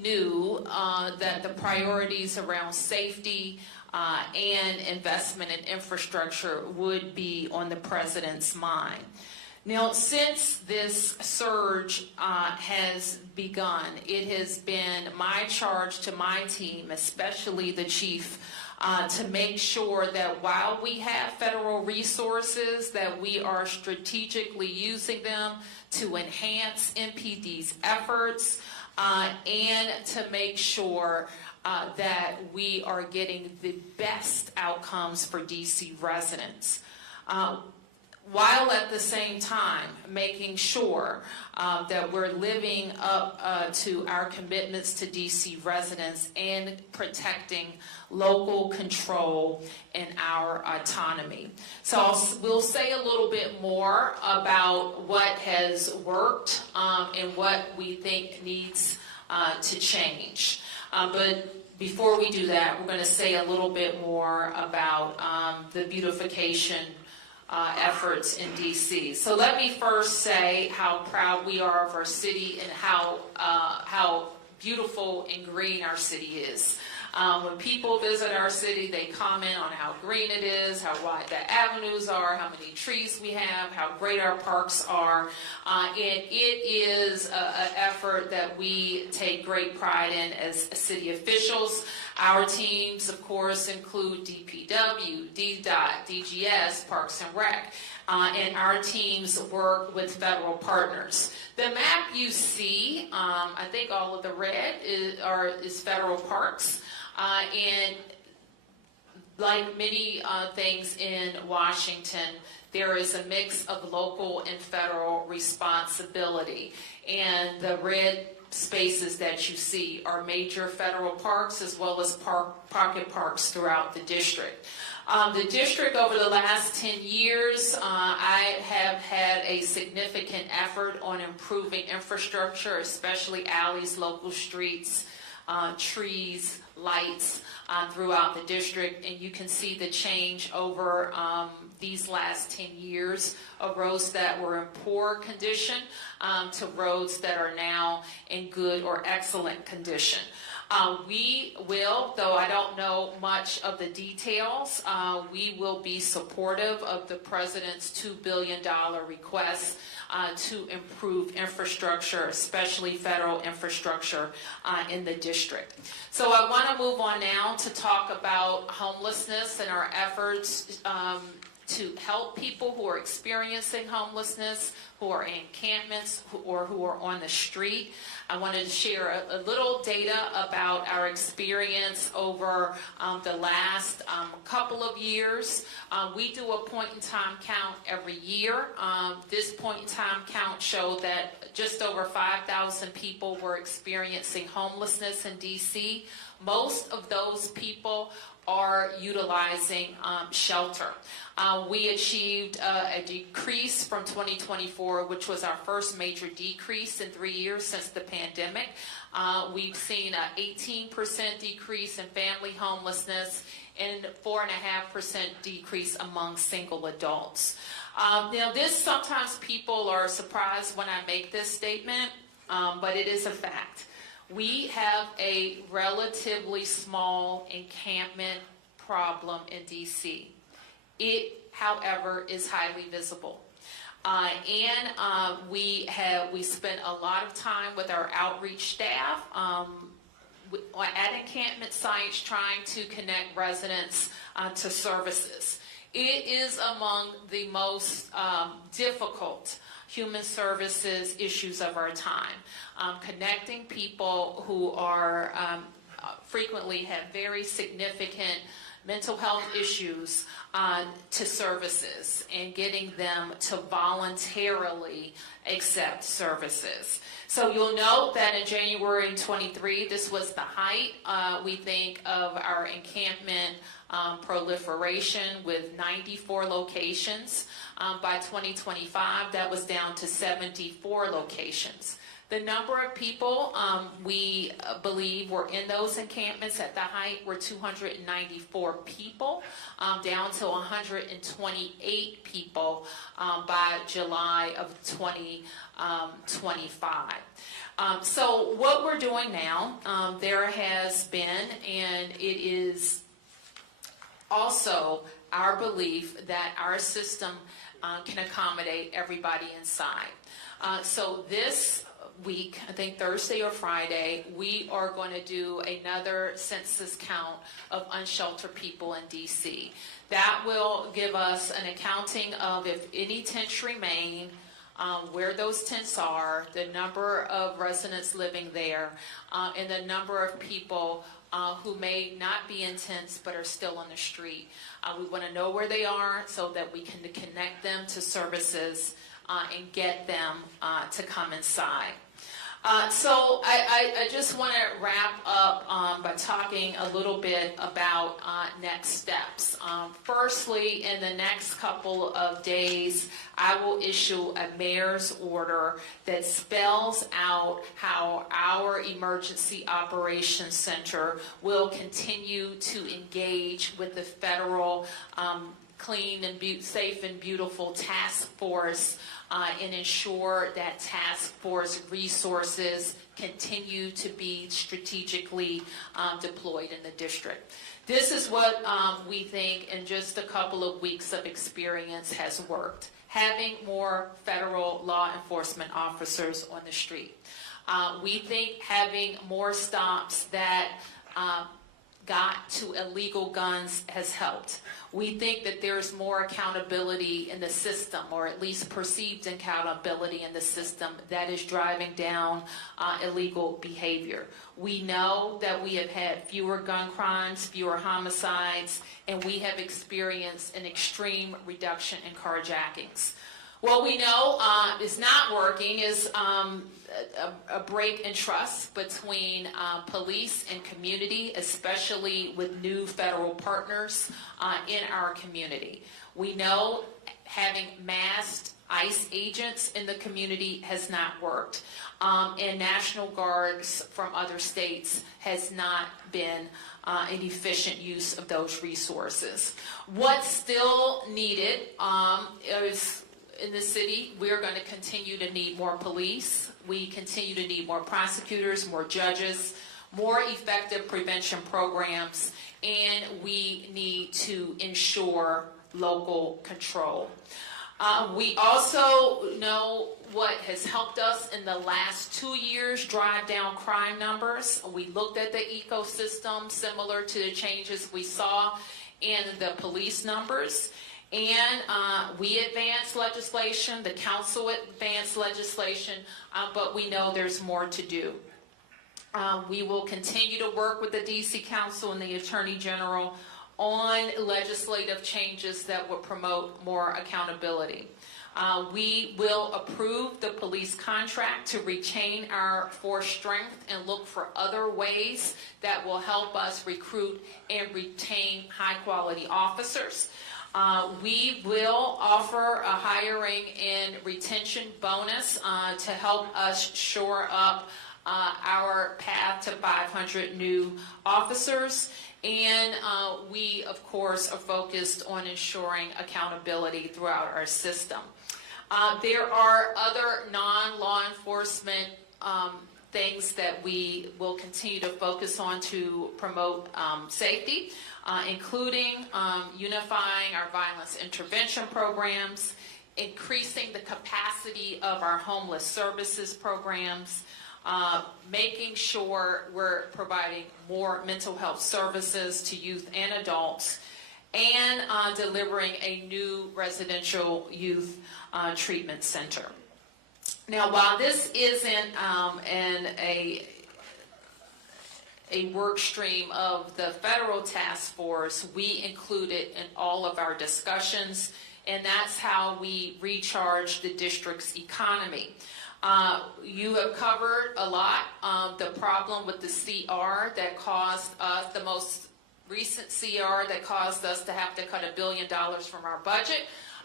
knew that the priorities around safety and investment in infrastructure would be on the president's mind. Now, since this surge has begun, it has been my charge to my team, especially the chief, to make sure that while we have federal resources, that we are strategically using them to enhance MPD's efforts and to make sure that we are getting the best outcomes for DC residents, while at the same time making sure that we're living up to our commitments to DC residents and protecting local control and our autonomy. So we'll say a little bit more about what has worked and what we think needs to change. But before we do that, we're going to say a little bit more about the beautification efforts in DC. So let me first say how proud we are of our city and how beautiful and green our city is. When people visit our city, they comment on how green it is, how wide the avenues are, how many trees we have, how great our parks are. And it is an effort that we take great pride in as city officials. Our teams, of course, include DPW, DDOT, DGS, Parks and Rec. And our teams work with federal partners. The map you see, I think all of the red is federal parks. And like many things in Washington, there is a mix of local and federal responsibility. And the red spaces that you see are major federal parks as well as pocket parks throughout the district. The district over the last 10 years, I have had a significant effort on improving infrastructure, especially alleys, local streets, trees, lights throughout the district. And you can see the change over these last 10 years of roads that were in poor condition to roads that are now in good or excellent condition. We will, though I don't know much of the details, we will be supportive of the President's $2 billion request to improve infrastructure, especially federal infrastructure in the district. So I want to move on now to talk about homelessness and our efforts to help people who are experiencing homelessness, who are in encampments, or who are on the street. I wanted to share a little data about our experience over the last couple of years. We do a point-in-time count every year. This point-in-time count showed that just over 5,000 people were experiencing homelessness in DC. Most of those people are utilizing shelter. We achieved a decrease from 2024, which was our first major decrease in 3 years since the pandemic. We've seen an 18% decrease in family homelessness and 4.5% decrease among single adults. Now, sometimes people are surprised when I make this statement, but it is a fact. We have a relatively small encampment problem in DC. It, however, is highly visible. We spent a lot of time with our outreach staff at encampment sites trying to connect residents to services. It is among the most difficult human services issues of our time. Connecting people who are frequently have very significant mental health issues to services and getting them to voluntarily accept services. So you'll note that in January 23, this was the height, we think, of our encampment proliferation with 94 locations. By 2025, that was down to 74 locations. The number of people we believe were in those encampments at the height were 294 people, down to 128 people by July of 2025. So what we're doing now, there has been, and it is also our belief that our system can accommodate everybody inside. So this week, I think Thursday or Friday, we are going to do another census count of unsheltered people in DC. That will give us an accounting of if any tents remain, where those tents are, the number of residents living there, and the number of people who may not be in tents but are still on the street. We want to know where they are so that we can connect them to services and get them to come inside. So I just want to wrap up by talking a little bit about next steps. Firstly, in the next couple of days, I will issue a mayor's order that spells out how our Emergency Operations Center will continue to engage with the federal Clean and Safe and Beautiful Task Force and ensure that task force resources continue to be strategically deployed in the district. This is what we think in just a couple of weeks of experience has worked. Having more federal law enforcement officers on the street. We think having more stops that got to illegal guns has helped. We think that there's more accountability in the system, or at least perceived accountability in the system that is driving down illegal behavior. We know that we have had fewer gun crimes, fewer homicides, and we have experienced an extreme reduction in carjackings. What we know is not working is a break in trust between police and community, especially with new federal partners in our community. We know having masked ICE agents in the community has not worked, and National Guards from other states has not been an efficient use of those resources. What's still needed is in the city, we're going to continue to need more police. We continue to need more prosecutors, more judges, more effective prevention programs, and we need to ensure local control. We also know what has helped us in the last 2 years drive down crime numbers. We looked at the ecosystem similar to the changes we saw in the police numbers. And we advanced legislation, the council advanced legislation, but we know there's more to do. We will continue to work with the DC Council and the Attorney General on legislative changes that will promote more accountability. We will approve the police contract to retain our force strength and look for other ways that will help us recruit and retain high-quality officers. We will offer a hiring and retention bonus to help us shore up our path to 500 new officers. And we, of course, are focused on ensuring accountability throughout our system. There are other non-law enforcement things that we will continue to focus on to promote safety, including unifying our violence intervention programs, increasing the capacity of our homeless services programs, making sure we're providing more mental health services to youth and adults, and delivering a new residential youth treatment center. Now, while this isn't a work stream of the federal task force, we include it in all of our discussions, and that's how we recharge the district's economy. You have covered a lot the problem with the CR that caused us, the most recent CR that caused us to have to cut $1 billion from our budget.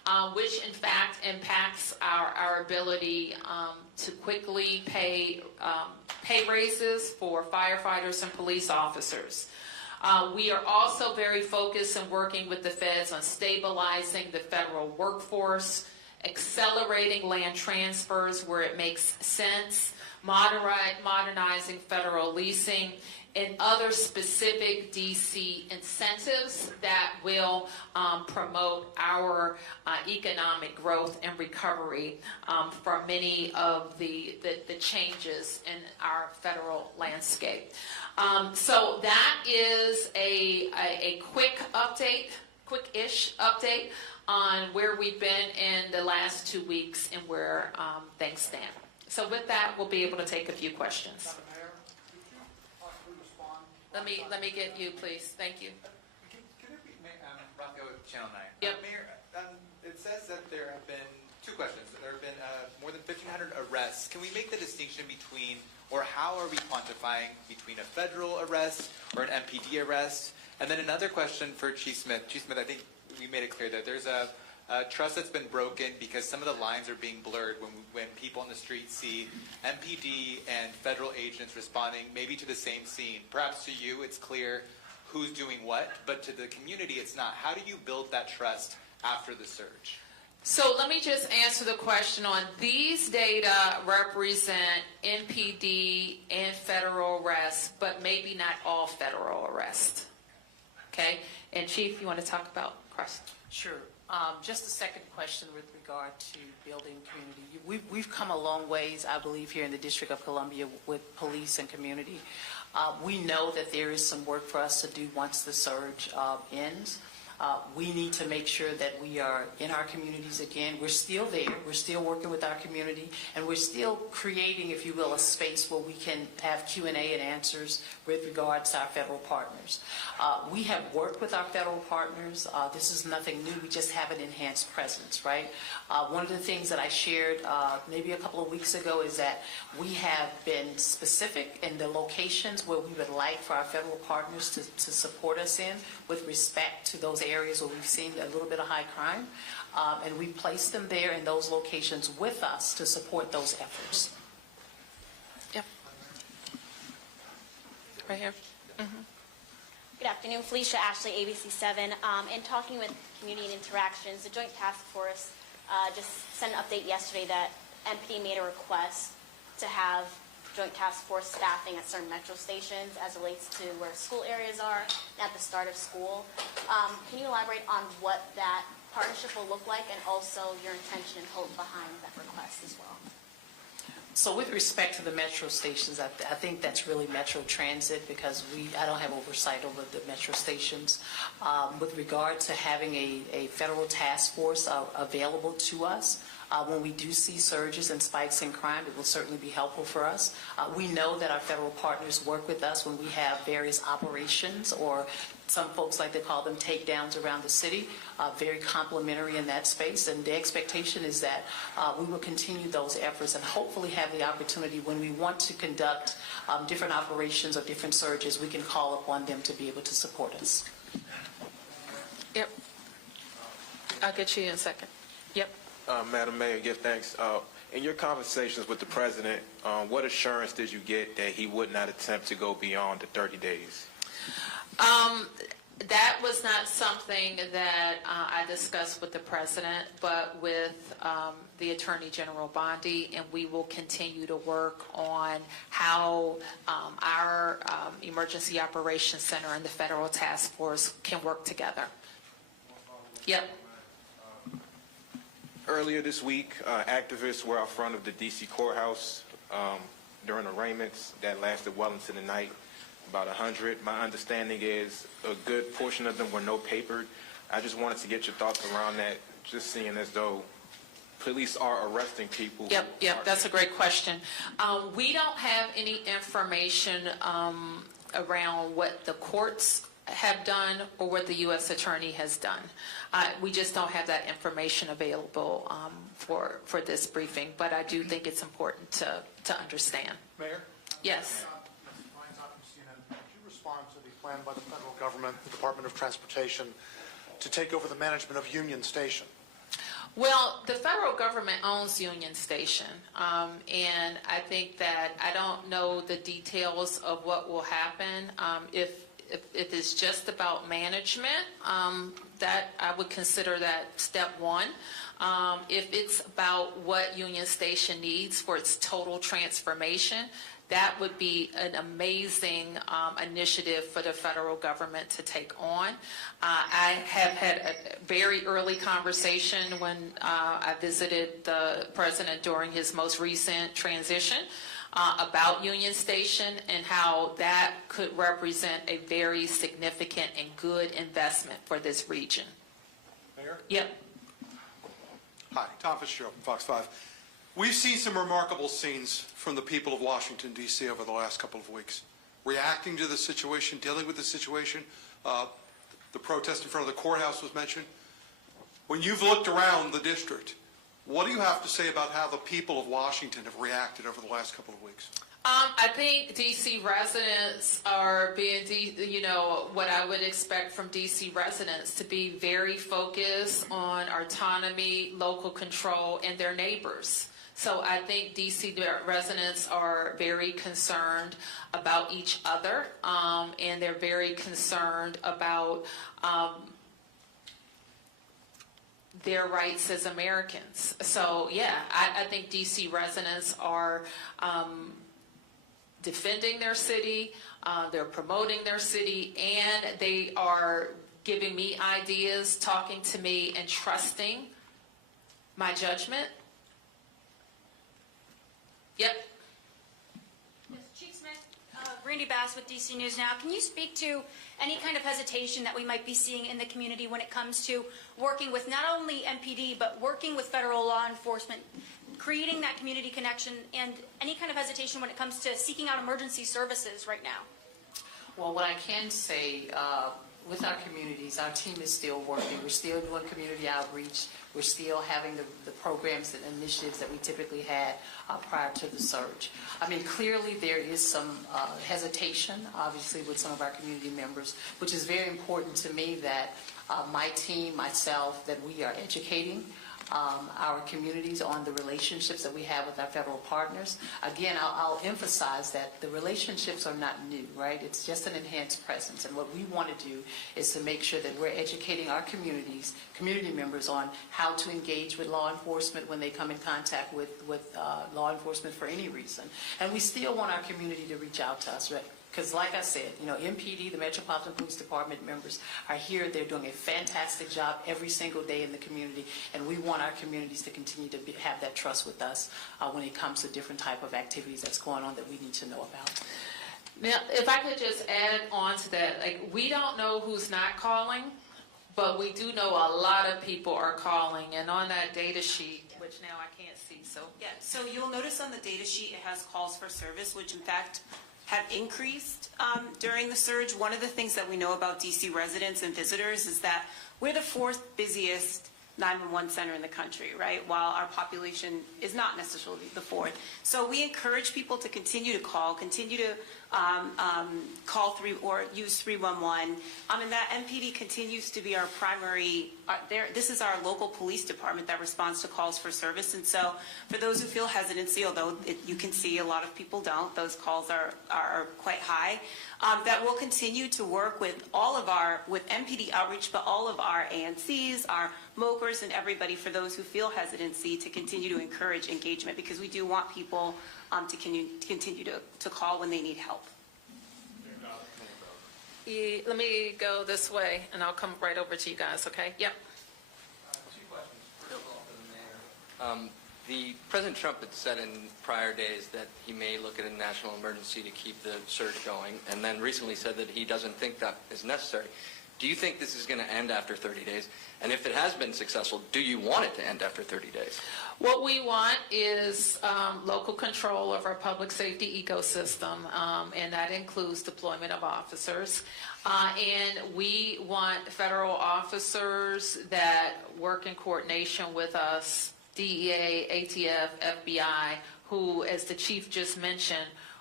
which in fact impacts our ability to quickly pay raises for firefighters and police officers. We are also very focused and working with the feds on stabilizing the federal workforce, accelerating land transfers where it makes sense, modernizing federal leasing, and other specific DC incentives that will promote our economic growth and recovery from many of the changes in our federal landscape. So that is a quick update, quick-ish update on where we've been in the last 2 weeks and where things stand. So with that, we'll be able to take a few questions. Let me get you, please. Thank you. Can it be, Rocco, Channel 9? Yep. Mayor, it says that there have been two questions. There have been more than 1,500 arrests. Can we make the distinction between, or how are we quantifying between a federal arrest or an MPD arrest? And then another question for Chief Smith. Chief Smith, I think we made it clear that there's a trust that's been broken because some of the lines are being blurred when people on the street see MPD and federal agents responding maybe to the same scene. Perhaps to you it's clear who's doing what, but to the community it's not. How do you build that trust after the surge? So let me just answer the question on these data represent MPD and federal arrests, but maybe not all federal arrests. Okay? And Chief, you want to talk about cross? Sure. Just a second question with regard to building community. We've come a long ways, I believe, here in the District of Columbia with police and community. We know that there is some work for us to do once the surge ends. We need to make sure that we are in our communities again. We're still there. We're still working with our community, and we're still creating, if you will, a space where we can have Q&A and answers with regards to our federal partners. We have worked with our federal partners. This is nothing new. We just have an enhanced presence, right? One of the things that I shared maybe a couple of weeks ago is that we have been specific in the locations where we would like for our federal partners to support us in with respect to those areas where we've seen a little bit of high crime, and we place them there in those locations with us to support those efforts. Yep. Right here. Mm-hmm. Good afternoon, Felicia Ashley, ABC7. In talking with Community Interactions, the Joint Task Force just sent an update yesterday that MPD made a request to have Joint Task Force staffing at certain metro stations as it relates to where school areas are at the start of school. Can you elaborate on what that partnership will look like and also your intention and hope behind that request as well? So with respect to the metro stations, I think that's really Metro Transit because I don't have oversight over the metro stations. With regard to having a federal task force available to us, when we do see surges and spikes in crime, it will certainly be helpful for us. We know that our federal partners work with us when we have various operations, or some folks like to call them takedowns around the city, very complementary in that space. And the expectation is that we will continue those efforts and hopefully have the opportunity when we want to conduct different operations or different surges, we can call upon them to be able to support us. Yep. I'll get you in a second. Yep. Madam Mayor, thanks. In your conversations with the President, what assurance did you get that he would not attempt to go beyond the 30 days? That was not something that I discussed with the President, but with the Attorney General Bondi, and we will continue to work on how our Emergency Operations Center and the Federal Task Force can work together. Yep. Earlier this week, activists were out front of the D.C. courthouse during arraignments that lasted well into the night, about 100. My understanding is a good portion of them were no-papered. I just wanted to get your thoughts around that, just seeing as though police are arresting people. Yep, that's a great question. We don't have any information around what the courts have done or what the U.S. Attorney has done. We just don't have that information available for this briefing, but I do think it's important to understand. Mayor? Yes. Could you respond to the plan by the federal government, the Department of Transportation, to take over the management of Union Station? Well, the federal government owns Union Station, and I think that I don't know the details of what will happen. If it's just about management, that I would consider that step one. If it's about what Union Station needs for its total transformation, that would be an amazing initiative for the federal government to take on. I have had a very early conversation when I visited the president during his most recent transition about Union Station and how that could represent a very significant and good investment for this region. Mayor? Yep. Hi, Tom Fitzgerald from Fox 5. We've seen some remarkable scenes from the people of Washington, D.C. over the last couple of weeks, reacting to the situation, dealing with the situation. The protest in front of the courthouse was mentioned. When you've looked around the district, what do you have to say about how the people of Washington have reacted over the last couple of weeks? I think D.C. residents are being, what I would expect from D.C. residents to be very focused on autonomy, local control, and their neighbors. So I think D.C. residents are very concerned about each other, and they're very concerned about their rights as Americans. So yeah, I think D.C. residents are defending their city, they're promoting their city, and they are giving me ideas, talking to me, and trusting my judgment. Yep. Yes, Chief Smith, Randy Bass with DC News Now. Can you speak to any kind of hesitation that we might be seeing in the community when it comes to working with not only MPD, but working with federal law enforcement, creating that community connection, and any kind of hesitation when it comes to seeking out emergency services right now? Well, what I can say, with our communities, our team is still working. We're still doing community outreach. We're still having the programs and initiatives that we typically had prior to the surge. I mean, clearly there is some hesitation, obviously, with some of our community members, which is very important to me that my team, myself, that we are educating our communities on the relationships that we have with our federal partners. Again, I'll emphasize that the relationships are not new, right? It's just an enhanced presence. And what we want to do is to make sure that we're educating our community members on how to engage with law enforcement when they come in contact with law enforcement for any reason. And we still want our community to reach out to us, right? Because like I said, MPD, the Metropolitan Police Department members are here. They're doing a fantastic job every single day in the community, and we want our communities to continue to have that trust with us when it comes to different type of activities that's going on that we need to know about. Now, if I could just add on to that, we don't know who's not calling, but we do know a lot of people are calling, and on that data sheet, which now I can't see, so. Yeah, so you'll notice on the data sheet it has calls for service, which in fact have increased during the surge. One of the things that we know about DC residents and visitors is that we're the fourth busiest 911 center in the country, right? While our population is not necessarily the fourth. So we encourage people to continue to call, continue to call or use 311. And that MPD continues to be our primary, this is our local police department that responds to calls for service. And so for those who feel hesitancy, although you can see a lot of people don't, those calls are quite high, that we'll continue to work with with MPD outreach, but all of our ANCs, our MOPers, and everybody, for those who feel hesitancy, to continue to encourage engagement, because we do want people to continue to call when they need help. Let me go this way, and I'll come right over to you guys, okay? Yep. Two questions. First of all, for the mayor. The President Trump had said in prior days that he may look at a national emergency to keep the surge going, and then recently said that he doesn't think that is necessary. Do you think this is going to end after 30 days? And if it has been successful, do you want it to end after 30 days? What we want is local control of our public safety ecosystem, and that includes deployment of officers. And we want federal officers that work in coordination with us, DEA, ATF, FBI, who, as the chief just mentioned,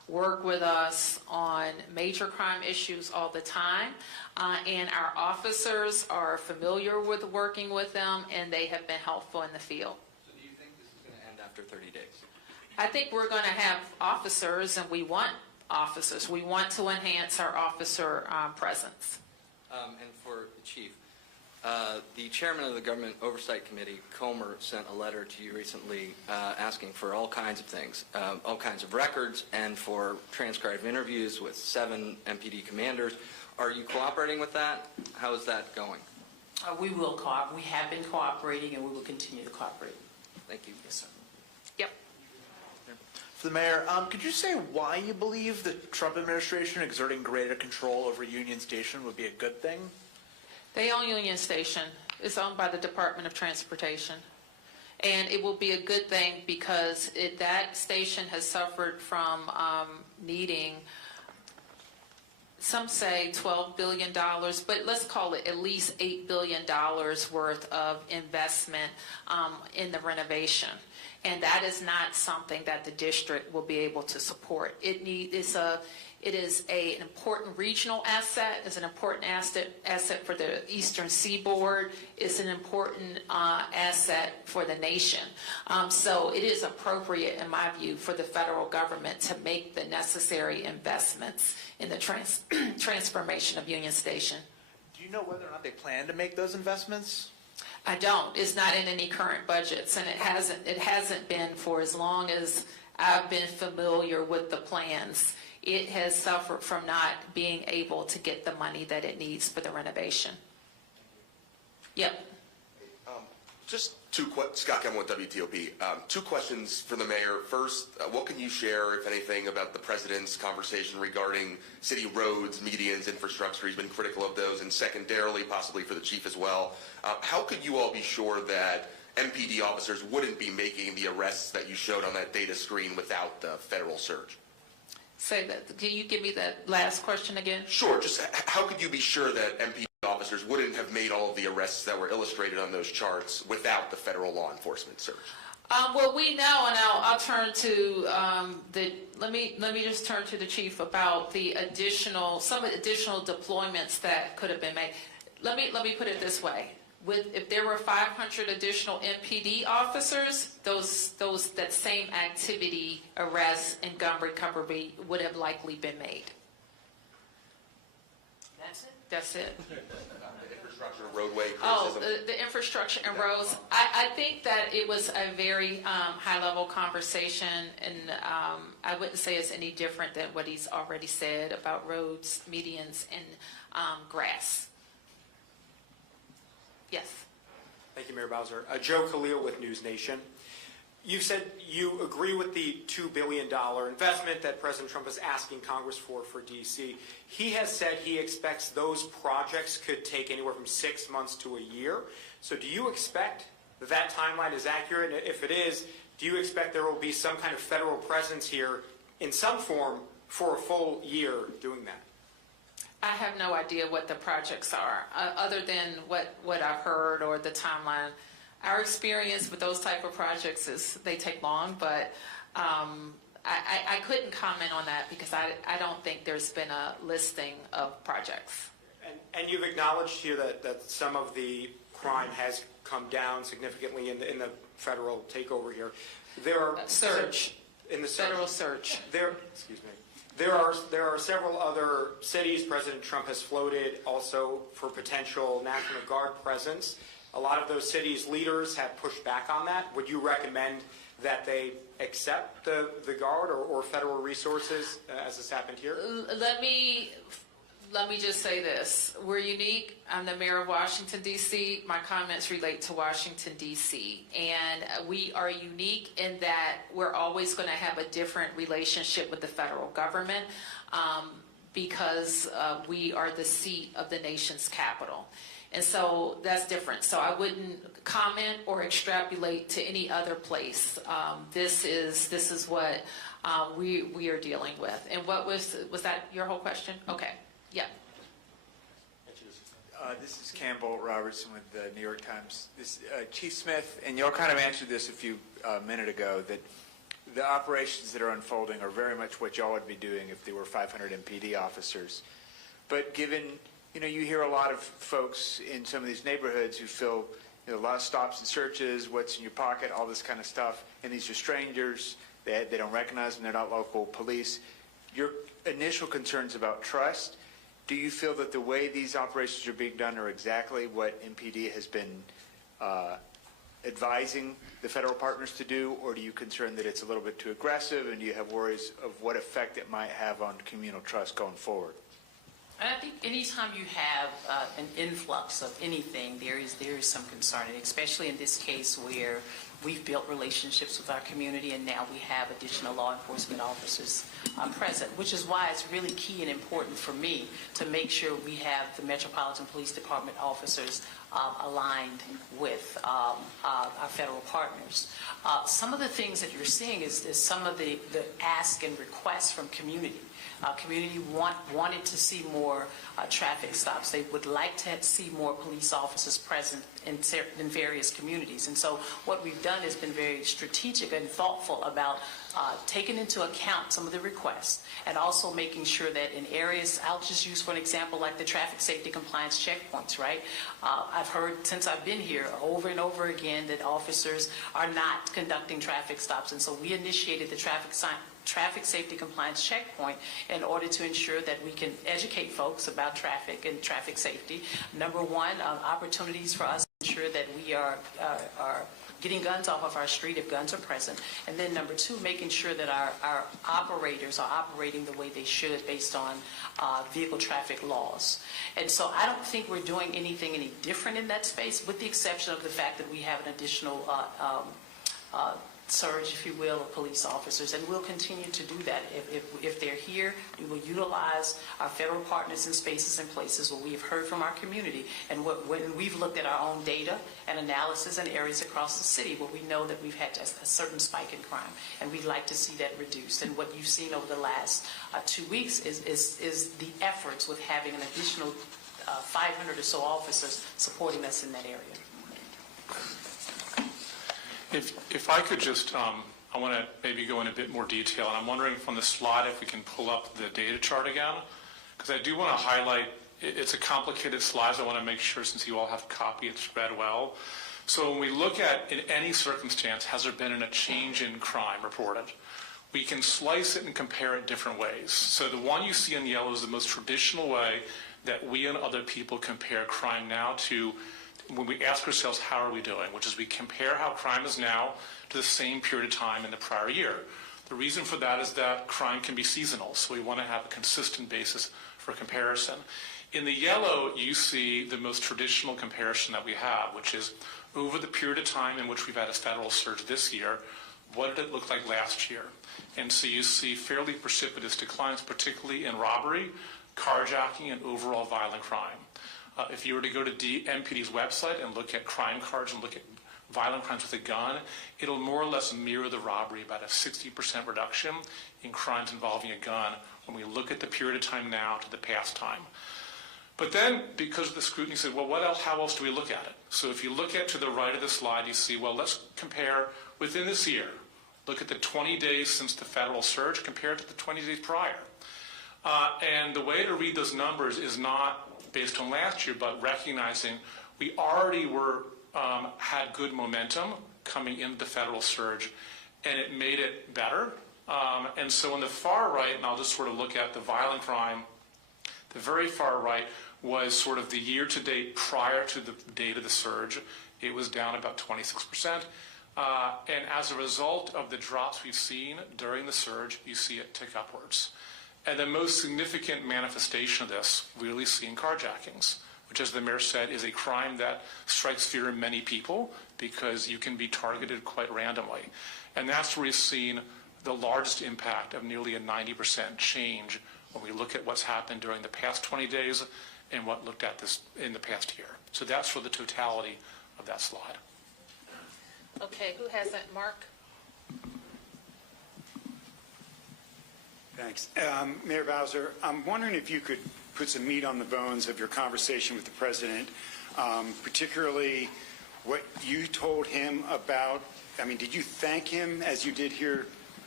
work with us on major crime issues all the time, and our officers are familiar with working with them, and they have been helpful in the field. So do you think this is going to end after 30 days? I think we're going to have officers, and we want officers. We want to enhance our officer presence. And for the chief, the chairman of the Government Oversight Committee, Comer, sent a letter to you recently asking for all kinds of things, all kinds of records, and for transcribed interviews with 7 MPD commanders. Are you cooperating with that? How is that going? We will we have been cooperating, and we will continue to cooperate. Thank you. Yes, sir. Yep. For the mayor, could you say why you believe the Trump administration exerting greater control over Union Station would be a good thing? They own Union Station. It's owned by the Department of Transportation. And it will be a good thing because that station has suffered from needing, some say $12 billion, but let's call it at least $8 billion worth of investment in the renovation. And that is not something that the district will be able to support. It is an important regional asset. It's an important asset for the Eastern Seaboard. It's an important asset for the nation. So it is appropriate, in my view, for the federal government to make the necessary investments in the transformation of Union Station. Do you know whether or not they plan to make those investments? I don't. It's not in any current budgets, and it hasn't been for as long as I've been familiar with the plans. It has suffered from not being able to get the money that it needs for the renovation. Yep. Scott Kemmel with WTOP. 2 questions for the mayor. First, what can you share, if anything, about the president's conversation regarding city roads, medians, infrastructure? He's been critical of those. And secondarily, possibly for the chief as well, how could you all be sure that MPD officers wouldn't be making the arrests that you showed on that data screen without the federal surge? Say that. Can you give me that last question again? Sure. Just how could you be sure that MPD officers wouldn't have made all of the arrests that were illustrated on those charts without the federal law enforcement surge? Well, we know, and I'll turn to let me just turn to the chief about some additional deployments that could have been made. Let me put it this way: if there were 500 additional MPD officers, that same activity, arrests, and gun recovery would have likely been made. That's it. The infrastructure, roadway criticism. Oh, the infrastructure and roads. I think that it was a very high-level conversation, and I wouldn't say it's any different than what he's already said about roads, medians, and grass. Yes. Thank you, Mayor Bowser. Joe Khalil with News Nation. You said you agree with the $2 billion investment that President Trump is asking Congress for D.C. He has said he expects those projects could take anywhere from 6 months to a year. So do you expect that timeline is accurate? And if it is, do you expect there will be some kind of federal presence here in some form for a full year doing that? I have no idea what the projects are, other than what I've heard or the timeline. Our experience with those type of projects is they take long, but I couldn't comment on that because I don't think there's been a listing of projects. And you've acknowledged here that some of the crime has come down significantly in the federal takeover here. There are Surge. In the Federal surge. Excuse me. There are several other cities President Trump has floated also for potential National Guard presence. A lot of those cities' leaders have pushed back on that. Would you recommend that they accept the Guard or federal resources as has happened here? Let me just say this. We're unique. I'm the mayor of Washington, D.C. My comments relate to Washington, D.C. And we are unique in that we're always going to have a different relationship with the federal government because we are the seat of the nation's capital. And so that's different. So I wouldn't comment or extrapolate to any other place. This is what we are dealing with. And what was that your whole question? Okay. Yeah. This is Campbell Robertson with the New York Times. Chief Smith, and you all kind of answered this a few minute ago, that the operations that are unfolding are very much what y'all would be doing if there were 500 MPD officers. But given, you hear a lot of folks in some of these neighborhoods who feel, a lot of stops and searches, what's in your pocket, all this kind of stuff, and these are strangers, they don't recognize them, they're not local police. Your initial concerns about trust, do you feel that the way these operations are being done are exactly what MPD has been advising the federal partners to do, or do you concern that it's a little bit too aggressive, and do you have worries of what effect it might have on communal trust going forward? And I think anytime you have an influx of anything, there is some concern, and especially in this case where we've built relationships with our community and now we have additional law enforcement officers present, which is why it's really key and important for me to make sure we have the Metropolitan Police Department officers aligned with our federal partners. Some of the things that you're seeing is some of the ask and requests from community. Community wanted to see more traffic stops. They would like to see more police officers present in various communities. And so what we've done has been very strategic and thoughtful about taking into account some of the requests and also making sure that in areas, I'll just use for an example like the traffic safety compliance checkpoints, right? I've heard since I've been here over and over again that officers are not conducting traffic stops. And so we initiated the traffic safety compliance checkpoint in order to ensure that we can educate folks about traffic and traffic safety. Number one, opportunities for us to ensure that we are getting guns off of our street if guns are present. And then number two, making sure that our operators are operating the way they should based on vehicle traffic laws. And so I don't think we're doing anything any different in that space, with the exception of the fact that we have an additional surge, if you will, of police officers, and we'll continue to do that. If they're here, we will utilize our federal partners in spaces and places where we've heard from our community, and when we've looked at our own data and analysis in areas across the city where we know that we've had a certain spike in crime, and we'd like to see that reduced. And what you've seen over the last 2 weeks is the efforts with having an additional 500 or so officers supporting us in that area. If I could just, I want to maybe go in a bit more detail, and I'm wondering from the slide if we can pull up the data chart again, because I do want to highlight, it's a complicated slide, so I want to make sure, since you all have a copy, it's read well. So when we look at, in any circumstance, has there been a change in crime reported? We can slice it and compare it different ways. So the one you see in yellow is the most traditional way that we and other people compare crime now to when we ask ourselves, how are we doing? Which is we compare how crime is now to the same period of time in the prior year. The reason for that is that crime can be seasonal, so we want to have a consistent basis for comparison. In the yellow, you see the most traditional comparison that we have, which is over the period of time in which we've had a federal surge this year, what did it look like last year? And so you see fairly precipitous declines, particularly in robbery, carjacking, and overall violent crime. If you were to go to MPD's website and look at crime cards and look at violent crimes with a gun, it'll more or less mirror the robbery, about a 60% reduction in crimes involving a gun when we look at the period of time now to the past time. But then, because of the scrutiny, you say, well, what else? How else do we look at it? So if you look at to the right of the slide, you see, well, let's compare within this year. Look at the 20 days since the federal surge compared to the 20 days prior. And the way to read those numbers is not based on last year, but recognizing we already had good momentum coming into the federal surge, and it made it better. And so on the far right, and I'll just sort of look at the violent crime, the very far right was sort of the year-to-date prior to the date of the surge. It was down about 26%. And as a result of the drops we've seen during the surge, you see it tick upwards. And the most significant manifestation of this we really see in carjackings, which, as the mayor said, is a crime that strikes fear in many people because you can be targeted quite randomly. And that's where we've seen the largest impact of nearly a 90% change when we look at what's happened during the past 20 days and what looked at this in the past year. So that's for the totality of that slide. Okay, who has that? Mark? Thanks. Mayor Bowser, I'm wondering if you could put some meat on the bones of your conversation with the president, particularly what you told him about, I mean, did you thank him as you did here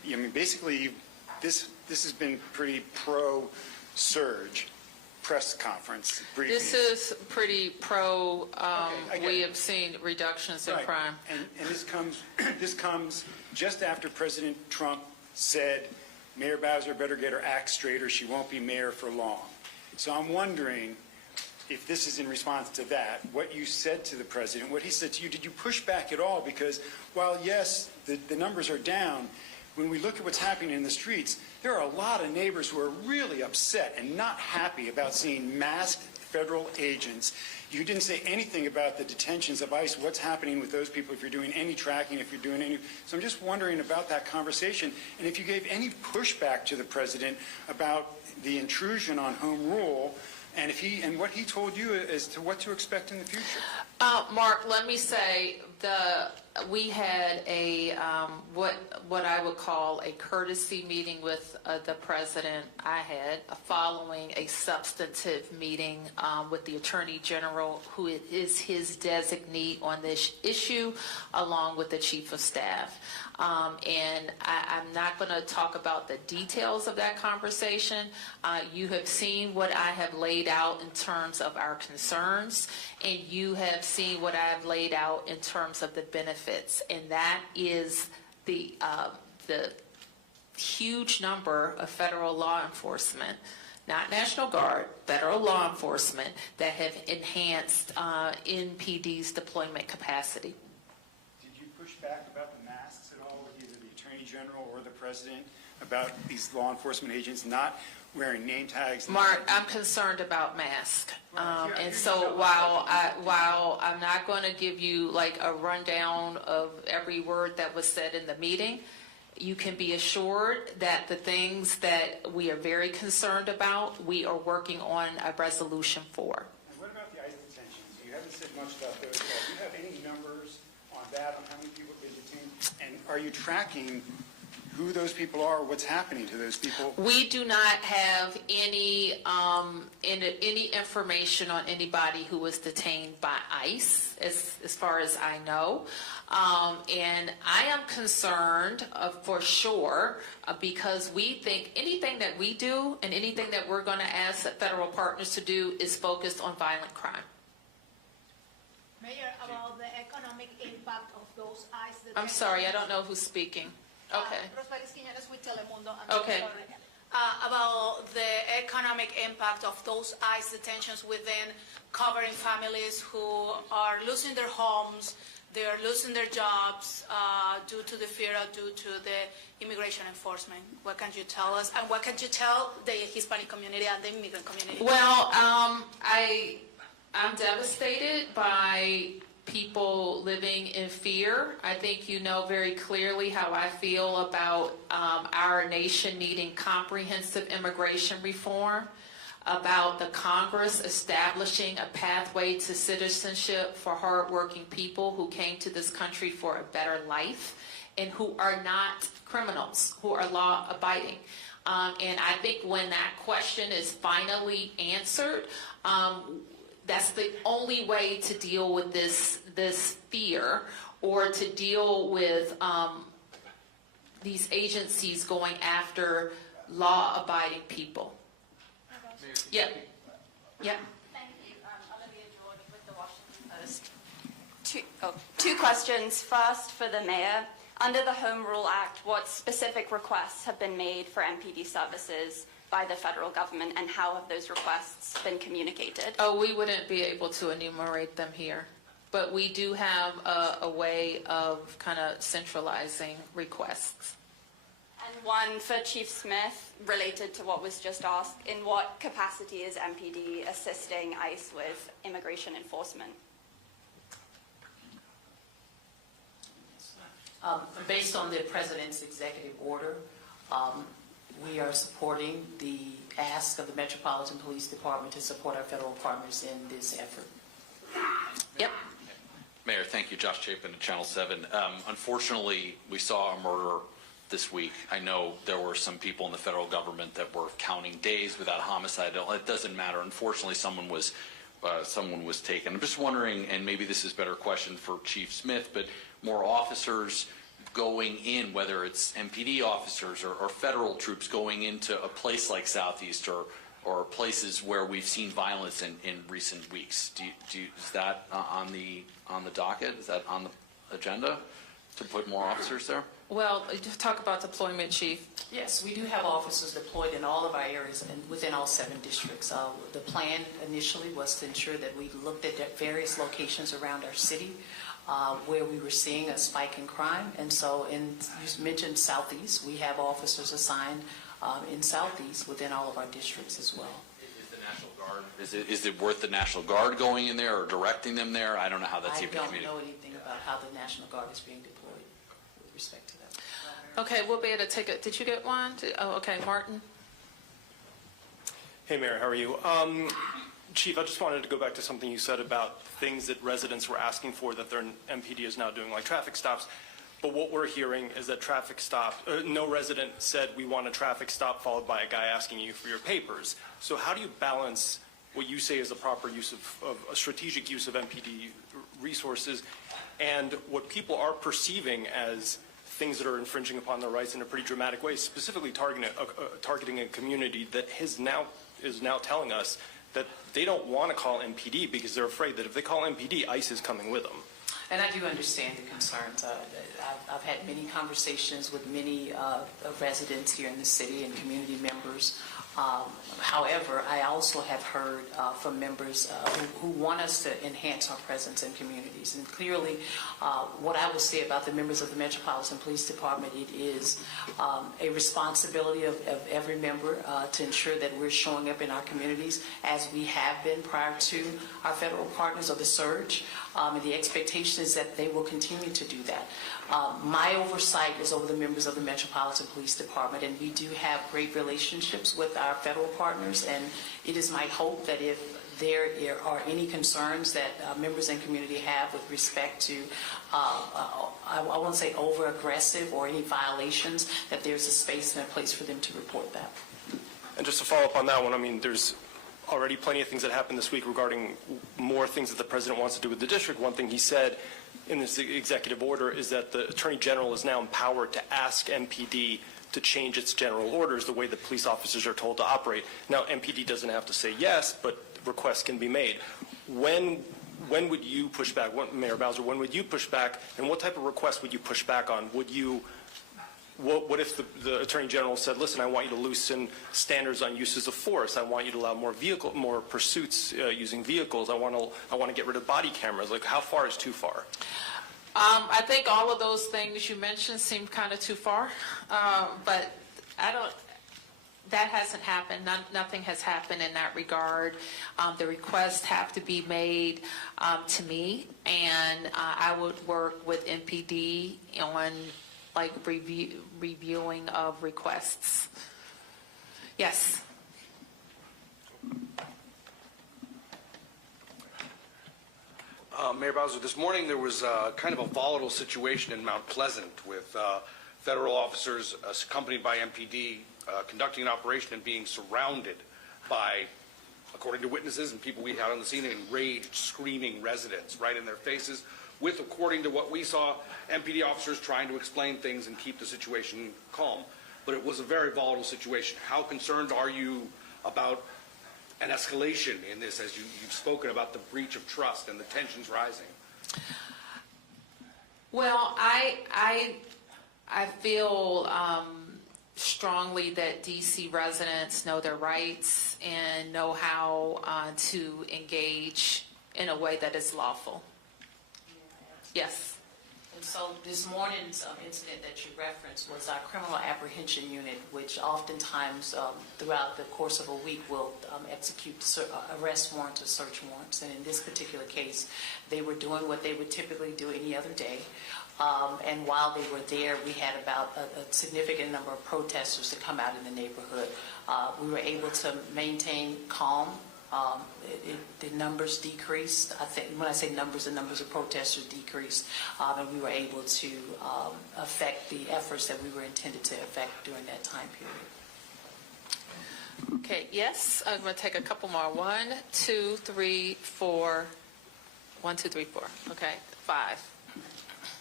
I mean, basically, this has been pretty pro-surge press conference briefing. This is pretty pro, I get we it. have seen reductions in Right. crime. And this comes just after President Trump said, Mayor Bowser better get her act straight or she won't be mayor for long. So I'm wondering if this is in response to that, what you said to the president, what he said to you, did you push back at all? Because while, yes, the numbers are down, when we look at what's happening in the streets, there are a lot of neighbors who are really upset and not happy about seeing masked federal agents. You didn't say anything about the detentions of ICE, what's happening with those people, if you're doing any tracking, if you're doing any. So I'm just wondering about that conversation, and if you gave any pushback to the president about the intrusion on home rule, and what he told you as to what to expect in the future. Mark, let me say, we had a what I would call a courtesy meeting with the president. I had following a substantive meeting with the Attorney General, who is his designee on this issue, along with the Chief of Staff. And I'm not going to talk about the details of that conversation. You have seen what I have laid out in terms of our concerns, and you have seen what I have laid out in terms of the benefits, and that is the huge number of federal law enforcement, not National Guard, federal law enforcement, that have enhanced NPD's deployment capacity. Did you push back about the masks at all with either the Attorney General or the President about these law enforcement agents not wearing name tags? Mark, I'm concerned about masks. Right. And so while I'm not going to give you like a rundown of every word that was said in the meeting, you can be assured that the things that we are very concerned about, we are working on a resolution for. And what about the ICE detentions? You haven't said much about those at all. Do you have any numbers on that, on how many people have been detained? And are you tracking who those people are, what's happening to those people? We do not have any information on anybody who was detained by ICE, as far as I know. And I am concerned for sure because we think anything that we do and anything that we're going to ask federal partners to do is focused on violent crime. Mayor, about the economic impact of those ICE detentions. I'm sorry, I don't know who's speaking. Okay. Rosmarie Quiñones with Telemundo. Okay. About the economic impact of those ICE detentions within covering families who are losing their homes, they are losing their jobs due to the fear, due to the immigration enforcement. What can you tell us? And what can you tell the Hispanic community and the immigrant community? Well, I'm devastated by people living in fear. I think you know very clearly how I feel about our nation needing comprehensive immigration reform, about the Congress establishing a pathway to citizenship for hardworking people who came to this country for a better life and who are not criminals, who are law-abiding. And I think when that question is finally answered, that's the only way to deal with this fear, or to deal with these agencies going after law-abiding people. Yep. Yep. Thank you. Olivia George with the Washington Post. Two questions. First, for the mayor. Under the Home Rule Act, what specific requests have been made for MPD services by the federal government, and how have those requests been communicated? Oh, we wouldn't be able to enumerate them here, but we do have a way of kind of centralizing requests. And one for Chief Smith, related to what was just asked. In what capacity is MPD assisting ICE with immigration enforcement? Based on the President's executive order, we are supporting the ask of the Metropolitan Police Department to support our federal partners in this effort. Yep. Mayor, thank you. Josh Chapin at Channel 7. Unfortunately, we saw a murder this week. I know there were some people in the federal government that were counting days without homicide. It doesn't matter. Unfortunately, someone was taken. I'm just wondering, and maybe this is a better question for Chief Smith, but more officers going in, whether it's MPD officers or federal troops going into a place like Southeast or places where we've seen violence in recent weeks? Is that on the docket? Is that on the agenda to put more officers there? Well, just talk about deployment, Chief. Yes, we do have officers deployed in all of our areas and within all 7 districts. The plan initially was to ensure that we looked at various locations around our city where we were seeing a spike in crime. And so, you mentioned Southeast, we have officers assigned in Southeast within all of our districts as well. Is the National Guard, is it worth the National Guard going in there or directing them there? I don't know how that's even communicated. I don't know anything about how the National Guard is being deployed with respect to that. Okay, we'll be able to take it. Did you get one? Oh, okay, Martin. Hey, Mayor, how are you? Chief, I just wanted to go back to something you said about things that residents were asking for that their MPD is now doing, like traffic stops. But what we're hearing is that no resident said we want a traffic stop followed by a guy asking you for your papers. So how do you balance what you say is the proper use of a strategic use of MPD resources and what people are perceiving as things that are infringing upon their rights in a pretty dramatic way, specifically targeting a community that is now telling us that they don't want to call MPD because they're afraid that if they call MPD, ICE is coming with them. And I do understand the concerns. I've had many conversations with many residents here in the city and community members. However, I also have heard from members who want us to enhance our presence in communities. And clearly, what I will say about the members of the Metropolitan Police Department, it is a responsibility of every member to ensure that we're showing up in our communities as we have been prior to our federal partners of the surge. And the expectation is that they will continue to do that. My oversight is over the members of the Metropolitan Police Department, and we do have great relationships with our federal partners, and it is my hope that if there are any concerns that members in community have with respect to, I won't say over-aggressive or any violations, that there's a space and a place for them to report that. And just to follow up on that one, I mean, there's already plenty of things that happened this week regarding more things that the president wants to do with the district. One thing he said in this executive order is that the Attorney General is now empowered to ask MPD to change its general orders the way that police officers are told to operate. Now, MPD doesn't have to say yes, but requests can be made. When would you push back? Mayor Bowser, when would you push back, and what type of request would you push back on? What if the Attorney General said, listen, I want you to loosen standards on uses of force. I want you to allow more pursuits using vehicles. I want to get rid of body cameras. Like, how far is too far? I think all of those things you mentioned seem kind of too far, but that hasn't happened. Nothing has happened in that regard. The requests have to be made to me, and I would work with MPD on reviewing of requests. Yes. Mayor Bowser, this morning there was kind of a volatile situation in Mount Pleasant with federal officers accompanied by MPD conducting an operation and being surrounded by, according to witnesses and people we had on the scene, enraged, screaming residents right in their faces with, according to what we saw, MPD officers trying to explain things and keep the situation calm. But it was a very volatile situation. How concerned are you about an escalation in this, as you've spoken about the breach of trust and the tensions rising? Well, I feel strongly that DC residents know their rights and know how to engage in a way that is lawful. Yes. And so this morning's incident that you referenced was our criminal apprehension unit, which oftentimes throughout the course of a week will execute arrest warrants or search warrants. And in this particular case, they were doing what they would typically do any other day. And while they were there, we had about a significant number of protesters to come out in the neighborhood. We were able to maintain calm. The numbers decreased. I think when I say numbers, the numbers of protesters decreased, and we were able to affect the efforts that we were intended to affect during that time period. Okay, yes, I'm going to take a couple more. 1, 2, 3, 4. 1, 2, 3, 4. Okay, 5.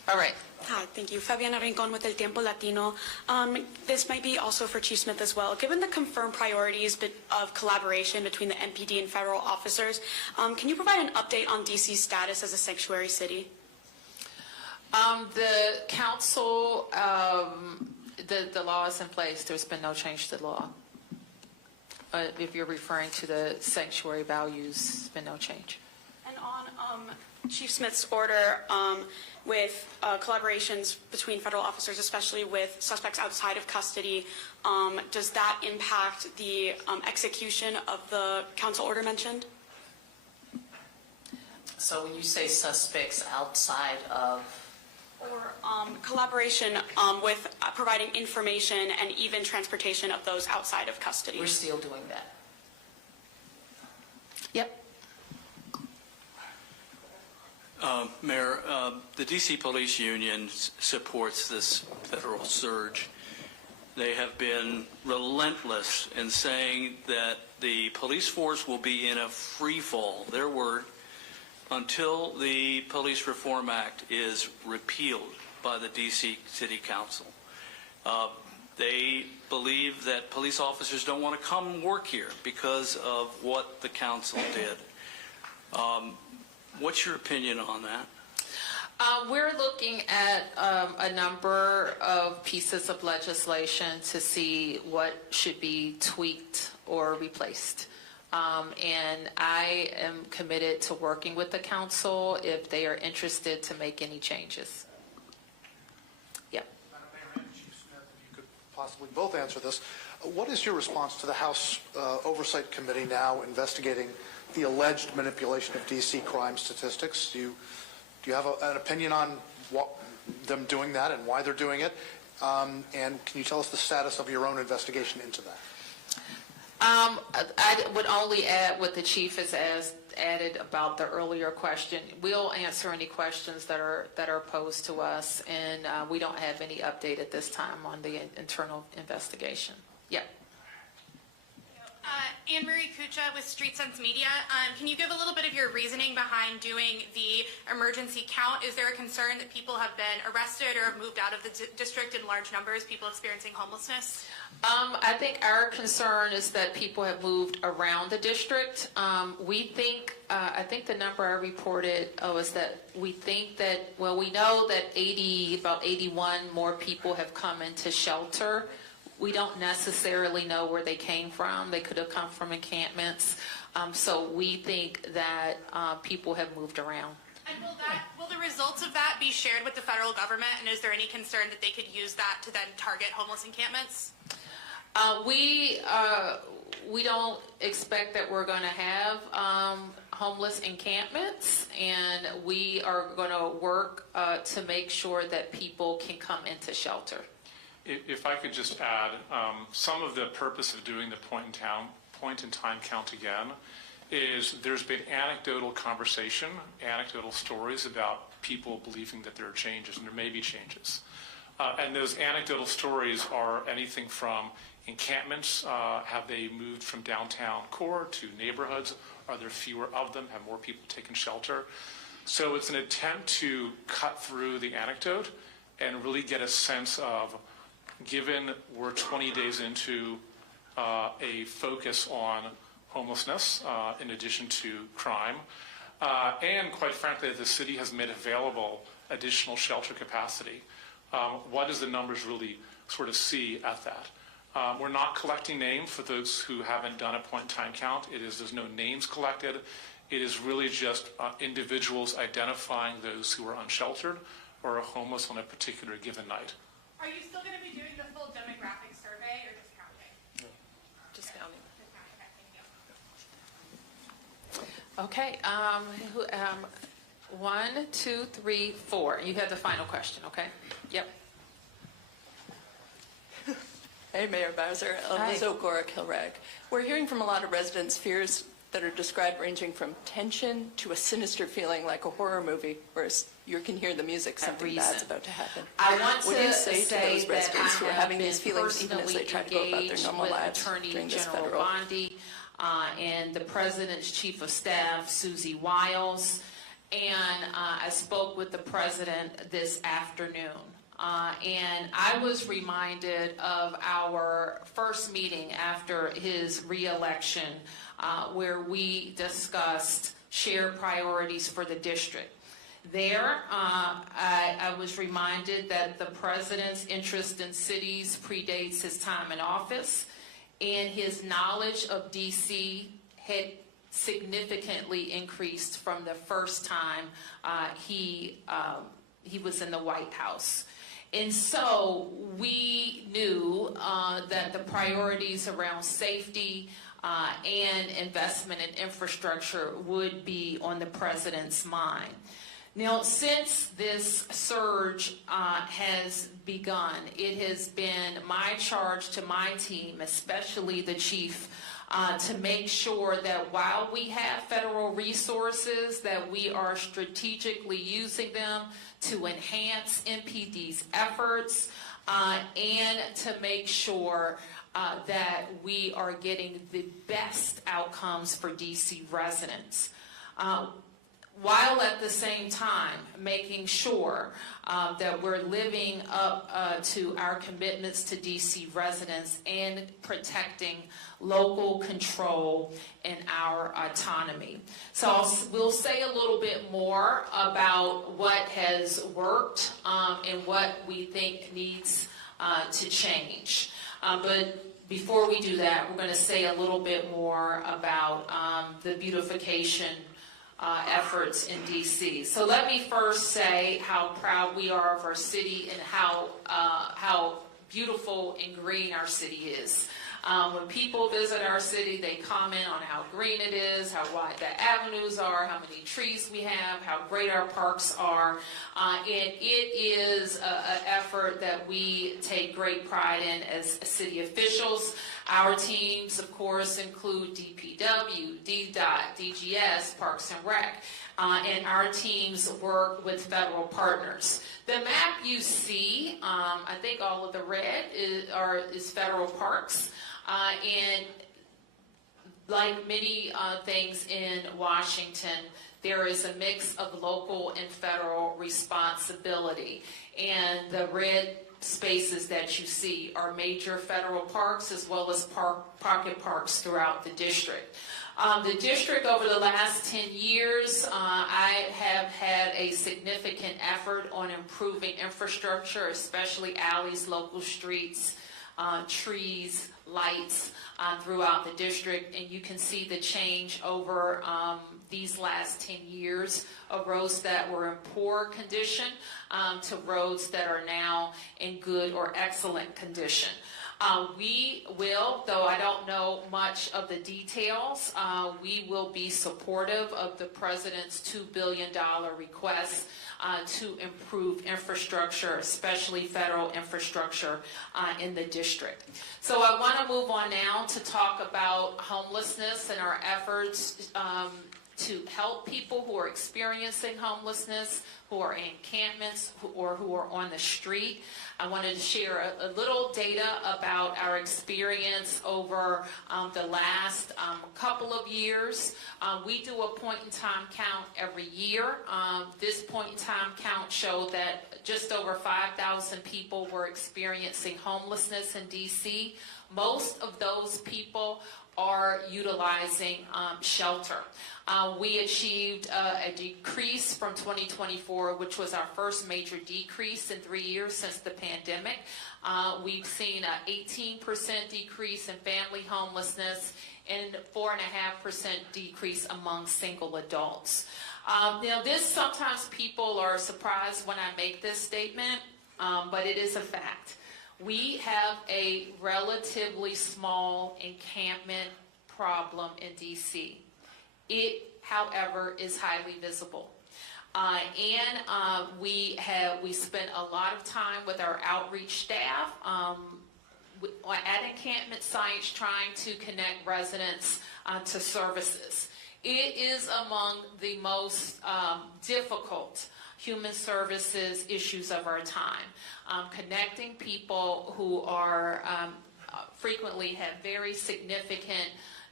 All right. Hi, thank you. Fabiana Rincon with El Tiempo Latino. This might be also for Chief Smith as well. Given the confirmed priorities of collaboration between the MPD and federal officers, can you provide an update on DC's status as a sanctuary city? The council, the law is in place. There's been no change to the law. If you're referring to the sanctuary values, there's been no change. And on Chief Smith's order with collaborations between federal officers, especially with suspects outside of custody, does that impact the execution of the council order mentioned? So when you say suspects outside of... Or collaboration with providing information and even transportation of those outside of custody? We're still doing that. Yep. Mayor, the D.C. Police Union supports this federal surge. They have been relentless in saying that the police force will be in a free fall, their word, until the Police Reform Act is repealed by the D.C. City Council. They believe that police officers don't want to come work here because of what the council did. What's your opinion on that? We're looking at a number of pieces of legislation to see what should be tweaked or replaced. And I am committed to working with the council if they are interested to make any changes. Yep. Madam Mayor and Chief Smith, if you could possibly both answer this. What is your response to the House Oversight Committee now investigating the alleged manipulation of D.C. crime statistics? Do you have an opinion on them doing that and why they're doing it? And can you tell us the status of your own investigation into that? I would only add what the chief has added about the earlier question. We'll answer any questions that are posed to us, and we don't have any update at this time on the internal investigation. Yeah. Anne Marie Kucha with Street Sense Media. Can you give a little bit of your reasoning behind doing the emergency count? Is there a concern that people have been arrested or have moved out of the district in large numbers, people experiencing homelessness? I think our concern is that people have moved around the district. We think, I think the number I reported is that we think that, well, we know that about 81 more people have come into shelter. We don't necessarily know where they came from. They could have come from encampments. So we think that people have moved around. And will the results of that be shared with the federal government? And is there any concern that they could use that to then target homeless encampments? We don't expect that we're going to have homeless encampments, and we are going to work to make sure that people can come into shelter. If I could just add, some of the purpose of doing the point in time count again is there's been anecdotal conversation, anecdotal stories about people believing that there are changes, and there may be changes. And those anecdotal stories are anything from encampments, have they moved from downtown core to neighborhoods? Are there fewer of them? Have more people taken shelter? So it's an attempt to cut through the anecdote and really get a sense of, given we're 20 days into a focus on homelessness in addition to crime, and quite frankly, the city has made available additional shelter capacity. What does the numbers really sort of see at that? We're not collecting names for those who haven't done a point-in-time count. There's no names collected. It is really just individuals identifying those who are unsheltered or are homeless on a particular given night. Are you still going to be doing the full demographic survey or just counting? Just counting. Okay. 1, 2, 3, 4. You have the final question, okay? Yep. Hey, Mayor Bowser. Liz O'Gora, Kilrag. We're hearing from a lot of residents fears that are described ranging from tension to a sinister feeling like a horror movie, whereas you can hear the music, something bad's about to happen. I want What do you say to those that residents who are I having have these been feelings even as they try to go about their normal with lives Attorney during this General federal? Bondi and the President's Chief of Staff, Susie Wiles, and I spoke with the president this afternoon. And I was reminded of our first meeting after his reelection, where we discussed shared priorities for the district. There, I was reminded that the president's interest in cities predates his time in office, and his knowledge of D.C. had significantly increased from the first time he was in the White House. And so we knew that the priorities around safety and investment in infrastructure would be on the president's mind. Now, since this surge has begun, it has been my charge to my team, especially the chief, to make sure that while we have federal resources, that we are strategically using them to enhance MPD's efforts and to make sure that we are getting the best outcomes for DC residents. While at the same time making sure that we're living up to our commitments to DC residents and protecting local control and our autonomy. So we'll say a little bit more about what has worked and what we think needs to change. But before we do that, we're going to say a little bit more about the beautification efforts in DC. So let me first say how proud we are of our city and how beautiful and green our city is. When people visit our city, they comment on how green it is, how wide the avenues are, how many trees we have, how great our parks are. And it is an effort that we take great pride in as city officials. Our teams, of course, include DPW, DDOT, DGS, Parks and Rec, and our teams work with federal partners. The map you see, I think all of the red is federal parks, and like many things in Washington, there is a mix of local and federal responsibility, and the red spaces that you see are major federal parks as well as pocket parks throughout the district. The district over the last 10 years, I have had a significant effort on improving infrastructure, especially alleys, local streets, trees, lights throughout the district, and you can see the change over these last 10 years of roads that were in poor condition to roads that are now in good or excellent condition. We will, though I don't know much of the details, we will be supportive of the President's $2 billion request to improve infrastructure, especially federal infrastructure in the district. So I want to move on now to talk about homelessness and our efforts to help people who are experiencing homelessness, who are in encampments, or who are on the street. I wanted to share a little data about our experience over the last couple of years. We do a point-in-time count every year. This point-in-time count showed that just over 5,000 people were experiencing homelessness in D.C. Most of those people are utilizing shelter. We achieved a decrease from 2024, which was our first major decrease in 3 years since the pandemic. We've seen an 18% decrease in family homelessness and 4.5% decrease among single adults. Now, sometimes people are surprised when I make this statement, but it is a fact. We have a relatively small encampment problem in D.C. It, however, is highly visible. And we spent a lot of time with our outreach staff at encampment sites trying to connect residents to services. It is among the most difficult human services issues of our time. Connecting people who are frequently have very significant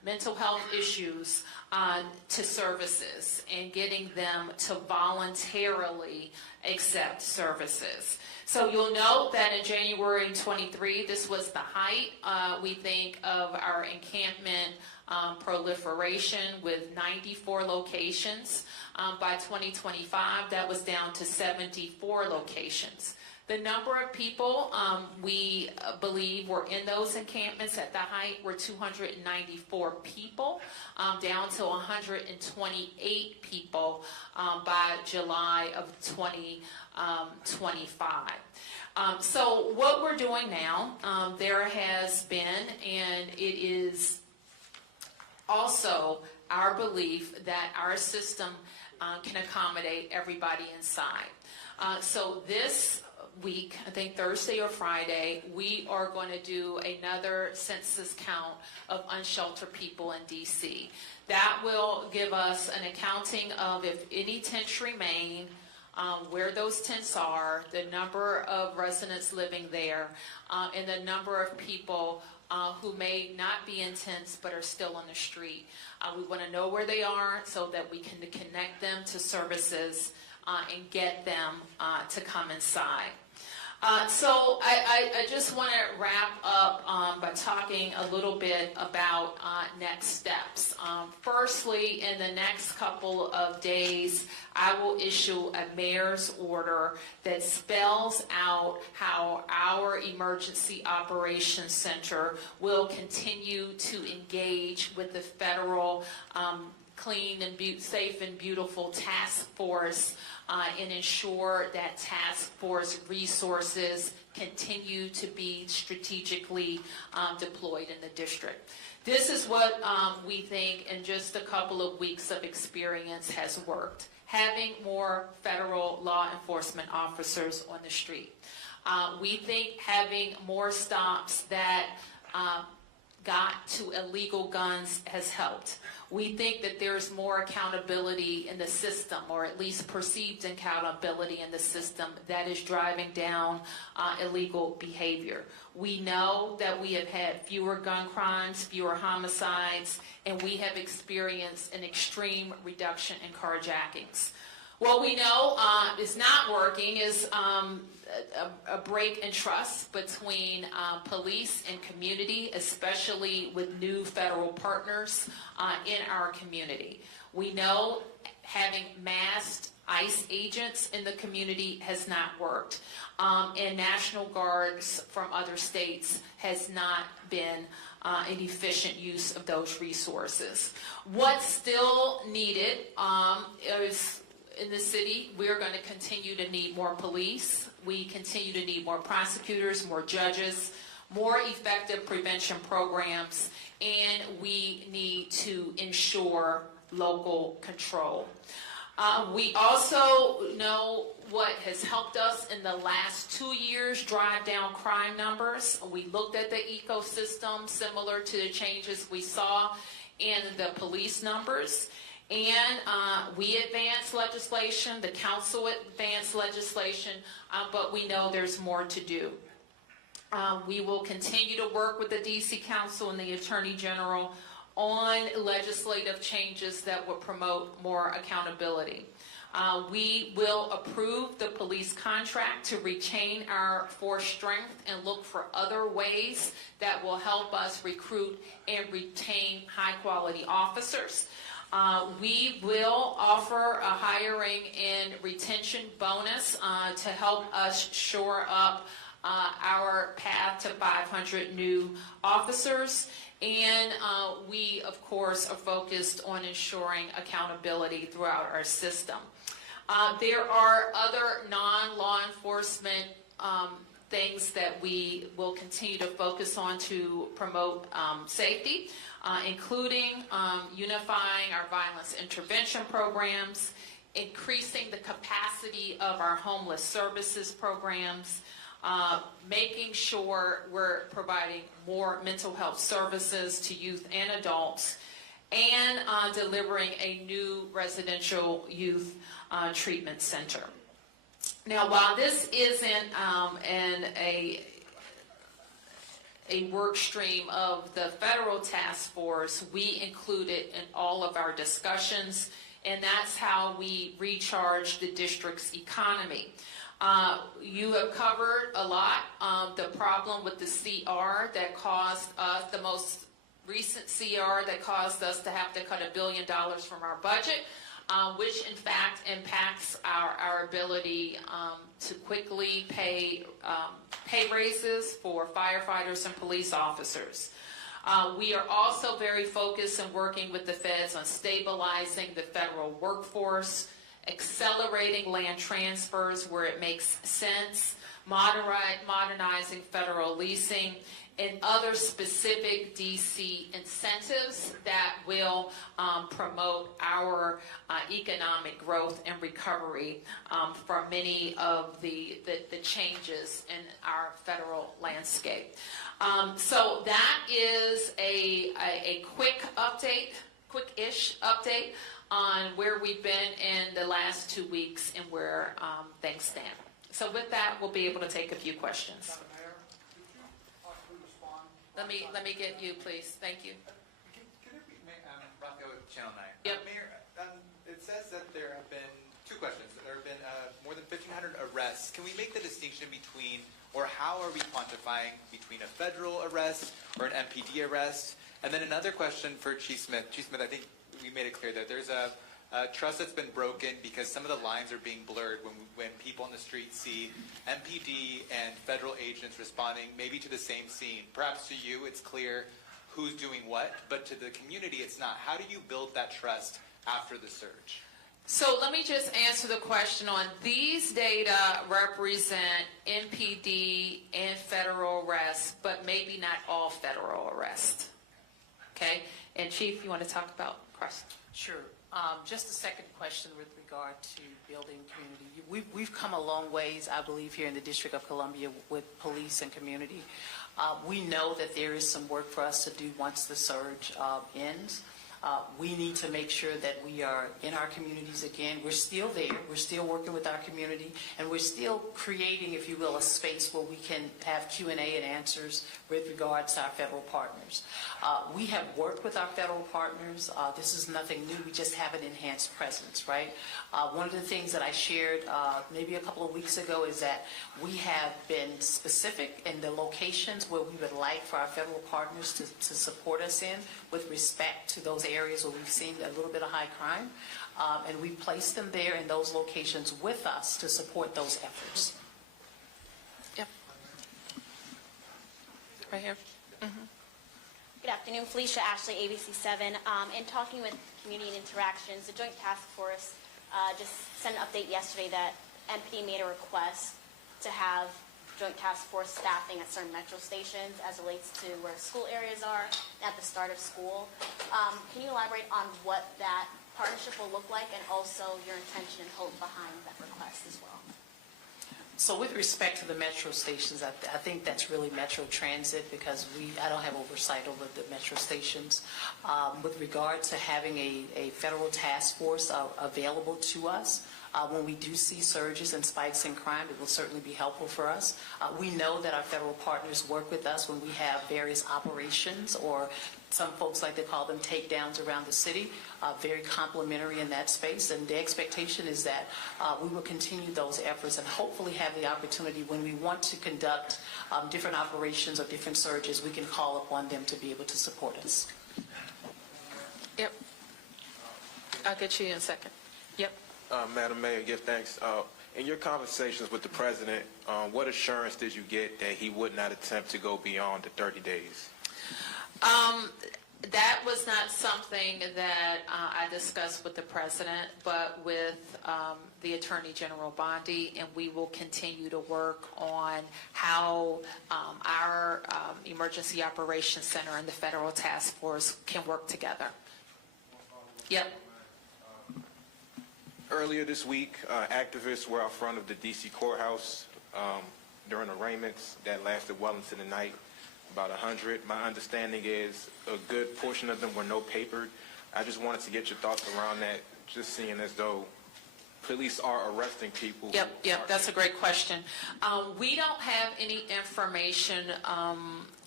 mental health issues to services and getting them to voluntarily accept services. So you'll note that in January 23, this was the height, we think, of our encampment proliferation with 94 locations. By 2025, that was down to 74 locations. The number of people we believe were in those encampments at the height were 294 people, down to 128 people by July of 2025. So what we're doing now, there has been, and it is also our belief that our system can accommodate everybody inside. So this week, I think Thursday or Friday, we are going to do another census count of unsheltered people in DC. That will give us an accounting of if any tents remain, where those tents are, the number of residents living there, and the number of people who may not be in tents but are still on the street. We want to know where they are so that we can connect them to services and get them to come inside. So I just want to wrap up by talking a little bit about next steps. Firstly, in the next couple of days, I will issue a mayor's order that spells out how our Emergency Operations Center will continue to engage with the federal Clean and Safe and Beautiful Task Force and ensure that task force resources continue to be strategically deployed in the district. This is what we think in just a couple of weeks of experience has worked. Having more federal law enforcement officers on the street. We think having more stops that got to illegal guns has helped. We think that there's more accountability in the system, or at least perceived accountability in the system, that is driving down illegal behavior. We know that we have had fewer gun crimes, fewer homicides, and we have experienced an extreme reduction in carjackings. What we know is not working is a break in trust between police and community, especially with new federal partners in our community. We know having masked ICE agents in the community has not worked, and National Guards from other states has not been an efficient use of those resources. What's still needed is, in the city, we're going to continue to need more police. We continue to need more prosecutors, more judges, more effective prevention programs, and we need to ensure local control. We also know what has helped us in the last 2 years drive down crime numbers. We looked at the ecosystem similar to the changes we saw in the police numbers. And we advanced legislation, the council advanced legislation, but we know there's more to do. We will continue to work with the DC Council and the Attorney General on legislative changes that will promote more accountability. We will approve the police contract to retain our force strength and look for other ways that will help us recruit and retain high-quality officers. We will offer a hiring and retention bonus to help us shore up our path to 500 new officers. And we, of course, are focused on ensuring accountability throughout our system. There are other non-law enforcement things that we will continue to focus on to promote safety, including unifying our violence intervention programs, increasing the capacity of our homeless services programs, making sure we're providing more mental health services to youth and adults, and delivering a new residential youth treatment center. Now, while this isn't a work stream of the federal task force, we include it in all of our discussions, and that's how we recharge the district's economy. You have covered a lot. The problem with the CR that caused us, the most recent CR that caused us to have to cut $1 billion from our budget, which in fact impacts our ability to quickly pay raises for firefighters and police officers. We are also very focused and working with the feds on stabilizing the federal workforce, accelerating land transfers where it makes sense, modernizing federal leasing, and other specific DC incentives that will promote our economic growth and recovery from many of the changes in our federal landscape. So that is a quick update, quick-ish update on where we've been in the last 2 weeks and where things stand. So with that, we'll be able to take a few questions. Let me get you, please. Thank you. Can it be, Rocco with Channel 9? Yep. Mayor, it says that there have been two questions. There have been more than 1,500 arrests. Can we make the distinction between, or how are we quantifying between a federal arrest or an MPD arrest? And then another question for Chief Smith. Chief Smith, I think we made it clear that there's a trust that's been broken because some of the lines are being blurred when people on the street see MPD and federal agents responding maybe to the same scene. Perhaps to you it's clear who's doing what, but to the community it's not. How do you build that trust after the surge? So let me just answer the question on these data represent NPD and federal arrests, but maybe not all federal arrests. Okay? And Chief, you want to talk about question? Sure. Just a second question with regard to building community. We've come a long ways, I believe, here in the District of Columbia with police and community. We know that there is some work for us to do once the surge ends. We need to make sure that we are in our communities again. We're still there. We're still working with our community, and we're still creating, if you will, a space where we can have Q&A and answers with regards to our federal partners. We have worked with our federal partners. This is nothing new. We just have an enhanced presence, right? One of the things that I shared maybe a couple of weeks ago is that we have been specific in the locations where we would like for our federal partners to support us in with respect to those areas where we've seen a little bit of high crime. And we place them there in those locations with us to support those efforts. Yep. Right here. Mm-hmm. Good afternoon, Felicia Ashley, ABC7. In talking with Community and Interactions, the Joint Task Force just sent an update yesterday that MPD made a request to have Joint Task Force staffing at certain metro stations as it relates to where school areas are at the start of school. Can you elaborate on what that partnership will look like and also your intention and hope behind that request as well? So with respect to the metro stations, I think that's really Metro Transit because I don't have oversight over the metro stations. With regard to having a federal task force available to us, when we do see surges and spikes in crime, it will certainly be helpful for us. We know that our federal partners work with us when we have various operations, or some folks like to call them takedowns around the city, very complementary in that space. And the expectation is that we will continue those efforts and hopefully have the opportunity when we want to conduct different operations or different surges, we can call upon them to be able to support us. Yep. I'll get you in a second. Yep. Madam Mayor, give thanks. In your conversations with the president, what assurance did you get that he would not attempt to go beyond the 30 days? That was not something that I discussed with the president, but with the Attorney General Bondi, and we will continue to work on how our Emergency Operations Center and the Federal Task Force can work together. Yep. Earlier this week, activists were out front of the D.C. courthouse during arraignments that lasted well into the night, about 100. My understanding is a good portion of them were no-papered. I just wanted to get your thoughts around that, just seeing as though police are arresting people. Yep, that's a great question. We don't have any information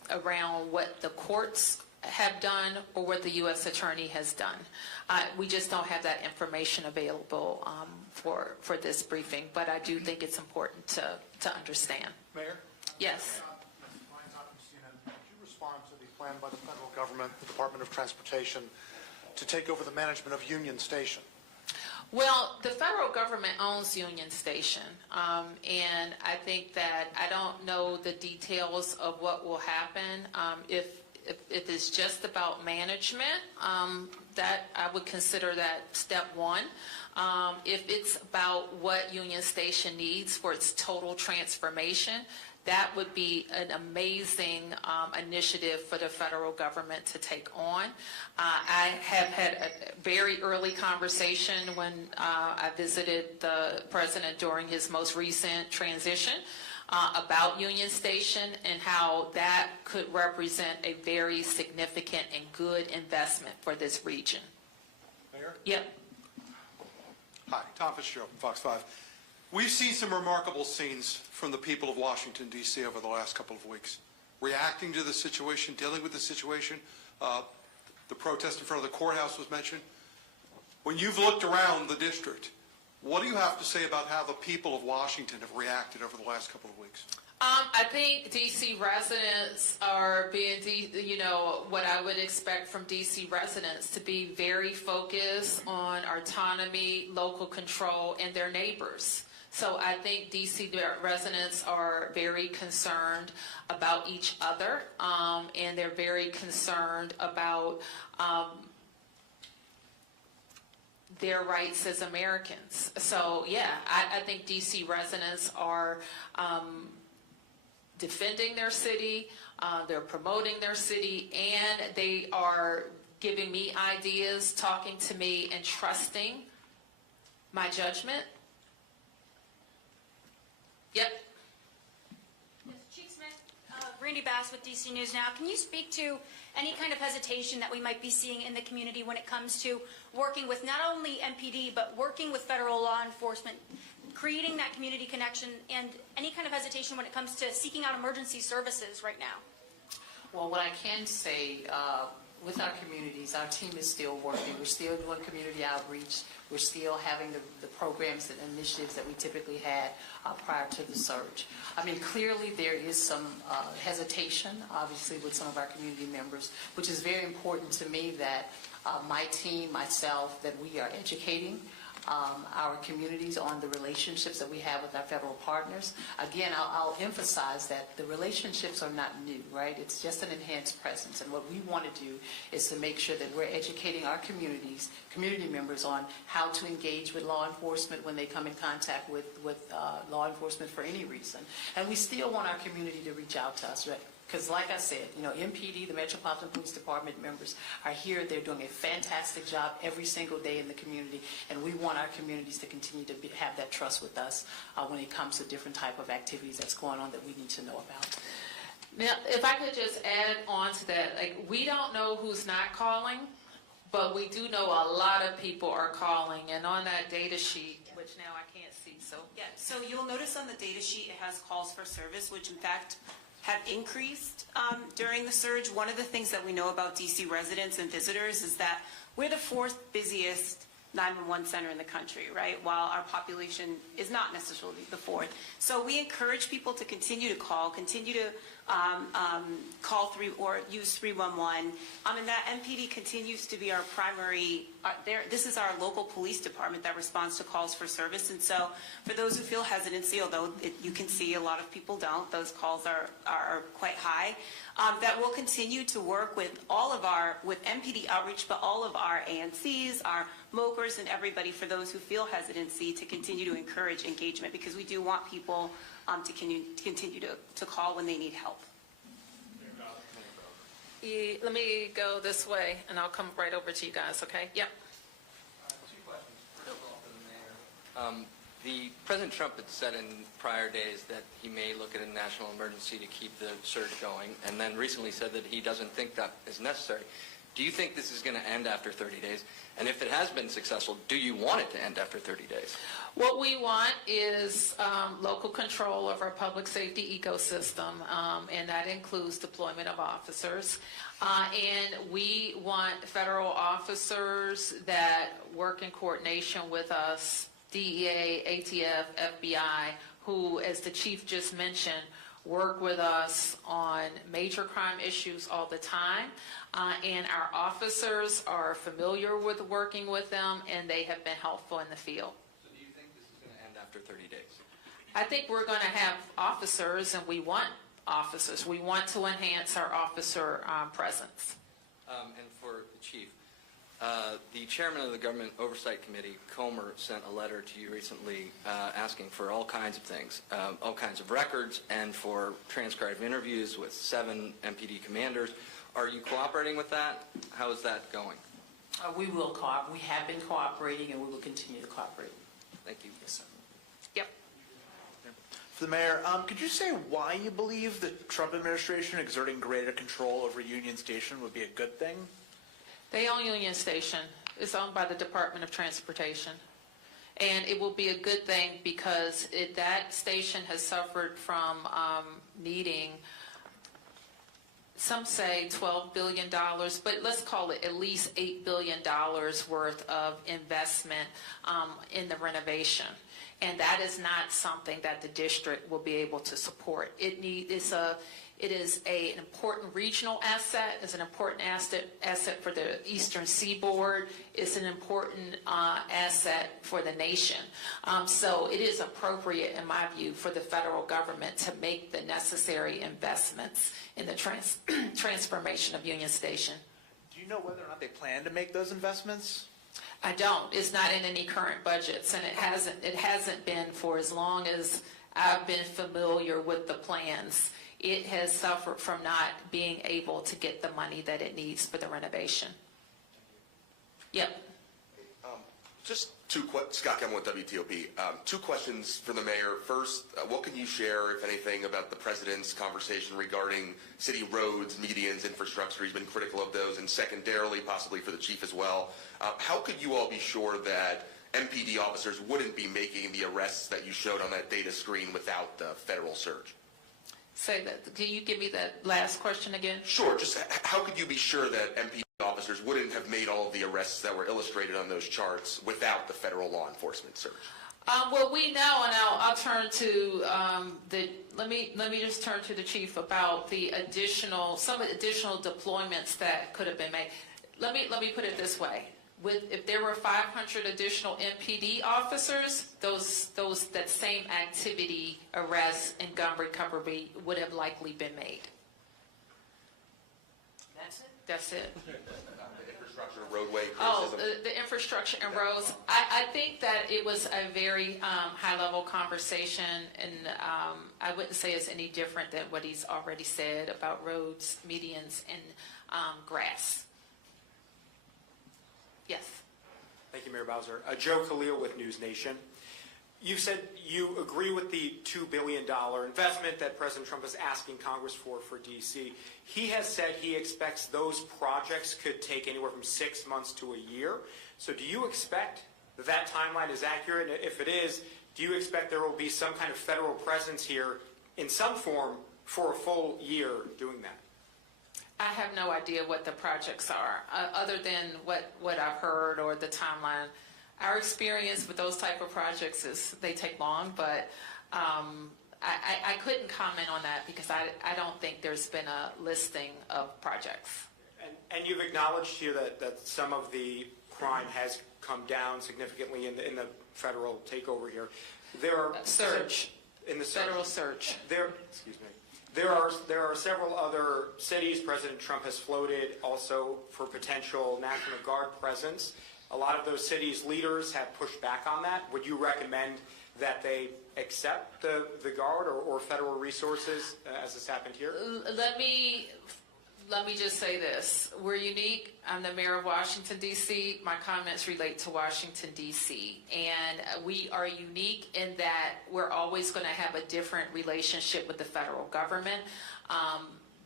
around what the courts have done or what the U.S. Attorney has done. We just don't have that information available for this briefing, but I do think it's important to understand. Mayor? Yes. Could you respond to the plan by the federal government, the Department of Transportation, to take over the management of Union Station? Well, the federal government owns Union Station, and I think that I don't know the details of what will happen. If it's just about management, that I would consider that step one. If it's about what Union Station needs for its total transformation, that would be an amazing initiative for the federal government to take on. I have had a very early conversation when I visited the president during his most recent transition about Union Station and how that could represent a very significant and good investment for this region. Mayor? Yep. Hi, Tom Fitzgerald from Fox 5. We've seen some remarkable scenes from the people of Washington, D.C. over the last couple of weeks, reacting to the situation, dealing with the situation. The protest in front of the courthouse was mentioned. When you've looked around the district, what do you have to say about how the people of Washington have reacted over the last couple of weeks? I think D.C. residents are being, what I would expect from D.C. residents to be very focused on autonomy, local control, and their neighbors. So I think D.C. residents are very concerned about each other, and they're very concerned about their rights as Americans. So yeah, I think D.C. residents are defending their city, they're promoting their city, and they are giving me ideas, talking to me, and trusting my judgment. Yep. Yes, Chief Smith, Randy Bass with DC News Now. Can you speak to any kind of hesitation that we might be seeing in the community when it comes to working with not only MPD, but working with federal law enforcement, creating that community connection, and any kind of hesitation when it comes to seeking out emergency services right now? Well, what I can say, with our communities, our team is still working. We're still doing community outreach. We're still having the programs and initiatives that we typically had prior to the surge. I mean, clearly there is some hesitation, obviously, with some of our community members, which is very important to me that my team, myself, that we are educating our communities on the relationships that we have with our federal partners. Again, I'll emphasize that the relationships are not new, right? It's just an enhanced presence. And what we want to do is to make sure that we're educating our community members on how to engage with law enforcement when they come in contact with law enforcement for any reason. And we still want our community to reach out to us, right? Because like I said, MPD, the Metropolitan Police Department members are here. They're doing a fantastic job every single day in the community, and we want our communities to continue to have that trust with us when it comes to different type of activities that's going on that we need to know about. Now, if I could just add on to that, we don't know who's not calling, but we do know a lot of people are calling, and on that data sheet, which now I can't see, so. Yeah, so you'll notice on the data sheet it has calls for service, which in fact have increased during the surge. One of the things that we know about DC residents and visitors is that we're the fourth busiest 911 center in the country, right? While our population is not necessarily the fourth. So we encourage people to continue to call, continue to call or use 311. And that MPD continues to be our primary, this is our local police department that responds to calls for service. And so for those who feel hesitancy, although you can see a lot of people don't, those calls are quite high, that we'll continue to work with with MPD outreach, but all of our ANCs, our MOCRs, and everybody, for those who feel hesitancy, to continue to encourage engagement, because we do want people to continue to call when they need help. Let me go this way, and I'll come right over to you guys, okay? Yep. Two questions. First of all, for the mayor. The President Trump had said in prior days that he may look at a national emergency to keep the surge going, and then recently said that he doesn't think that is necessary. Do you think this is going to end after 30 days? And if it has been successful, do you want it to end after 30 days? What we want is local control of our public safety ecosystem, and that includes deployment of officers. And we want federal officers that work in coordination with us, DEA, ATF, FBI, who, as the chief just mentioned, work with us on major crime issues all the time. And our officers are familiar with working with them, and they have been helpful in the field. So do you think this is going to end after 30 days? I think we're going to have officers, and we want officers. We want to enhance our officer presence. And for the chief, the chairman of the Government Oversight Committee, Comer, sent a letter to you recently asking for all kinds of things, all kinds of records, and for transcribed interviews with 7 MPD commanders. Are you cooperating with that? How is that going? We will cooperate. We have been cooperating, and we will continue to cooperate. Thank you. Yes, sir. Yep. For the mayor, could you say why you believe the Trump administration exerting greater control over Union Station would be a good thing? They own Union Station. It's owned by the Department of Transportation. And it will be a good thing because that station has suffered from needing, some say $12 billion, but let's call it at least $8 billion worth of investment in the renovation. And that is not something that the district will be able to support. It is an important regional asset. It's an important asset for the Eastern Seaboard. It's an important asset for the nation. So it is appropriate, in my view, for the federal government to make the necessary investments in the transformation of Union Station. Do you know whether or not they plan to make those investments? I don't. It's not in any current budgets, and it hasn't been for as long as I've been familiar with the plans. It has suffered from not being able to get the money that it needs for the renovation. Yep. Just Scott Campbell with WTOP. 2 questions for the mayor. First, what can you share, if anything, about the president's conversation regarding city roads, medians, infrastructure? He's been critical of those. And secondarily, possibly for the chief as well, how could you all be sure that MPD officers wouldn't be making the arrests that you showed on that data screen without the federal surge? Say that. Can you give me that last question again? Sure. Just how could you be sure that MPD officers wouldn't have made all of the arrests that were illustrated on those charts without the federal law enforcement surge? Well, we know, and I'll turn to let me just turn to the chief about some additional deployments that could have been made. Let me put it this way: if there were 500 additional MPD officers, that same activity, arrests, and gun recovery would have likely been made. That's it? That's it. The infrastructure, roadway criticism. The infrastructure and roads. I think that it was a very high-level conversation, and I wouldn't say it's any different than what he's already said about roads, medians, and grass. Yes. Thank you, Mayor Bowser. Joe Khalil with News Nation. You said you agree with the $2 billion investment that President Trump is asking Congress for D.C. He has said he expects those projects could take anywhere from 6 months to a year. So do you expect that timeline is accurate? And if it is, do you expect there will be some kind of federal presence here in some form for a full year doing that? I have no idea what the projects are, other than what I've heard or the timeline. Our experience with those type of projects is they take long, but I couldn't comment on that because I don't think there's been a listing of projects. And you've acknowledged here that some of the crime has come down significantly in the federal takeover here. There are surge in the federal surge. Excuse me. There are several other cities President Trump has floated also for potential National Guard presence. A lot of those cities' leaders have pushed back on that. Would you recommend that they accept the Guard or federal resources as has happened here? Let me just say this. We're unique. I'm the mayor of Washington, D.C. My comments relate to Washington, D.C. And we are unique in that we're always going to have a different relationship with the federal government.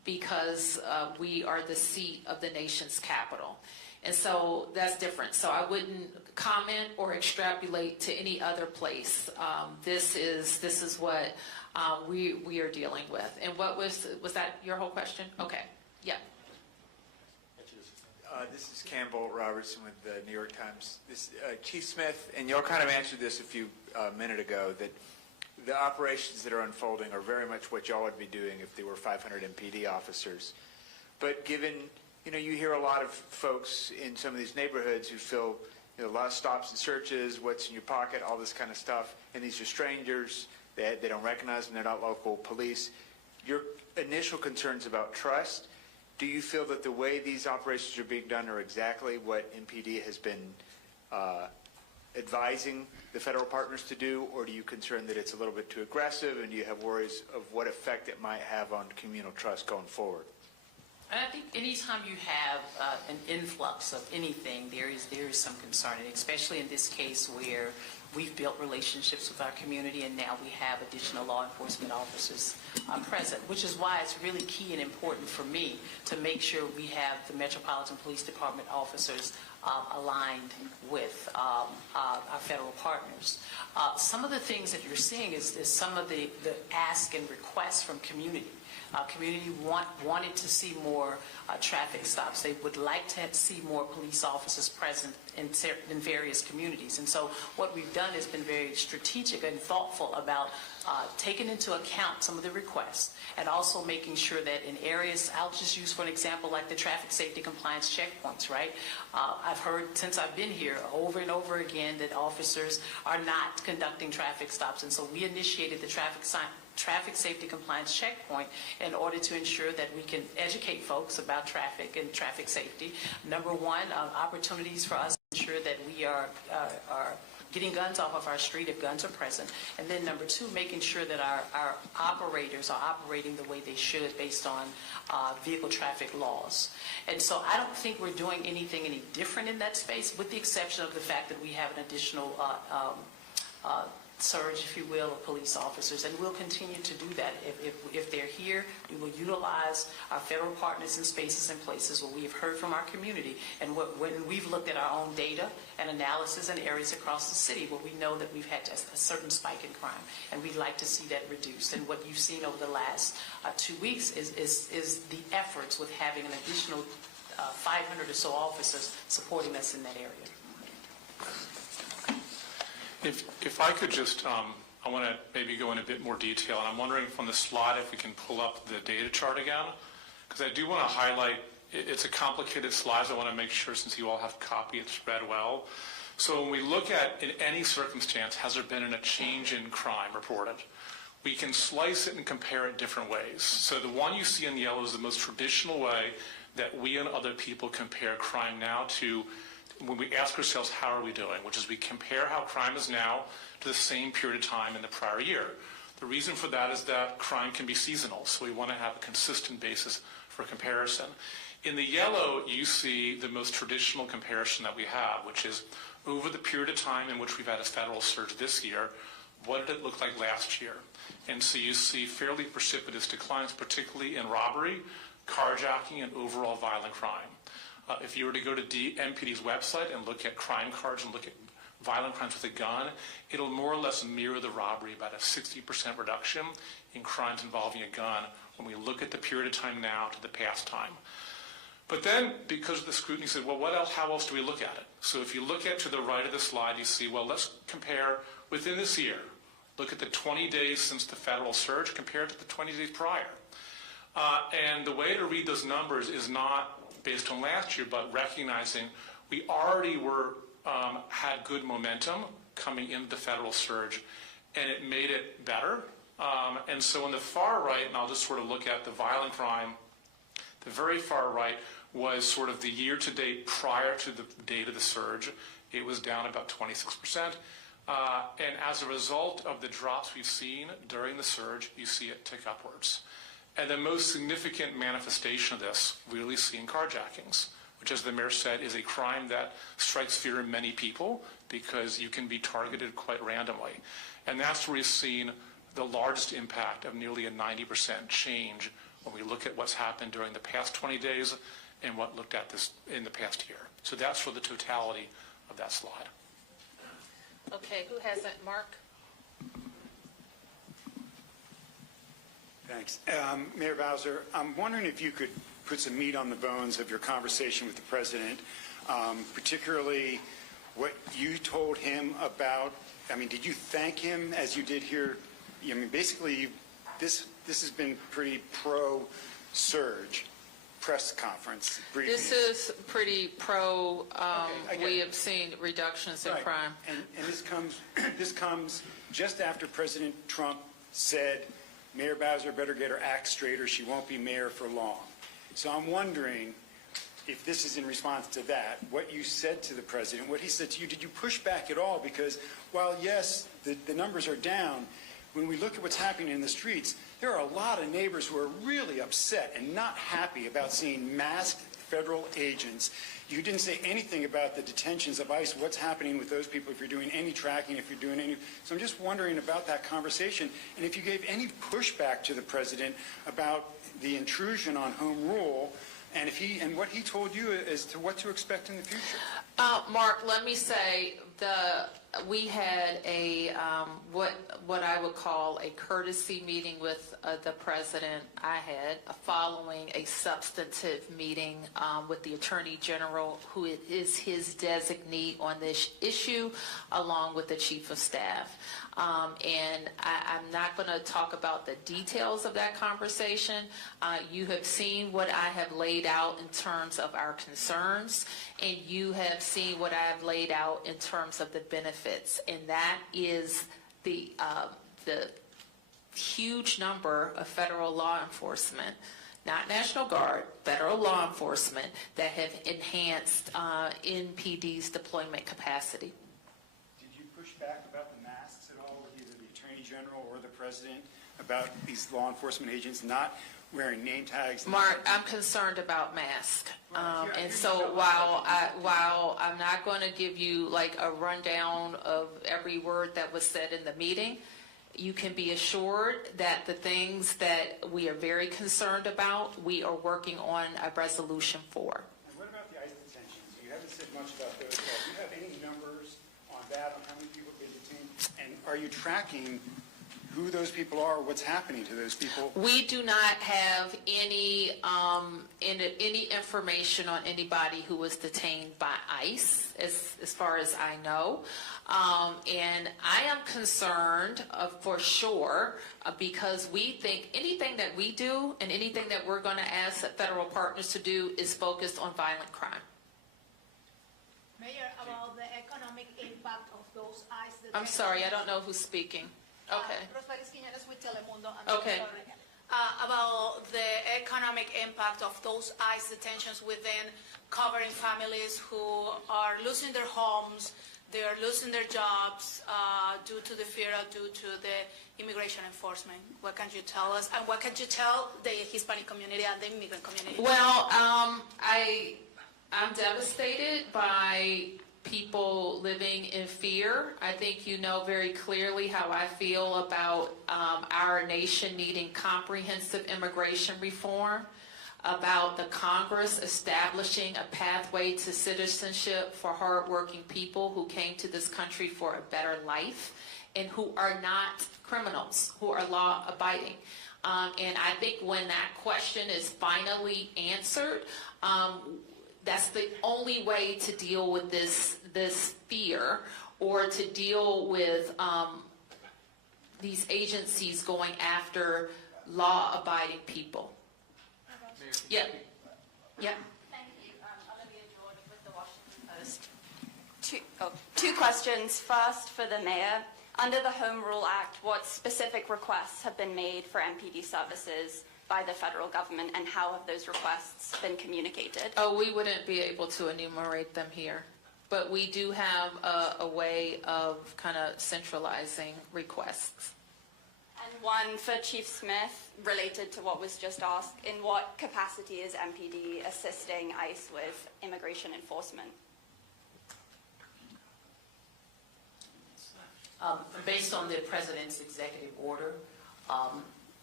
because we are the seat of the nation's capital. And so that's different. So I wouldn't comment or extrapolate to any other place. This is what we are dealing with. And what was that your whole question? Okay, yeah. This is Campbell Robertson with the New York Times. Chief Smith, and y'all kind of answered this a few minute ago, that the operations that are unfolding are very much what y'all would be doing if there were 500 MPD officers. But given, you hear a lot of folks in some of these neighborhoods who feel a lot of stops and searches, what's in your pocket, all this kind of stuff, and these are strangers, they don't recognize them, they're not local police. Your initial concerns about trust, do you feel that the way these operations are being done are exactly what MPD has been advising the federal partners to do, or do you concern that it's a little bit too aggressive, and do you have worries of what effect it might have on communal trust going forward? And I think anytime you have an influx of anything, there is some concern, and especially in this case where we've built relationships with our community and now we have additional law enforcement officers present, which is why it's really key and important for me to make sure we have the Metropolitan Police Department officers aligned with our federal partners. Some of the things that you're seeing is some of the ask and requests from community. Community wanted to see more traffic stops. They would like to see more police officers present in various communities. And so what we've done has been very strategic and thoughtful about taking into account some of the requests and also making sure that in areas, I'll just use for an example like the traffic safety compliance checkpoints, right? I've heard since I've been here over and over again that officers are not conducting traffic stops. And so we initiated the traffic safety compliance checkpoint in order to ensure that we can educate folks about traffic and traffic safety. Number one, opportunities for us to ensure that we are getting guns off of our street if guns are present. And then number two, making sure that our operators are operating the way they should based on vehicle traffic laws. And so I don't think we're doing anything any different in that space, with the exception of the fact that we have an additional surge, if you will, of police officers, and we'll continue to do that. If they're here, we will utilize our federal partners in spaces and places where we have heard from our community, and when we've looked at our own data and analysis in areas across the city where we know that we've had a certain spike in crime, and we'd like to see that reduced. And what you've seen over the last 2 weeks is the efforts with having an additional 500 or so officers supporting us in that area. If I could just, I want to maybe go in a bit more detail, and I'm wondering from the slide if we can pull up the data chart again, because I do want to highlight, it's a complicated slide, so I want to make sure, since you all have a copy, it's read well. So when we look at, in any circumstance, has there been a change in crime reported? We can slice it and compare it different ways. So the one you see in yellow is the most traditional way that we and other people compare crime now to when we ask ourselves, how are we doing? Which is we compare how crime is now to the same period of time in the prior year. The reason for that is that crime can be seasonal, so we want to have a consistent basis for comparison. In the yellow, you see the most traditional comparison that we have, which is over the period of time in which we've had a federal surge this year, what did it look like last year? And so you see fairly precipitous declines, particularly in robbery, carjacking, and overall violent crime. If you were to go to MPD's website and look at crime cards and look at violent crimes with a gun, it'll more or less mirror the robbery, about a 60% reduction in crimes involving a gun when we look at the period of time now to the past time. But then, because of the scrutiny, said, well, what else? How else do we look at it? So if you look at to the right of the slide, you see, well, let's compare within this year. Look at the 20 days since the federal surge compared to the 20 days prior. And the way to read those numbers is not based on last year, but recognizing we already had good momentum coming into the federal surge, and it made it better. And so on the far right, and I'll just sort of look at the violent crime, the very far right was sort of the year-to-date prior to the date of the surge. It was down about 26%. And as a result of the drops we've seen during the surge, you see it tick upwards. And the most significant manifestation of this really seen carjackings, which, as the mayor said, is a crime that strikes fear in many people because you can be targeted quite randomly. And that's where we've seen the largest impact of nearly a 90% change when we look at what's happened during the past 20 days and what looked at this in the past year. So that's for the totality of that slide. Okay, who hasn't? Mark? Thanks. Mayor Bowser, I'm wondering if you could put some meat on the bones of your conversation with the president, particularly what you told him about, I mean, did you thank him as you did here? I mean, basically, this has been pretty pro-surge press conference briefing. This is pretty pro, I get we it. have seen reductions in Right. crime. And this comes just after President Trump said, Mayor Bowser better get her act straight or she won't be mayor for long. So I'm wondering if this is in response to that, what you said to the president, what he said to you, did you push back at all? Because while, yes, the numbers are down, when we look at what's happening in the streets, there are a lot of neighbors who are really upset and not happy about seeing masked federal agents. You didn't say anything about the detentions of ICE, what's happening with those people, if you're doing any tracking, if you're doing any. So I'm just wondering about that conversation, and if you gave any pushback to the president about the intrusion on home rule, and and what he told you as to what to expect in the future. Mark, let me say, we had a what I would call a courtesy meeting with the president. I had following a substantive meeting with the Attorney General, who is his designee on this issue, along with the Chief of Staff. And I'm not going to talk about the details of that conversation. You have seen what I have laid out in terms of our concerns, and you have seen what I have laid out in terms of the benefits, and that is the huge number of federal law enforcement, not National Guard, federal law enforcement, that have enhanced NPD's deployment capacity. Did you push back about the masks at all with either the Attorney General or the President about these law enforcement agents not wearing name tags? Mark, I'm concerned about masks. And so while I'm not going to give you like a rundown of every word that was said in the meeting, you can be assured that the things that we are very concerned about, we are working on a resolution for. And what about the ICE detentions? You haven't said much about those at all. Do you have any numbers on that, on how many people have been detained? And are you tracking who those people are, what's happening to those people? We do not have any information on anybody who was detained by ICE, as far as I know. And I am concerned for sure because we think anything that we do and anything that we're going to ask federal partners to do is focused on violent crime. Mayor, about the economic impact of those ICE detentions. I'm sorry, I don't know who's speaking. Okay. With Telemundo. Okay. About the economic impact of those ICE detentions within covering families who are losing their homes, they are losing their jobs due to the fear, due to the immigration enforcement. What can you tell us? And what can you tell the Hispanic community and the immigrant community? Well, I'm devastated by people living in fear. I think you know very clearly how I feel about our nation needing comprehensive immigration reform, about the Congress establishing a pathway to citizenship for hardworking people who came to this country for a better life and who are not criminals, who are law-abiding. And I think when that question is finally answered, that's the only way to deal with this fear, or to deal with these agencies going after law-abiding people. Yep. Yep. Thank you. Olivia George with the Washington Post. Two questions. First, for the mayor. Under the Home Rule Act, what specific requests have been made for MPD services by the federal government, and how have those requests been communicated? Oh, we wouldn't be able to enumerate them here, but we do have a way of kind of centralizing requests. And one for Chief Smith, related to what was just asked. In what capacity is MPD assisting ICE with immigration enforcement? Based on the president's executive order,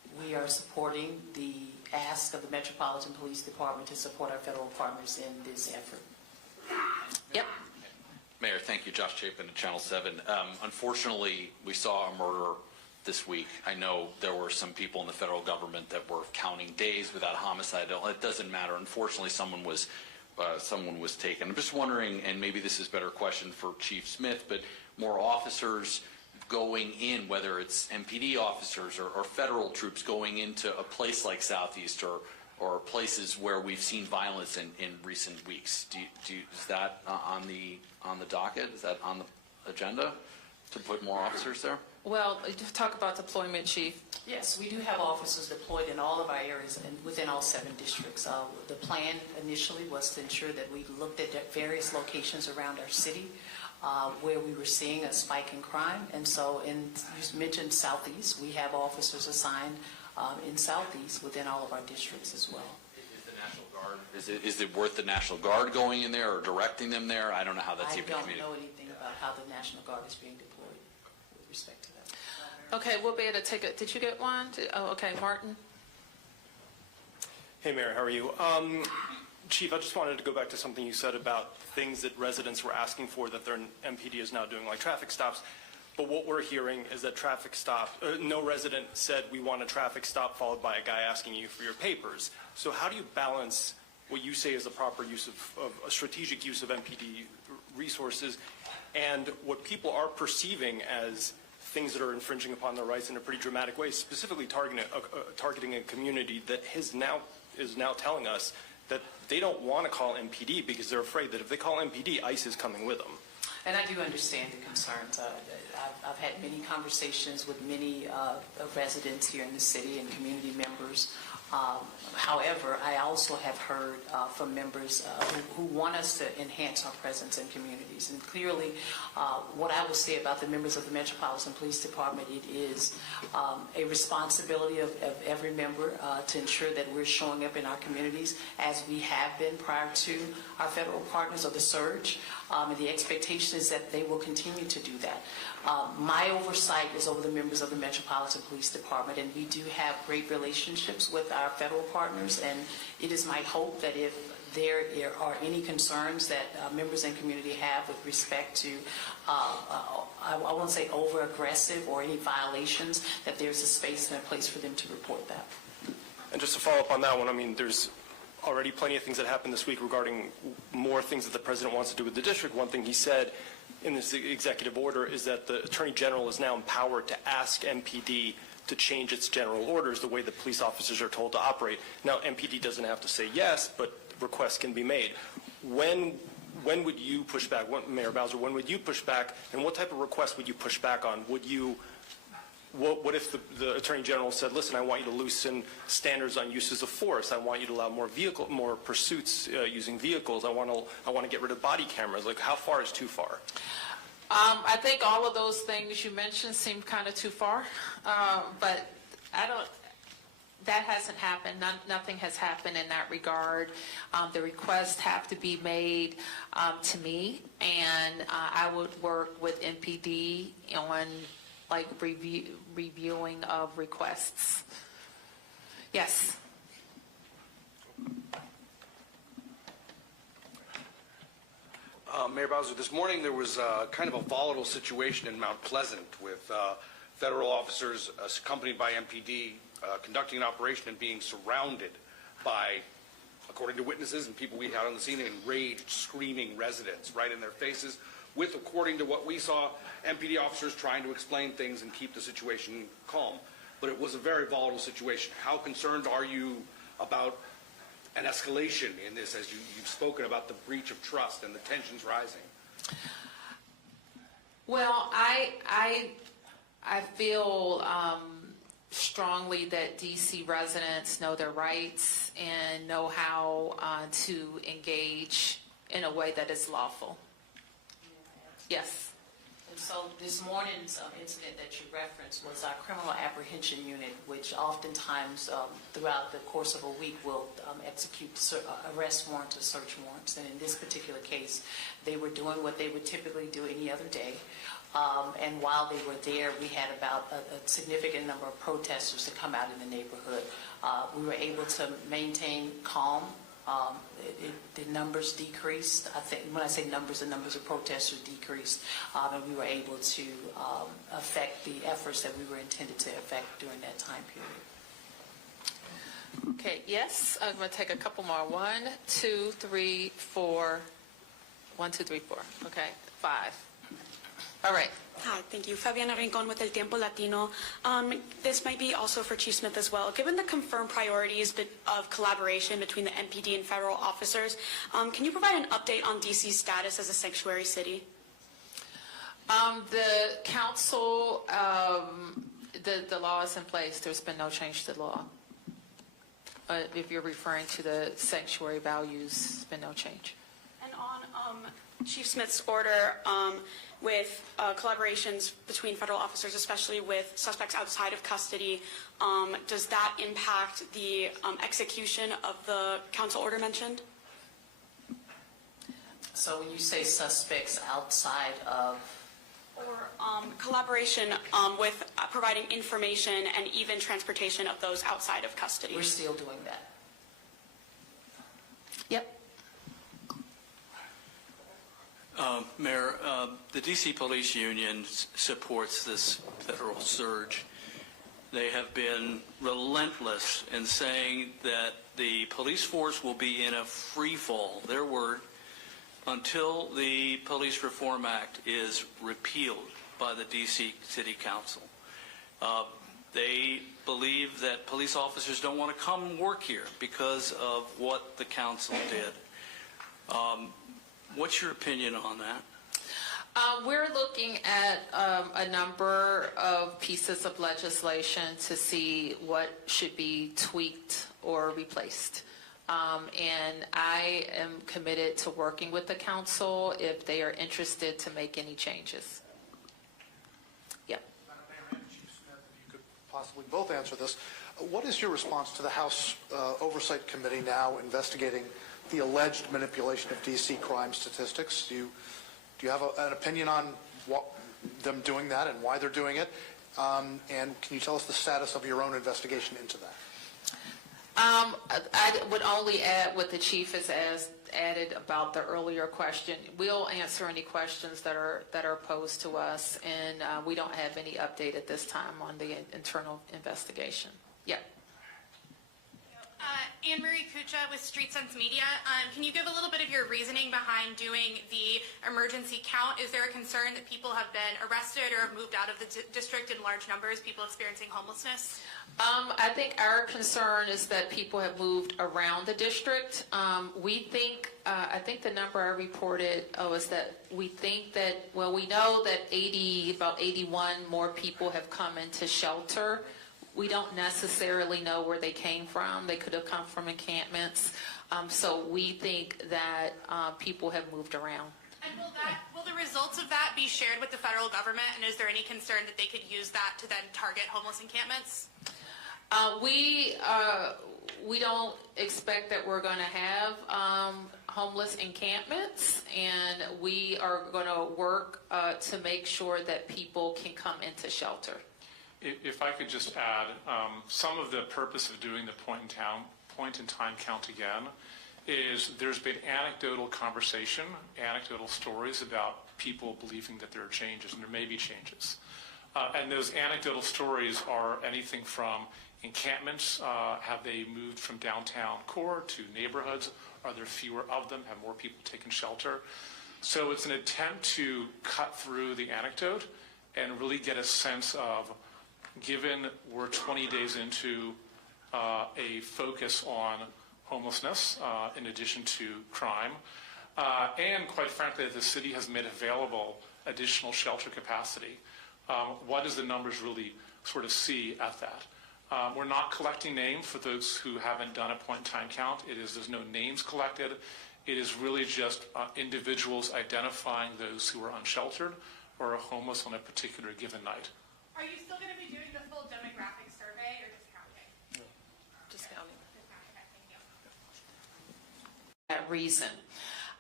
we are supporting the ask of the Metropolitan Police Department to support our federal partners in this effort. Yep. Mayor, thank you. Josh Chapin at Channel 7. Unfortunately, we saw a murder this week. I know there were some people in the federal government that were counting days without homicide. It doesn't matter. Unfortunately, someone was taken. I'm just wondering, and maybe this is a better question for Chief Smith, but more officers going in, whether it's MPD officers or federal troops going into a place like Southeast or places where we've seen violence in recent weeks. Is that on the docket? Is that on the agenda to put more officers there? Well, talk about deployment, Chief. Yes, we do have officers deployed in all of our areas and within all 7 districts. The plan initially was to ensure that we looked at various locations around our city where we were seeing a spike in crime. And so you mentioned Southeast, we have officers assigned in Southeast within all of our districts as well. Is the National Guard, is it worth the National Guard going in there or directing them there? I don't know how that's even communicated. I don't know anything about how the National Guard is being deployed with respect to that. Okay, we'll be able to take it. Did you get one? Oh, okay, Martin. Hey, Mayor, how are you? Chief, I just wanted to go back to something you said about things that residents were asking for that their MPD is now doing, like traffic stops. But what we're hearing is that no resident said we want a traffic stop followed by a guy asking you for your papers. So how do you balance what you say is the proper use of a strategic use of MPD resources and what people are perceiving as things that are infringing upon their rights in a pretty dramatic way, specifically targeting a community that is now telling us that they don't want to call MPD because they're afraid that if they call MPD, ICE is coming with them. And I do understand the concerns. I've had many conversations with many residents here in the city and community members. However, I also have heard from members who want us to enhance our presence in communities. And clearly, what I will say about the members of the Metropolitan Police Department, it is a responsibility of every member to ensure that we're showing up in our communities as we have been prior to our federal partners of the surge. And the expectation is that they will continue to do that. My oversight is over the members of the Metropolitan Police Department, and we do have great relationships with our federal partners, and it is my hope that if there are any concerns that members and community have with respect to, I won't say over-aggressive or any violations, that there's a space and a place for them to report that. And just to follow up on that one, I mean, there's already plenty of things that happened this week regarding more things that the president wants to do with the district. One thing he said in this executive order is that the Attorney General is now empowered to ask MPD to change its general orders the way that police officers are told to operate. Now, MPD doesn't have to say yes, but requests can be made. When would you push back? Mayor Bowser, when would you push back, and what type of request would you push back on? What if the Attorney General said, listen, I want you to loosen standards on uses of force. I want you to allow more pursuits using vehicles. I want to get rid of body cameras. Like, how far is too far? I think all of those things you mentioned seem kind of too far, but that hasn't happened. Nothing has happened in that regard. The requests have to be made to me, and I would work with MPD on reviewing of requests. Yes. Mayor Bowser, this morning there was kind of a volatile situation in Mount Pleasant with federal officers accompanied by MPD conducting an operation and being surrounded by, according to witnesses and people we had on the scene, enraged, screaming residents right in their faces with, according to what we saw, MPD officers trying to explain things and keep the situation calm. But it was a very volatile situation. How concerned are you about an escalation in this, as you've spoken about the breach of trust and the tensions rising? Well, I feel strongly that DC residents know their rights and know how to engage in a way that is lawful. Yes. And so this morning's incident that you referenced was our criminal apprehension unit, which oftentimes throughout the course of a week will execute arrest warrants or search warrants. And in this particular case, they were doing what they would typically do any other day. And while they were there, we had about a significant number of protesters to come out in the neighborhood. We were able to maintain calm. The numbers decreased. I think when I say numbers, the numbers of protesters decreased, and we were able to affect the efforts that we were intended to affect during that time period. Okay, yes, I'm going to take a couple more. 1, 2, 3, 4. 1, 2, 3, 4. Okay, 5. All right. Hi, thank you. Fabiana Rincon with El Tiempo Latino. This might be also for Chief Smith as well. Given the confirmed priorities of collaboration between the MPD and federal officers, can you provide an update on DC's status as a sanctuary city? The council, the law is in place. There's been no change to the law. If you're referring to the sanctuary values, there's been no change. And on Chief Smith's order with collaborations between federal officers, especially with suspects outside of custody, does that impact the execution of the council order mentioned? So when you say suspects outside of... Or collaboration with providing information and even transportation of those outside of custody? We're still doing that. Yep. Mayor, the D.C. Police Union supports this federal surge. They have been relentless in saying that the police force will be in a free fall, their word, until the Police Reform Act is repealed by the D.C. City Council. They believe that police officers don't want to come work here because of what the council did. What's your opinion on that? We're looking at a number of pieces of legislation to see what should be tweaked or replaced. And I am committed to working with the council if they are interested to make any changes. Yep. Madam Mayor and Chief Smith, if you could possibly both answer this. What is your response to the House Oversight Committee now investigating the alleged manipulation of D.C. crime statistics? Do you have an opinion on them doing that and why they're doing it? And can you tell us the status of your own investigation into that? I would only add what the chief has added about the earlier question. We'll answer any questions that are posed to us, and we don't have any update at this time on the internal investigation. Yeah. Anne Marie Kucha with Street Sense Media. Can you give a little bit of your reasoning behind doing the emergency count? Is there a concern that people have been arrested or have moved out of the district in large numbers, people experiencing homelessness? I think our concern is that people have moved around the district. We think, I think the number I reported is that we think that, well, we know that about 81 more people have come into shelter. We don't necessarily know where they came from. They could have come from encampments. So we think that people have moved around. And will the results of that be shared with the federal government? And is there any concern that they could use that to then target homeless encampments? We don't expect that we're going to have homeless encampments, and we are going to work to make sure that people can come into shelter. If I could just add, some of the purpose of doing the point-in-time count again is there's been anecdotal conversation, anecdotal stories about people believing that there are changes, and there may be changes. And those anecdotal stories are anything from encampments, have they moved from downtown core to neighborhoods? Are there fewer of them? Have more people taken shelter? So it's an attempt to cut through the anecdote and really get a sense of, given we're 20 days into a focus on homelessness in addition to crime, and quite frankly, the city has made available additional shelter capacity. What does the numbers really sort of see at that? We're not collecting names for those who haven't done a point-in-time count. There's no names collected. It is really just individuals identifying those who are unsheltered or are homeless on a particular given night. Are you still going to be doing the full demographic survey or just counting? Just counting. Okay, thank you. That reason.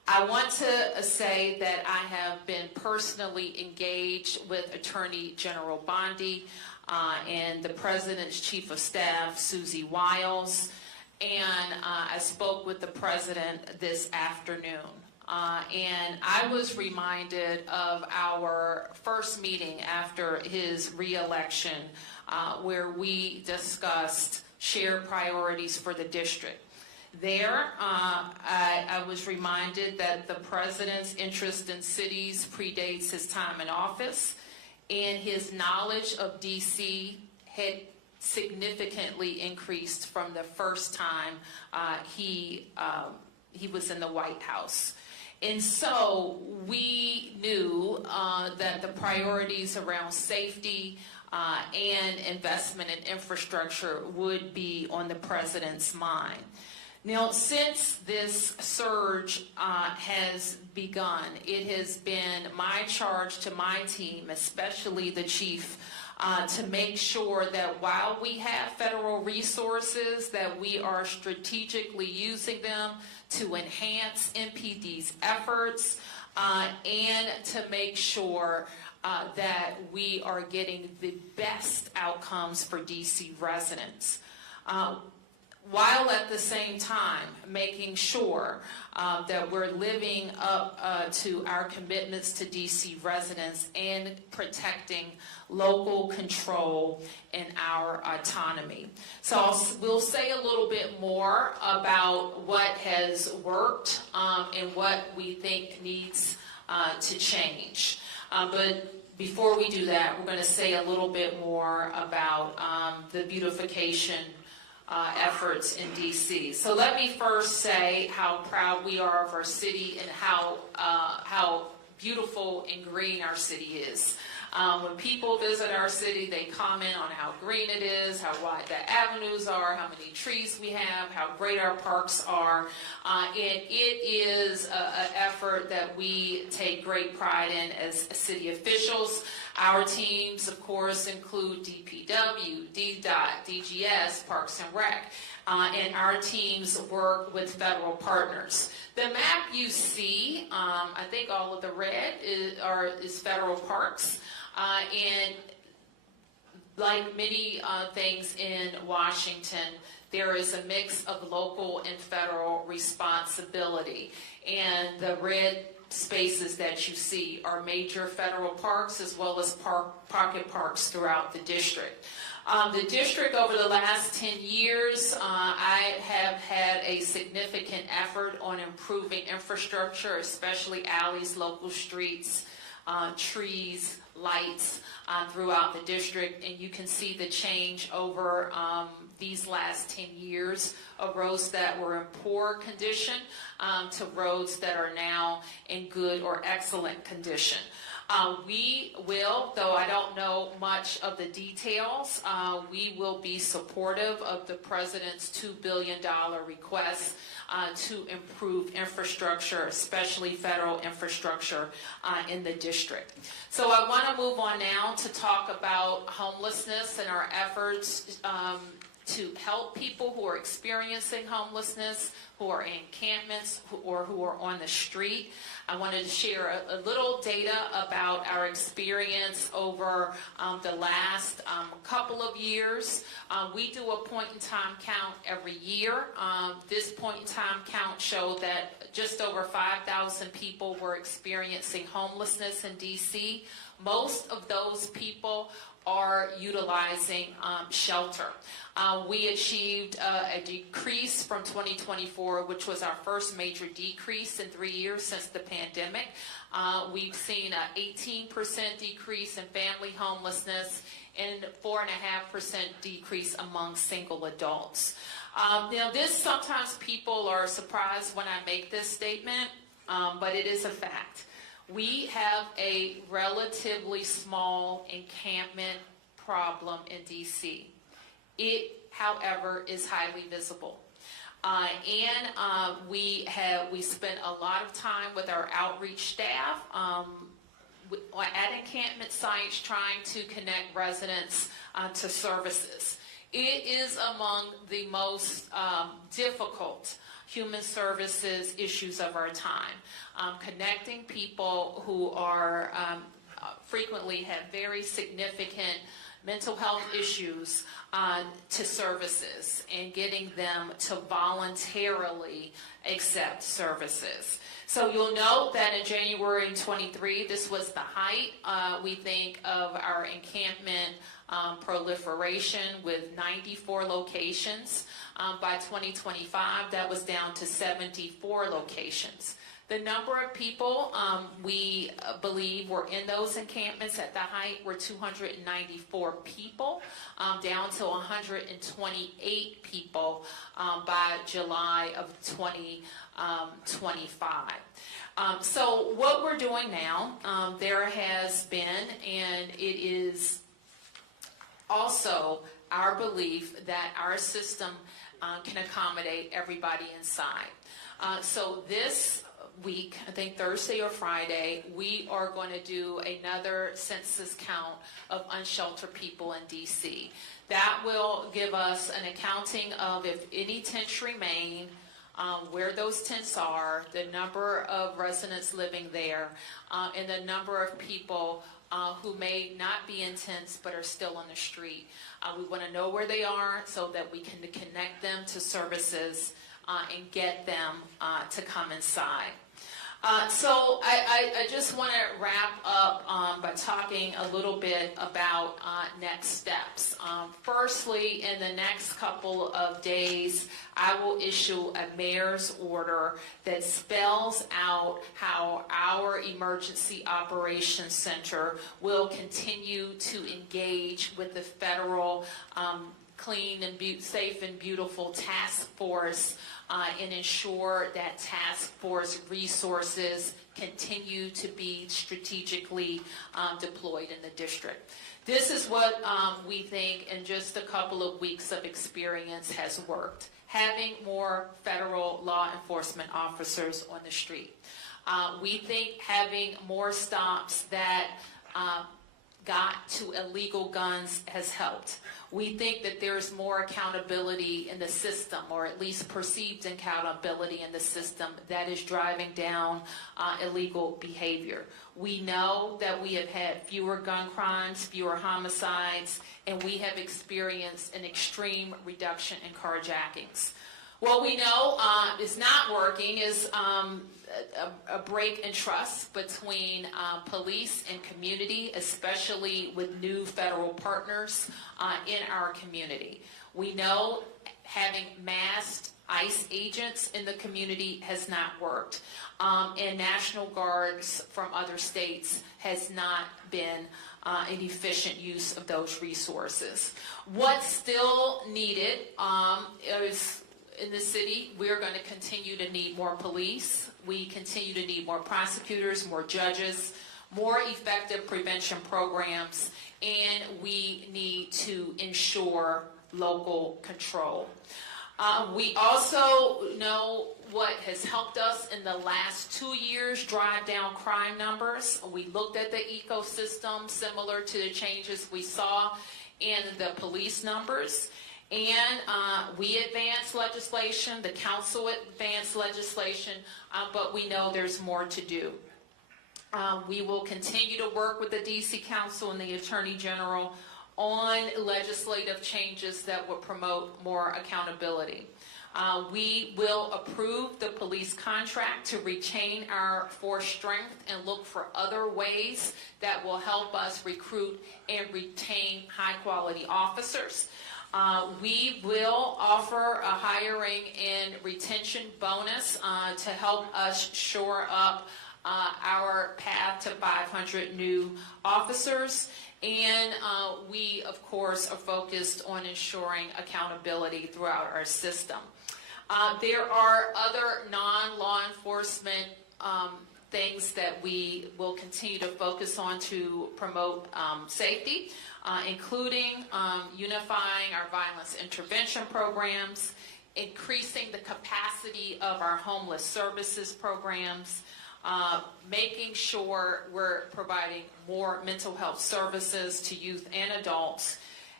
I want to say that I have been personally engaged with Attorney General Bondi and the President's Chief of Staff, Susie Wiles, and I spoke with the President this afternoon. And I was reminded of our first meeting after his re-election where we discussed shared priorities for the district. There, I was reminded that the President's interest in cities predates his time in office, and his knowledge of D.C. had significantly increased from the first time he was in the White House. And so we knew that the priorities around safety and investment in infrastructure would be on the President's mind. Now, since this surge has begun, it has been my charge to my team, especially the chief, to make sure that while we have federal resources, that we are strategically using them to enhance MPD's efforts and to make sure that we are getting the best outcomes for DC residents. While at the same time making sure that we're living up to our commitments to DC residents and protecting local control and our autonomy. So we'll say a little bit more about what has worked and what we think needs to change. But before we do that, we're going to say a little bit more about the beautification efforts in DC. So let me first say how proud we are of our city and how beautiful and green our city is. When people visit our city, they comment on how green it is, how wide the avenues are, how many trees we have, how great our parks are. And it is an effort that we take great pride in as city officials. Our teams, of course, include DPW, DDOT, DGS, Parks and Rec, and our teams work with federal partners. The map you see, I think all of the red is federal parks, and like many things in Washington, there is a mix of local and federal responsibility, and the red spaces that you see are major federal parks as well as pocket parks throughout the district. The district over the last 10 years, I have had a significant effort on improving infrastructure, especially alleys, local streets, trees, lights throughout the district, and you can see the change over these last 10 years of roads that were in poor condition to roads that are now in good or excellent condition. We will, though I don't know much of the details, we will be supportive of the President's $2 billion request to improve infrastructure, especially federal infrastructure in the district. So I want to move on now to talk about homelessness and our efforts to help people who are experiencing homelessness, who are in encampments, or who are on the street. I wanted to share a little data about our experience over the last couple of years. We do a point-in-time count every year. This point-in-time count showed that just over 5,000 people were experiencing homelessness in D.C. Most of those people are utilizing shelter. We achieved a decrease from 2024, which was our first major decrease in 3 years since the pandemic. We've seen an 18% decrease in family homelessness and 4.5% decrease among single adults. Now, sometimes people are surprised when I make this statement, but it is a fact. We have a relatively small encampment problem in D.C. It, however, is highly visible. And we spent a lot of time with our outreach staff at encampment sites trying to connect residents to services. It is among the most difficult human services issues of our time. Connecting people who are frequently have very significant mental health issues to services and getting them to voluntarily accept services. So you'll note that in January 23, this was the height, we think, of our encampment proliferation with 94 locations. By 2025, that was down to 74 locations. The number of people we believe were in those encampments at the height were 294 people, down to 128 people by July of 2025. So what we're doing now, there has been, and it is also our belief that our system can accommodate everybody inside. So this week, I think Thursday or Friday, we are going to do another census count of unsheltered people in DC. That will give us an accounting of if any tents remain, where those tents are, the number of residents living there, and the number of people who may not be in tents but are still on the street. We want to know where they are so that we can connect them to services and get them to come inside. So I just want to wrap up by talking a little bit about next steps. Firstly, in the next couple of days, I will issue a mayor's order that spells out how our Emergency Operations Center will continue to engage with the federal Clean and Safe and Beautiful Task Force and ensure that task force resources continue to be strategically deployed in the district. This is what we think in just a couple of weeks of experience has worked. Having more federal law enforcement officers on the street. We think having more stops that got to illegal guns has helped. We think that there's more accountability in the system, or at least perceived accountability in the system, that is driving down illegal behavior. We know that we have had fewer gun crimes, fewer homicides, and we have experienced an extreme reduction in carjackings. What we know is not working is a break in trust between police and community, especially with new federal partners in our community. We know having masked ICE agents in the community has not worked, and National Guards from other states has not been an efficient use of those resources. What's still needed is, in the city, we're going to continue to need more police. We continue to need more prosecutors, more judges, more effective prevention programs, and we need to ensure local control. We also know what has helped us in the last 2 years drive down crime numbers. We looked at the ecosystem similar to the changes we saw in the police numbers. And we advanced legislation, the council advanced legislation, but we know there's more to do. We will continue to work with the DC Council and the Attorney General on legislative changes that will promote more accountability. We will approve the police contract to retain our force strength and look for other ways that will help us recruit and retain high-quality officers. We will offer a hiring and retention bonus to help us shore up our path to 500 new officers. And we, of course, are focused on ensuring accountability throughout our system. There are other non-law enforcement things that we will continue to focus on to promote safety, including unifying our violence intervention programs, increasing the capacity of our homeless services programs, making sure we're providing more mental health services to youth and adults,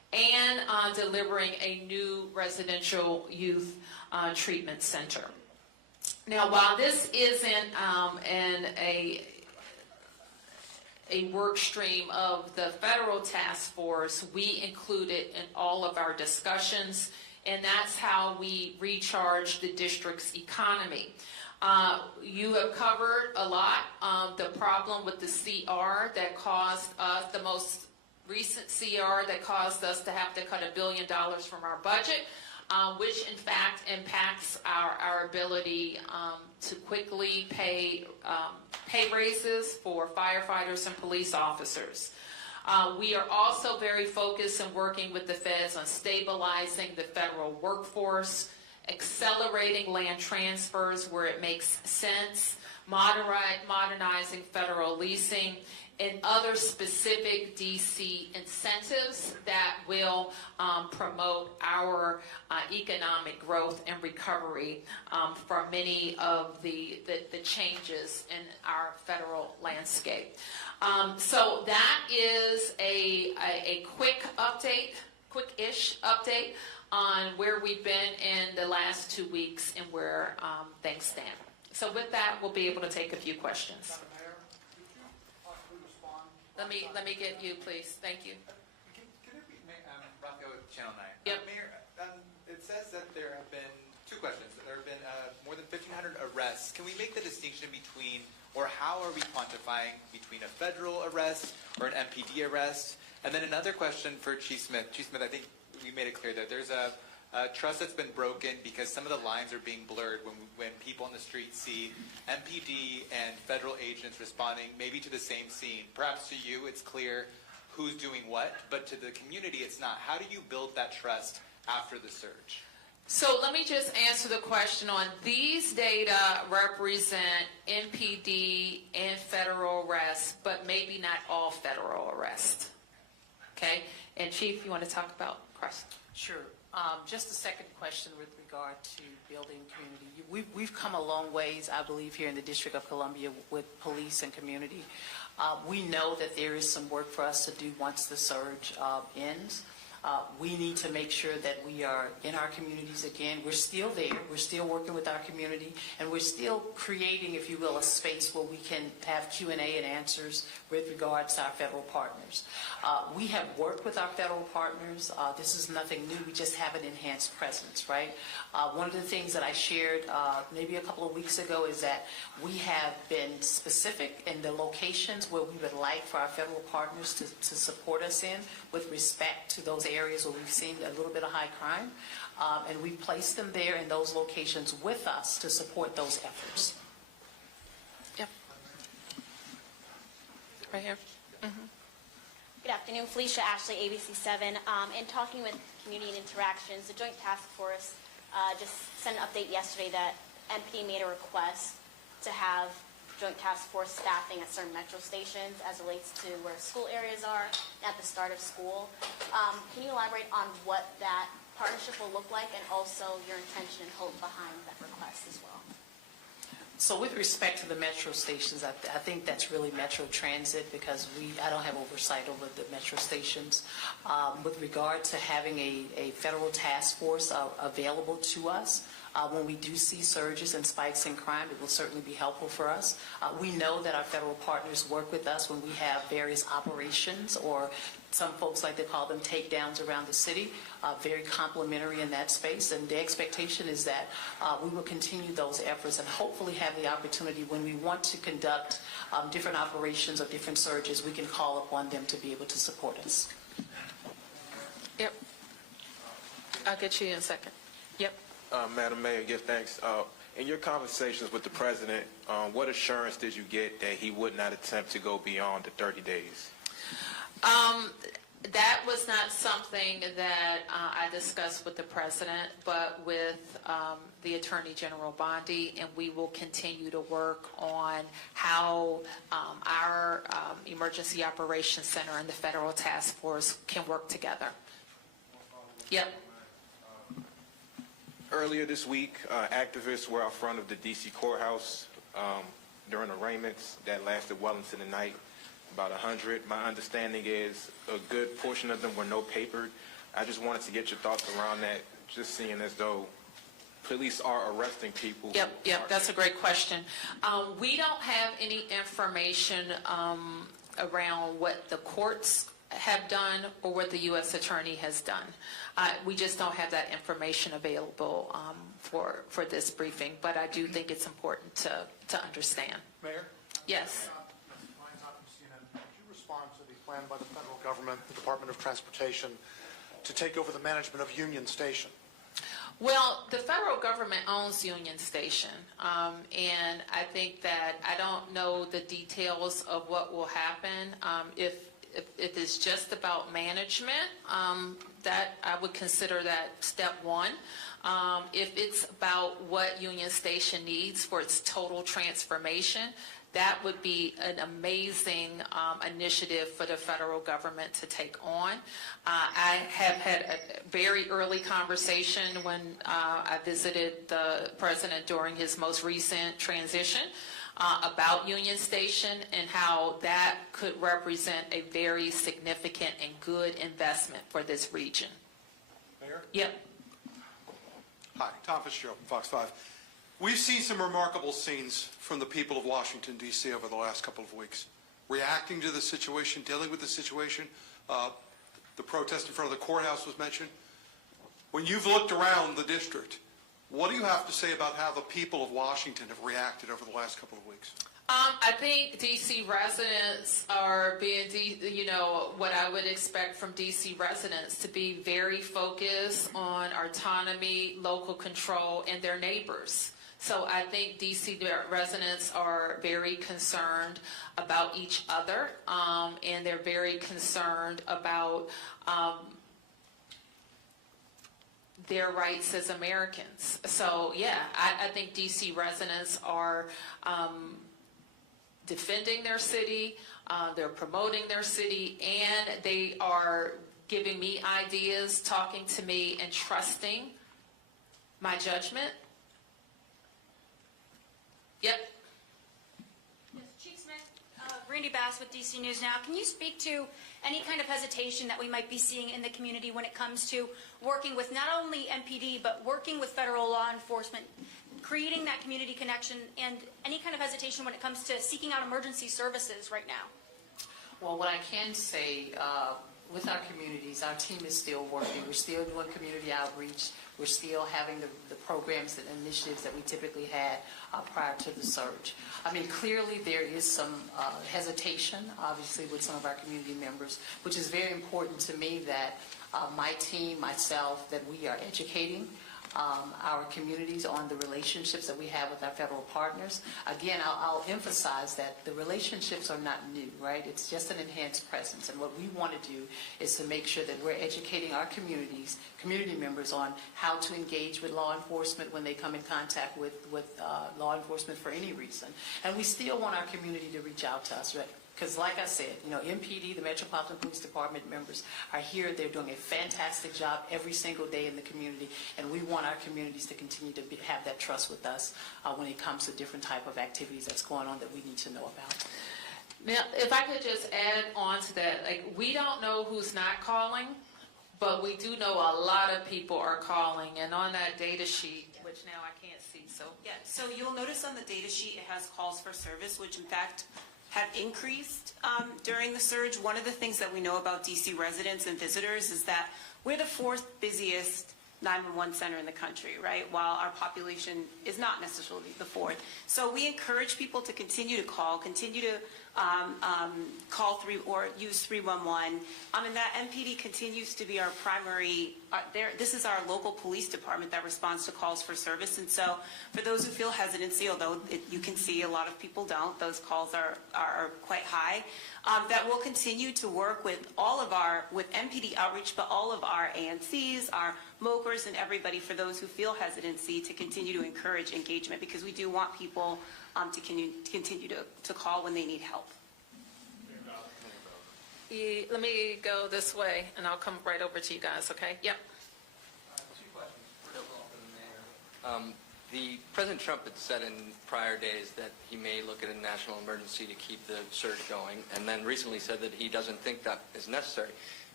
and delivering a new residential youth treatment center. Now, while this isn't a work stream of the federal task force, we include it in all of our discussions, and that's how we recharge the district's economy. You have covered a lot the problem with the CR that caused us, the most recent CR that caused us to have to cut $1 billion from our budget, which in fact impacts our ability to quickly pay raises for firefighters and police officers. We are also very focused and working with the feds on stabilizing the federal workforce, accelerating land transfers where it makes sense, modernizing federal leasing, and other specific DC incentives that will promote our economic growth and recovery from many of the changes in our federal landscape. So that is a quick update, quick-ish update on where we've been in the last 2 weeks and where things stand. So with that, we'll be able to take a few questions. Let me get you, please. Thank you. Can it be, Rocco with Channel 9? Yep. Mayor, it says that there have been two questions. There have been more than 1,500 arrests. Can we make the distinction between, or how are we quantifying between a federal arrest or an MPD arrest? And then another question for Chief Smith. Chief Smith, I think we made it clear that there's a trust that's been broken because some of the lines are being blurred when people on the street see MPD and federal agents responding maybe to the same scene. Perhaps to you it's clear who's doing what, but to the community it's not. How do you build that trust after the surge? So let me just answer the question on these data represent MPD and federal arrests, but maybe not all federal arrests. Okay? And Chief, you want to talk about Crest? Sure. Just a second question with regard to building community. We've come a long ways, I believe, here in the District of Columbia with police and community. We know that there is some work for us to do once the surge ends. We need to make sure that we are in our communities again. We're still there. We're still working with our community, and we're still creating, if you will, a space where we can have Q&A and answers with regards to our federal partners. We have worked with our federal partners. This is nothing new. We just have an enhanced presence, right? One of the things that I shared maybe a couple of weeks ago is that we have been specific in the locations where we would like for our federal partners to support us in with respect to those areas where we've seen a little bit of high crime. And we place them there in those locations with us to support those efforts. Yep. Right here. Mm-hmm. Good afternoon, Felicia Ashley, ABC7. In talking with Community and Interactions, the Joint Task Force just sent an update yesterday that MPD made a request to have Joint Task Force staffing at certain metro stations as relates to where school areas are at the start of school. Can you elaborate on what that partnership will look like and also your intention and hope behind that request as well? So with respect to the metro stations, I think that's really Metro Transit because I don't have oversight over the metro stations. With regard to having a federal task force available to us, when we do see surges and spikes in crime, it will certainly be helpful for us. We know that our federal partners work with us when we have various operations, or some folks like to call them takedowns around the city, very complementary in that space. And the expectation is that we will continue those efforts and hopefully have the opportunity when we want to conduct different operations or different surges, we can call upon them to be able to support us. Yep. I'll get you in a second. Yep. Madam Mayor, yes, thanks. In your conversations with the president, what assurance did you get that he would not attempt to go beyond the 30 days? That was not something that I discussed with the president, but with the Attorney General Bondi, and we will continue to work on how our Emergency Operations Center and the Federal Task Force can work together. Yep. Earlier this week, activists were out front of the D.C. courthouse during arraignments that lasted well into the night, about 100. My understanding is a good portion of them were no-papered. I just wanted to get your thoughts around that, just seeing as though police are arresting people. Yep, that's a great question. We don't have any information around what the courts have done or what the U.S. Attorney has done. We just don't have that information available for this briefing, but I do think it's important to understand. Mayor? Yes. Could you respond to the plan by the federal government, the Department of Transportation, to take over the management of Union Station? Well, the federal government owns Union Station, and I think that I don't know the details of what will happen. If it's just about management, that I would consider that step one. If it's about what Union Station needs for its total transformation, that would be an amazing initiative for the federal government to take on. I have had a very early conversation when I visited the president during his most recent transition about Union Station and how that could represent a very significant and good investment for this region. Mayor? Yep. Hi, Tom Fitzgerald, Fox 5. We've seen some remarkable scenes from the people of Washington, D.C. over the last couple of weeks, reacting to the situation, dealing with the situation. The protest in front of the courthouse was mentioned. When you've looked around the district, what do you have to say about how the people of Washington have reacted over the last couple of weeks? I think D.C. residents are being, what I would expect from D.C. residents to be very focused on autonomy, local control, and their neighbors. So I think D.C. residents are very concerned about each other, and they're very concerned about their rights as Americans. So yeah, I think D.C. residents are defending their city, they're promoting their city, and they are giving me ideas, talking to me, and trusting my judgment. Yep. Yes, Chief Smith, Randy Bass with DC News Now. Can you speak to any kind of hesitation that we might be seeing in the community when it comes to working with not only MPD, but working with federal law enforcement, creating that community connection, and any kind of hesitation when it comes to seeking out emergency services right now? Well, what I can say, with our communities, our team is still working. We're still doing community outreach. We're still having the programs and initiatives that we typically had prior to the surge. I mean, clearly there is some hesitation, obviously, with some of our community members, which is very important to me that my team, myself, that we are educating our communities on the relationships that we have with our federal partners. Again, I'll emphasize that the relationships are not new, right? It's just an enhanced presence. And what we want to do is to make sure that we're educating our community members on how to engage with law enforcement when they come in contact with law enforcement for any reason. And we still want our community to reach out to us, right? Because like I said, MPD, the Metropolitan Police Department members are here. They're doing a fantastic job every single day in the community, and we want our communities to continue to have that trust with us when it comes to different type of activities that's going on that we need to know about. Now, if I could just add on to that, we don't know who's not calling, but we do know a lot of people are calling, and on that data sheet, which now I can't see, so. Yeah, so you'll notice on the data sheet it has calls for service, which in fact have increased during the surge. One of the things that we know about DC residents and visitors is that we're the fourth busiest 911 center in the country, right? While our population is not necessarily the fourth. So we encourage people to continue to call, continue to call or use 311. And that MPD continues to be our primary, this is our local police department that responds to calls for service. And so for those who feel hesitancy, although you can see a lot of people don't, those calls are quite high, that we'll continue to work with with MPD outreach, but all of our ANCs, our MOPers, and everybody, for those who feel hesitancy, to continue to encourage engagement, because we do want people to continue to call when they need help. Let me go this way, and I'll come right over to you guys, okay? Yep. Two questions. First of all, for the mayor. The President Trump had said in prior days that he may look at a national emergency to keep the surge going, and then recently said that he doesn't think that is necessary.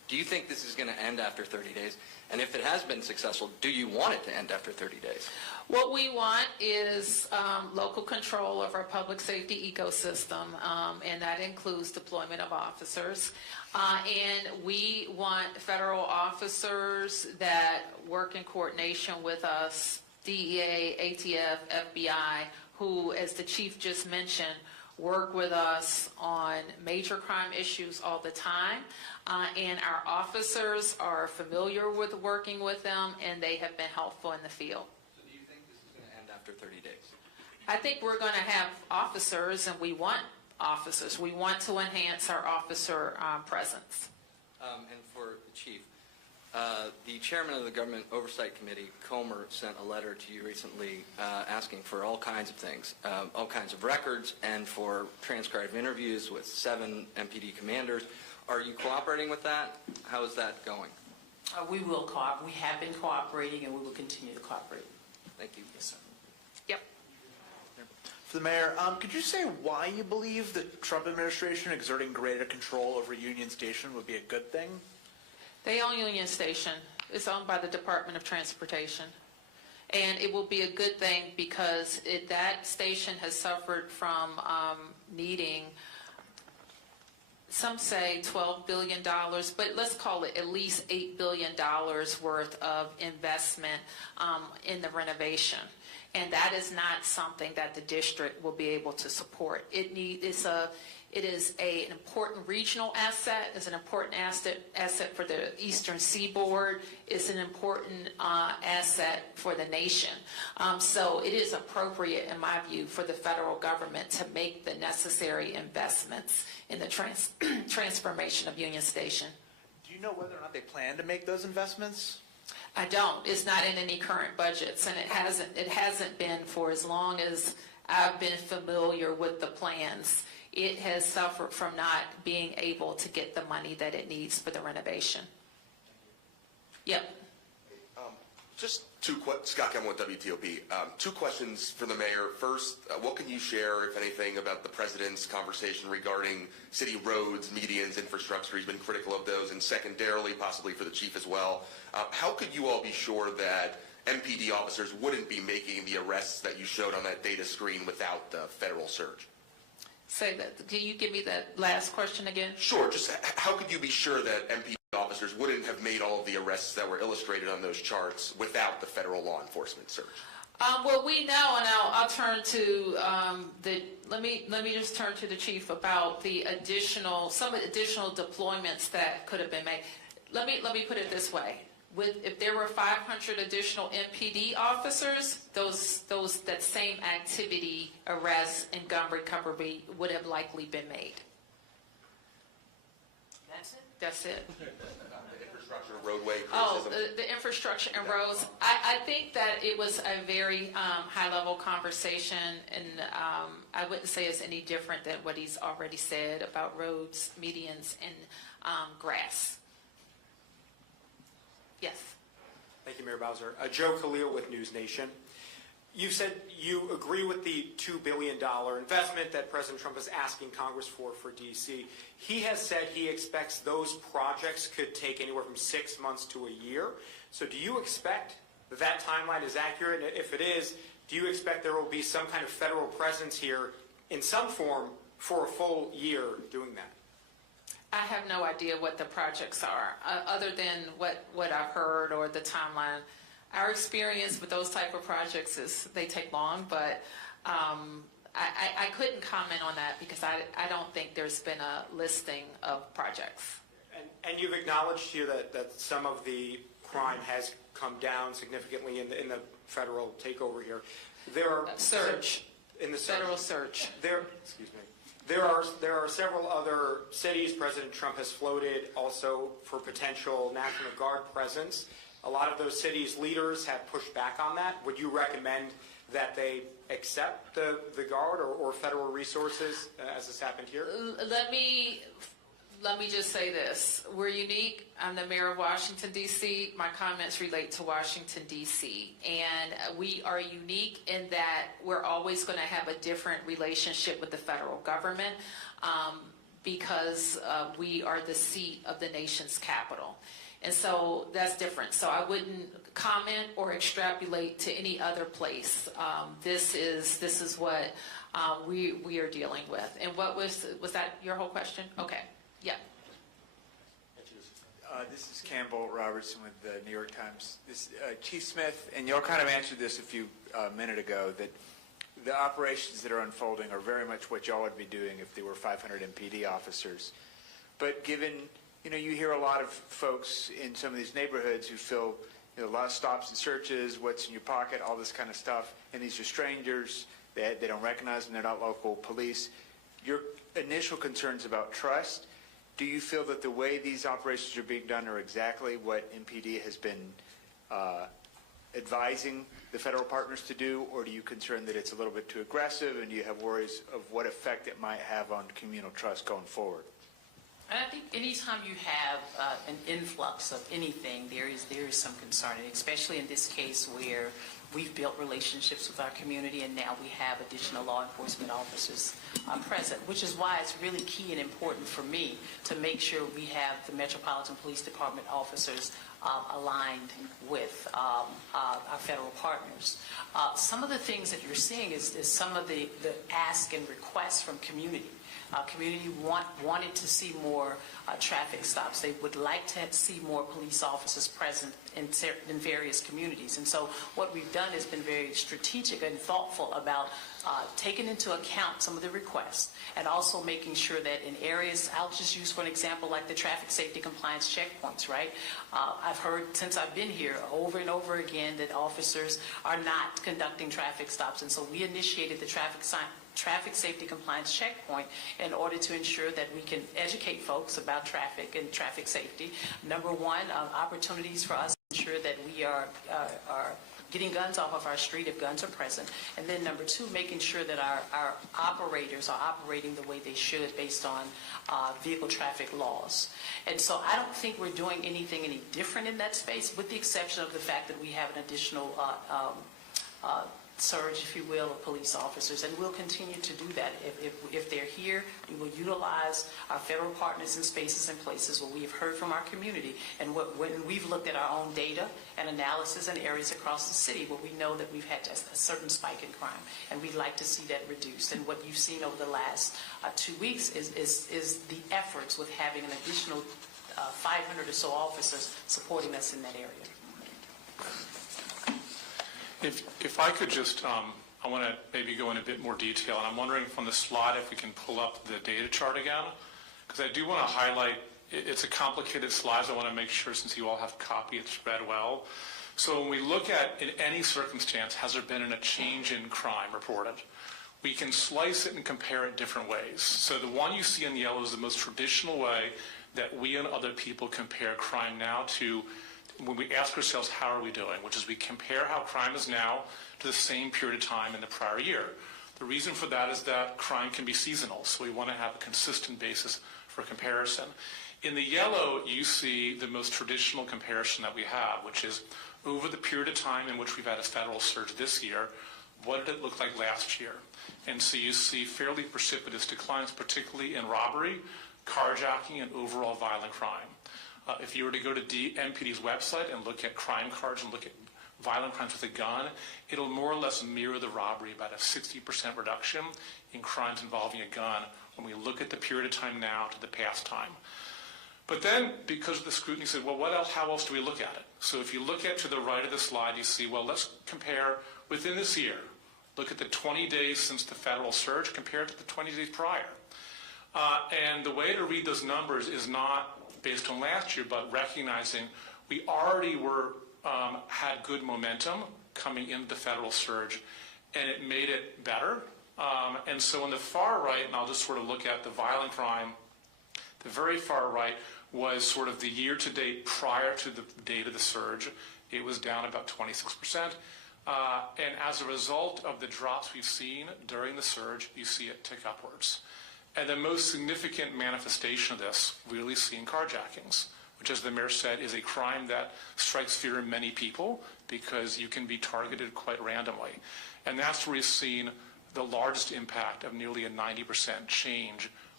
Do you think this is going to end after 30 days? And if it has been successful, do you want it to end after 30 days? What we want is local control of our public safety ecosystem, and that includes deployment of officers. And we want federal officers that work in coordination with us, DEA, ATF, FBI, who, as the chief just mentioned, work with us on major crime issues all the time. And our officers are familiar with working with them, and they have been helpful in the field. So do you think this is going to end after 30 days? I think we're going to have officers, and we want officers. We want to enhance our officer presence. And for the chief, the chairman of the Government Oversight Committee, Comer, sent a letter to you recently asking for all kinds of things, all kinds of records, and for transcribed interviews with 7 MPD commanders. Are you cooperating with that? How is that going? We will cooperate. We have been cooperating, and we will continue to cooperate. Thank you. Yes, sir. Yep. For the mayor, could you say why you believe the Trump administration exerting greater control over Union Station would be a good thing? They own Union Station. It's owned by the Department of Transportation. And it will be a good thing because that station has suffered from needing, some say $12 billion, but let's call it at least $8 billion worth of investment in the renovation. And that is not something that the district will be able to support. It is an important regional asset. It's an important asset for the Eastern Seaboard. It's an important asset for the nation. So it is appropriate, in my view, for the federal government to make the necessary investments in the transformation of Union Station. Do you know whether or not they plan to make those investments? I don't. It's not in any current budgets, and it hasn't been for as long as I've been familiar with the plans. It has suffered from not being able to get the money that it needs for the renovation. Yep. Scott Campbell with WTOP. 2 questions for the mayor. First, what can you share, if anything, about the president's conversation regarding city roads, medians, infrastructure? He's been critical of those. And secondarily, possibly for the chief as well, how could you all be sure that MPD officers wouldn't be making the arrests that you showed on that data screen without the federal surge? Say that. Can you give me that last question again? Sure. Just how could you be sure that MPD officers wouldn't have made all of the arrests that were illustrated on those charts without the federal law enforcement surge? Well, we know, and I'll turn to let me just turn to the chief about some additional deployments that could have been made. Let me put it this way: if there were 500 additional MPD officers, that same activity, arrests, and gun recovery would have likely been made. That's it. The infrastructure, roadway criticism. Oh, the infrastructure and roads. I think that it was a very high-level conversation, and I wouldn't say it's any different than what he's already said about roads, medians, and grass. Yes. Thank you, Mayor Bowser. Joe Khalil with News Nation. You said you agree with the $2 billion investment that President Trump is asking Congress for D.C. He has said he expects those projects could take anywhere from 6 months to a year. So do you expect that timeline is accurate? And if it is, do you expect there will be some kind of federal presence here in some form for a full year doing that? I have no idea what the projects are, other than what I've heard or the timeline. Our experience with those type of projects is they take long, but I couldn't comment on that because I don't think there's been a listing of projects. And you've acknowledged here that some of the crime has come down significantly in the federal takeover here. There are surge in the federal surge. Excuse me. There are several other cities President Trump has floated also for potential National Guard presence. A lot of those cities' leaders have pushed back on that. Would you recommend that they accept the Guard or federal resources as has happened here? Let me just say this. We're unique. I'm the mayor of Washington, D.C. My comments relate to Washington, D.C. And we are unique in that we're always going to have a different relationship with the federal government. because we are the seat of the nation's capital. And so that's different. So I wouldn't comment or extrapolate to any other place. This is what we are dealing with. And what was that your whole question? Okay, yeah. This is Campbell Robertson with the New York Times. Chief Smith, and you all kind of answered this a few minute ago, that the operations that are unfolding are very much what y'all would be doing if there were 500 MPD officers. But given, you hear a lot of folks in some of these neighborhoods who feel a lot of stops and searches, what's in your pocket, all this kind of stuff, and these are strangers, they don't recognize them, they're not local police. Your initial concerns about trust, do you feel that the way these operations are being done are exactly what MPD has been advising the federal partners to do, or do you concern that it's a little bit too aggressive, and do you have worries of what effect it might have on communal trust going forward? And I think anytime you have an influx of anything, there is some concern, and especially in this case where we've built relationships with our community and now we have additional law enforcement officers present, which is why it's really key and important for me to make sure we have the Metropolitan Police Department officers aligned with our federal partners. Some of the things that you're seeing is some of the ask and requests from community. Community wanted to see more traffic stops. They would like to see more police officers present in various communities. And so what we've done has been very strategic and thoughtful about taking into account some of the requests and also making sure that in areas, I'll just use for an example like the traffic safety compliance checkpoints, right? I've heard since I've been here over and over again that officers are not conducting traffic stops. And so we initiated the traffic safety compliance checkpoint in order to ensure that we can educate folks about traffic and traffic safety. Number one, opportunities for us to ensure that we are getting guns off of our street if guns are present. And then number two, making sure that our operators are operating the way they should based on vehicle traffic laws. And so I don't think we're doing anything any different in that space, with the exception of the fact that we have an additional surge, if you will, of police officers, and we'll continue to do that. If they're here, we will utilize our federal partners in spaces and places where we have heard from our community, and when we've looked at our own data and analysis in areas across the city where we know that we've had a certain spike in crime, and we'd like to see that reduced. And what you've seen over the last 2 weeks is the efforts with having an additional 500 or so officers supporting us in that area. If I could just, I want to maybe go in a bit more detail, and I'm wondering from the slide if we can pull up the data chart again, because I do want to highlight, it's a complicated slide, so I want to make sure, since you all have a copy, it's read well. So when we look at, in any circumstance, has there been a change in crime reported? We can slice it and compare it different ways. So the one you see in yellow is the most traditional way that we and other people compare crime now to when we ask ourselves, how are we doing? Which is we compare how crime is now to the same period of time in the prior year. The reason for that is that crime can be seasonal, so we want to have a consistent basis for comparison. In the yellow, you see the most traditional comparison that we have, which is over the period of time in which we've had a federal surge this year, what did it look like last year? And so you see fairly precipitous declines, particularly in robbery, carjacking, and overall violent crime. If you were to go to MPD's website and look at crime cards and look at violent crimes with a gun, it'll more or less mirror the robbery, about a 60% reduction in crimes involving a gun when we look at the period of time now to the past time. But then, because of the scrutiny, said, well, what else? How else do we look at it? So if you look at to the right of the slide, you see, well, let's compare within this year. Look at the 20 days since the federal surge compared to the 20 days prior. And the way to read those numbers is not based on last year, but recognizing we already had good momentum coming into the federal surge, and it made it better. And so on the far right, and I'll just sort of look at the violent crime, the very far right was sort of the year-to-date prior to the date of the surge. It was down about 26%. And as a result of the drops we've seen during the surge, you see it tick upwards. And the most significant manifestation of this really seen carjackings, which, as the mayor said, is a crime that strikes fear in many people because you can be targeted quite randomly. And that's where we've seen the largest impact of nearly a 90% change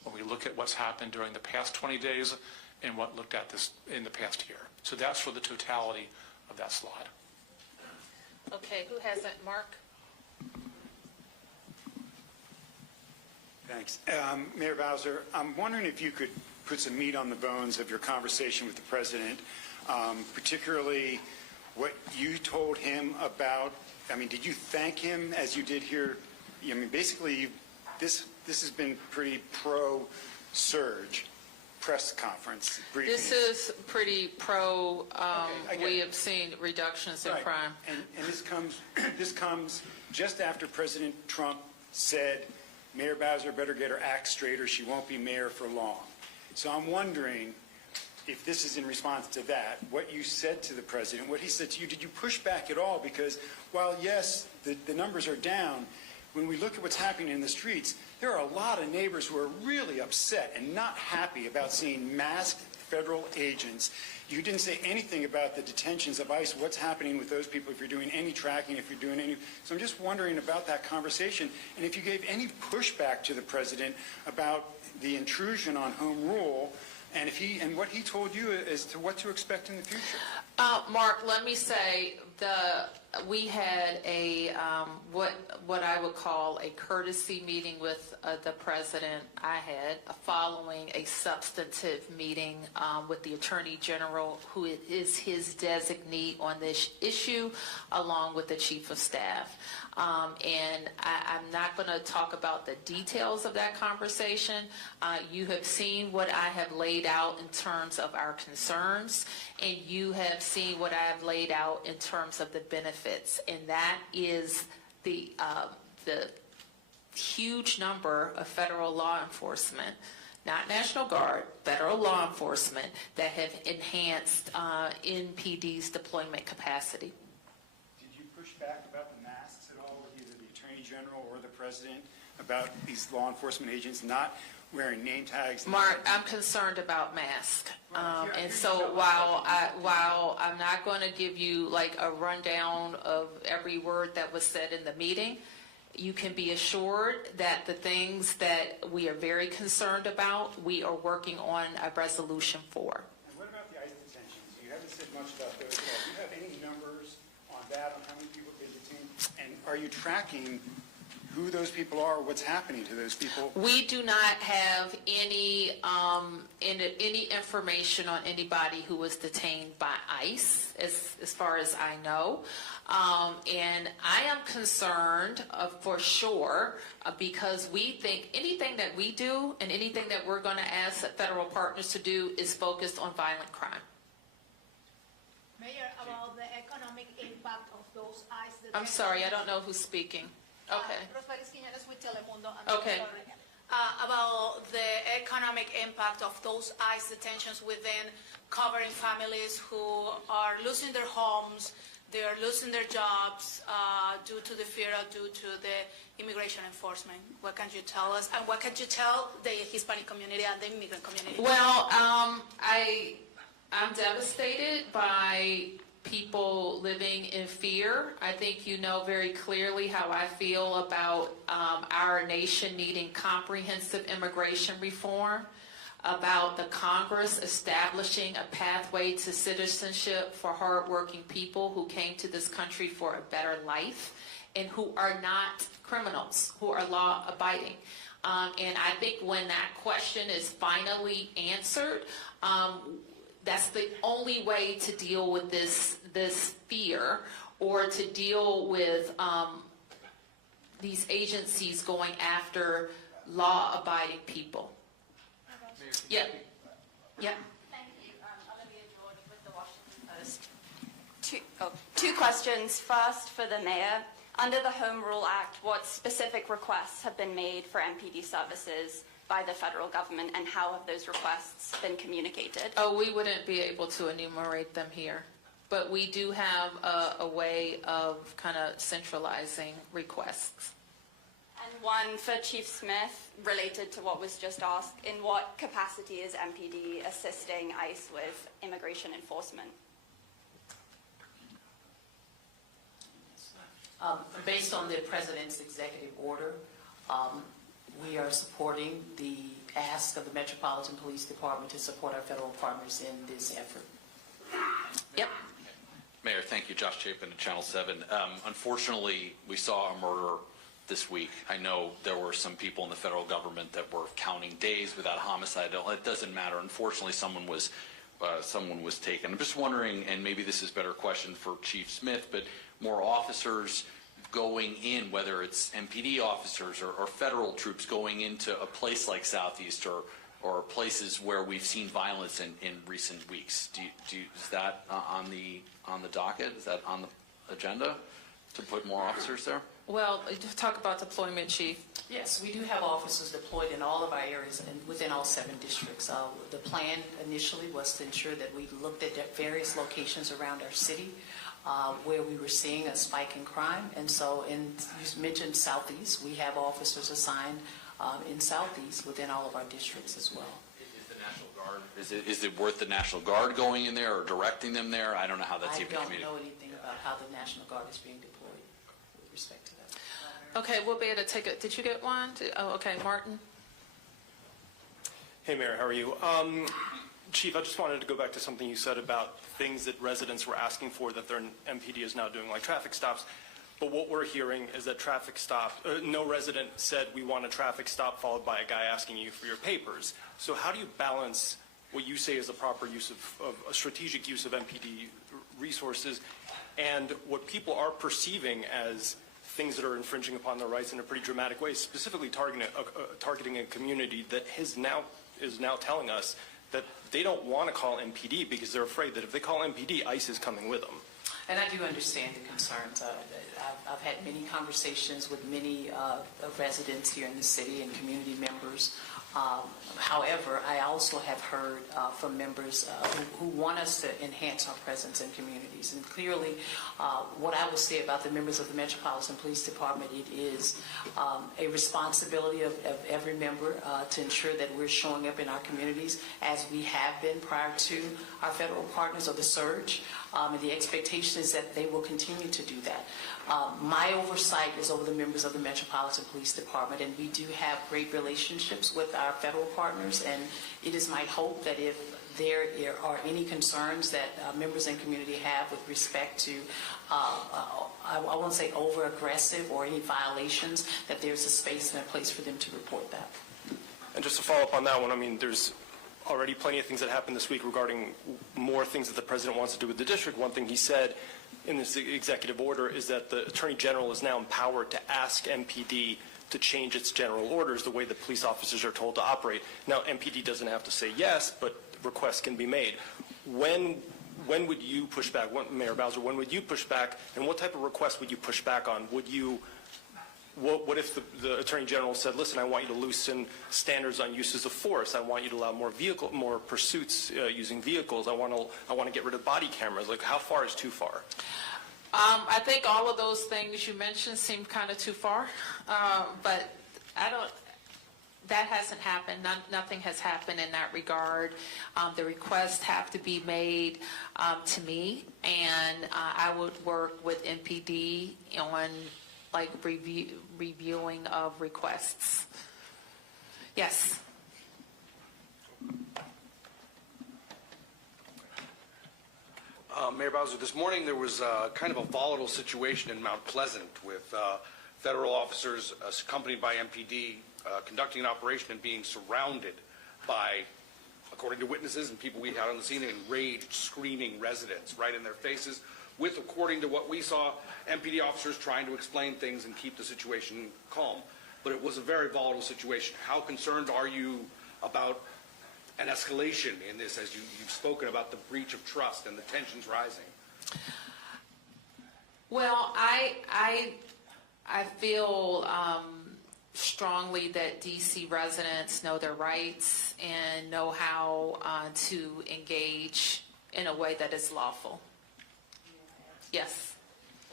when we look at what's happened during the past 20 days and what looked at this in the past year. So that's for the totality of that slide. Okay, who has it? Mark? Thanks. Mayor Bowser, I'm wondering if you could put some meat on the bones of your conversation with the president, particularly what you told him about, I mean, did you thank him as you did here? I mean, basically, this has been pretty pro-surge press conference briefing. This is pretty pro, I get we it. have seen reductions in Right. crime. And this comes just after President Trump said, Mayor Bowser better get her act straight or she won't be mayor for long. So I'm wondering if this is in response to that, what you said to the president, what he said to you, did you push back at all? Because while, yes, the numbers are down, when we look at what's happening in the streets, there are a lot of neighbors who are really upset and not happy about seeing masked federal agents. You didn't say anything about the detentions of ICE, what's happening with those people, if you're doing any tracking, if you're doing any. So I'm just wondering about that conversation, and if you gave any pushback to the president about the intrusion on home rule, and what he told you as to what to expect in the future. Mark, let me say, we had a what I would call a courtesy meeting with the president. I had following a substantive meeting with the Attorney General, who is his designee on this issue, along with the Chief of Staff. And I'm not going to talk about the details of that conversation. You have seen what I have laid out in terms of our concerns, and you have seen what I have laid out in terms of the benefits, and that is the huge number of federal law enforcement, not National Guard, federal law enforcement, that have enhanced NPD's deployment capacity. Did you push back about the masks at all with either the Attorney General or the President about these law enforcement agents not wearing name tags? Mark, I'm concerned about masks. And so while I'm not going to give you like a rundown of every word that was said in the meeting, you can be assured that the things that we are very concerned about, we are working on a resolution for. And what about the ICE detentions? You haven't said much about those at all. Do you have any numbers on that, on how many people have been detained? And are you tracking who those people are, what's happening to those people? We do not have any information on anybody who was detained by ICE, as far as I know. And I am concerned for sure because we think anything that we do and anything that we're going to ask federal partners to do is focused on violent crime. Mayor, about the economic impact of those ICE detentions. I'm sorry, I don't know who's speaking. Okay. Rosmarie Quiñones with Telemundo. Okay. About the economic impact of those ICE detentions within covering families who are losing their homes, they are losing their jobs due to the fear, due to the immigration enforcement. What can you tell us? And what can you tell the Hispanic community and the immigrant community? Well, I'm devastated by people living in fear. I think you know very clearly how I feel about our nation needing comprehensive immigration reform, about the Congress establishing a pathway to citizenship for hardworking people who came to this country for a better life and who are not criminals, who are law-abiding. And I think when that question is finally answered, that's the only way to deal with this fear, or to deal with these agencies going after law-abiding people. Yep. Yep. Thank you. Olivia George with the Washington Post. Two questions. First, for the mayor. Under the Home Rule Act, what specific requests have been made for MPD services by the federal government, and how have those requests been communicated? Oh, we wouldn't be able to enumerate them here, but we do have a way of kind of centralizing requests. And one for Chief Smith, related to what was just asked. In what capacity is MPD assisting ICE with immigration enforcement? Based on the president's executive order, we are supporting the ask of the Metropolitan Police Department to support our federal partners in this effort. Yep. Mayor, thank you. Josh Chapin at Channel 7. Unfortunately, we saw a murder this week. I know there were some people in the federal government that were counting days without homicide. It doesn't matter. Unfortunately, someone was taken. I'm just wondering, and maybe this is a better question for Chief Smith, but more officers going in, whether it's MPD officers or federal troops going into a place like Southeast or places where we've seen violence in recent weeks. Is that on the docket? Is that on the agenda to put more officers there? Well, talk about deployment, Chief. Yes, we do have officers deployed in all of our areas and within all 7 districts. The plan initially was to ensure that we looked at various locations around our city where we were seeing a spike in crime. And so, you mentioned Southeast, we have officers assigned in Southeast within all of our districts as well. Is the National Guard, is it worth the National Guard going in there or directing them there? I don't know how that's even communicated. I don't know anything about how the National Guard is being deployed with respect to that. Okay, we'll be able to take it. Did you get one? Oh, okay, Martin. Hey, Mayor, how are you? Chief, I just wanted to go back to something you said about things that residents were asking for that their MPD is now doing, like traffic stops. But what we're hearing is that no resident said we want a traffic stop followed by a guy asking you for your papers. So how do you balance what you say is the proper use of a strategic use of MPD resources and what people are perceiving as things that are infringing upon their rights in a pretty dramatic way, specifically targeting a community that is now telling us that they don't want to call MPD because they're afraid that if they call MPD, ICE is coming with them. And I do understand the concerns. I've had many conversations with many residents here in the city and community members. However, I also have heard from members who want us to enhance our presence in communities. And clearly, what I will say about the members of the Metropolitan Police Department, it is a responsibility of every member to ensure that we're showing up in our communities as we have been prior to our federal partners of the surge. And the expectation is that they will continue to do that. My oversight is over the members of the Metropolitan Police Department, and we do have great relationships with our federal partners, and it is my hope that if there are any concerns that members in community have with respect to, I won't say over-aggressive or any violations, that there's a space and a place for them to report that. And just to follow up on that one, I mean, there's already plenty of things that happened this week regarding more things that the president wants to do with the district. One thing he said in this executive order is that the Attorney General is now empowered to ask MPD to change its general orders the way that police officers are told to operate. Now, MPD doesn't have to say yes, but requests can be made. When would you push back? Mayor Bowser, when would you push back, and what type of request would you push back on? What if the Attorney General said, listen, I want you to loosen standards on uses of force. I want you to allow more pursuits using vehicles. I want to get rid of body cameras. Like, how far is too far? I think all of those things you mentioned seem kind of too far, but that hasn't happened. Nothing has happened in that regard. The requests have to be made to me, and I would work with MPD on reviewing of requests. Yes. Mayor Bowser, this morning there was kind of a volatile situation in Mount Pleasant with federal officers accompanied by MPD conducting an operation and being surrounded by, according to witnesses and people we had on the scene, enraged, screaming residents right in their faces with, according to what we saw, MPD officers trying to explain things and keep the situation calm. But it was a very volatile situation. How concerned are you about an escalation in this, as you've spoken about the breach of trust and the tensions rising? Well, I feel strongly that DC residents know their rights and know how to engage in a way that is lawful. Yes.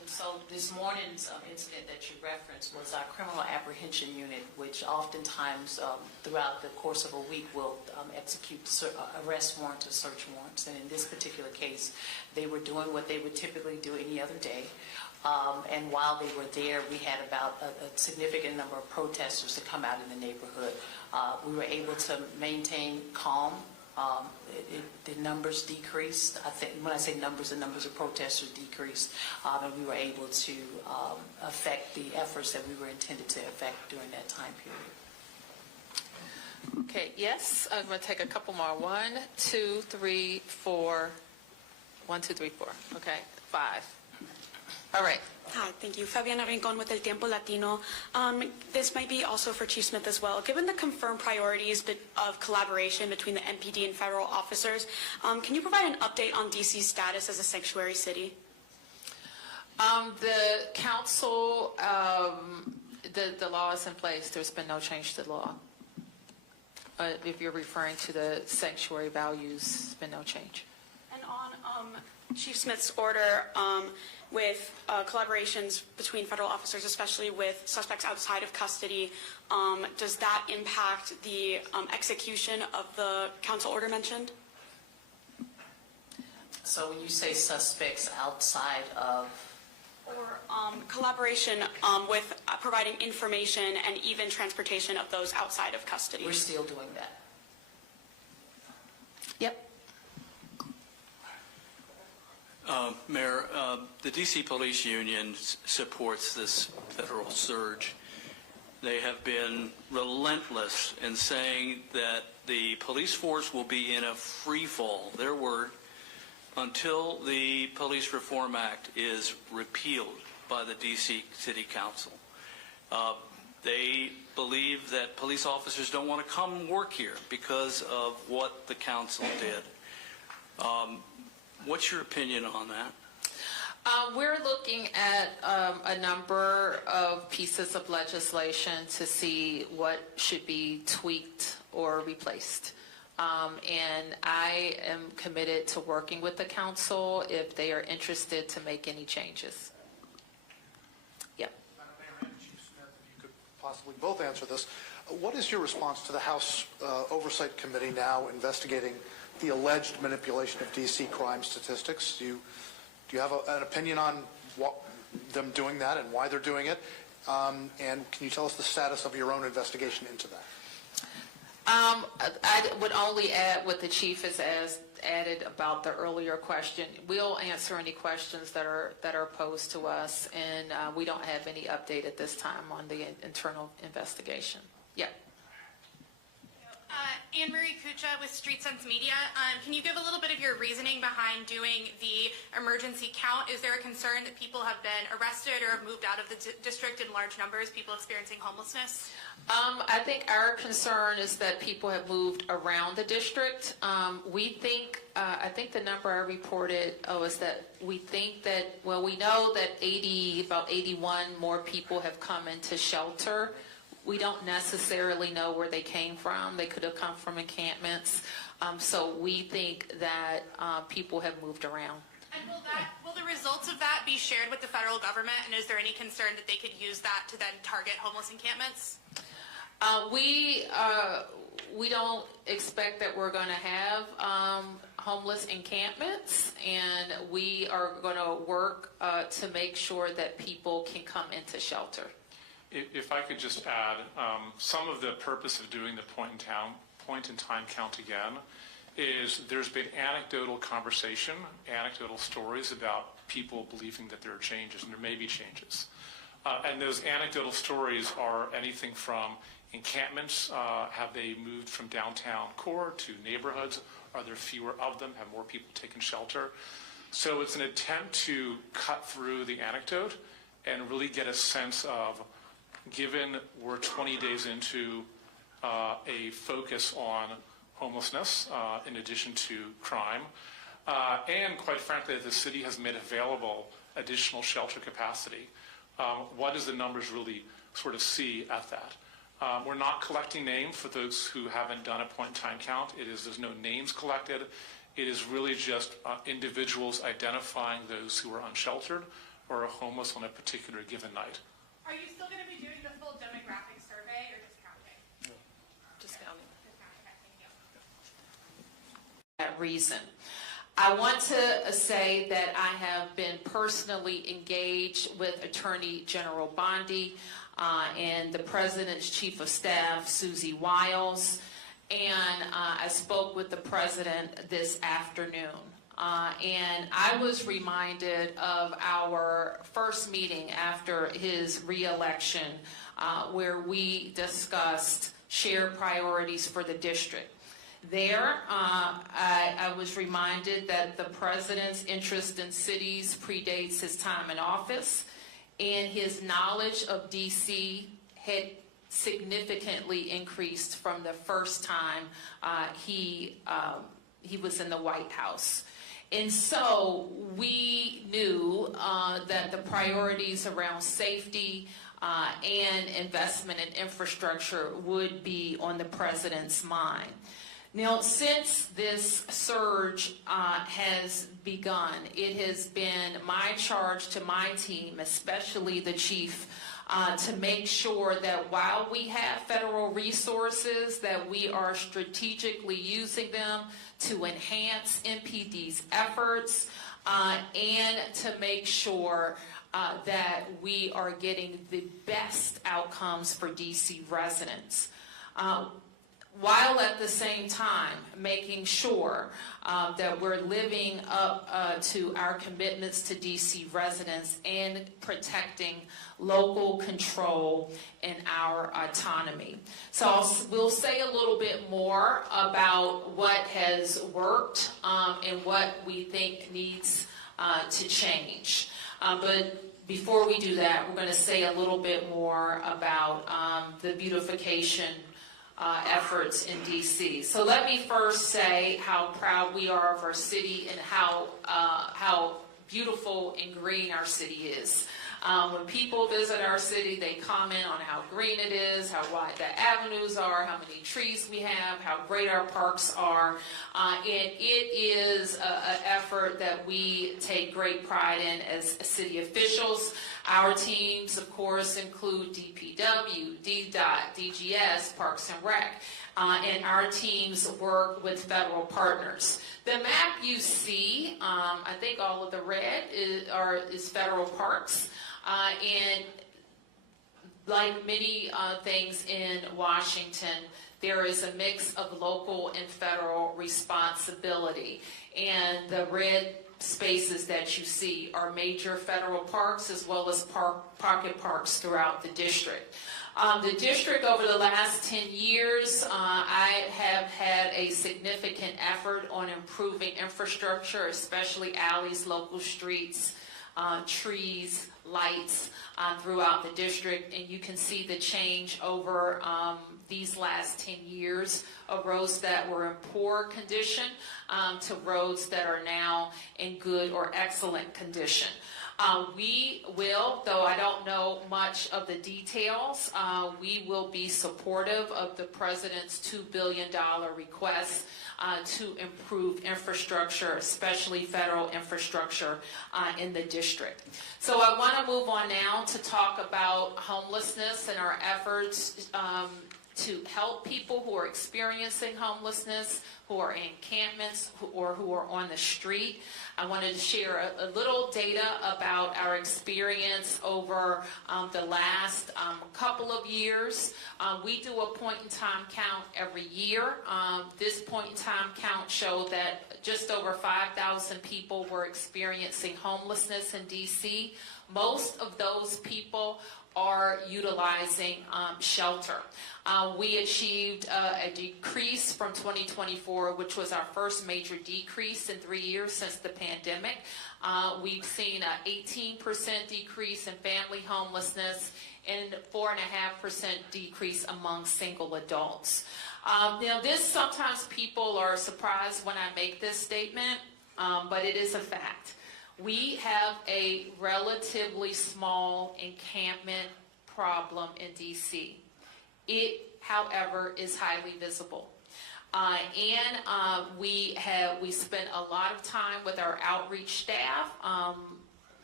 And so this morning's incident that you referenced was our criminal apprehension unit, which oftentimes throughout the course of a week will execute arrest warrants or search warrants. And in this particular case, they were doing what they would typically do any other day. And while they were there, we had about a significant number of protesters to come out in the neighborhood. We were able to maintain calm. The numbers decreased. I think when I say numbers, the numbers of protesters decreased, and we were able to affect the efforts that we were intended to affect during that time period. Okay, yes, I'm going to take a couple more. 1, 2, 3, 4. 1, 2, 3, 4. Okay, 5. All right. Hi, thank you. Fabiana Rincon with El Tiempo Latino. This might be also for Chief Smith as well. Given the confirmed priorities of collaboration between the MPD and federal officers, can you provide an update on DC's status as a sanctuary city? The council, the law is in place. There's been no change to the law. If you're referring to the sanctuary values, there's been no change. And on Chief Smith's order with collaborations between federal officers, especially with suspects outside of custody, does that impact the execution of the council order mentioned? So when you say suspects outside of? Or collaboration with providing information and even transportation of those outside of custody? We're still doing that. Yep. Mayor, the D.C. Police Union supports this federal surge. They have been relentless in saying that the police force will be in a free fall, their word, until the Police Reform Act is repealed by the D.C. City Council. They believe that police officers don't want to come work here because of what the council did. What's your opinion on that? We're looking at a number of pieces of legislation to see what should be tweaked or replaced. And I am committed to working with the council if they are interested to make any changes. Yep. Madam Mayor and Chief Smith, if you could possibly both answer this. What is your response to the House Oversight Committee now investigating the alleged manipulation of D.C. crime statistics? Do you have an opinion on them doing that and why they're doing it? And can you tell us the status of your own investigation into that? I would only add what the chief has added about the earlier question. We'll answer any questions that are posed to us, and we don't have any update at this time on the internal investigation. Yeah. Anne-Marie Kucha with Street Sense Media. Can you give a little bit of your reasoning behind doing the emergency count? Is there a concern that people have been arrested or have moved out of the district in large numbers, people experiencing homelessness? I think our concern is that people have moved around the district. We think, I think the number I reported is that we think that, well, we know that about 81 more people have come into shelter. We don't necessarily know where they came from. They could have come from encampments. So we think that people have moved around. And will the results of that be shared with the federal government? And is there any concern that they could use that to then target homeless encampments? We don't expect that we're going to have homeless encampments, and we are going to work to make sure that people can come into shelter. If I could just add, some of the purpose of doing the point in time count again is there's been anecdotal conversation, anecdotal stories about people believing that there are changes, and there may be changes. And those anecdotal stories are anything from encampments, have they moved from downtown core to neighborhoods? Are there fewer of them? Have more people taken shelter? So it's an attempt to cut through the anecdote and really get a sense of, given we're 20 days into a focus on homelessness in addition to crime, and quite frankly, the city has made available additional shelter capacity. What does the numbers really sort of see at that? We're not collecting names for those who haven't done a point-in-time count. There's no names collected. It is really just individuals identifying those who are unsheltered or are homeless on a particular given night. Are you still going to be doing the full demographic survey or just counting? Just counting. That reason. I want to say that I have been personally engaged with Attorney General Bondi and the President's Chief of Staff, Susie Wiles, and I spoke with the President this afternoon. And I was reminded of our first meeting after his re-election where we discussed shared priorities for the district. There, I was reminded that the President's interest in cities predates his time in office, and his knowledge of D.C. had significantly increased from the first time he was in the White House. And so we knew that the priorities around safety and investment in infrastructure would be on the President's mind. Now, since this surge has begun, it has been my charge to my team, especially the chief, to make sure that while we have federal resources, that we are strategically using them to enhance MPD's efforts and to make sure that we are getting the best outcomes for DC residents. While at the same time making sure that we're living up to our commitments to DC residents and protecting local control and our autonomy. So we'll say a little bit more about what has worked and what we think needs to change. But before we do that, we're going to say a little bit more about the beautification efforts in DC. So let me first say how proud we are of our city and how beautiful and green our city is. When people visit our city, they comment on how green it is, how wide the avenues are, how many trees we have, how great our parks are. And it is an effort that we take great pride in as city officials. Our teams, of course, include DPW, DDOT, DGS, Parks and Rec, and our teams work with federal partners. The map you see, I think all of the red is federal parks, and like many things in Washington, there is a mix of local and federal responsibility, and the red spaces that you see are major federal parks as well as pocket parks throughout the district. The district over the last 10 years, I have had a significant effort on improving infrastructure, especially alleys, local streets, trees, lights throughout the district, and you can see the change over these last 10 years of roads that were in poor condition to roads that are now in good or excellent condition. We will, though I don't know much of the details, we will be supportive of the President's $2 billion request to improve infrastructure, especially federal infrastructure in the district. So I want to move on now to talk about homelessness and our efforts to help people who are experiencing homelessness, who are in encampments, or who are on the street. I wanted to share a little data about our experience over the last couple of years. We do a point-in-time count every year. This point-in-time count showed that just over 5,000 people were experiencing homelessness in D.C. Most of those people are utilizing shelter. We achieved a decrease from 2024, which was our first major decrease in 3 years since the pandemic. We've seen an 18% decrease in family homelessness and 4.5% decrease among single adults. Now, sometimes people are surprised when I make this statement, but it is a fact. We have a relatively small encampment problem in D.C. It, however, is highly visible. We spend a lot of time with our outreach staff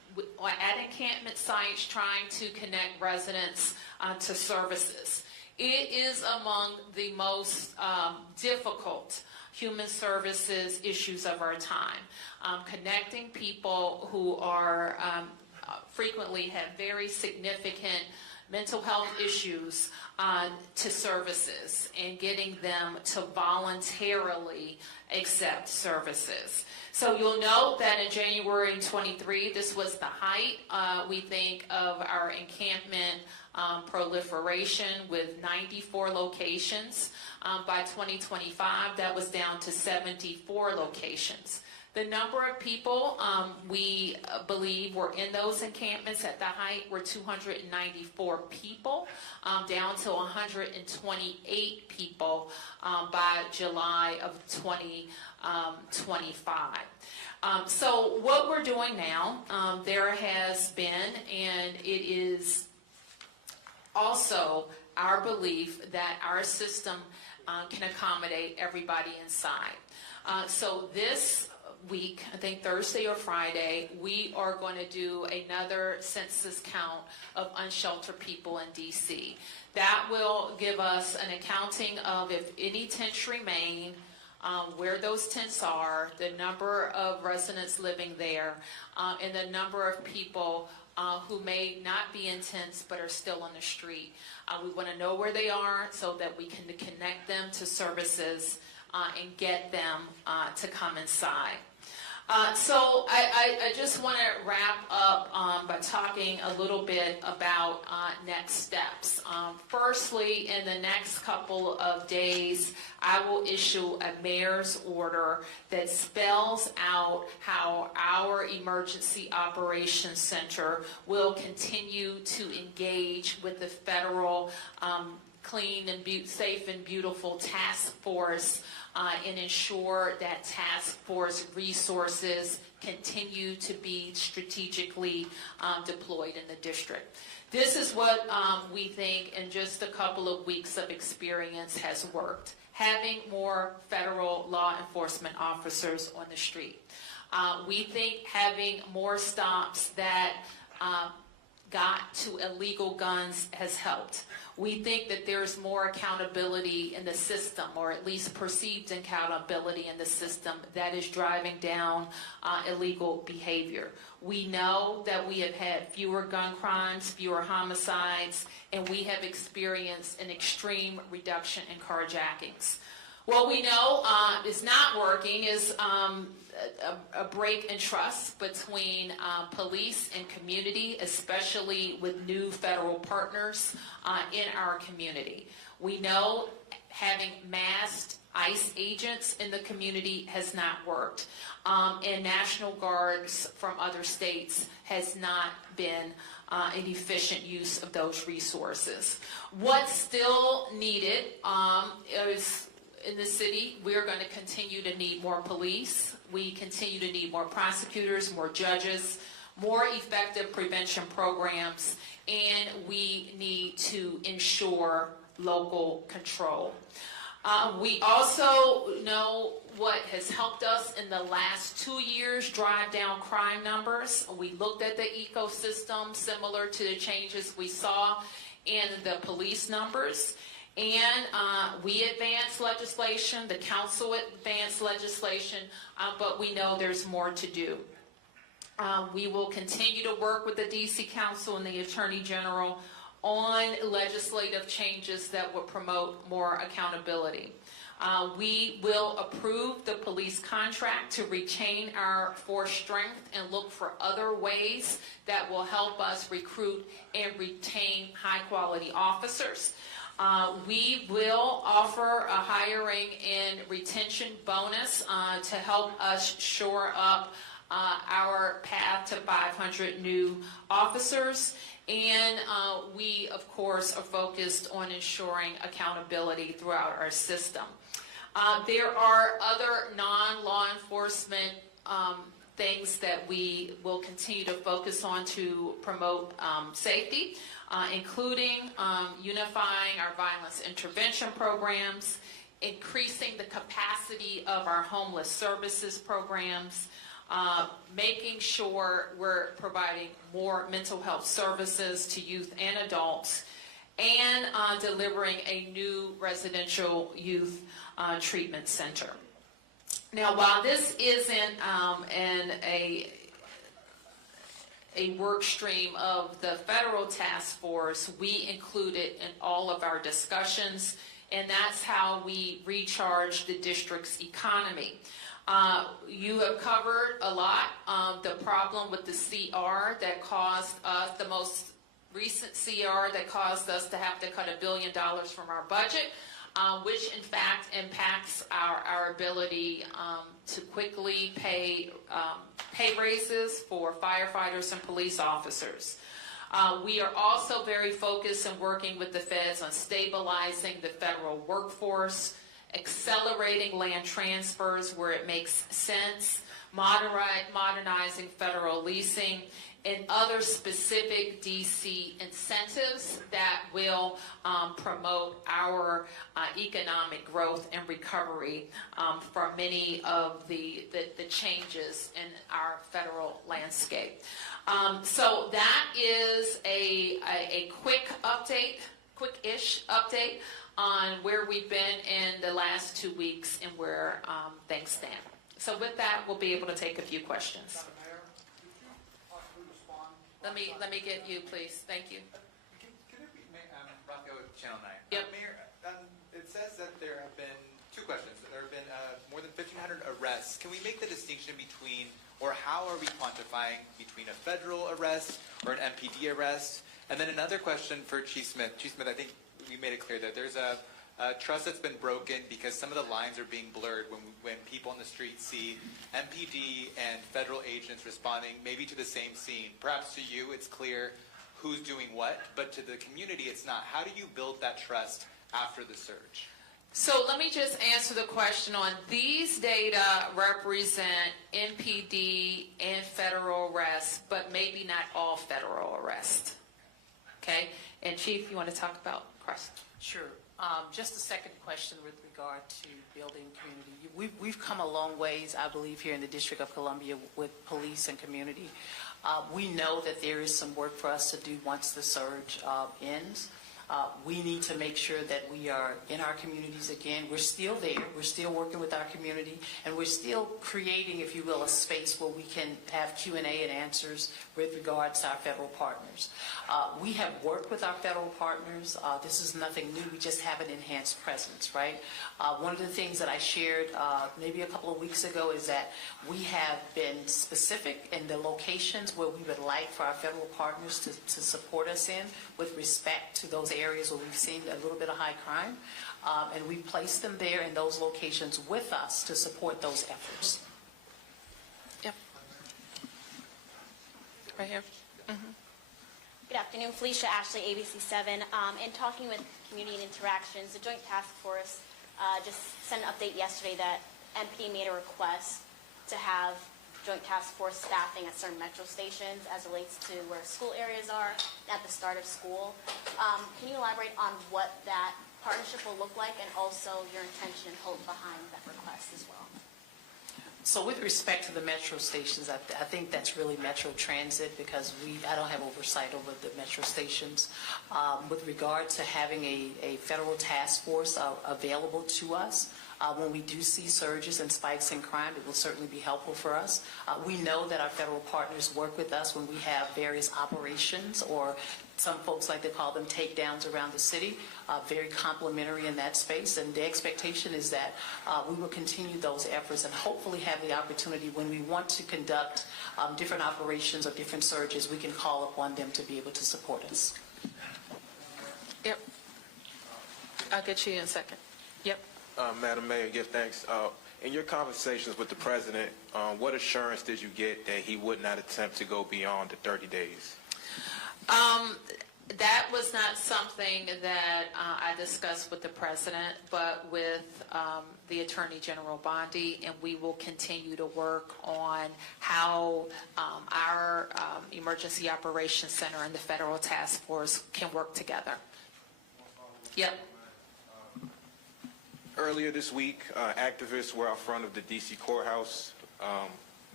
at encampment sites trying to connect residents to services. It is among the most difficult human services issues of our time. Connecting people who are frequently have very significant mental health issues to services and getting them to voluntarily accept services. So you'll note that in January 23, this was the height, we think, of our encampment proliferation with 94 locations. By 2025, that was down to 74 locations. The number of people we believe were in those encampments at the height were 294 people, down to 128 people by July of 2025. So what we're doing now, there has been, and it is also our belief that our system can accommodate everybody inside. So this week, I think Thursday or Friday, we are going to do another census count of unsheltered people in DC. That will give us an accounting of if any tents remain, where those tents are, the number of residents living there, and the number of people who may not be in tents but are still on the street. We want to know where they are so that we can connect them to services and get them to come inside. So I just want to wrap up by talking a little bit about next steps. Firstly, in the next couple of days, I will issue a mayor's order that spells out how our Emergency Operations Center will continue to engage with the federal Clean and Safe and Beautiful Task Force and ensure that task force resources continue to be strategically deployed in the district. This is what we think in just a couple of weeks of experience has worked. Having more federal law enforcement officers on the street. We think having more stops that got to illegal guns has helped. We think that there's more accountability in the system, or at least perceived accountability in the system that is driving down illegal behavior. We know that we have had fewer gun crimes, fewer homicides, and we have experienced an extreme reduction in carjackings. What we know is not working is a break in trust between police and community, especially with new federal partners in our community. We know having masked ICE agents in the community has not worked, and National Guards from other states has not been an efficient use of those resources. What's still needed is in the city, we're going to continue to need more police. We continue to need more prosecutors, more judges, more effective prevention programs, and we need to ensure local control. We also know what has helped us in the last 2 years drive down crime numbers. We looked at the ecosystem similar to the changes we saw in the police numbers. And we advanced legislation, the council advanced legislation, but we know there's more to do. We will continue to work with the DC Council and the Attorney General on legislative changes that will promote more accountability. We will approve the police contract to retain our force strength and look for other ways that will help us recruit and retain high-quality officers. We will offer a hiring and retention bonus to help us shore up our path to 500 new officers. And we, of course, are focused on ensuring accountability throughout our system. There are other non-law enforcement things that we will continue to focus on to promote safety, including unifying our violence intervention programs, increasing the capacity of our homeless services programs, making sure we're providing more mental health services to youth and adults, and delivering a new residential youth treatment center. Now, while this isn't a work stream of the federal task force, we include it in all of our discussions, and that's how we recharge the district's economy. You have covered a lot the problem with the CR that caused us, the most recent CR that caused us to have to cut $1 billion from our budget, which in fact impacts our ability to quickly pay raises for firefighters and police officers. We are also very focused in working with the feds on stabilizing the federal workforce, accelerating land transfers where it makes sense, modernizing federal leasing, and other specific DC incentives that will promote our economic growth and recovery from many of the changes in our federal landscape. So that is a quick update, quick-ish update on where we've been in the last 2 weeks and where things stand. So with that, we'll be able to take a few questions. Let me get you, please. Thank you. Can it be, Rocco with Channel 9? Yep. Mayor, it says that there have been two questions. There have been more than 1,500 arrests. Can we make the distinction between, or how are we quantifying between a federal arrest or an MPD arrest? And then another question for Chief Smith. Chief Smith, I think we made it clear that there's a trust that's been broken because some of the lines are being blurred when people on the street see MPD and federal agents responding maybe to the same scene. Perhaps to you it's clear who's doing what, but to the community it's not. How do you build that trust after the surge? So let me just answer the question on these data represent MPD and federal arrests, but maybe not all federal arrests. Okay? And Chief, you want to talk about Crest? Sure. Just a second question with regard to building community. We've come a long ways, I believe, here in the District of Columbia with police and community. We know that there is some work for us to do once the surge ends. We need to make sure that we are in our communities again. We're still there. We're still working with our community, and we're still creating, if you will, a space where we can have Q&A and answers with regards to our federal partners. We have worked with our federal partners. This is nothing new. We just have an enhanced presence, right? One of the things that I shared maybe a couple of weeks ago is that we have been specific in the locations where we would like for our federal partners to support us in with respect to those areas where we've seen a little bit of high crime, and we place them there in those locations with us to support those efforts. Yep. Right here. Mm-hmm. Good afternoon, Felicia Ashley, ABC7. In talking with Community and Interactions, the Joint Task Force just sent an update yesterday that MPD made a request to have Joint Task Force staffing at certain metro stations as it relates to where school areas are at the start of school. Can you elaborate on what that partnership will look like and also your intention and hope behind that request as well? So with respect to the metro stations, I think that's really Metro Transit because I don't have oversight over the metro stations. With regard to having a federal task force available to us, when we do see surges and spikes in crime, it will certainly be helpful for us. We know that our federal partners work with us when we have various operations, or some folks like to call them takedowns around the city, very complementary in that space. And the expectation is that we will continue those efforts and hopefully have the opportunity when we want to conduct different operations or different surges, we can call upon them to be able to support us. Yep. I'll get you in a second. Yep. Madam Mayor, give thanks. In your conversations with the president, what assurance did you get that he would not attempt to go beyond the 30 days? That was not something that I discussed with the president, but with the Attorney General Bondi, and we will continue to work on how our Emergency Operations Center and the Federal Task Force can work together. Yep. Earlier this week, activists were out front of the D.C. courthouse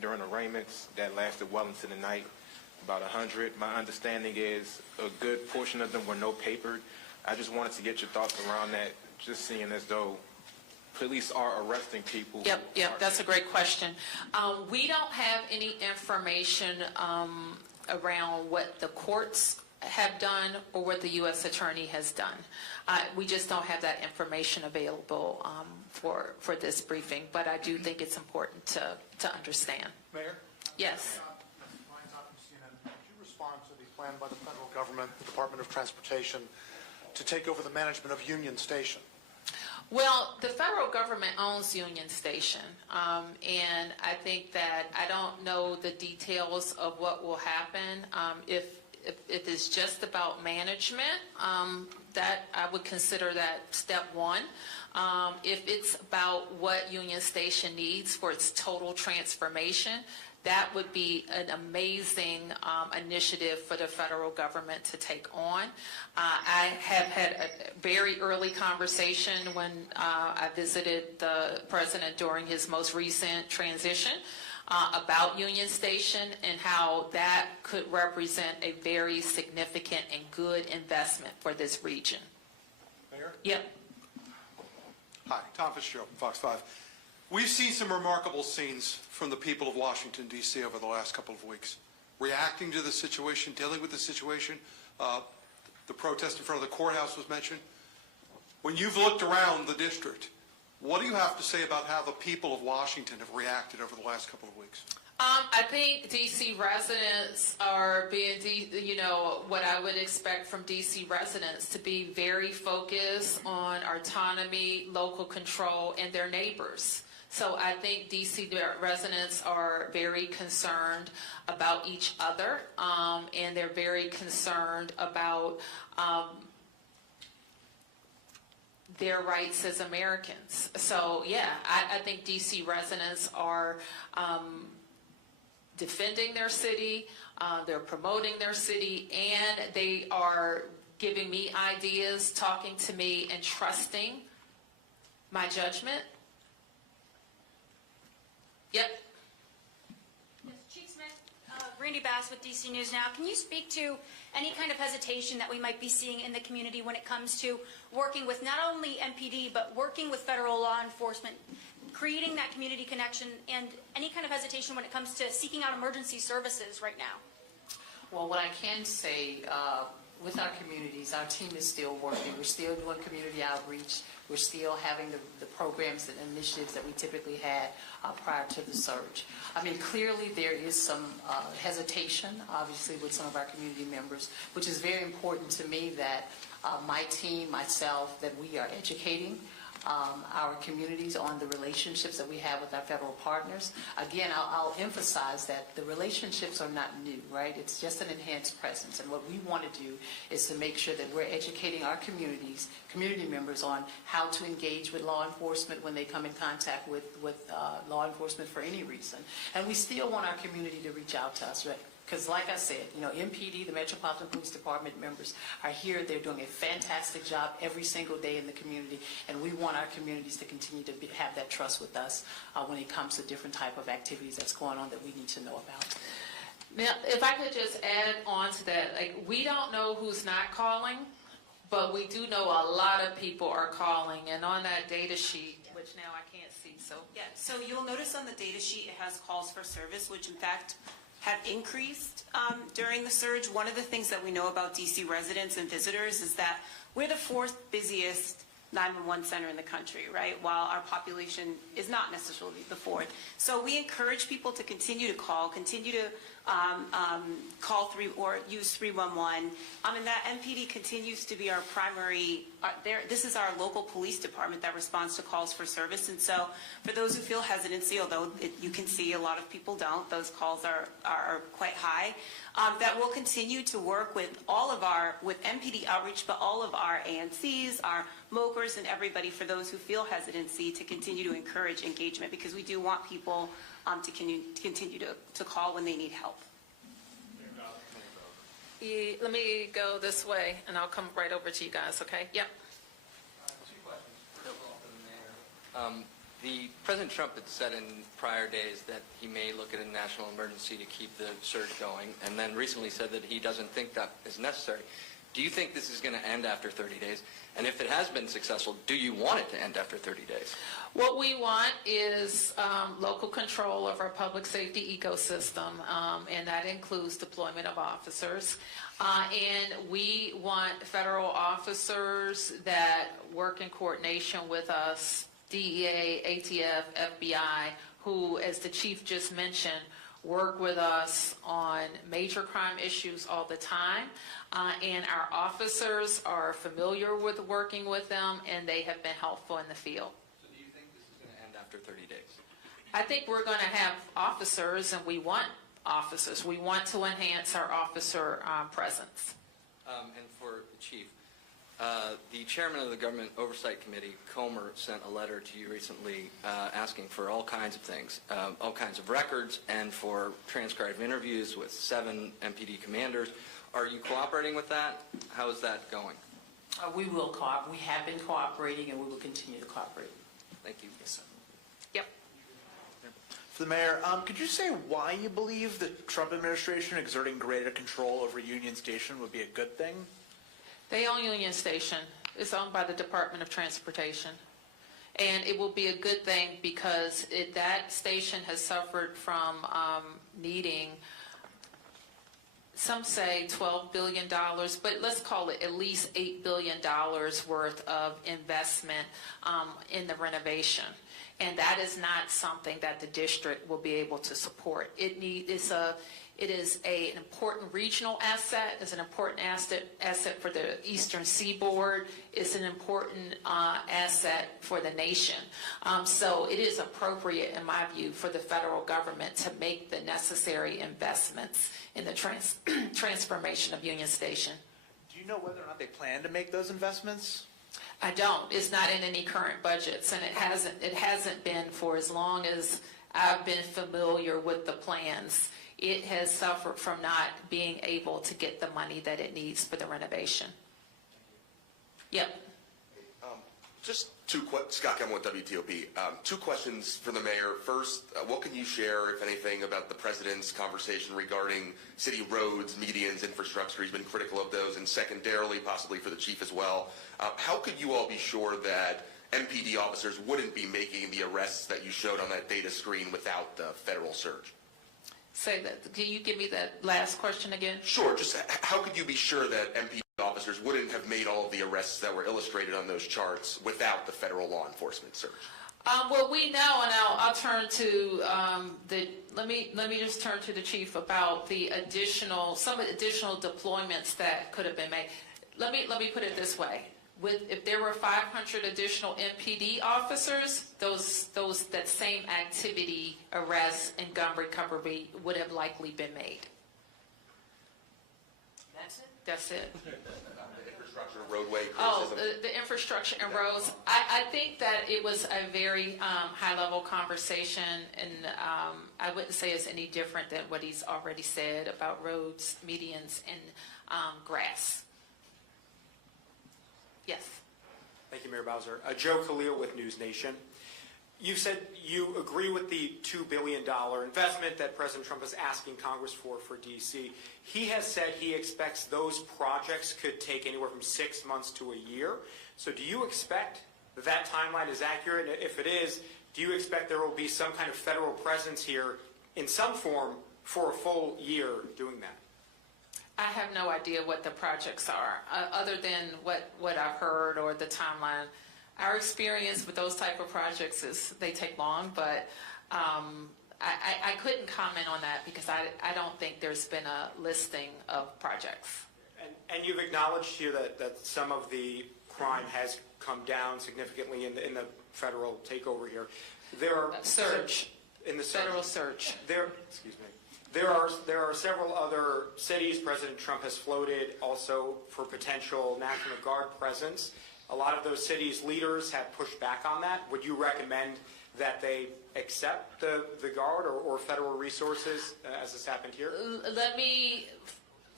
during arraignments that lasted well into the night, about 100. My understanding is a good portion of them were no papered. I just wanted to get your thoughts around that, just seeing as though police are arresting people. Yep, that's a great question. We don't have any information around what the courts have done or what the U.S. Attorney has done. We just don't have that information available for this briefing, but I do think it's important to understand. Mayor? Yes. Could you respond to the plan by the federal government, the Department of Transportation, to take over the management of Union Station? Well, the federal government owns Union Station, and I think that I don't know the details of what will happen. If it's just about management, that I would consider that step one. If it's about what Union Station needs for its total transformation, that would be an amazing initiative for the federal government to take on. I have had a very early conversation when I visited the president during his most recent transition about Union Station and how that could represent a very significant and good investment for this region. Mayor? Yep. Hi, Tom Fitzgerald, Fox 5. We've seen some remarkable scenes from the people of Washington, D.C. over the last couple of weeks, reacting to the situation, dealing with the situation. The protest in front of the courthouse was mentioned. When you've looked around the district, what do you have to say about how the people of Washington have reacted over the last couple of weeks? I think D.C. residents are being, what I would expect from D.C. residents to be very focused on autonomy, local control, and their neighbors. So I think D.C. residents are very concerned about each other, and they're very concerned about their rights as Americans. So yeah, I think D.C. residents are defending their city, they're promoting their city, and they are giving me ideas, talking to me, and trusting my judgment. Yep. Yes, Chief Smith, Randy Bass with DC News Now. Can you speak to any kind of hesitation that we might be seeing in the community when it comes to working with not only MPD, but working with federal law enforcement, creating that community connection, and any kind of hesitation when it comes to seeking out emergency services right now? Well, what I can say, with our communities, our team is still working. We're still doing community outreach. We're still having the programs and initiatives that we typically had prior to the surge. I mean, clearly there is some hesitation, obviously, with some of our community members, which is very important to me that my team, myself, that we are educating our communities on the relationships that we have with our federal partners. Again, I'll emphasize that the relationships are not new, right? It's just an enhanced presence. And what we want to do is to make sure that we're educating our communities, community members, on how to engage with law enforcement when they come in contact with law enforcement for any reason. And we still want our community to reach out to us, right? Because like I said, MPD, the Metropolitan Police Department members are here. They're doing a fantastic job every single day in the community, and we want our communities to continue to have that trust with us when it comes to different type of activities that's going on that we need to know about. Now, if I could just add on to that, we don't know who's not calling, but we do know a lot of people are calling, and on that data sheet, which now I can't see, so. Yeah, so you'll notice on the data sheet it has calls for service, which in fact have increased during the surge. One of the things that we know about DC residents and visitors is that we're the fourth busiest 911 center in the country, right? While our population is not necessarily the fourth. So we encourage people to continue to call, continue to call or use 311. And that MPD continues to be our primary, this is our local police department that responds to calls for service. And so for those who feel hesitancy, although you can see a lot of people don't, those calls are quite high, that we'll continue to work with with MPD outreach, but all of our ANCs, our MOPers, and everybody, for those who feel hesitancy, to continue to encourage engagement, because we do want people to continue to call when they need help. Let me go this way, and I'll come right over to you guys, okay? Yep. Two questions. First of all, for the mayor. President Trump had said in prior days that he may look at a national emergency to keep the surge going, and then recently said that he doesn't think that is necessary. Do you think this is going to end after 30 days? And if it has been successful, do you want it to end after 30 days? What we want is local control of our public safety ecosystem, and that includes deployment of officers. And we want federal officers that work in coordination with us, DEA, ATF, FBI, who, as the chief just mentioned, work with us on major crime issues all the time. And our officers are familiar with working with them, and they have been helpful in the field. So do you think this is going to end after 30 days? I think we're going to have officers, and we want officers. We want to enhance our officer presence. And for the chief, the chairman of the Government Oversight Committee, Comer, sent a letter to you recently asking for all kinds of things, all kinds of records, and for transcribed interviews with 7 MPD commanders. Are you cooperating with that? How is that going? We will cooperate. We have been cooperating, and we will continue to cooperate. Thank you. Yes, sir. Yep. For the mayor, could you say why you believe the Trump administration exerting greater control over Union Station would be a good thing? They own Union Station. It's owned by the Department of Transportation. And it will be a good thing because that station has suffered from needing, some say $12 billion, but let's call it at least $8 billion worth of investment in the renovation. And that is not something that the district will be able to support. It is an important regional asset. It's an important asset for the Eastern Seaboard. It's an important asset for the nation. So it is appropriate, in my view, for the federal government to make the necessary investments in the transformation of Union Station. Do you know whether or not they plan to make those investments? I don't. It's not in any current budgets, and it hasn't been for as long as I've been familiar with the plans. It has suffered from not being able to get the money that it needs for the renovation. Yep. Just Scott Kemmel with WTOP. 2 questions for the mayor. First, what can you share, if anything, about the president's conversation regarding city roads, medians, infrastructure? He's been critical of those. And secondarily, possibly for the chief as well, how could you all be sure that MPD officers wouldn't be making the arrests that you showed on that data screen without the federal surge? Say that. Can you give me that last question again? Sure. Just how could you be sure that MPD officers wouldn't have made all of the arrests that were illustrated on those charts without the federal law enforcement surge? Well, we know, and I'll turn to let me just turn to the chief about some additional deployments that could have been made. Let me put it this way: if there were 500 additional MPD officers, that same activity, arrests, and gun recovery would have likely been made. That's it? That's it. The infrastructure, roadway criticism. Oh, the infrastructure and roads. I think that it was a very high-level conversation, and I wouldn't say it's any different than what he's already said about roads, medians, and grass. Yes. Thank you, Mayor Bowser. Joe Khalil with News Nation. You said you agree with the $2 billion investment that President Trump is asking Congress for D.C. He has said he expects those projects could take anywhere from 6 months to a year. So do you expect that timeline is accurate? And if it is, do you expect there will be some kind of federal presence here in some form for a full year doing that? I have no idea what the projects are, other than what I've heard or the timeline. Our experience with those type of projects is they take long, but I couldn't comment on that because I don't think there's been a listing of projects. And you've acknowledged here that some of the crime has come down significantly in the federal takeover here. There are surge in the federal surge. Excuse me. There are several other cities President Trump has floated also for potential National Guard presence. A lot of those cities' leaders have pushed back on that. Would you recommend that they accept the Guard or federal resources as has happened here?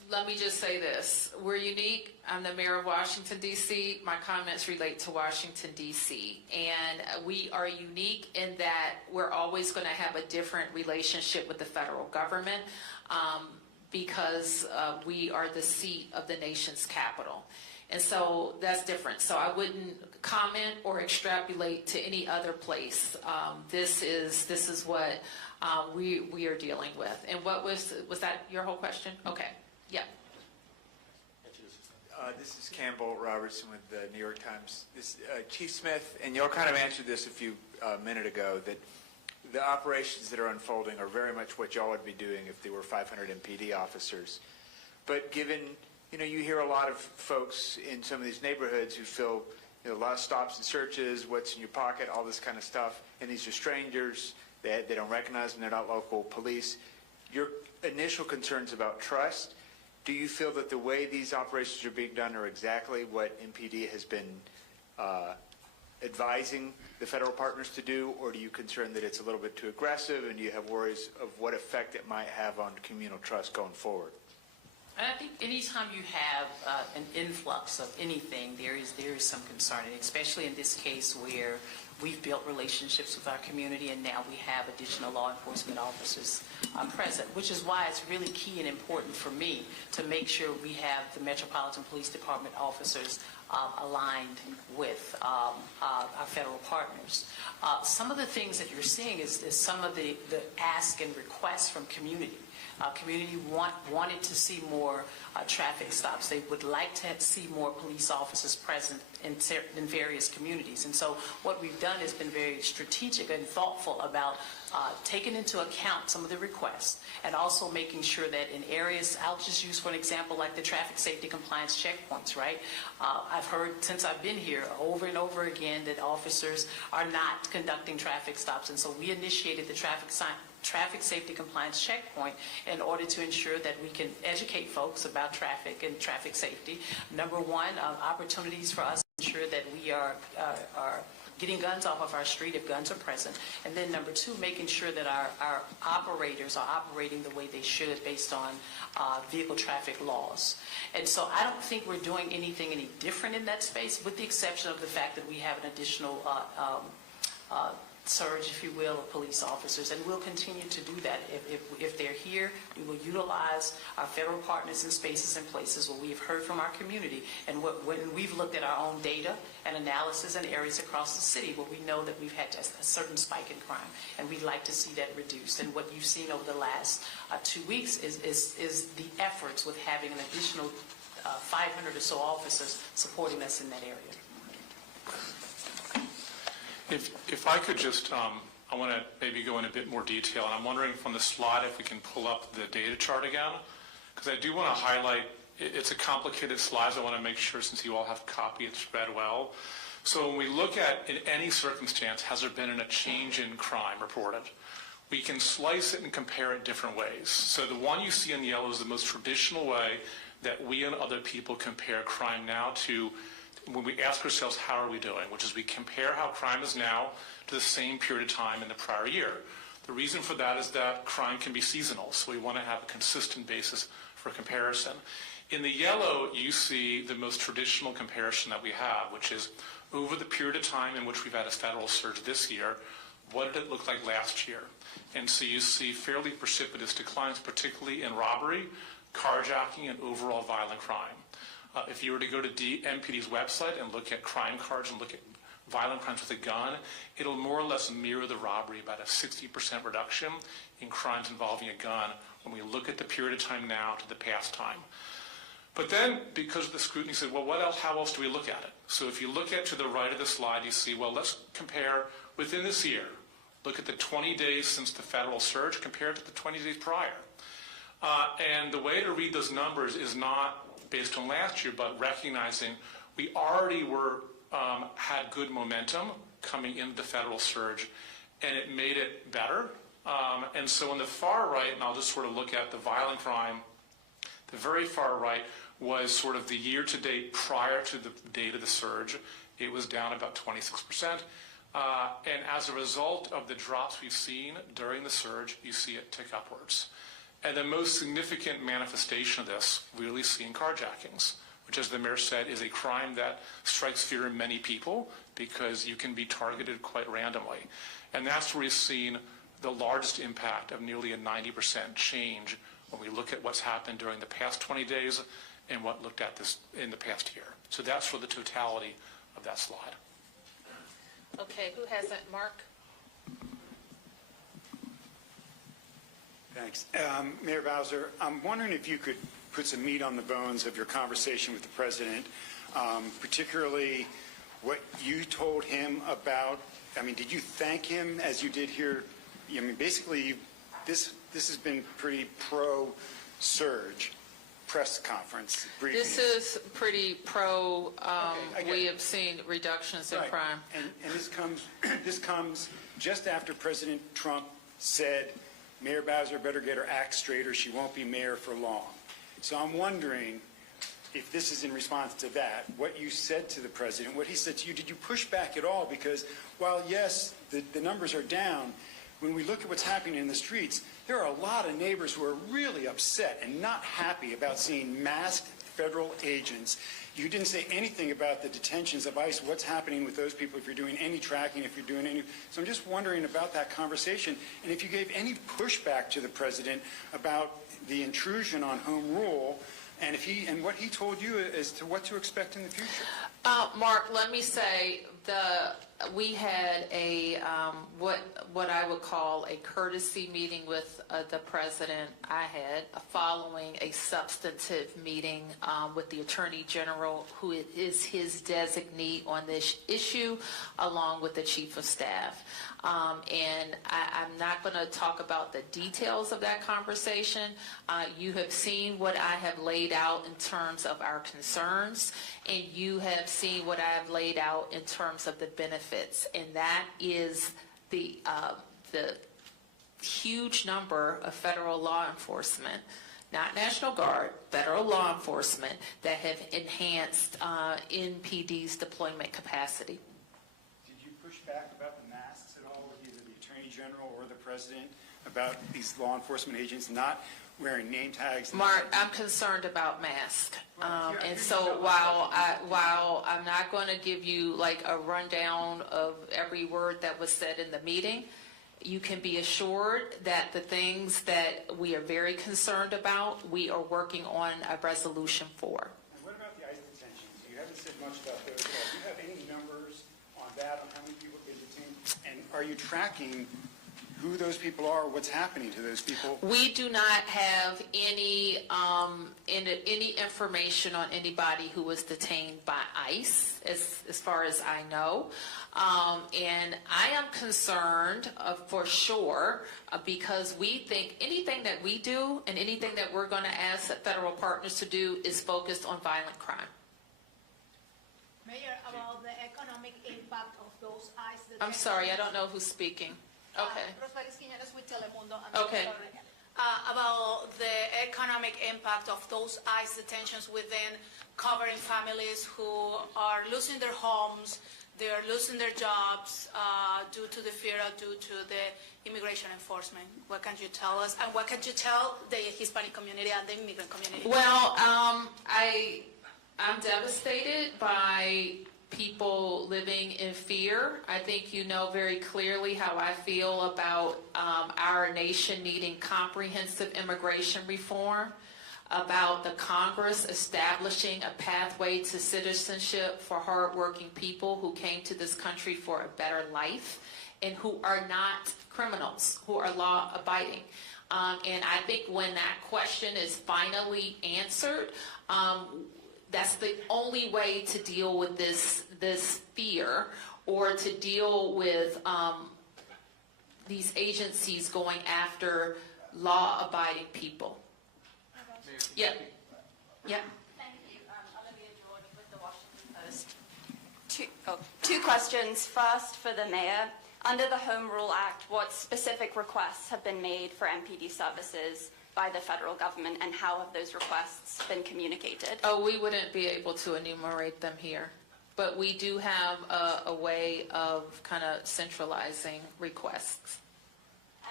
Let me just say this. We're unique. I'm the mayor of Washington, D.C. My comments relate to Washington, D.C. And we are unique in that we're always going to have a different relationship with the federal government because we are the seat of the nation's capital. And so that's different. So I wouldn't comment or extrapolate to any other place. This is what we are dealing with. And what was that your whole question? Okay. Yeah. This is Campbell Robertson with the New York Times. Chief Smith, and you all kind of answered this a few minute ago, that the operations that are unfolding are very much what y'all would be doing if there were 500 MPD officers. But given, you hear a lot of folks in some of these neighborhoods who feel a lot of stops and searches, what's in your pocket, all this kind of stuff, and these are strangers, they don't recognize them, they're not local police. Your initial concerns about trust, do you feel that the way these operations are being done are exactly what MPD has been advising the federal partners to do, or do you concern that it's a little bit too aggressive, and do you have worries of what effect it might have on communal trust going forward? And I think anytime you have an influx of anything, there is some concern, and especially in this case where we've built relationships with our community and now we have additional law enforcement officers present, which is why it's really key and important for me to make sure we have the Metropolitan Police Department officers aligned with our federal partners. Some of the things that you're seeing is some of the ask and requests from community. Community wanted to see more traffic stops. They would like to see more police officers present in various communities. And so what we've done has been very strategic and thoughtful about taking into account some of the requests and also making sure that in areas, I'll just use for an example like the traffic safety compliance checkpoints, right? I've heard since I've been here over and over again that officers are not conducting traffic stops. And so we initiated the traffic safety compliance checkpoint in order to ensure that we can educate folks about traffic and traffic safety. Number one, opportunities for us to ensure that we are getting guns off of our street if guns are present. And then number two, making sure that our operators are operating the way they should based on vehicle traffic laws. And so I don't think we're doing anything any different in that space, with the exception of the fact that we have an additional surge, if you will, of police officers, and we'll continue to do that. If they're here, we will utilize our federal partners in spaces and places where we've heard from our community, and when we've looked at our own data and analysis in areas across the city where we know that we've had a certain spike in crime, and we'd like to see that reduced. And what you've seen over the last 2 weeks is the efforts with having an additional 500 or so officers supporting us in that area. If I could just, I want to maybe go in a bit more detail, and I'm wondering from the slide if we can pull up the data chart again, because I do want to highlight, it's a complicated slide, so I want to make sure, since you all have a copy, it's read well. So when we look at, in any circumstance, has there been a change in crime reported? We can slice it and compare it different ways. So the one you see in yellow is the most traditional way that we and other people compare crime now to when we ask ourselves, how are we doing? Which is we compare how crime is now to the same period of time in the prior year. The reason for that is that crime can be seasonal, so we want to have a consistent basis for comparison. In the yellow, you see the most traditional comparison that we have, which is over the period of time in which we've had a federal surge this year, what did it look like last year? And so you see fairly precipitous declines, particularly in robbery, carjacking, and overall violent crime. If you were to go to MPD's website and look at crime cards and look at violent crimes with a gun, it'll more or less mirror the robbery, about a 60% reduction in crimes involving a gun when we look at the period of time now to the past time. But then, because of the scrutiny, you say, well, what else? How else do we look at it? So if you look at to the right of the slide, you see, well, let's compare within this year. Look at the 20 days since the federal surge compared to the 20 days prior. And the way to read those numbers is not based on last year, but recognizing we already had good momentum coming into the federal surge, and it made it better. And so on the far right, and I'll just sort of look at the violent crime, the very far right was sort of the year-to-date prior to the date of the surge. It was down about 26%. And as a result of the drops we've seen during the surge, you see it tick upwards. And the most significant manifestation of this we really see in carjackings, which, as the mayor said, is a crime that strikes fear in many people because you can be targeted quite randomly. And that's where we've seen the largest impact of nearly a 90% change when we look at what's happened during the past 20 days and what looked at this in the past year. So that's for the totality of that slide. Okay, who has it? Mark? Thanks. Mayor Bowser, I'm wondering if you could put some meat on the bones of your conversation with the president, particularly what you told him about, I mean, did you thank him as you did here? I mean, basically, this has been pretty pro-surge press conference briefing. This is pretty pro, we have seen reductions in Right. crime. And this comes just after President Trump said, Mayor Bowser better get her act straight or she won't be mayor for long. So I'm wondering if this is in response to that, what you said to the president, what he said to you, did you push back at all? Because while, yes, the numbers are down, when we look at what's happening in the streets, there are a lot of neighbors who are really upset and not happy about seeing masked federal agents. You didn't say anything about the detentions of ICE, what's happening with those people, if you're doing any tracking, if you're doing any. So I'm just wondering about that conversation, and if you gave any pushback to the president about the intrusion on home rule, and what he told you as to what to expect in the future. Mark, let me say we had a what I would call a courtesy meeting with the president. I had following a substantive meeting with the Attorney General, who is his designee on this issue, along with the Chief of Staff. And I'm not going to talk about the details of that conversation. You have seen what I have laid out in terms of our concerns, and you have seen what I have laid out in terms of the benefits, and that is the huge number of federal law enforcement, not National Guard, federal law enforcement, that have enhanced NPD's deployment capacity. Did you push back about the masks at all with either the Attorney General or the President about these law enforcement agents not wearing name tags? Mark, I'm concerned about masks. And so while I'm not going to give you like a rundown of every word that was said in the meeting, you can be assured that the things that we are very concerned about, we are working on a resolution for. And what about the ICE detentions? You haven't said much about those at all. Do you have any numbers on that, on how many people have been detained? And are you tracking who those people are, what's happening to those people? We do not have any information on anybody who was detained by ICE, as far as I know. And I am concerned for sure because we think anything that we do and anything that we're going to ask federal partners to do is focused on violent crime. Mayor, about the economic impact of those ICE detentions. I'm sorry, I don't know who's speaking. Okay. With Telemundo. Okay. About the economic impact of those ICE detentions within covering families who are losing their homes, they are losing their jobs due to the fear, due to the immigration enforcement. What can you tell us? And what can you tell the Hispanic community and the immigrant community? Well, I'm devastated by people living in fear. I think you know very clearly how I feel about our nation needing comprehensive immigration reform, about the Congress establishing a pathway to citizenship for hardworking people who came to this country for a better life and who are not criminals, who are law-abiding. And I think when that question is finally answered, that's the only way to deal with this fear, or to deal with these agencies going after law-abiding people. Yeah. Yeah. Thank you. Olivia George with the Washington Post. Two questions. First, for the mayor. Under the Home Rule Act, what specific requests have been made for MPD services by the federal government, and how have those requests been communicated? Oh, we wouldn't be able to enumerate them here, but we do have a way of kind of centralizing requests. And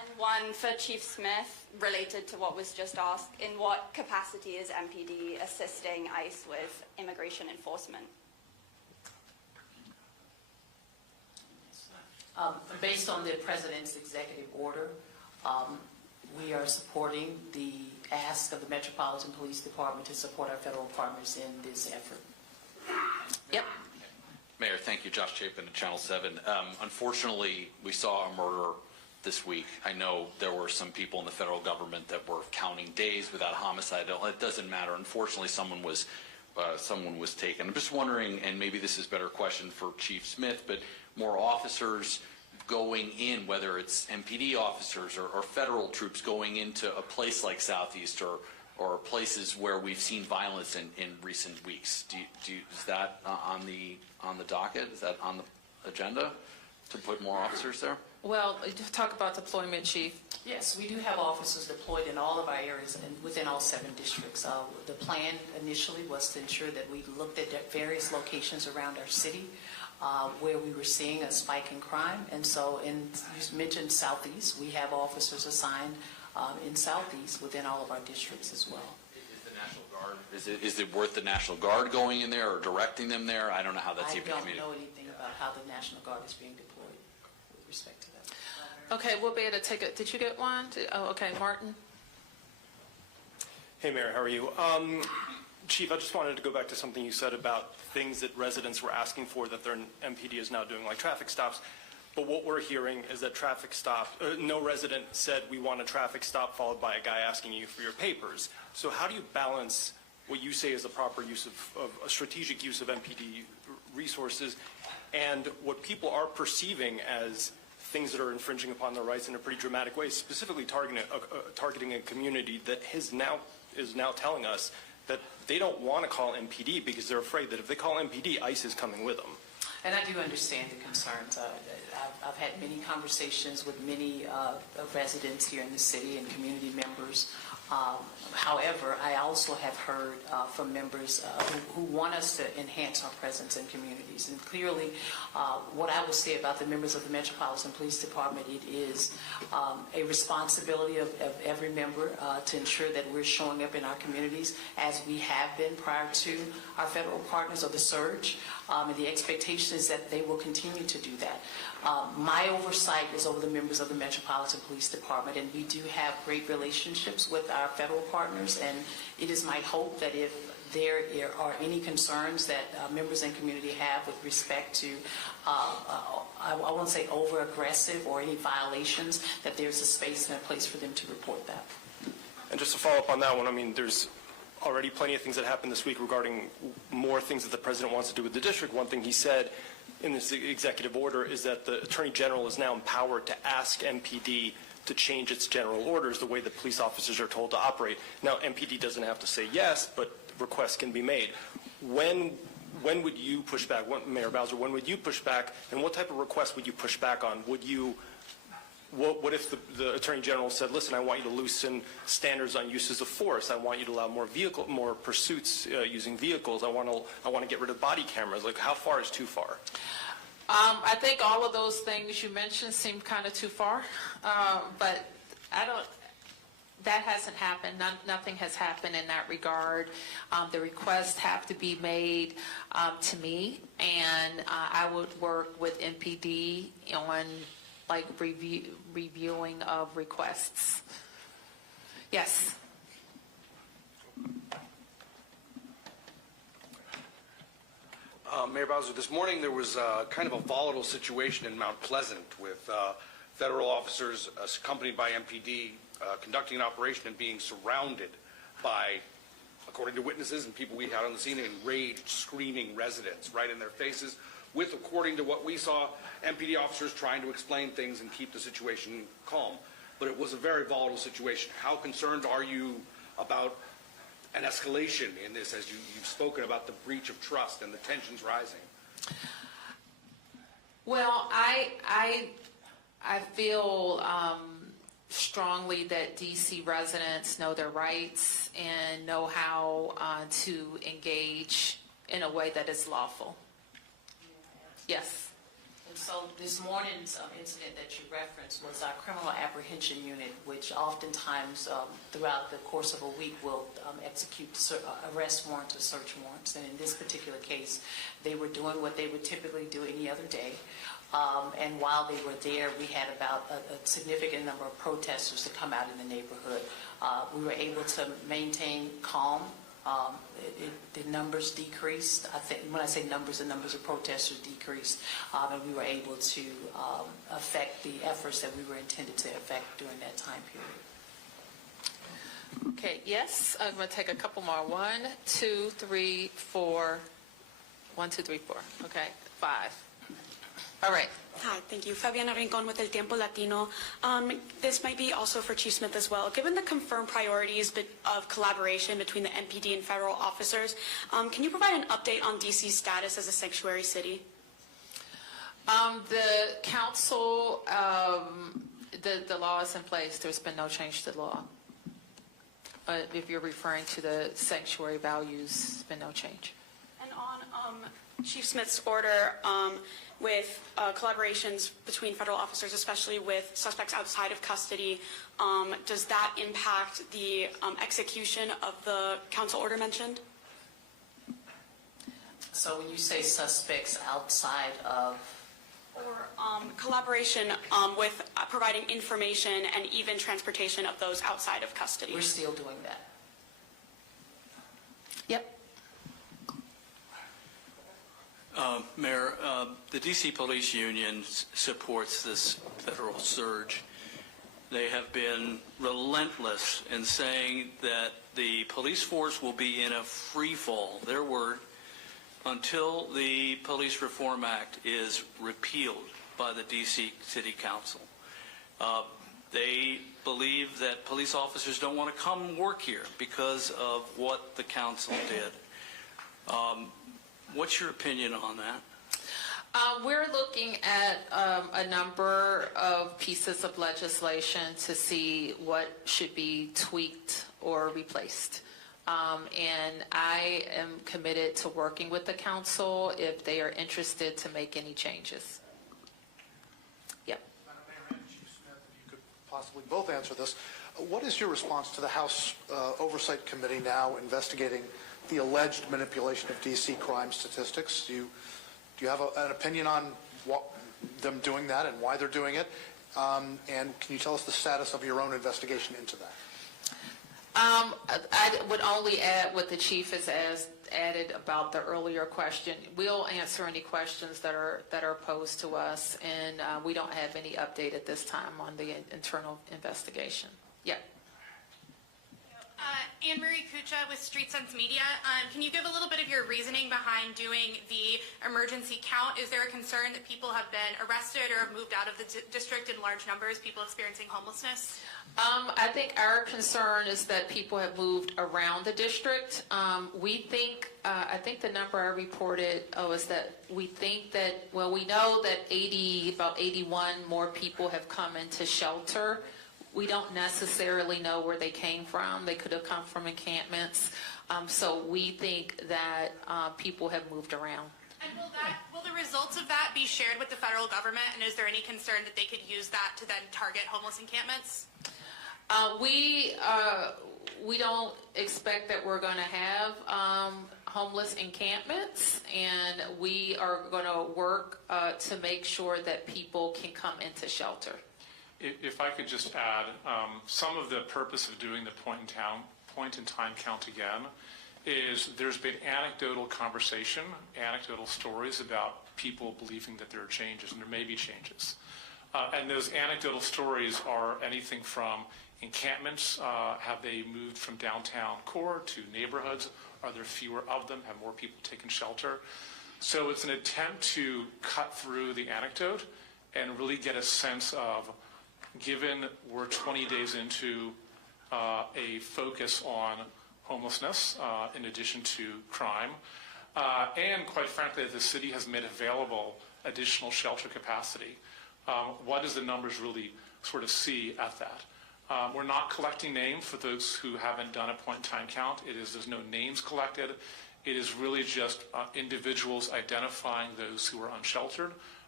And one for Chief Smith, related to what was just asked. In what capacity is MPD assisting ICE with immigration enforcement? Based on the President's executive order, we are supporting the ask of the Metropolitan Police Department to support our federal partners in this effort. Yep. Mayor, thank you. Josh Chapin at Channel 7. Unfortunately, we saw a murder this week. I know there were some people in the federal government that were counting days without homicide. It doesn't matter. Unfortunately, someone was taken. I'm just wondering, and maybe this is a better question for Chief Smith, but more officers going in, whether it's MPD officers or federal troops going into a place like Southeast or places where we've seen violence in recent weeks. Is that on the docket? Is that on the agenda to put more officers there? Well, talk about deployment, Chief. Yes, we do have officers deployed in all of our areas and within all 7 districts. The plan initially was to ensure that we looked at various locations around our city where we were seeing a spike in crime. And so, you mentioned Southeast, we have officers assigned in Southeast within all of our districts as well. Is the National Guard, is it worth the National Guard going in there or directing them there? I don't know how that's even communicated. I don't know anything about how the National Guard is being deployed with respect to that. Okay, we'll be able to take it. Did you get one? Oh, okay, Martin. Hey, Mayor, how are you? Chief, I just wanted to go back to something you said about things that residents were asking for that their MPD is now doing, like traffic stops. But what we're hearing is that no resident said we want a traffic stop followed by a guy asking you for your papers. So how do you balance what you say is a proper use of a strategic use of MPD resources and what people are perceiving as things that are infringing upon their rights in a pretty dramatic way, specifically targeting a community that is now telling us that they don't want to call MPD because they're afraid that if they call MPD, ICE is coming with them. And I do understand the concerns. I've had many conversations with many residents here in the city and community members. However, I also have heard from members who want us to enhance our presence in communities. And clearly, what I will say about the members of the Metropolitan Police Department, it is a responsibility of every member to ensure that we're showing up in our communities as we have been prior to our federal partners of the surge. And the expectation is that they will continue to do that. My oversight is over the members of the Metropolitan Police Department, and we do have great relationships with our federal partners, and it is my hope that if there are any concerns that members in community have with respect to, I won't say over-aggressive or any violations, that there's a space and a place for them to report that. And just to follow up on that one, I mean, there's already plenty of things that happened this week regarding more things that the president wants to do with the district. One thing he said in this executive order is that the Attorney General is now empowered to ask MPD to change its general orders the way that police officers are told to operate. Now, MPD doesn't have to say yes, but requests can be made. When would you push back, Mayor Bowser, when would you push back, and what type of request would you push back on? What if the Attorney General said, listen, I want you to loosen standards on uses of force. I want you to allow more pursuits using vehicles. I want to get rid of body cameras. Like, how far is too far? I think all of those things you mentioned seem kind of too far, but that hasn't happened. Nothing has happened in that regard. The requests have to be made to me, and I would work with MPD on reviewing of requests. Yes. Mayor Bowser, this morning there was kind of a volatile situation in Mount Pleasant with federal officers accompanied by MPD conducting an operation and being surrounded by, according to witnesses and people we had on the scene, enraged, screaming residents right in their faces with, according to what we saw, MPD officers trying to explain things and keep the situation calm. But it was a very volatile situation. How concerned are you about an escalation in this, as you've spoken about the breach of trust and the tensions rising? Well, I feel strongly that DC residents know their rights and know how to engage in a way that is lawful. Yes. And so this morning's incident that you referenced was our criminal apprehension unit, which oftentimes throughout the course of a week will execute arrest warrants or search warrants. And in this particular case, they were doing what they would typically do any other day. And while they were there, we had about a significant number of protesters to come out in the neighborhood. We were able to maintain calm. The numbers decreased. I think when I say numbers, the numbers of protesters decreased, and we were able to affect the efforts that we were intended to affect during that time period. Okay, yes, I'm going to take a couple more. 1, 2, 3, 4. 1, 2, 3, 4. Okay, 5. All right. Hi, thank you. Fabiana Rincon with El Tiempo Latino. This might be also for Chief Smith as well. Given the confirmed priorities of collaboration between the MPD and federal officers, can you provide an update on DC's status as a sanctuary city? The council, the law is in place. There's been no change to the law. If you're referring to the sanctuary values, there's been no change. And on Chief Smith's order with collaborations between federal officers, especially with suspects outside of custody, does that impact the execution of the council order mentioned? So when you say suspects outside of? Or collaboration with providing information and even transportation of those outside of custody? We're still doing that. Yep. Mayor, the D.C. Police Union supports this federal surge. They have been relentless in saying that the police force will be in a free fall, their word, until the Police Reform Act is repealed by the D.C. City Council. They believe that police officers don't want to come work here because of what the council did. What's your opinion on that? We're looking at a number of pieces of legislation to see what should be tweaked or replaced. And I am committed to working with the council if they are interested to make any changes. Yep. Madam Mayor and Chief Smith, if you could possibly both answer this. What is your response to the House Oversight Committee now investigating the alleged manipulation of D.C. crime statistics? Do you have an opinion on them doing that and why they're doing it? And can you tell us the status of your own investigation into that? I would only add what the chief has added about the earlier question. We'll answer any questions that are posed to us, and we don't have any update at this time on the internal investigation. Yeah. Anne-Marie Kucha with Street Sense Media. Can you give a little bit of your reasoning behind doing the emergency count? Is there a concern that people have been arrested or have moved out of the district in large numbers, people experiencing homelessness? I think our concern is that people have moved around the district. We think, I think the number I reported is that we think that, well, we know that about 81 more people have come into shelter. We don't necessarily know where they came from. They could have come from encampments. So we think that people have moved around. And will the results of that be shared with the federal government? And is there any concern that they could use that to then target homeless encampments? We don't expect that we're going to have homeless encampments, and we are going to work to make sure that people can come into shelter. If I could just add, some of the purpose of doing the point in time count again is there's been anecdotal conversation, anecdotal stories about people believing that there are changes, and there may be changes. And those anecdotal stories are anything from encampments, have they moved from downtown core to neighborhoods? Are there fewer of them? Have more people taken shelter? So it's an attempt to cut through the anecdote and really get a sense of, given we're 20 days into a focus on homelessness in addition to crime, and quite frankly, the city has made available additional shelter capacity. What does the numbers really sort of see at that? We're not collecting names for those who haven't done a point-in-time count. There's no names collected. It is really just individuals identifying those who are unsheltered,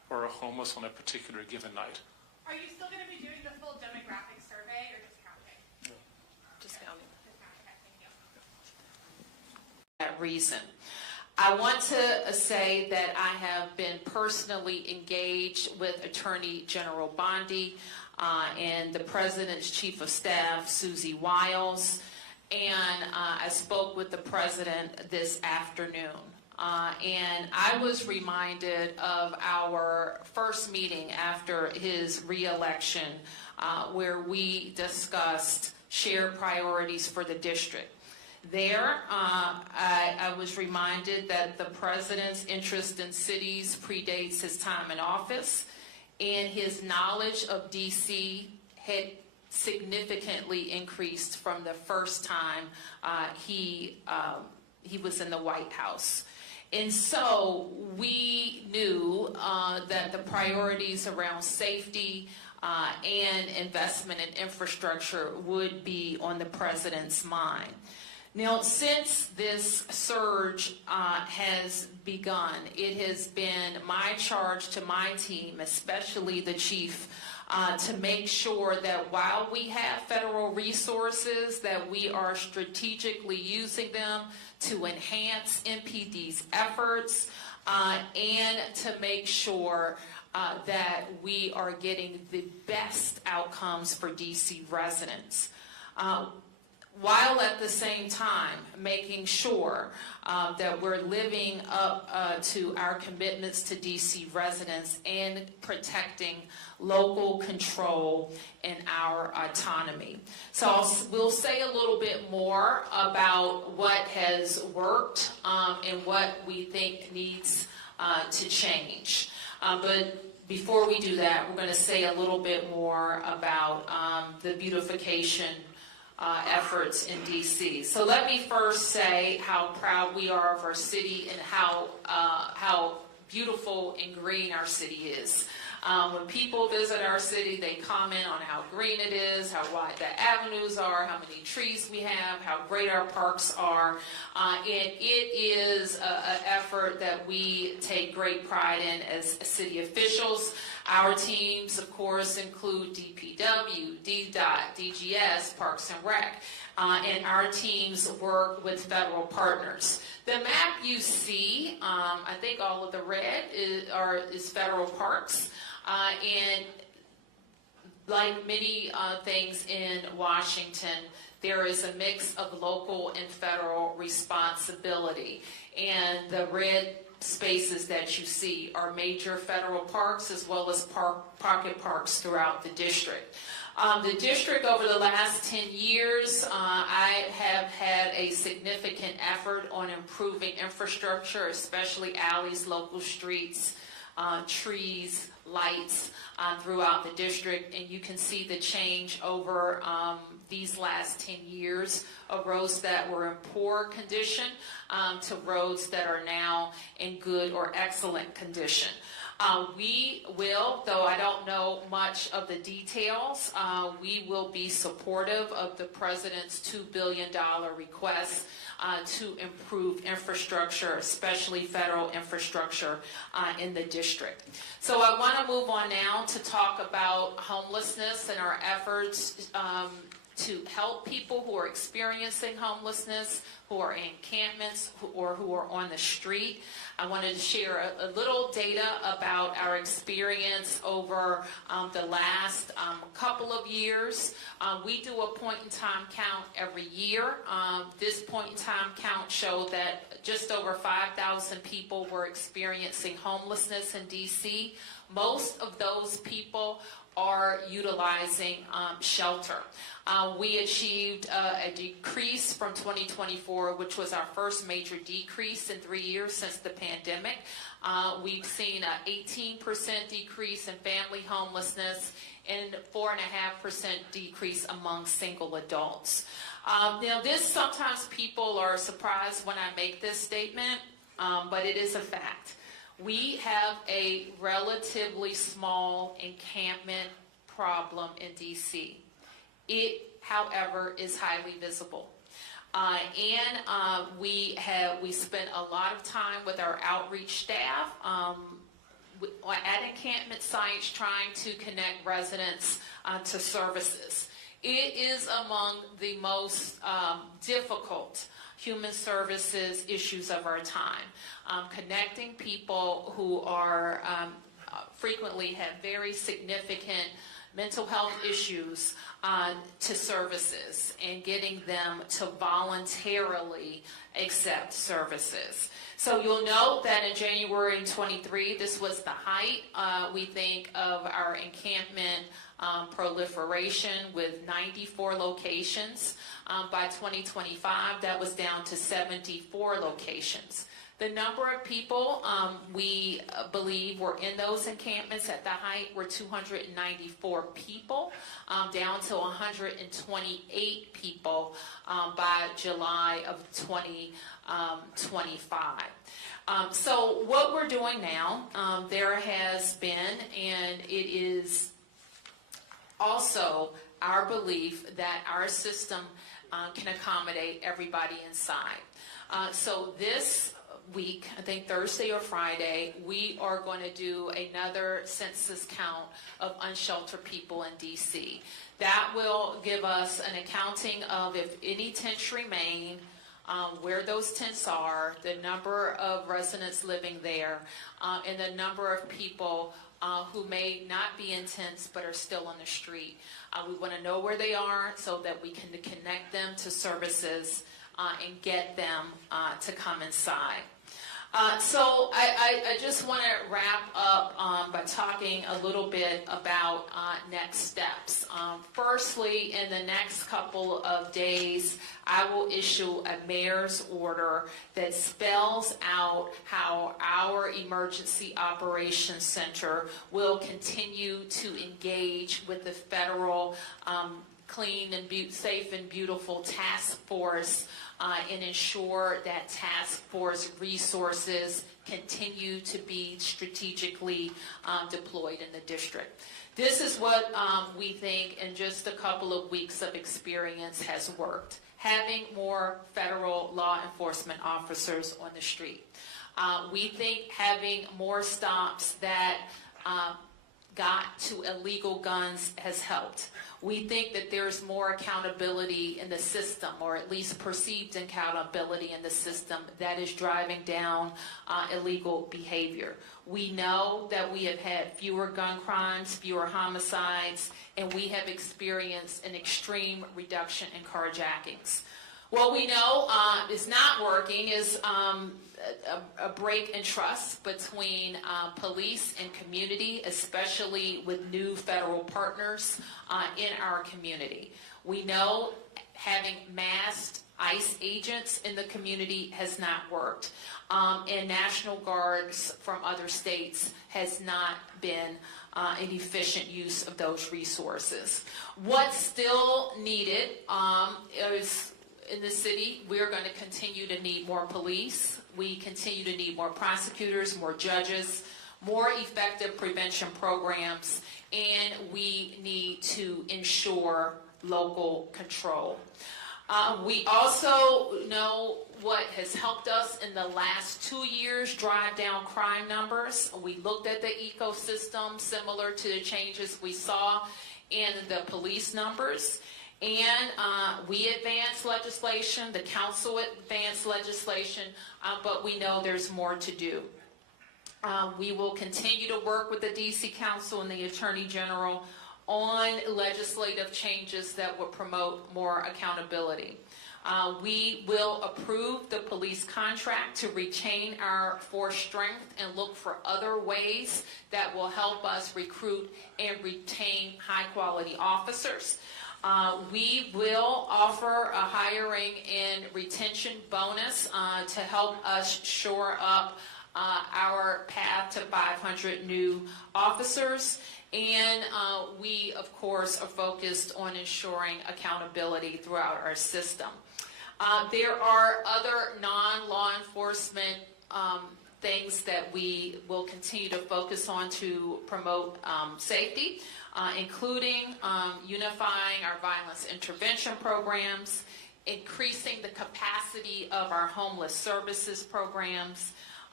or are homeless on a particular given night. Are you still going to be doing the full demographic survey or just counting? Just counting. That reason. I want to say that I have been personally engaged with Attorney General Bondi and the President's Chief of Staff, Susie Wiles, and I spoke with the President this afternoon. And I was reminded of our first meeting after his re-election where we discussed shared priorities for the district. There, I was reminded that the President's interest in cities predates his time in office, and his knowledge of D.C. had significantly increased from the first time he was in the White House. And so we knew that the priorities around safety and investment in infrastructure would be on the President's mind. Now, since this surge has begun, it has been my charge to my team, especially the chief, to make sure that while we have federal resources, that we are strategically using them to enhance MPD's efforts and to make sure that we are getting the best outcomes for DC residents. While at the same time making sure that we're living up to our commitments to DC residents and protecting local control and our autonomy. So we'll say a little bit more about what has worked and what we think needs to change. But before we do that, we're going to say a little bit more about the beautification efforts in DC. So let me first say how proud we are of our city and how beautiful and green our city is. When people visit our city, they comment on how green it is, how wide the avenues are, how many trees we have, how great our parks are. And it is an effort that we take great pride in as city officials. Our teams, of course, include DPW, DDOT, DGS, Parks and Rec, and our teams work with federal partners. The map you see, I think all of the red is federal parks, and like many things in Washington, there is a mix of local and federal responsibility, and the red spaces that you see are major federal parks as well as pocket parks throughout the district. The district over the last 10 years, I have had a significant effort on improving infrastructure, especially alleys, local streets, trees, lights throughout the district, and you can see the change over these last 10 years of roads that were in poor condition to roads that are now in good or excellent condition. We will, though I don't know much of the details, we will be supportive of the President's $2 billion request to improve infrastructure, especially federal infrastructure in the district. So I want to move on now to talk about homelessness and our efforts to help people who are experiencing homelessness, who are in encampments, or who are on the street. I wanted to share a little data about our experience over the last couple of years. We do a point-in-time count every year. This point-in-time count showed that just over 5,000 people were experiencing homelessness in D.C. Most of those people are utilizing shelter. We achieved a decrease from 2024, which was our first major decrease in 3 years since the pandemic. We've seen an 18% decrease in family homelessness and 4.5% decrease among single adults. Now, sometimes people are surprised when I make this statement, but it is a fact. We have a relatively small encampment problem in D.C. It, however, is highly visible. We spent a lot of time with our outreach staff at encampment sites trying to connect residents to services. It is among the most difficult human services issues of our time. Connecting people who are frequently have very significant mental health issues to services and getting them to voluntarily accept services. So you'll note that in January 23, this was the height, we think, of our encampment proliferation with 94 locations. By 2025, that was down to 74 locations. The number of people we believe were in those encampments at the height were 294 people, down to 128 people by July of 2025. So what we're doing now, there has been, and it is also our belief that our system can accommodate everybody inside. So this week, I think Thursday or Friday, we are going to do another census count of unsheltered people in DC. That will give us an accounting of if any tents remain, where those tents are, the number of residents living there, and the number of people who may not be in tents but are still on the street. We want to know where they are so that we can connect them to services and get them to come inside. So I just want to wrap up by talking a little bit about next steps. Firstly, in the next couple of days, I will issue a mayor's order that spells out how our Emergency Operations Center will continue to engage with the federal Clean and Safe and Beautiful Task Force and ensure that task force resources continue to be strategically deployed in the district. This is what we think in just a couple of weeks of experience has worked. Having more federal law enforcement officers on the street. We think having more stops that got to illegal guns has helped. We think that there's more accountability in the system, or at least perceived accountability in the system, that is driving down illegal behavior. We know that we have had fewer gun crimes, fewer homicides, and we have experienced an extreme reduction in carjackings. What we know is not working is a break in trust between police and community, especially with new federal partners in our community. We know having masked ICE agents in the community has not worked, and National Guards from other states has not been an efficient use of those resources. What's still needed is, in the city, we're going to continue to need more police. We continue to need more prosecutors, more judges, more effective prevention programs, and we need to ensure local control. We also know what has helped us in the last 2 years drive down crime numbers. We looked at the ecosystem similar to the changes we saw in the police numbers. And we advanced legislation, the council advanced legislation, but we know there's more to do. We will continue to work with the DC Council and the Attorney General on legislative changes that will promote more accountability. We will approve the police contract to retain our force strength and look for other ways that will help us recruit and retain high-quality officers. We will offer a hiring and retention bonus to help us shore up our path to 500 new officers. And we, of course, are focused on ensuring accountability throughout our system. There are other non-law enforcement things that we will continue to focus on to promote safety, including unifying our violence intervention programs, increasing the capacity of our homeless services programs,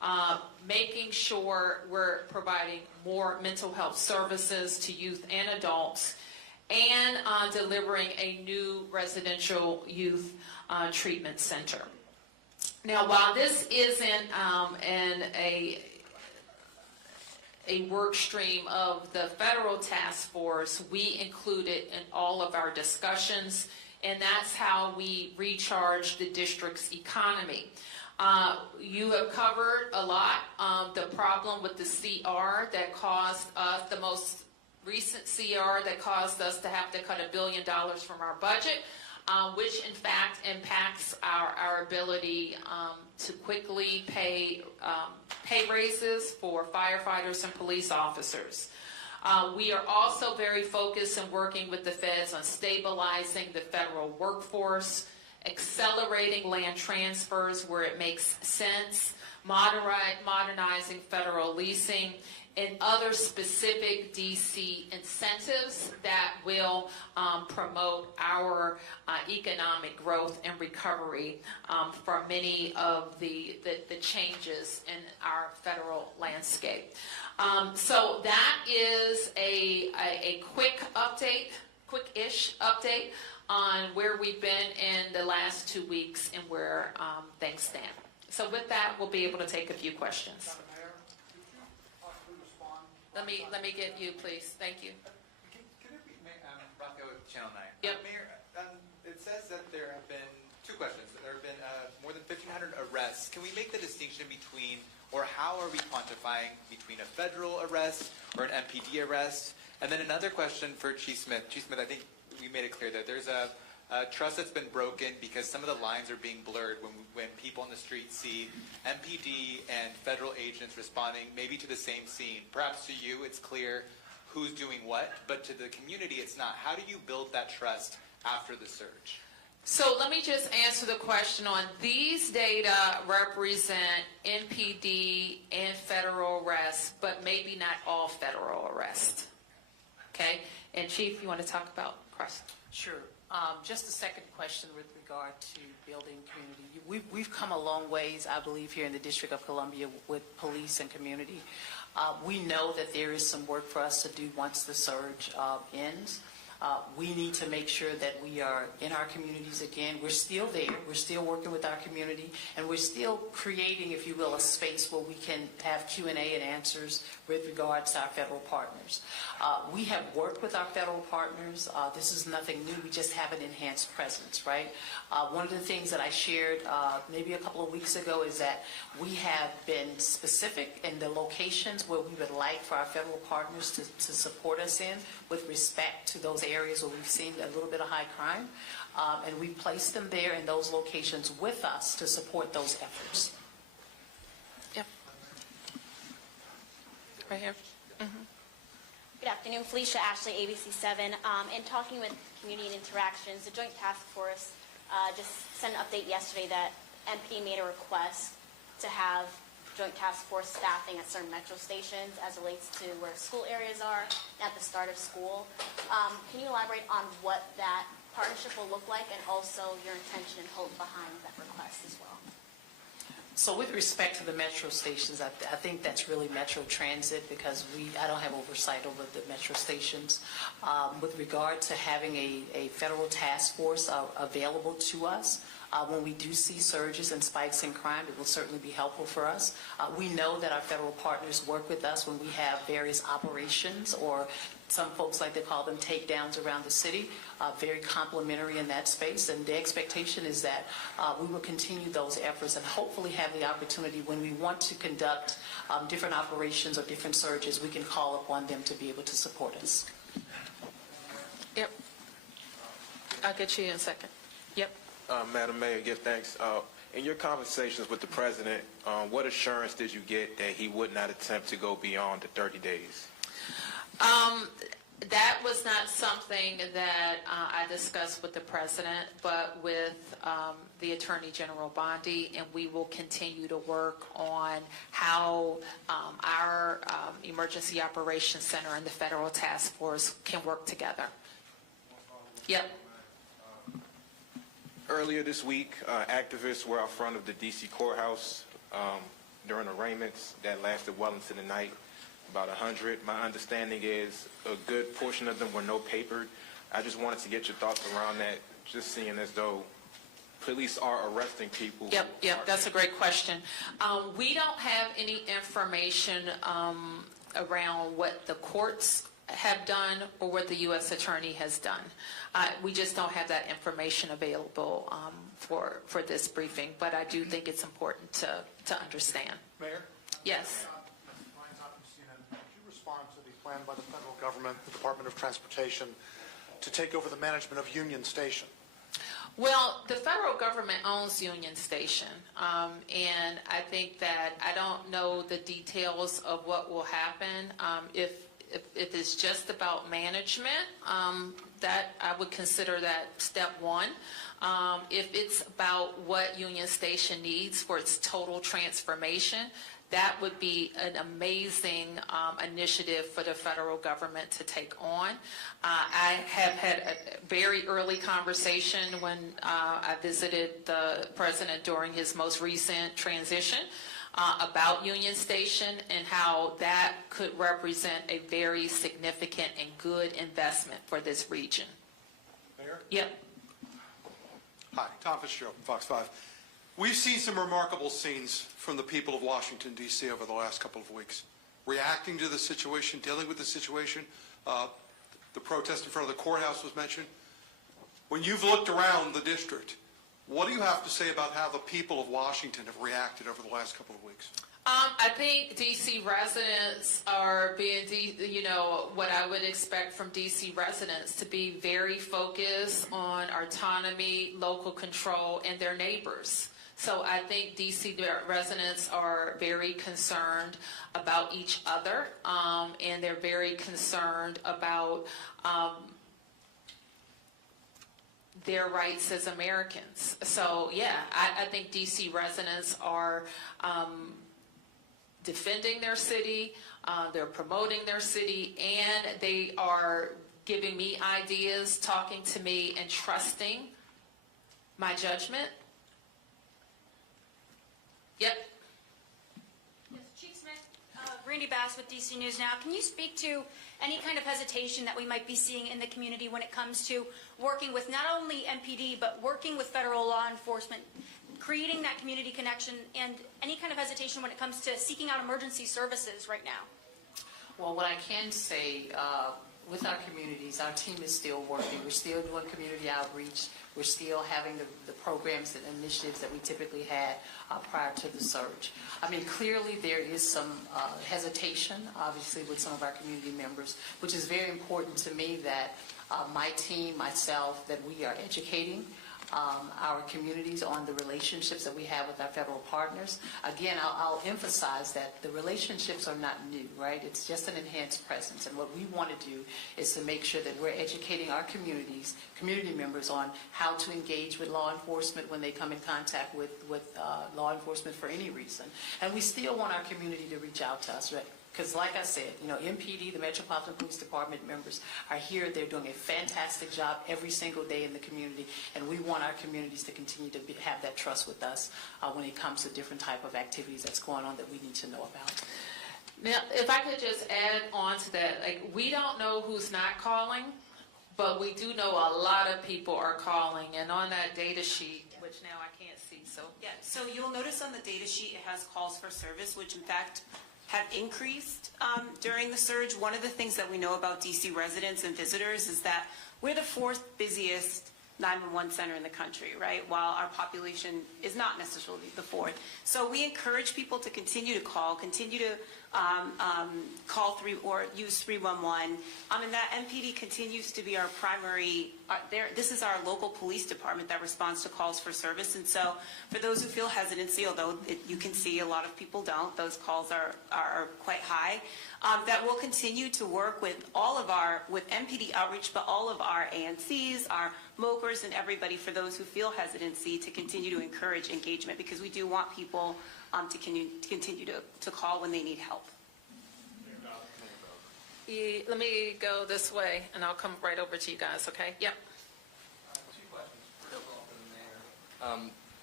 making sure we're providing more mental health services to youth and adults, and delivering a new residential youth treatment center. Now, while this isn't a work stream of the federal task force, we include it in all of our discussions, and that's how we recharge the district's economy. You have covered a lot the problem with the CR that caused us, the most recent CR that caused us to have to cut $1 billion from our budget, which in fact impacts our ability to quickly pay raises for firefighters and police officers. We are also very focused in working with the feds on stabilizing the federal workforce, accelerating land transfers where it makes sense, modernizing federal leasing, and other specific DC incentives that will promote our economic growth and recovery from many of the changes in our federal landscape. So that is a quick update, quick-ish update on where we've been in the last 2 weeks and where things stand. So with that, we'll be able to take a few questions. Let me get you, please. Thank you. Can it be, Rocco with Channel 9? Yep. Mayor, it says that there have been two questions. There have been more than 1,500 arrests. Can we make the distinction between, or how are we quantifying between a federal arrest or an MPD arrest? And then another question for Chief Smith. Chief Smith, I think we made it clear that there's a trust that's been broken because some of the lines are being blurred when people on the street see MPD and federal agents responding maybe to the same scene. Perhaps to you it's clear who's doing what, but to the community it's not. How do you build that trust after the surge? So let me just answer the question on these data represent NPD and federal arrests, but maybe not all federal arrests. Okay? And Chief, you want to talk about question? Sure. Just a second question with regard to building community. We've come a long ways, I believe, here in the District of Columbia with police and community. We know that there is some work for us to do once the surge ends. We need to make sure that we are in our communities again. We're still there. We're still working with our community, and we're still creating, if you will, a space where we can have Q&A and answers with regards to our federal partners. We have worked with our federal partners. This is nothing new. We just have an enhanced presence, right? One of the things that I shared maybe a couple of weeks ago is that we have been specific in the locations where we would like for our federal partners to support us in with respect to those areas where we've seen a little bit of high crime. And we place them there in those locations with us to support those efforts. Yep. Right here. Mm-hmm. Good afternoon, Felicia Ashley, ABC7. In talking with Community Interactions, the Joint Task Force just sent an update yesterday that MPD made a request to have Joint Task Force staffing at certain metro stations as it relates to where school areas are at the start of school. Can you elaborate on what that partnership will look like and also your intention and hope behind that request as well? So with respect to the metro stations, I think that's really Metro Transit because I don't have oversight over the metro stations. With regard to having a federal task force available to us, when we do see surges and spikes in crime, it will certainly be helpful for us. We know that our federal partners work with us when we have various operations, or some folks like to call them takedowns around the city, very complementary in that space. And the expectation is that we will continue those efforts and hopefully have the opportunity when we want to conduct different operations or different surges, we can call upon them to be able to support us. Yep. I'll get you in a second. Yep. Madam Mayor, give thanks. In your conversations with the president, what assurance did you get that he would not attempt to go beyond the 30 days? That was not something that I discussed with the president, but with the Attorney General Bondi, and we will continue to work on how our Emergency Operations Center and the Federal Task Force can work together. Yep. Earlier this week, activists were out front of the D.C. courthouse during arraignments that lasted well into the night, about 100. My understanding is a good portion of them were no papered. I just wanted to get your thoughts around that, just seeing as though police are arresting people. Yep, that's a great question. We don't have any information around what the courts have done or what the U.S. Attorney has done. We just don't have that information available for this briefing, but I do think it's important to understand. Mayor? Yes. Could you respond to the plan by the federal government, the Department of Transportation, to take over the management of Union Station? Well, the federal government owns Union Station, and I think that I don't know the details of what will happen. If it's just about management, that I would consider that step one. If it's about what Union Station needs for its total transformation, that would be an amazing initiative for the federal government to take on. I have had a very early conversation when I visited the president during his most recent transition about Union Station and how that could represent a very significant and good investment for this region. Mayor? Yep. Hi, Tom Fitzgerald from Fox 5. We've seen some remarkable scenes from the people of Washington, D.C. over the last couple of weeks, reacting to the situation, dealing with the situation. The protest in front of the courthouse was mentioned. When you've looked around the district, what do you have to say about how the people of Washington have reacted over the last couple of weeks? I think D.C. residents are being, what I would expect from D.C. residents to be very focused on autonomy, local control, and their neighbors. So I think D.C. residents are very concerned about each other, and they're very concerned about their rights as Americans. So yeah, I think D.C. residents are defending their city, they're promoting their city, and they are giving me ideas, talking to me, and trusting my judgment. Yep. Yes, Chief Smith, Randy Bass with DC News Now. Can you speak to any kind of hesitation that we might be seeing in the community when it comes to working with not only MPD, but working with federal law enforcement, creating that community connection, and any kind of hesitation when it comes to seeking out emergency services right now? Well, what I can say, with our communities, our team is still working. We're still doing community outreach. We're still having the programs and initiatives that we typically had prior to the surge. I mean, clearly there is some hesitation, obviously, with some of our community members, which is very important to me that my team, myself, that we are educating our communities on the relationships that we have with our federal partners. Again, I'll emphasize that the relationships are not new, right? It's just an enhanced presence. And what we want to do is to make sure that we're educating our communities, community members, on how to engage with law enforcement when they come in contact with law enforcement for any reason. And we still want our community to reach out to us, right? Because like I said, MPD, the Metropolitan Police Department members are here. They're doing a fantastic job every single day in the community, and we want our communities to continue to have that trust with us when it comes to different type of activities that's going on that we need to know about. Now, if I could just add on to that, we don't know who's not calling, but we do know a lot of people are calling, and on that data sheet, which now I can't see, so. Yeah, so you'll notice on the data sheet it has calls for service, which in fact have increased during the surge. One of the things that we know about DC residents and visitors is that we're the fourth busiest 911 center in the country, right? While our population is not necessarily the fourth. So we encourage people to continue to call, continue to call or use 311. And that MPD continues to be our primary, this is our local police department that responds to calls for service. And so for those who feel hesitancy, although you can see a lot of people don't, those calls are quite high, that we'll continue to work with with MPD outreach, but all of our ANCs, our MOCRs, and everybody, for those who feel hesitancy, to continue to encourage engagement, because we do want people to continue to call when they need help. Let me go this way, and I'll come right over to you guys, okay? Yep. Two questions. First of all, for the mayor.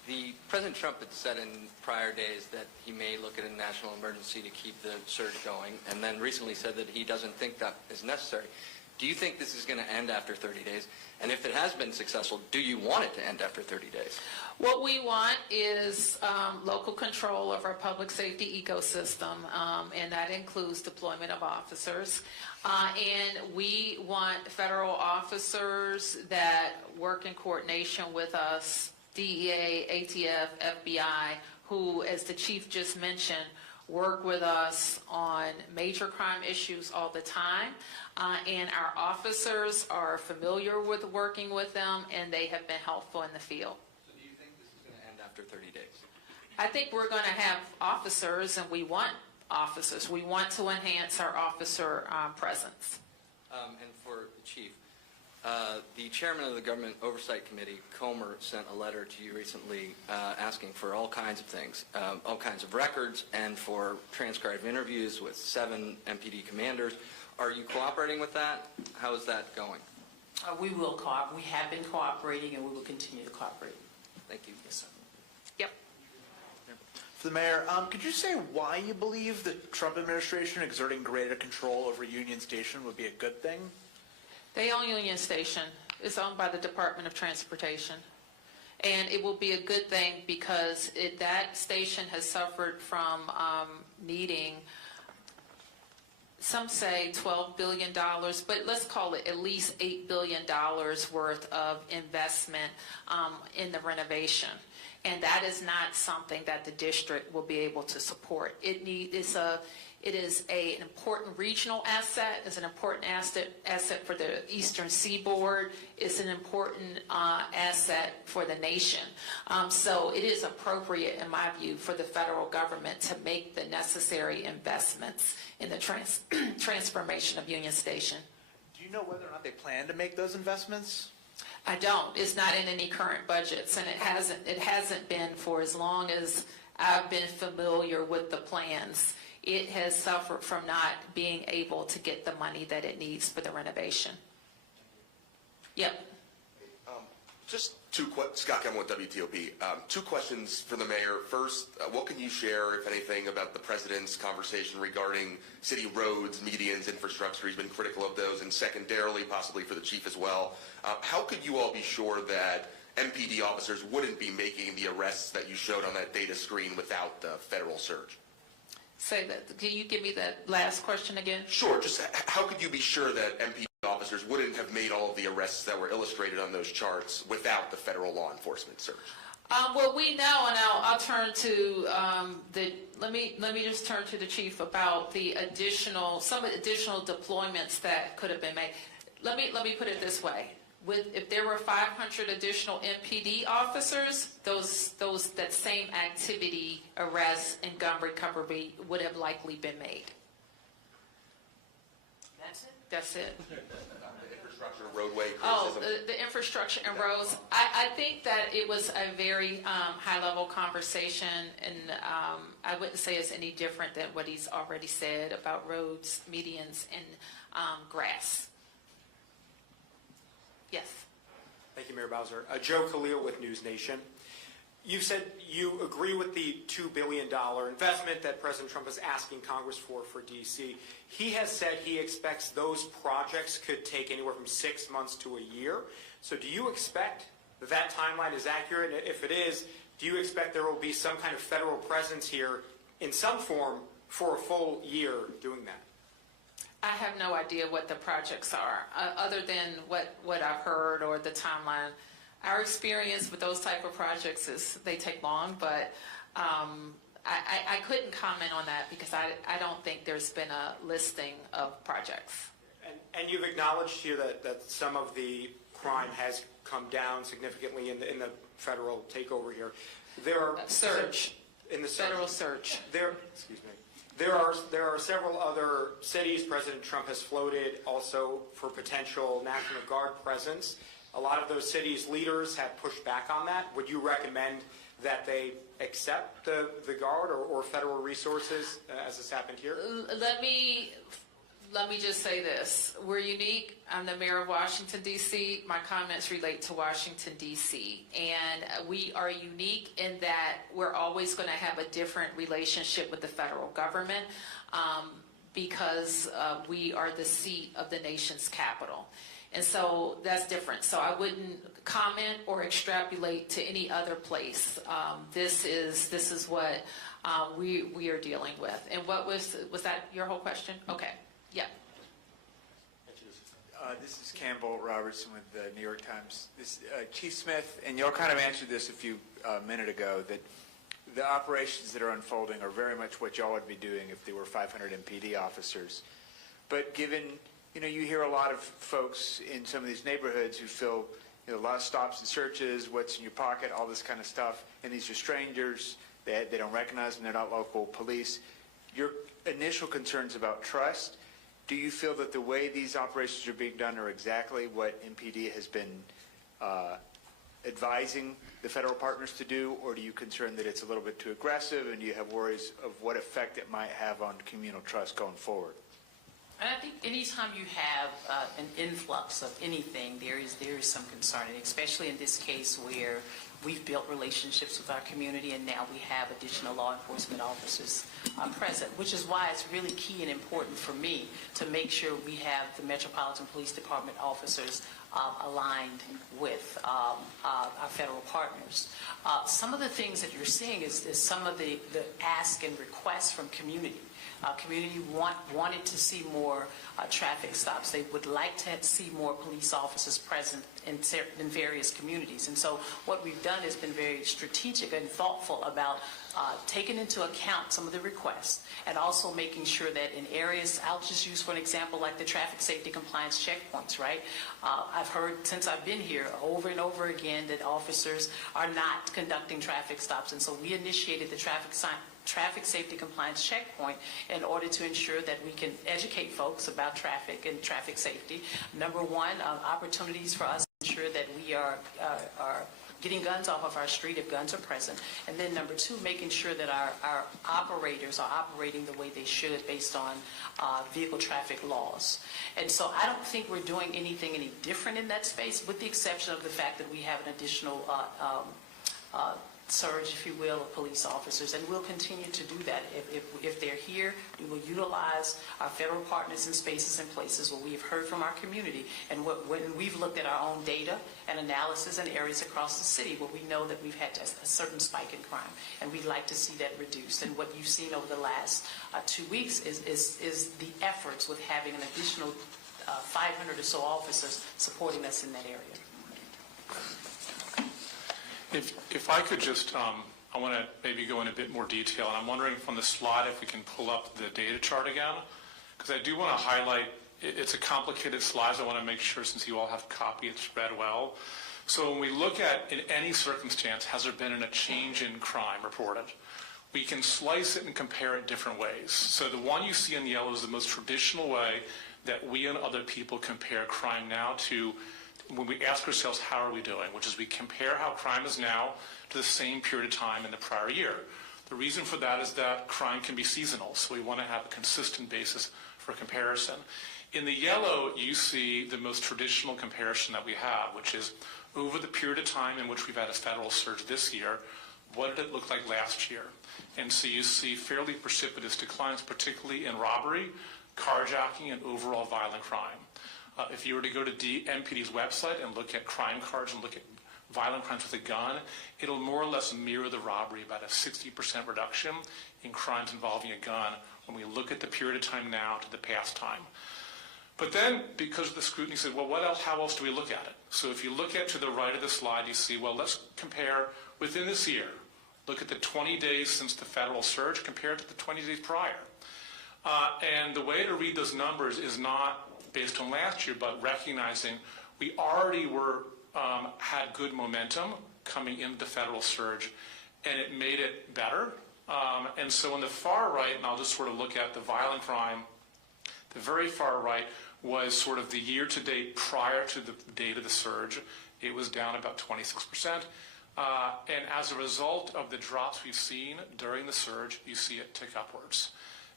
President Trump had said in prior days that he may look at a national emergency to keep the surge going, and then recently said that he doesn't think that is necessary. Do you think this is going to end after 30 days? And if it has been successful, do you want it to end after 30 days? What we want is local control of our public safety ecosystem, and that includes deployment of officers. And we want federal officers that work in coordination with us, DEA, ATF, FBI, who, as the chief just mentioned, work with us on major crime issues all the time. And our officers are familiar with working with them, and they have been helpful in the field. So do you think this is going to end after 30 days? I think we're going to have officers, and we want officers. We want to enhance our officer presence. And for the chief, the chairman of the Government Oversight Committee, Comer, sent a letter to you recently asking for all kinds of things, all kinds of records, and for transcribed interviews with 7 MPD commanders. Are you cooperating with that? How is that going? We will cooperate. We have been cooperating, and we will continue to cooperate. Thank you. Yes, sir. Yep. For the mayor, could you say why you believe the Trump administration exerting greater control over Union Station would be a good thing? They own Union Station. It's owned by the Department of Transportation. And it will be a good thing because that station has suffered from needing, some say $12 billion, but let's call it at least $8 billion worth of investment in the renovation. And that is not something that the district will be able to support. It is an important regional asset. It's an important asset for the Eastern Seaboard. It's an important asset for the nation. So it is appropriate, in my view, for the federal government to make the necessary investments in the transformation of Union Station. Do you know whether or not they plan to make those investments? I don't. It's not in any current budgets, and it hasn't been for as long as I've been familiar with the plans. It has suffered from not being able to get the money that it needs for the renovation. Yep. Just Scott Campbell with WTOP. 2 questions for the mayor. First, what can you share, if anything, about the president's conversation regarding city roads, medians, infrastructure? He's been critical of those. And secondarily, possibly for the chief as well, how could you all be sure that MPD officers wouldn't be making the arrests that you showed on that data screen without the federal surge? Say that. Can you give me that last question again? Sure. Just how could you be sure that MPD officers wouldn't have made all of the arrests that were illustrated on those charts without the federal law enforcement surge? Well, we know, and I'll turn to let me just turn to the chief about some additional deployments that could have been made. Let me put it this way: if there were 500 additional MPD officers, that same activity, arrest and gun recovery, would have likely been made. That's it? That's it. The infrastructure, roadway Oh, criticism. the infrastructure and roads. I think that it was a very high-level conversation, and I wouldn't say it's any different than what he's already said about roads, medians, and grass. Yes. Thank you, Mayor Bowser. Joe Khalil with News Nation. You said you agree with the $2 billion investment that President Trump is asking Congress for D.C. He has said he expects those projects could take anywhere from 6 months to a year. So do you expect that timeline is accurate? If it is, do you expect there will be some kind of federal presence here in some form for a full year doing that? I have no idea what the projects are, other than what I've heard or the timeline. Our experience with those type of projects is they take long, but I couldn't comment on that because I don't think there's been a listing of projects. And you've acknowledged here that some of the crime has come down significantly in the federal takeover here. There are surge in the federal surge. Excuse me. There are several other cities President Trump has floated also for potential National Guard presence. A lot of those cities' leaders have pushed back on that. Would you recommend that they accept the Guard or federal resources as has happened here? Let me just say this. We're unique. I'm the mayor of Washington, D.C. My comments relate to Washington, D.C. And we are unique in that we're always going to have a different relationship with the federal government because we are the seat of the nation's capital. And so that's different. So I wouldn't comment or extrapolate to any other place. This is what we are dealing with. And what was that your whole question? Okay. Yeah. This is Campbell Robertson with the New York Times. Chief Smith, and y'all kind of answered this a few minute ago, that the operations that are unfolding are very much what y'all would be doing if there were 500 MPD officers. But given, you hear a lot of folks in some of these neighborhoods who feel, a lot of stops and searches, what's in your pocket, all this kind of stuff, and these are strangers, they don't recognize them, they're not local police. Your initial concerns about trust, do you feel that the way these operations are being done are exactly what MPD has been advising the federal partners to do, or do you concern that it's a little bit too aggressive, and do you have worries of what effect it might have on communal trust going forward? And I think anytime you have an influx of anything, there is some concern, and especially in this case where we've built relationships with our community and now we have additional law enforcement officers present, which is why it's really key and important for me to make sure we have the Metropolitan Police Department officers aligned with our federal partners. Some of the things that you're seeing is some of the ask and requests from community. Community wanted to see more traffic stops. They would like to see more police officers present in various communities. And so what we've done has been very strategic and thoughtful about taking into account some of the requests and also making sure that in areas, I'll just use for an example like the traffic safety compliance checkpoints, right? I've heard since I've been here over and over again that officers are not conducting traffic stops. And so we initiated the traffic safety compliance checkpoint in order to ensure that we can educate folks about traffic and traffic safety. Number one, opportunities for us to ensure that we are getting guns off of our street if guns are present. And then number two, making sure that our operators are operating the way they should based on vehicle traffic laws. And so I don't think we're doing anything any different in that space, with the exception of the fact that we have an additional surge, if you will, of police officers, and we'll continue to do that. If they're here, we will utilize our federal partners in spaces and places where we've heard from our community, and when we've looked at our own data and analysis in areas across the city where we know that we've had a certain spike in crime, and we'd like to see that reduced. And what you've seen over the last 2 weeks is the efforts with having an additional 500 or so officers supporting us in that area. If I could just, I want to maybe go in a bit more detail, and I'm wondering from the slide if we can pull up the data chart again, because I do want to highlight, it's a complicated slide, so I want to make sure, since you all have a copy, it's read well. So when we look at, in any circumstance, has there been a change in crime reported? We can slice it and compare it different ways. So the one you see in yellow is the most traditional way that we and other people compare crime now to when we ask ourselves, how are we doing? Which is we compare how crime is now to the same period of time in the prior year. The reason for that is that crime can be seasonal, so we want to have a consistent basis for comparison. In the yellow, you see the most traditional comparison that we have, which is over the period of time in which we've had a federal surge this year, what did it look like last year? And so you see fairly precipitous declines, particularly in robbery, carjacking, and overall violent crime. If you were to go to MPD's website and look at crime cards and look at violent crimes with a gun, it'll more or less mirror the robbery, about a 60% reduction in crimes involving a gun when we look at the period of time now to the past time. But then, because of the scrutiny, said, well, what else? How else do we look at it? So if you look at to the right of the slide, you see, well, let's compare within this year. Look at the 20 days since the federal surge compared to the 20 days prior. And the way to read those numbers is not based on last year, but recognizing we already had good momentum coming into the federal surge, and it made it better. And so on the far right, and I'll just sort of look at the violent crime, the very far right was sort of the year-to-date prior to the date of the surge. It was down about 26%. And as a result of the drops we've seen during the surge, you see it tick upwards.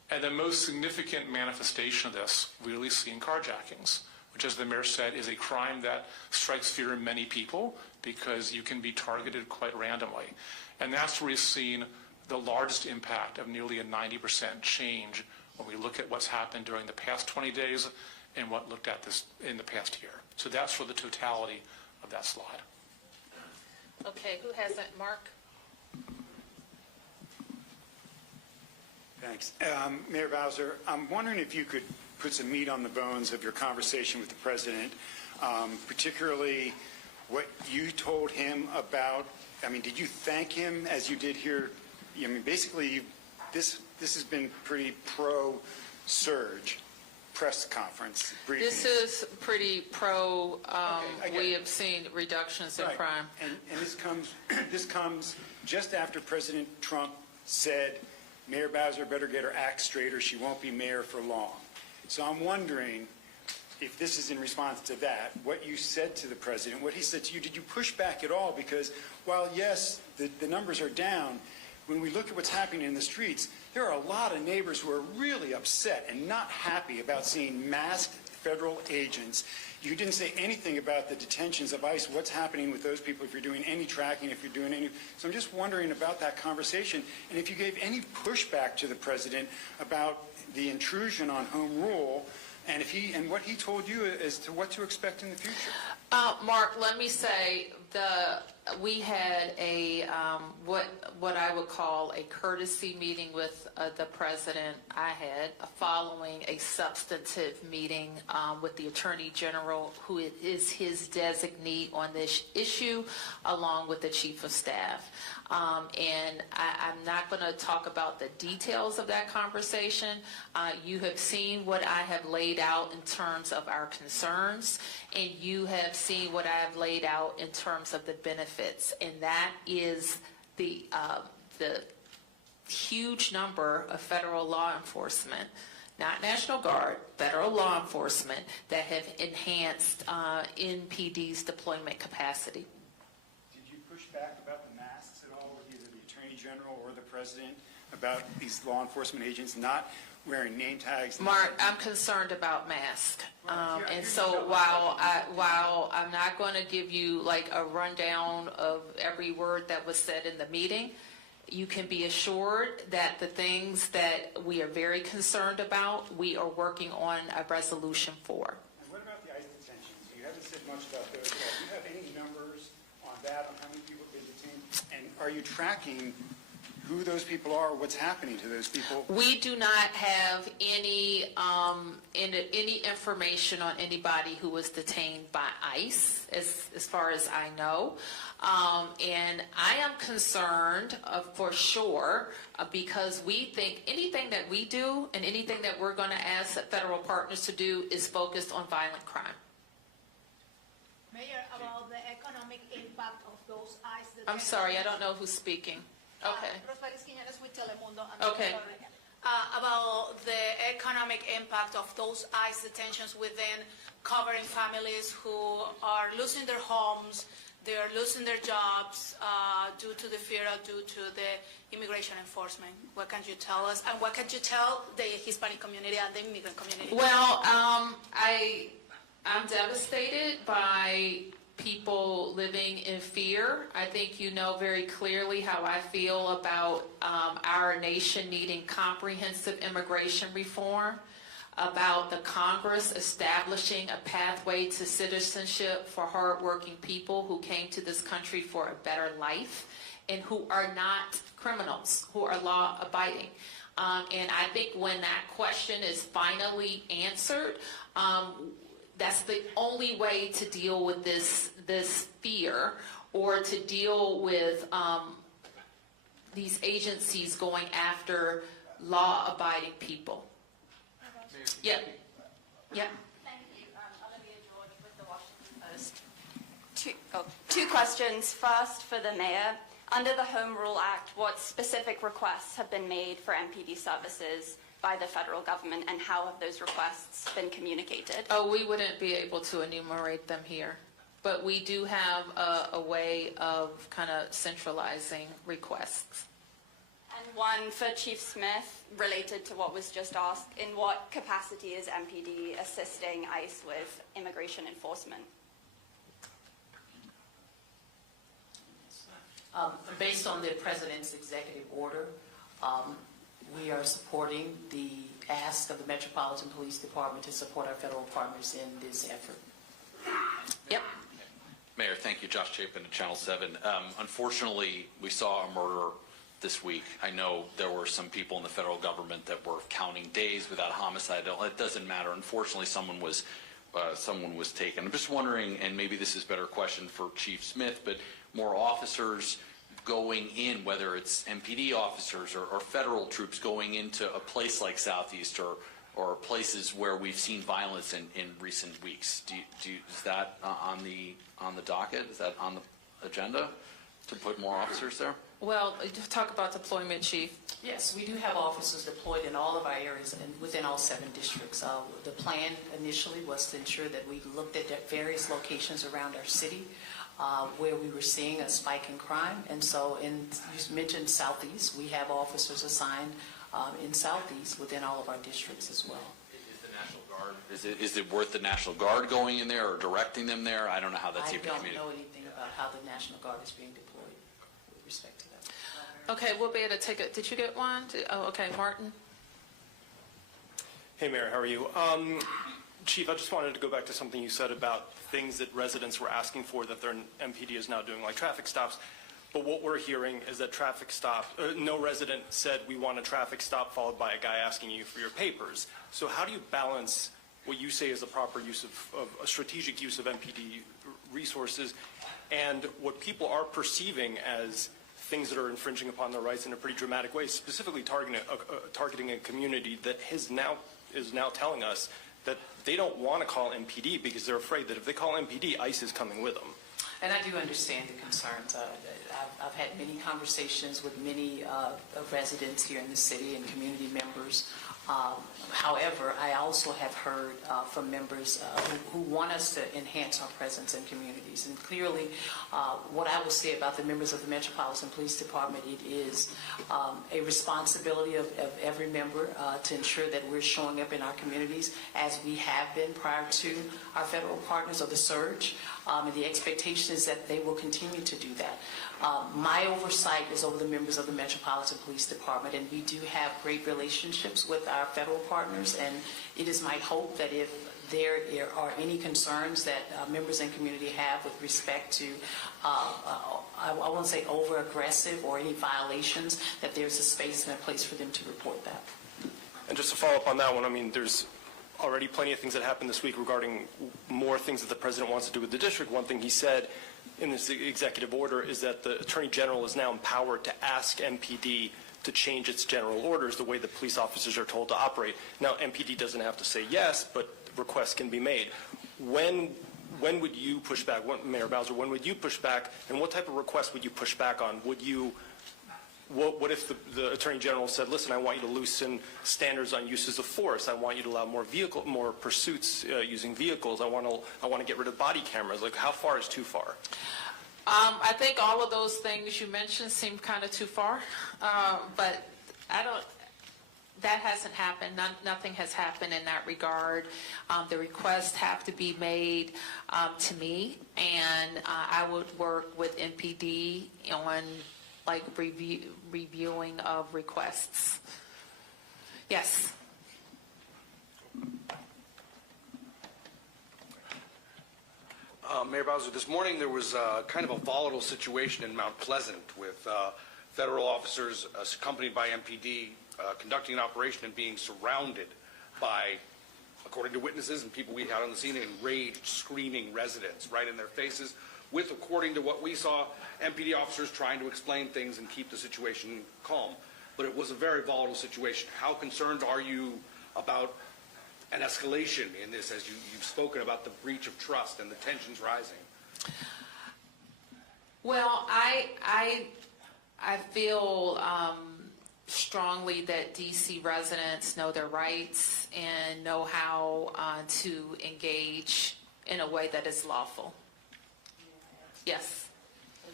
And the most significant manifestation of this really seen carjackings, which, as the mayor said, is a crime that strikes fear in many people because you can be targeted quite randomly. And that's where we've seen the largest impact of nearly a 90% change when we look at what's happened during the past 20 days and what looked at this in the past year. So that's for the totality of that slide. Okay, who has it? Mark? Thanks. Mayor Bowser, I'm wondering if you could put some meat on the bones of your conversation with the president, particularly what you told him about, I mean, did you thank him as you did here? I mean, basically, this has been pretty pro-surge press conference briefing. This is pretty pro, I get we it. have seen reductions in Right. crime. And this comes just after President Trump said, Mayor Bowser better get her act straight or she won't be mayor for long. So I'm wondering if this is in response to that, what you said to the president, what he said to you, did you push back at all? Because while, yes, the numbers are down, when we look at what's happening in the streets, there are a lot of neighbors who are really upset and not happy about seeing masked federal agents. You didn't say anything about the detentions of ICE, what's happening with those people, if you're doing any tracking, if you're doing any. So I'm just wondering about that conversation, and if you gave any pushback to the president about the intrusion on home rule, and and what he told you as to what to expect in the future. Mark, let me say we had a what I would call a courtesy meeting with the president. I had following a substantive meeting with the Attorney General, who is his designee on this issue, along with the Chief of Staff. And I'm not going to talk about the details of that conversation. You have seen what I have laid out in terms of our concerns, and you have seen what I have laid out in terms of the benefits, and that is the huge number of federal law enforcement, not National Guard, federal law enforcement, that have enhanced NPD's deployment capacity. Did you push back about the masks at all with either the Attorney General or the President about these law enforcement agents not wearing name tags? Mark, I'm concerned about masks. And so while I'm not going to give you like a rundown of every word that was said in the meeting, you can be assured that the things that we are very concerned about, we are working on a resolution for. And what about the ICE detentions? You haven't said much about those at all. Do you have any numbers on that, on how many people have been detained? And are you tracking who those people are, what's happening to those people? We do not have any information on anybody who was detained by ICE, as far as I know. And I am concerned, for sure, because we think anything that we do and anything that we're going to ask federal partners to do is focused on violent crime. Mayor, about the economic impact of those ICE detentions. I'm sorry, I don't know who's speaking. Okay. With Telemundo. Okay. About the economic impact of those ICE detentions within covering families who are losing their homes, they're losing their jobs due to the fear, due to the immigration enforcement. What can you tell us? And what can you tell the Hispanic community and the immigrant community? Well, I'm devastated by people living in fear. I think you know very clearly how I feel about our nation needing comprehensive immigration reform, about the Congress establishing a pathway to citizenship for hardworking people who came to this country for a better life and who are not criminals, who are law-abiding. And I think when that question is finally answered, that's the only way to deal with this fear, or to deal with these agencies going after law-abiding people. Yep. Yep. Thank you. Olivia George with the Washington Post. Two questions. First, for the mayor. Under the Home Rule Act, what specific requests have been made for MPD services by the federal government, and how have those requests been communicated? Oh, we wouldn't be able to enumerate them here, but we do have a way of kind of centralizing requests. And one for Chief Smith, related to what was just asked. In what capacity is MPD assisting ICE with immigration enforcement? Based on the President's executive order, we are supporting the ask of the Metropolitan Police Department to support our federal partners in this effort. Yep. Mayor, thank you. Josh Chapin at Channel 7. Unfortunately, we saw a murder this week. I know there were some people in the federal government that were counting days without homicide. It doesn't matter. Unfortunately, someone was taken. I'm just wondering, and maybe this is a better question for Chief Smith, but more officers going in, whether it's MPD officers or federal troops going into a place like Southeast or places where we've seen violence in recent weeks. Is that on the docket? Is that on the agenda to put more officers there? Well, talk about deployment, Chief. Yes, we do have officers deployed in all of our areas and within all 7 districts. The plan initially was to ensure that we looked at various locations around our city where we were seeing a spike in crime. And so you mentioned Southeast, we have officers assigned in Southeast within all of our districts as well. Is the National Guard, is it worth the National Guard going in there or directing them there? I don't know how that's even communicated. I don't know anything about how the National Guard is being deployed with respect to that. Okay, we'll be able to take it. Did you get one? Oh, okay, Martin. Hey, Mayor, how are you? Chief, I just wanted to go back to something you said about things that residents were asking for that their MPD is now doing, like traffic stops. But what we're hearing is that no resident said we want a traffic stop followed by a guy asking you for your papers. So how do you balance what you say is the proper use of a strategic use of MPD resources and what people are perceiving as things that are infringing upon their rights in a pretty dramatic way, specifically targeting a community that is now telling us that they don't want to call MPD because they're afraid that if they call MPD, ICE is coming with them. And I do understand the concerns. I've had many conversations with many residents here in the city and community members. However, I also have heard from members who want us to enhance our presence in communities. And clearly, what I will say about the members of the Metropolitan Police Department, it is a responsibility of every member to ensure that we're showing up in our communities as we have been prior to our federal partners of the surge. And the expectation is that they will continue to do that. My oversight is over the members of the Metropolitan Police Department, and we do have great relationships with our federal partners, and it is my hope that if there are any concerns that members and community have with respect to, I won't say over-aggressive or any violations, that there's a space and a place for them to report that. And just to follow up on that one, I mean, there's already plenty of things that happened this week regarding more things that the president wants to do with the district. One thing he said in this executive order is that the Attorney General is now empowered to ask MPD to change its general orders the way the police officers are told to operate. Now, MPD doesn't have to say yes, but requests can be made. When would you push back? Mayor Bowser, when would you push back, and what type of request would you push back on? What if the Attorney General said, listen, I want you to loosen standards on uses of force. I want you to allow more pursuits using vehicles. I want to get rid of body cameras. Like, how far is too far? I think all of those things you mentioned seem kind of too far, but that hasn't happened. Nothing has happened in that regard. The requests have to be made to me, and I would work with MPD on reviewing of requests. Yes. Mayor Bowser, this morning there was kind of a volatile situation in Mount Pleasant with federal officers accompanied by MPD conducting an operation and being surrounded by, according to witnesses and people we had on the scene, enraged, screaming residents right in their faces with, according to what we saw, MPD officers trying to explain things and keep the situation calm. But it was a very volatile situation. How concerned are you about an escalation in this, as you've spoken about the breach of trust and the tensions rising? Well, I feel strongly that D.C. residents know their rights and know how to engage in a way that is lawful. Yes.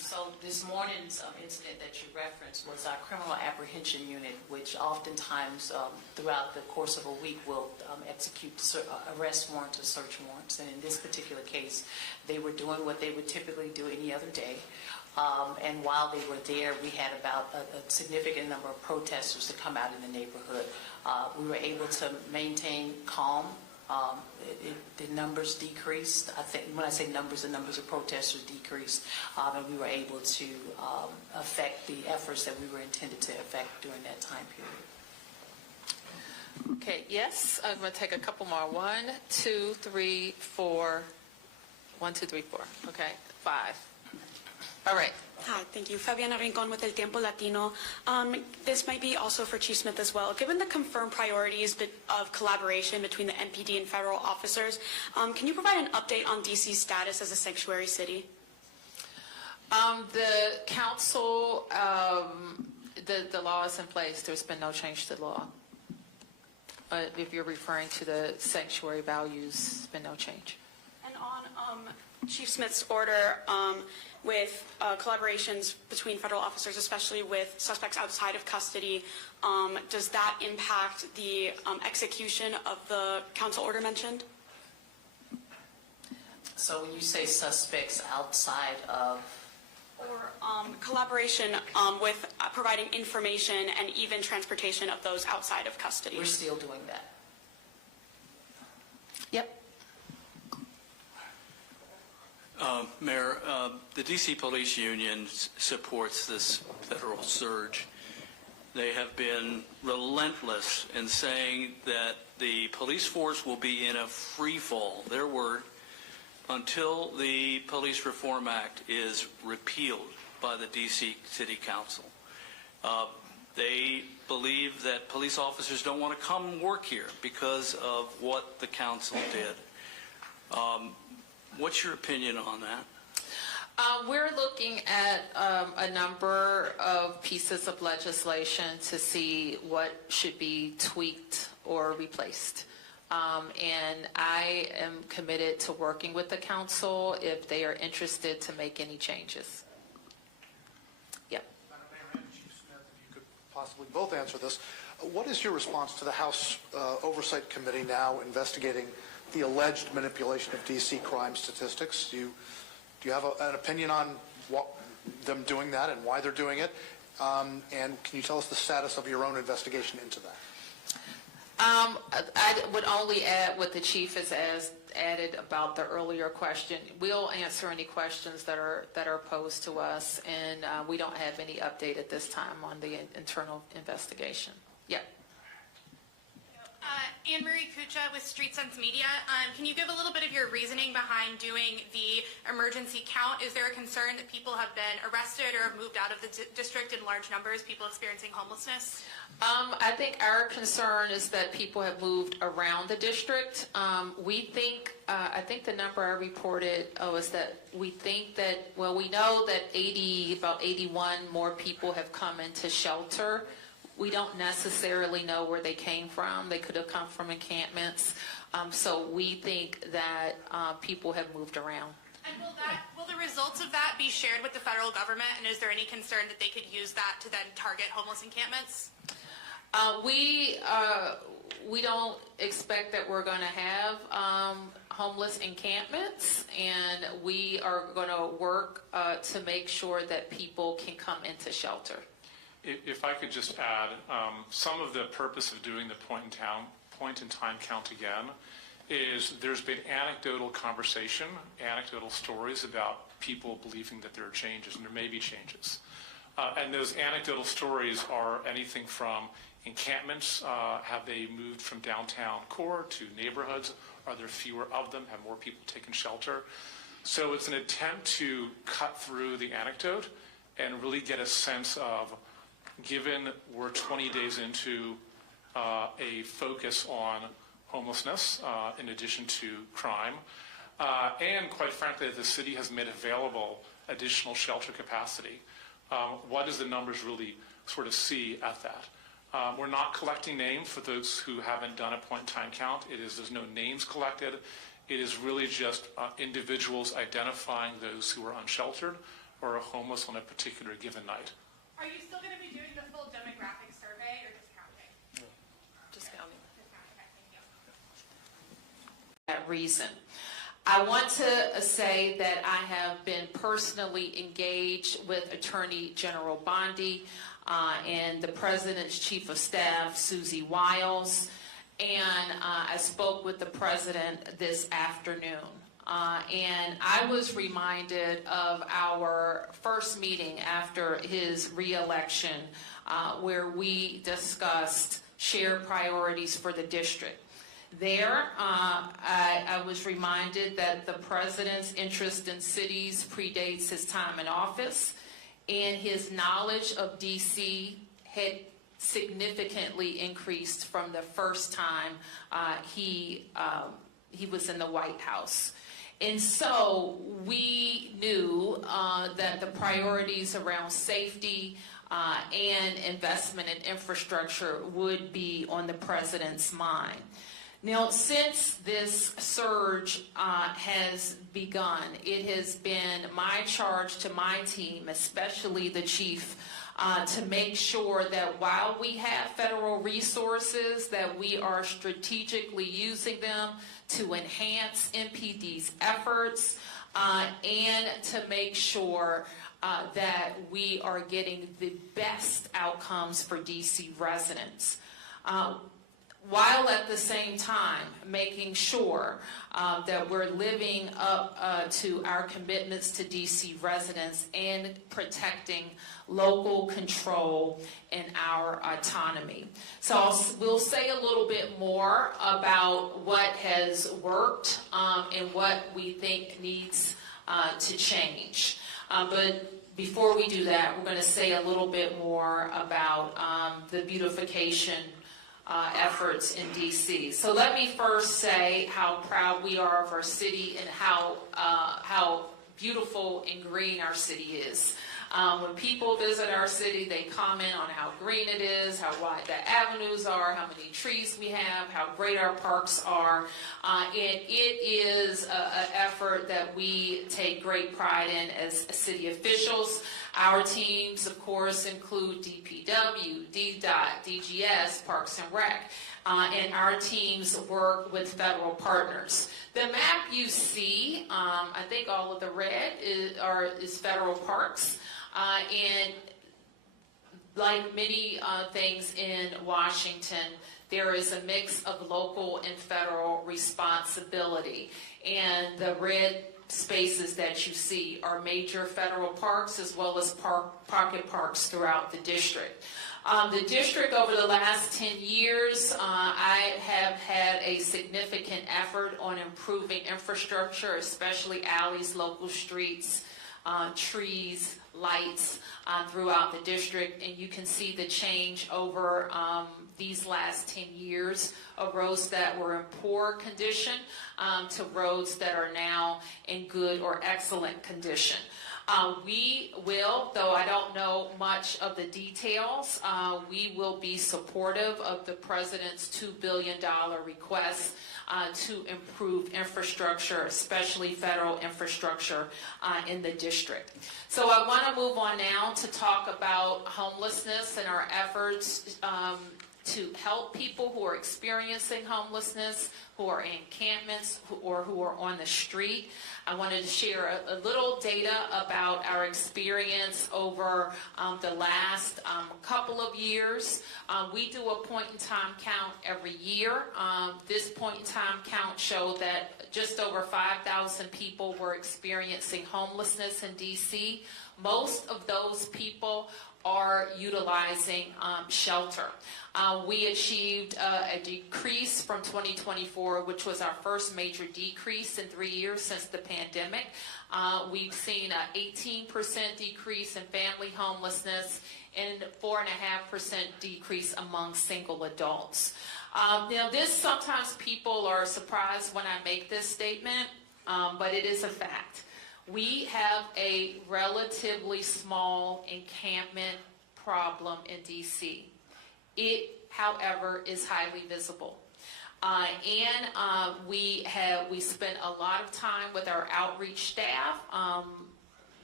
So this morning's incident that you referenced was our criminal apprehension unit, which oftentimes throughout the course of a week will execute arrest warrants or search warrants. And in this particular case, they were doing what they would typically do any other day. And while they were there, we had about a significant number of protesters to come out in the neighborhood. We were able to maintain calm. The numbers decreased. I think when I say numbers, the numbers of protesters decreased, and we were able to affect the efforts that we were intended to affect during that time period. Okay, yes, I'm going to take a couple more. 1, 2, 3, 4. 1, 2, 3, 4. Okay, 5. All right. Hi, thank you. Fabiana Rincon with El Tiempo Latino. This might be also for Chief Smith as well. Given the confirmed priorities of collaboration between the MPD and federal officers, can you provide an update on DC's status as a sanctuary city? The council, the law is in place. There's been no change to the law. If you're referring to the sanctuary values, there's been no change. And on Chief Smith's order, with collaborations between federal officers, especially with suspects outside of custody, does that impact the execution of the council order mentioned? So when you say suspects outside of... Or collaboration with providing information and even transportation of those outside of custody? We're still doing that. Yep. Mayor, the D.C. Police Union supports this federal surge. They have been relentless in saying that the police force will be in a free fall, their word, until the Police Reform Act is repealed by the D.C. City Council. They believe that police officers don't want to come work here because of what the council did. What's your opinion on that? We're looking at a number of pieces of legislation to see what should be tweaked or replaced. And I am committed to working with the council if they are interested to make any changes. Yep. Madam Mayor and Chief Smith, if you could possibly both answer this. What is your response to the House Oversight Committee now investigating the alleged manipulation of DC crime statistics? Do you have an opinion on them doing that and why they're doing it? And can you tell us the status of your own investigation into that? I would only add what the chief has added about the earlier question. We'll answer any questions that are posed to us, and we don't have any update at this time on the internal investigation. Yeah. Anne-Marie Kucha with Street Sense Media. Can you give a little bit of your reasoning behind doing the emergency count? Is there a concern that people have been arrested or have moved out of the district in large numbers, people experiencing homelessness? I think our concern is that people have moved around the district. We think, I think the number I reported is that we think that, well, we know that about 81 more people have come into shelter. We don't necessarily know where they came from. They could have come from encampments. So we think that people have moved around. And will the results of that be shared with the federal government? And is there any concern that they could use that to then target homeless encampments? We don't expect that we're going to have homeless encampments, and we are going to work to make sure that people can come into shelter. If I could just add, some of the purpose of doing the point in time count again is there's been anecdotal conversation, anecdotal stories about people believing that there are changes, and there may be changes. And those anecdotal stories are anything from encampments, have they moved from downtown core to neighborhoods? Are there fewer of them? Have more people taken shelter? So it's an attempt to cut through the anecdote and really get a sense of, given we're 20 days into a focus on homelessness in addition to crime, and quite frankly, the city has made available additional shelter capacity. What does the numbers really sort of see at that? We're not collecting names for those who haven't done a point-in-time count. There's no names collected. It is really just individuals identifying those who are unsheltered, or are homeless on a particular given night. Are you still going to be doing the full demographic survey or just counting? Discounting. Okay, thank you. That reason. I want to say that I have been personally engaged with Attorney General Bondi and the President's Chief of Staff, Susie Wiles, and I spoke with the President this afternoon. And I was reminded of our first meeting after his re-election where we discussed shared priorities for the district. There, I was reminded that the President's interest in cities predates his time in office, and his knowledge of D.C. had significantly increased from the first time he was in the White House. And so we knew that the priorities around safety and investment in infrastructure would be on the President's mind. Now, since this surge has begun, it has been my charge to my team, especially the chief, to make sure that while we have federal resources, that we are strategically using them to enhance MPD's efforts and to make sure that we are getting the best outcomes for DC residents. While at the same time making sure that we're living up to our commitments to DC residents and protecting local control and our autonomy. So we'll say a little bit more about what has worked and what we think needs to change. But before we do that, we're going to say a little bit more about the beautification efforts in DC. So let me first say how proud we are of our city and how beautiful and green our city is. When people visit our city, they comment on how green it is, how wide the avenues are, how many trees we have, how great our parks are. And it is an effort that we take great pride in as city officials. Our teams, of course, include DPW, DDOT, DGS, Parks and Rec, and our teams work with federal partners. The map you see, I think all of the red is federal parks, and like many things in Washington, there is a mix of local and federal responsibility, and the red spaces that you see are major federal parks as well as pocket parks throughout the district. The district over the last 10 years, I have had a significant effort on improving infrastructure, especially alleys, local streets, trees, lights throughout the district, and you can see the change over these last 10 years of roads that were in poor condition to roads that are now in good or excellent condition. We will, though I don't know much of the details, we will be supportive of the President's $2 billion request to improve infrastructure, especially federal infrastructure in the district. So I want to move on now to talk about homelessness and our efforts to help people who are experiencing homelessness, who are in encampments, or who are on the street. I wanted to share a little data about our experience over the last couple of years. We do a point-in-time count every year. This point-in-time count showed that just over 5,000 people were experiencing homelessness in D.C. Most of those people are utilizing shelter. We achieved a decrease from 2024, which was our first major decrease in 3 years since the pandemic. We've seen an 18% decrease in family homelessness and 4.5% decrease among single adults. Now, sometimes people are surprised when I make this statement, but it is a fact. We have a relatively small encampment problem in D.C. It, however, is highly visible. We spent a lot of time with our outreach staff.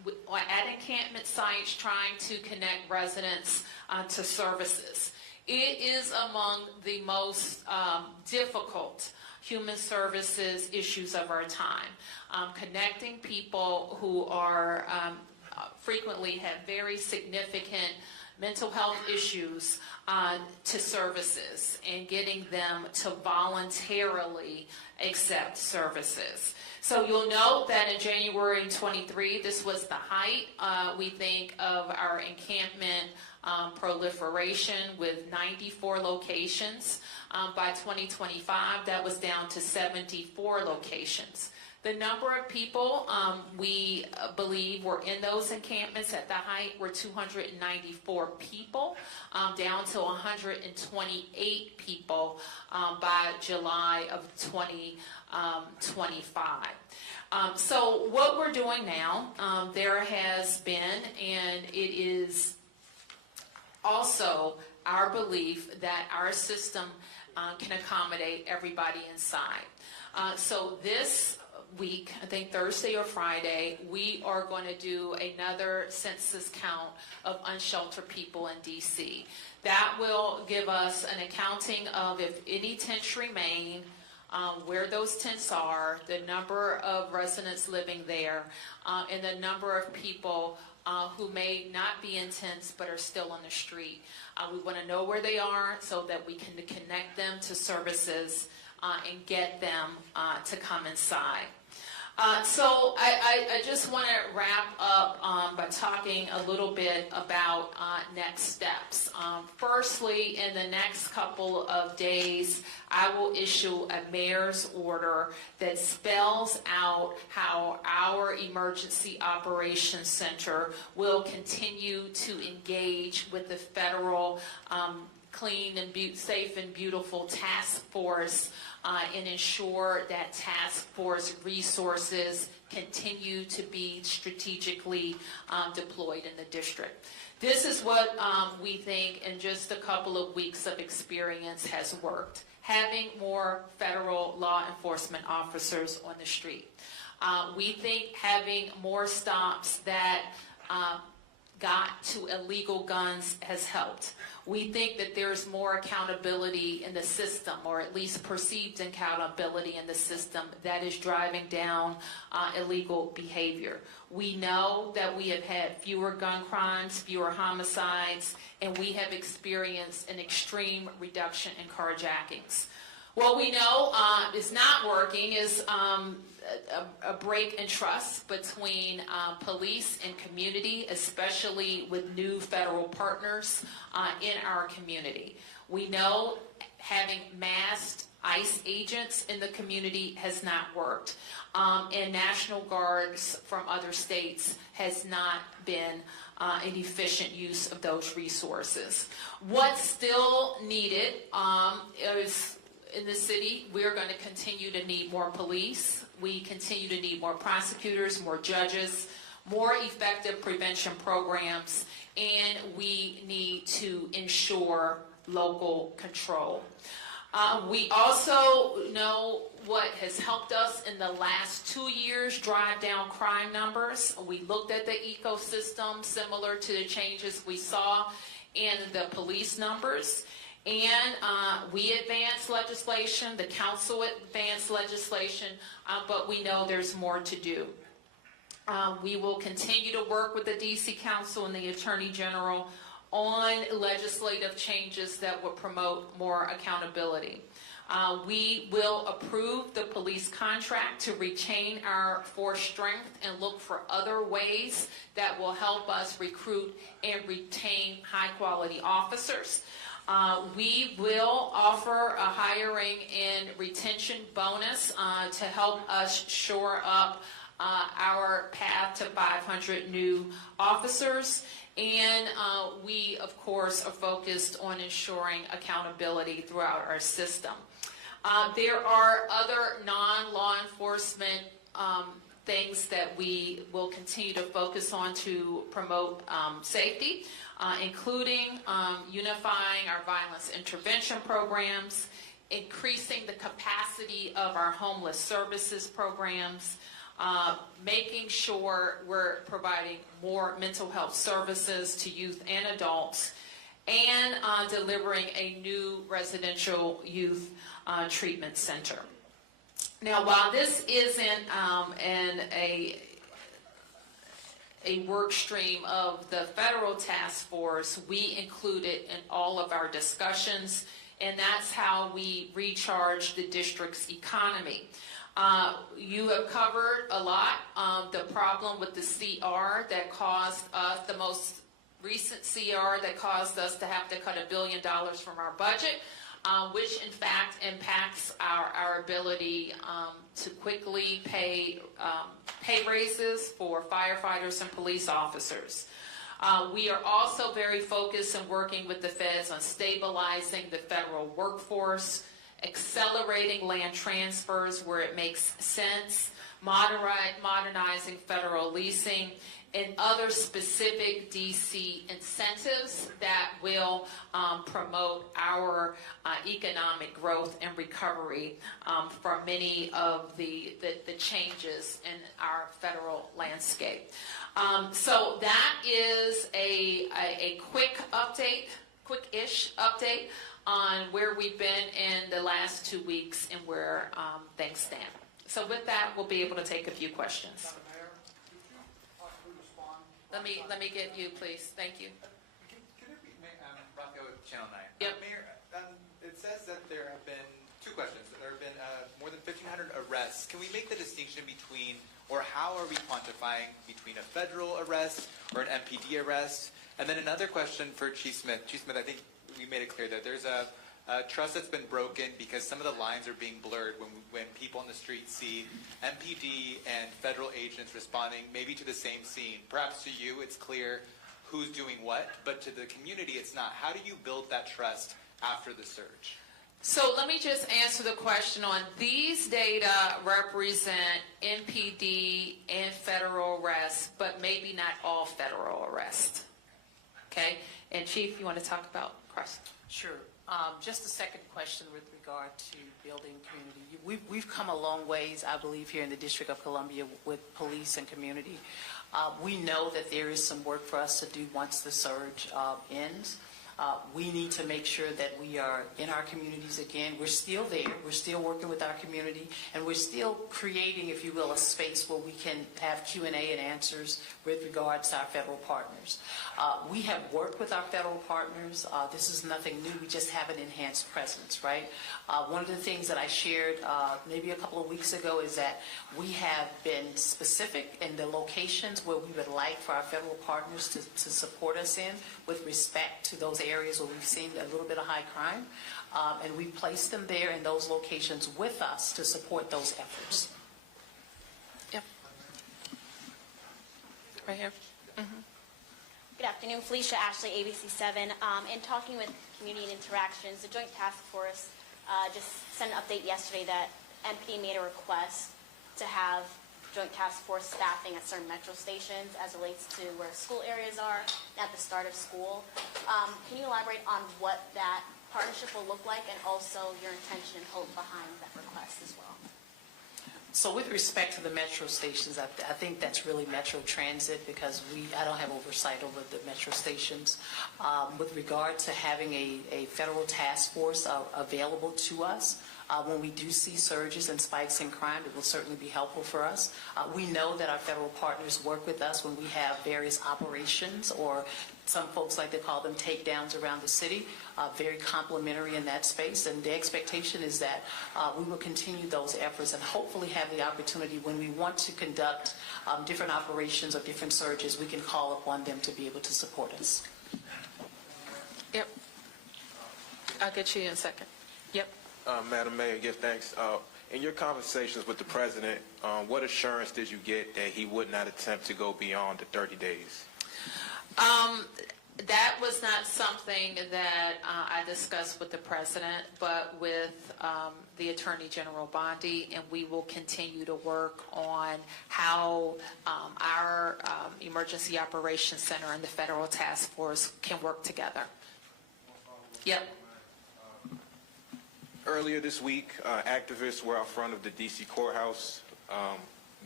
at encampment sites trying to connect residents to services. It is among the most difficult human services issues of our time. Connecting people who are frequently have very significant mental health issues to services and getting them to voluntarily accept services. So you'll note that in January 23, this was the height, we think, of our encampment proliferation with 94 locations. By 2025, that was down to 74 locations. The number of people we believe were in those encampments at the height were 294 people, down to 128 people by July of 2025. So what we're doing now, there has been, and it is also our belief that our system can accommodate everybody inside. So this week, I think Thursday or Friday, we are going to do another census count of unsheltered people in DC. That will give us an accounting of if any tents remain, where those tents are, the number of residents living there, and the number of people who may not be in tents but are still on the street. We want to know where they are so that we can connect them to services and get them to come inside. So I just want to wrap up by talking a little bit about next steps. Firstly, in the next couple of days, I will issue a mayor's order that spells out how our Emergency Operations Center will continue to engage with the federal Clean and Safe and Beautiful Task Force and ensure that task force resources continue to be strategically deployed in the district. This is what we think in just a couple of weeks of experience has worked. Having more federal law enforcement officers on the street. We think having more stops that got to illegal guns has helped. We think that there's more accountability in the system, or at least perceived accountability in the system that is driving down illegal behavior. We know that we have had fewer gun crimes, fewer homicides, and we have experienced an extreme reduction in carjackings. What we know is not working is a break in trust between police and community, especially with new federal partners in our community. We know having masked ICE agents in the community has not worked, and National Guards from other states has not been an efficient use of those resources. What's still needed is in the city, we're going to continue to need more police. We continue to need more prosecutors, more judges, more effective prevention programs, and we need to ensure local control. We also know what has helped us in the last 2 years drive down crime numbers. We looked at the ecosystem similar to the changes we saw in the police numbers. And we advanced legislation, the council advanced legislation, but we know there's more to do. We will continue to work with the DC Council and the Attorney General on legislative changes that will promote more accountability. We will approve the police contract to retain our force strength and look for other ways that will help us recruit and retain high-quality officers. We will offer a hiring and retention bonus to help us shore up our path to 500 new officers. And we, of course, are focused on ensuring accountability throughout our system. There are other non-law enforcement things that we will continue to focus on to promote safety, including unifying our violence intervention programs, increasing the capacity of our homeless services programs, making sure we're providing more mental health services to youth and adults, and delivering a new residential youth treatment center. Now, while this isn't a work stream of the federal task force, we include it in all of our discussions, and that's how we recharge the district's economy. You have covered a lot the problem with the CR that caused us, the most recent CR that caused us to have to cut $1 billion from our budget, which in fact impacts our ability to quickly pay raises for firefighters and police officers. We are also very focused in working with the feds on stabilizing the federal workforce, accelerating land transfers where it makes sense, modernizing federal leasing, and other specific DC incentives that will promote our economic growth and recovery from many of the changes in our federal landscape. So that is a quick update, quick-ish update on where we've been in the last 2 weeks and where things stand. So with that, we'll be able to take a few questions. Let me get you, please. Thank you. Can it be, Rocco with Channel 9? Yep. Mayor, it says that there have been two questions. There have been more than 1,500 arrests. Can we make the distinction between, or how are we quantifying between a federal arrest or an MPD arrest? And then another question for Chief Smith. Chief Smith, I think we made it clear that there's a trust that's been broken because some of the lines are being blurred when people on the street see MPD and federal agents responding maybe to the same scene. Perhaps to you it's clear who's doing what, but to the community it's not. How do you build that trust after the surge? So let me just answer the question on these data represent MPD and federal arrests, but maybe not all federal arrests. Okay? And Chief, you want to talk about cross? Sure. Just a second question with regard to building community. We've come a long ways, I believe, here in the District of Columbia with police and community. We know that there is some work for us to do once the surge ends. We need to make sure that we are in our communities again. We're still there. We're still working with our community, and we're still creating, if you will, a space where we can have Q&A and answers with regards to our federal partners. We have worked with our federal partners. This is nothing new. We just have an enhanced presence, right? One of the things that I shared maybe a couple of weeks ago is that we have been specific in the locations where we would like for our federal partners to support us in with respect to those areas where we've seen a little bit of high crime. And we place them there in those locations with us to support those efforts. Yep. Right here. Mm-hmm. Good afternoon, Felicia Ashley, ABC7. In talking with Community and Interactions, the Joint Task Force just sent an update yesterday that MPD made a request to have Joint Task Force staffing at certain metro stations as it relates to where school areas are at the start of school. Can you elaborate on what that partnership will look like and also your intention and hope behind that request as well? So with respect to the metro stations, I think that's really Metro Transit because I don't have oversight over the metro stations. With regard to having a federal task force available to us, when we do see surges and spikes in crime, it will certainly be helpful for us. We know that our federal partners work with us when we have various operations, or some folks like to call them takedowns around the city, very complementary in that space. And the expectation is that we will continue those efforts and hopefully have the opportunity when we want to conduct different operations or different surges, we can call upon them to be able to support us. Yep. I'll get you in a second. Yep. Madam Mayor, give thanks. In your conversations with the President, what assurance did you get that he would not attempt to go beyond the 30 days? That was not something that I discussed with the President, but with the Attorney General Bondi, and we will continue to work on how our Emergency Operations Center and the Federal Task Force can work together. Yep. Earlier this week, activists were out front of the D.C. courthouse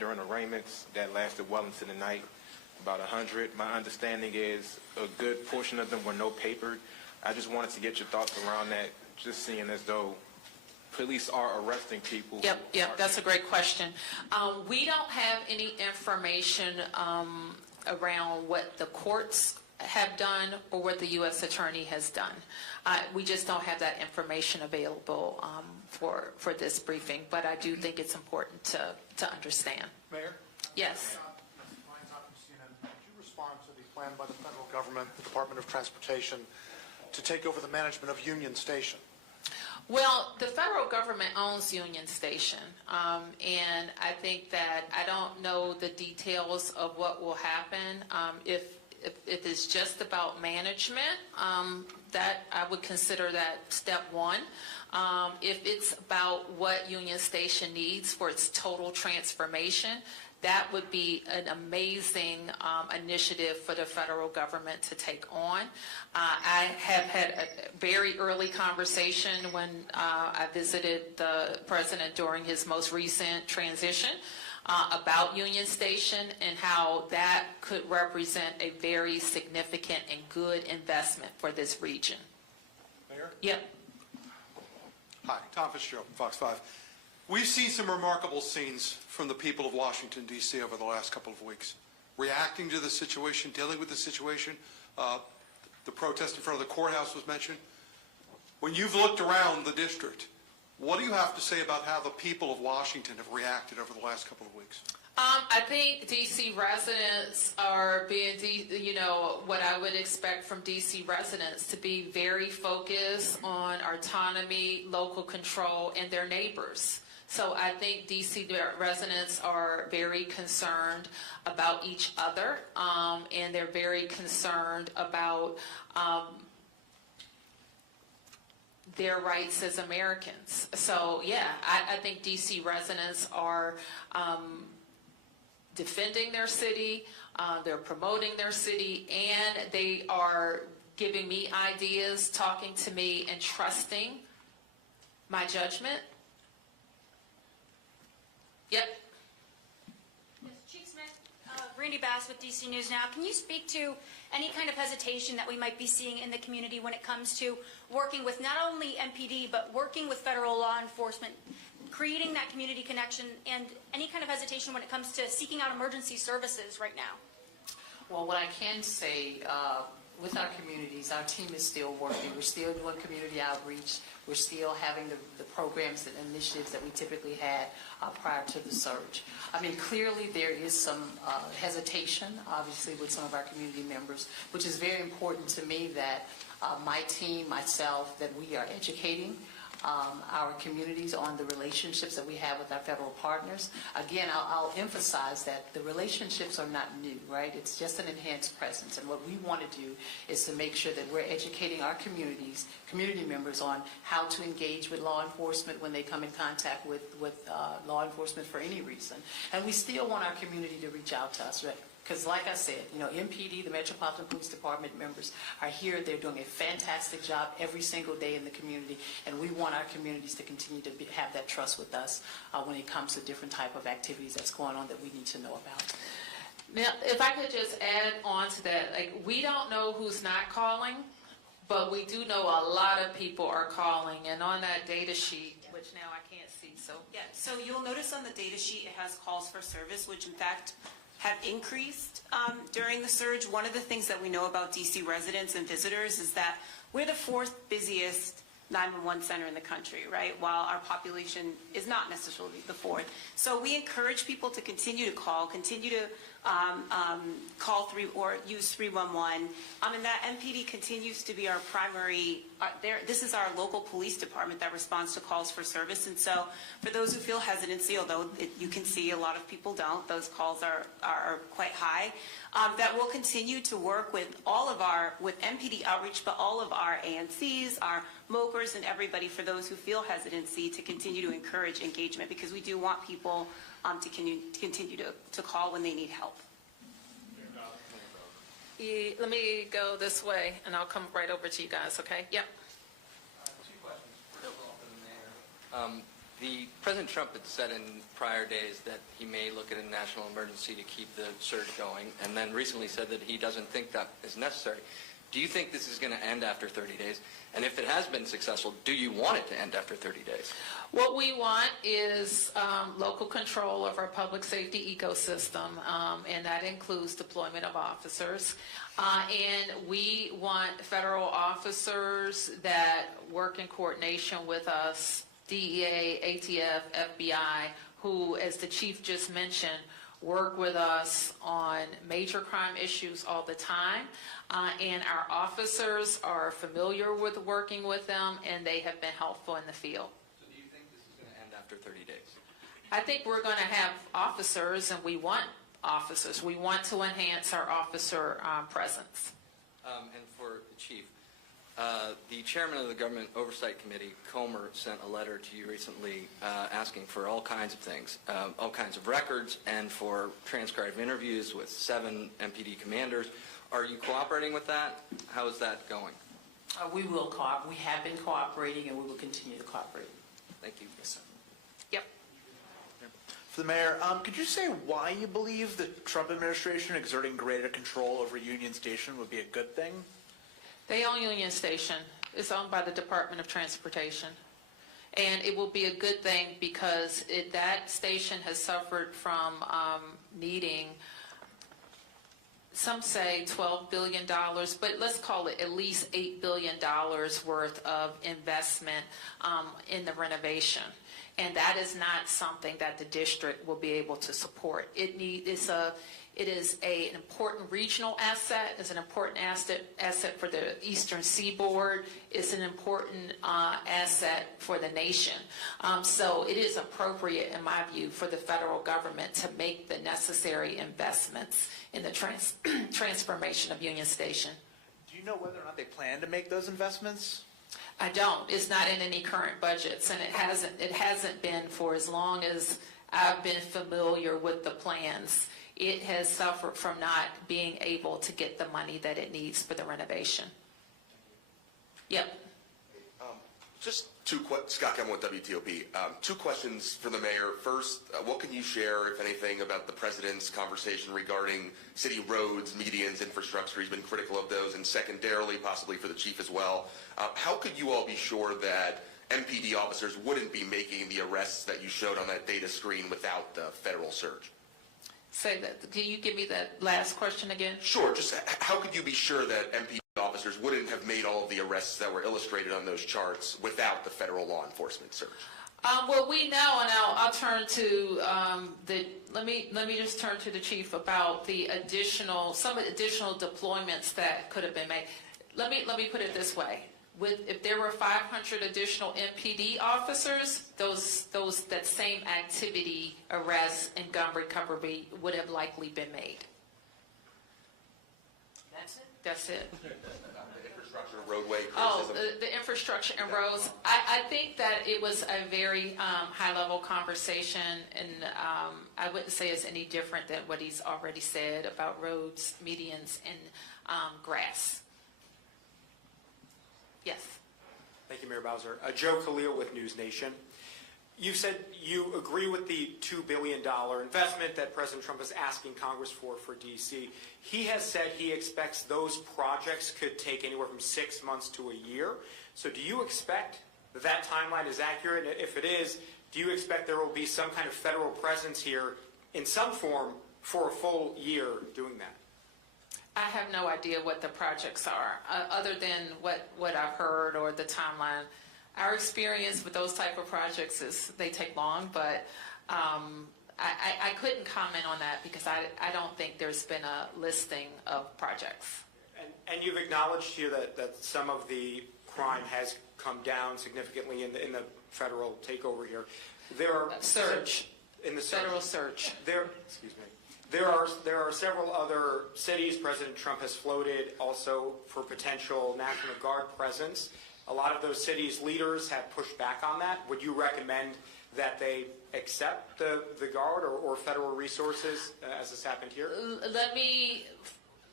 during arraignments that lasted well into the night, about 100. My understanding is a good portion of them were no papered. I just wanted to get your thoughts around that, just seeing as though police are arresting people. Yep, that's a great question. We don't have any information around what the courts have done or what the U.S. Attorney has done. We just don't have that information available for this briefing, but I do think it's important to understand. Mayor? Yes. Could you respond to the plan by the federal government, the Department of Transportation, to take over the management of Union Station? Well, the federal government owns Union Station, and I think that I don't know the details of what will happen. If it's just about management, that I would consider that step one. If it's about what Union Station needs for its total transformation, that would be an amazing initiative for the federal government to take on. I have had a very early conversation when I visited the president during his most recent transition about Union Station and how that could represent a very significant and good investment for this region. Mayor? Yep. Hi, Tom Fitzgerald, Fox 5. We've seen some remarkable scenes from the people of Washington, D.C. over the last couple of weeks, reacting to the situation, dealing with the situation. The protest in front of the courthouse was mentioned. When you've looked around the district, what do you have to say about how the people of Washington have reacted over the last couple of weeks? I think D.C. residents are being, what I would expect from D.C. residents to be very focused on autonomy, local control, and their neighbors. So I think D.C. residents are very concerned about each other, and they're very concerned about their rights as Americans. So yeah, I think D.C. residents are defending their city, they're promoting their city, and they are giving me ideas, talking to me, and trusting my judgment. Yep. Yes, Chief Smith, Randy Bass with DC News Now. Can you speak to any kind of hesitation that we might be seeing in the community when it comes to working with not only MPD, but working with federal law enforcement, creating that community connection, and any kind of hesitation when it comes to seeking out emergency services right now? Well, what I can say, with our communities, our team is still working. We're still doing community outreach. We're still having the programs and initiatives that we typically had prior to the surge. I mean, clearly there is some hesitation, obviously, with some of our community members, which is very important to me that my team, myself, that we are educating our communities on the relationships that we have with our federal partners. Again, I'll emphasize that the relationships are not new, right? It's just an enhanced presence. And what we want to do is to make sure that we're educating our community members on how to engage with law enforcement when they come in contact with law enforcement for any reason. And we still want our community to reach out to us, right? Because like I said, MPD, the Metropolitan Police Department members are here. They're doing a fantastic job every single day in the community, and we want our communities to continue to have that trust with us when it comes to different type of activities that's going on that we need to know about. Now, if I could just add on to that, we don't know who's not calling, but we do know a lot of people are calling, and on that data sheet, which now I can't see, so. Yeah, so you'll notice on the data sheet it has calls for service, which in fact have increased during the surge. One of the things that we know about DC residents and visitors is that we're the fourth busiest 911 center in the country, right? While our population is not necessarily the fourth. So we encourage people to continue to call, continue to call or use 311. And that MPD continues to be our primary, this is our local police department that responds to calls for service. And so for those who feel hesitancy, although you can see a lot of people don't, those calls are quite high, that we'll continue to work with with MPD outreach, but all of our ANCs, our MOPers, and everybody, for those who feel hesitancy, to continue to encourage engagement, because we do want people to continue to call when they need help. Let me go this way, and I'll come right over to you guys, okay? Yep. Two questions. First of all, for the mayor. President Trump had said in prior days that he may look at a national emergency to keep the surge going, and then recently said that he doesn't think that is necessary. Do you think this is going to end after 30 days? And if it has been successful, do you want it to end after 30 days? What we want is local control of our public safety ecosystem, and that includes deployment of officers. And we want federal officers that work in coordination with us, DEA, ATF, FBI, who, as the chief just mentioned, work with us on major crime issues all the time. And our officers are familiar with working with them, and they have been helpful in the field. So do you think this is going to end after 30 days? I think we're going to have officers, and we want officers. We want to enhance our officer presence. And for the chief, the chairman of the Government Oversight Committee, Comer, sent a letter to you recently asking for all kinds of things, all kinds of records, and for transcribed interviews with 7 MPD commanders. Are you cooperating with that? How is that going? We will cooperate. We have been cooperating, and we will continue to cooperate. Thank you. Yes, sir. Yep. For the mayor, could you say why you believe the Trump administration exerting greater control over Union Station would be a good thing? They own Union Station. It's owned by the Department of Transportation. And it will be a good thing because that station has suffered from needing, some say $12 billion, but let's call it at least $8 billion worth of investment in the renovation. And that is not something that the district will be able to support. It is an important regional asset. It's an important asset for the Eastern Seaboard. It's an important asset for the nation. So it is appropriate, in my view, for the federal government to make the necessary investments in the transformation of Union Station. Do you know whether or not they plan to make those investments? I don't. It's not in any current budgets, and it hasn't been for as long as I've been familiar with the plans. It has suffered from not being able to get the money that it needs for the renovation. Yep. Just Scott Kemmel with WTOP. 2 questions for the mayor. First, what can you share, if anything, about the president's conversation regarding city roads, medians, infrastructure? He's been critical of those. And secondarily, possibly for the chief as well, how could you all be sure that MPD officers wouldn't be making the arrests that you showed on that data screen without the federal surge? Say that. Can you give me that last question again? Sure. Just how could you be sure that MPD officers wouldn't have made all of the arrests that were illustrated on those charts without the federal law enforcement surge? Well, we know, and I'll turn to let me just turn to the chief about some additional deployments that could have been made. Let me put it this way. If there were 500 additional MPD officers, that same activity, arrests, and gun recovery would have likely been made. That's it? That's it. The infrastructure, roadway, criticism. The infrastructure and roads. I think that it was a very high-level conversation, and I wouldn't say it's any different than what he's already said about roads, medians, and grass. Yes. Thank you, Mayor Bowser. Joe Khalil with News Nation. You said you agree with the $2 billion investment that President Trump is asking Congress for D.C. He has said he expects those projects could take anywhere from 6 months to a year. So do you expect that timeline is accurate? And if it is, do you expect there will be some kind of federal presence here in some form for a full year doing that? I have no idea what the projects are, other than what I've heard or the timeline. Our experience with those type of projects is they take long, but I couldn't comment on that because I don't think there's been a listing of projects. And you've acknowledged here that some of the crime has come down significantly in the federal takeover here. There are surge in the federal surge. Excuse me. There are several other cities President Trump has floated also for potential National Guard presence. A lot of those cities' leaders have pushed back on that. Would you recommend that they accept the Guard or federal resources as has happened here?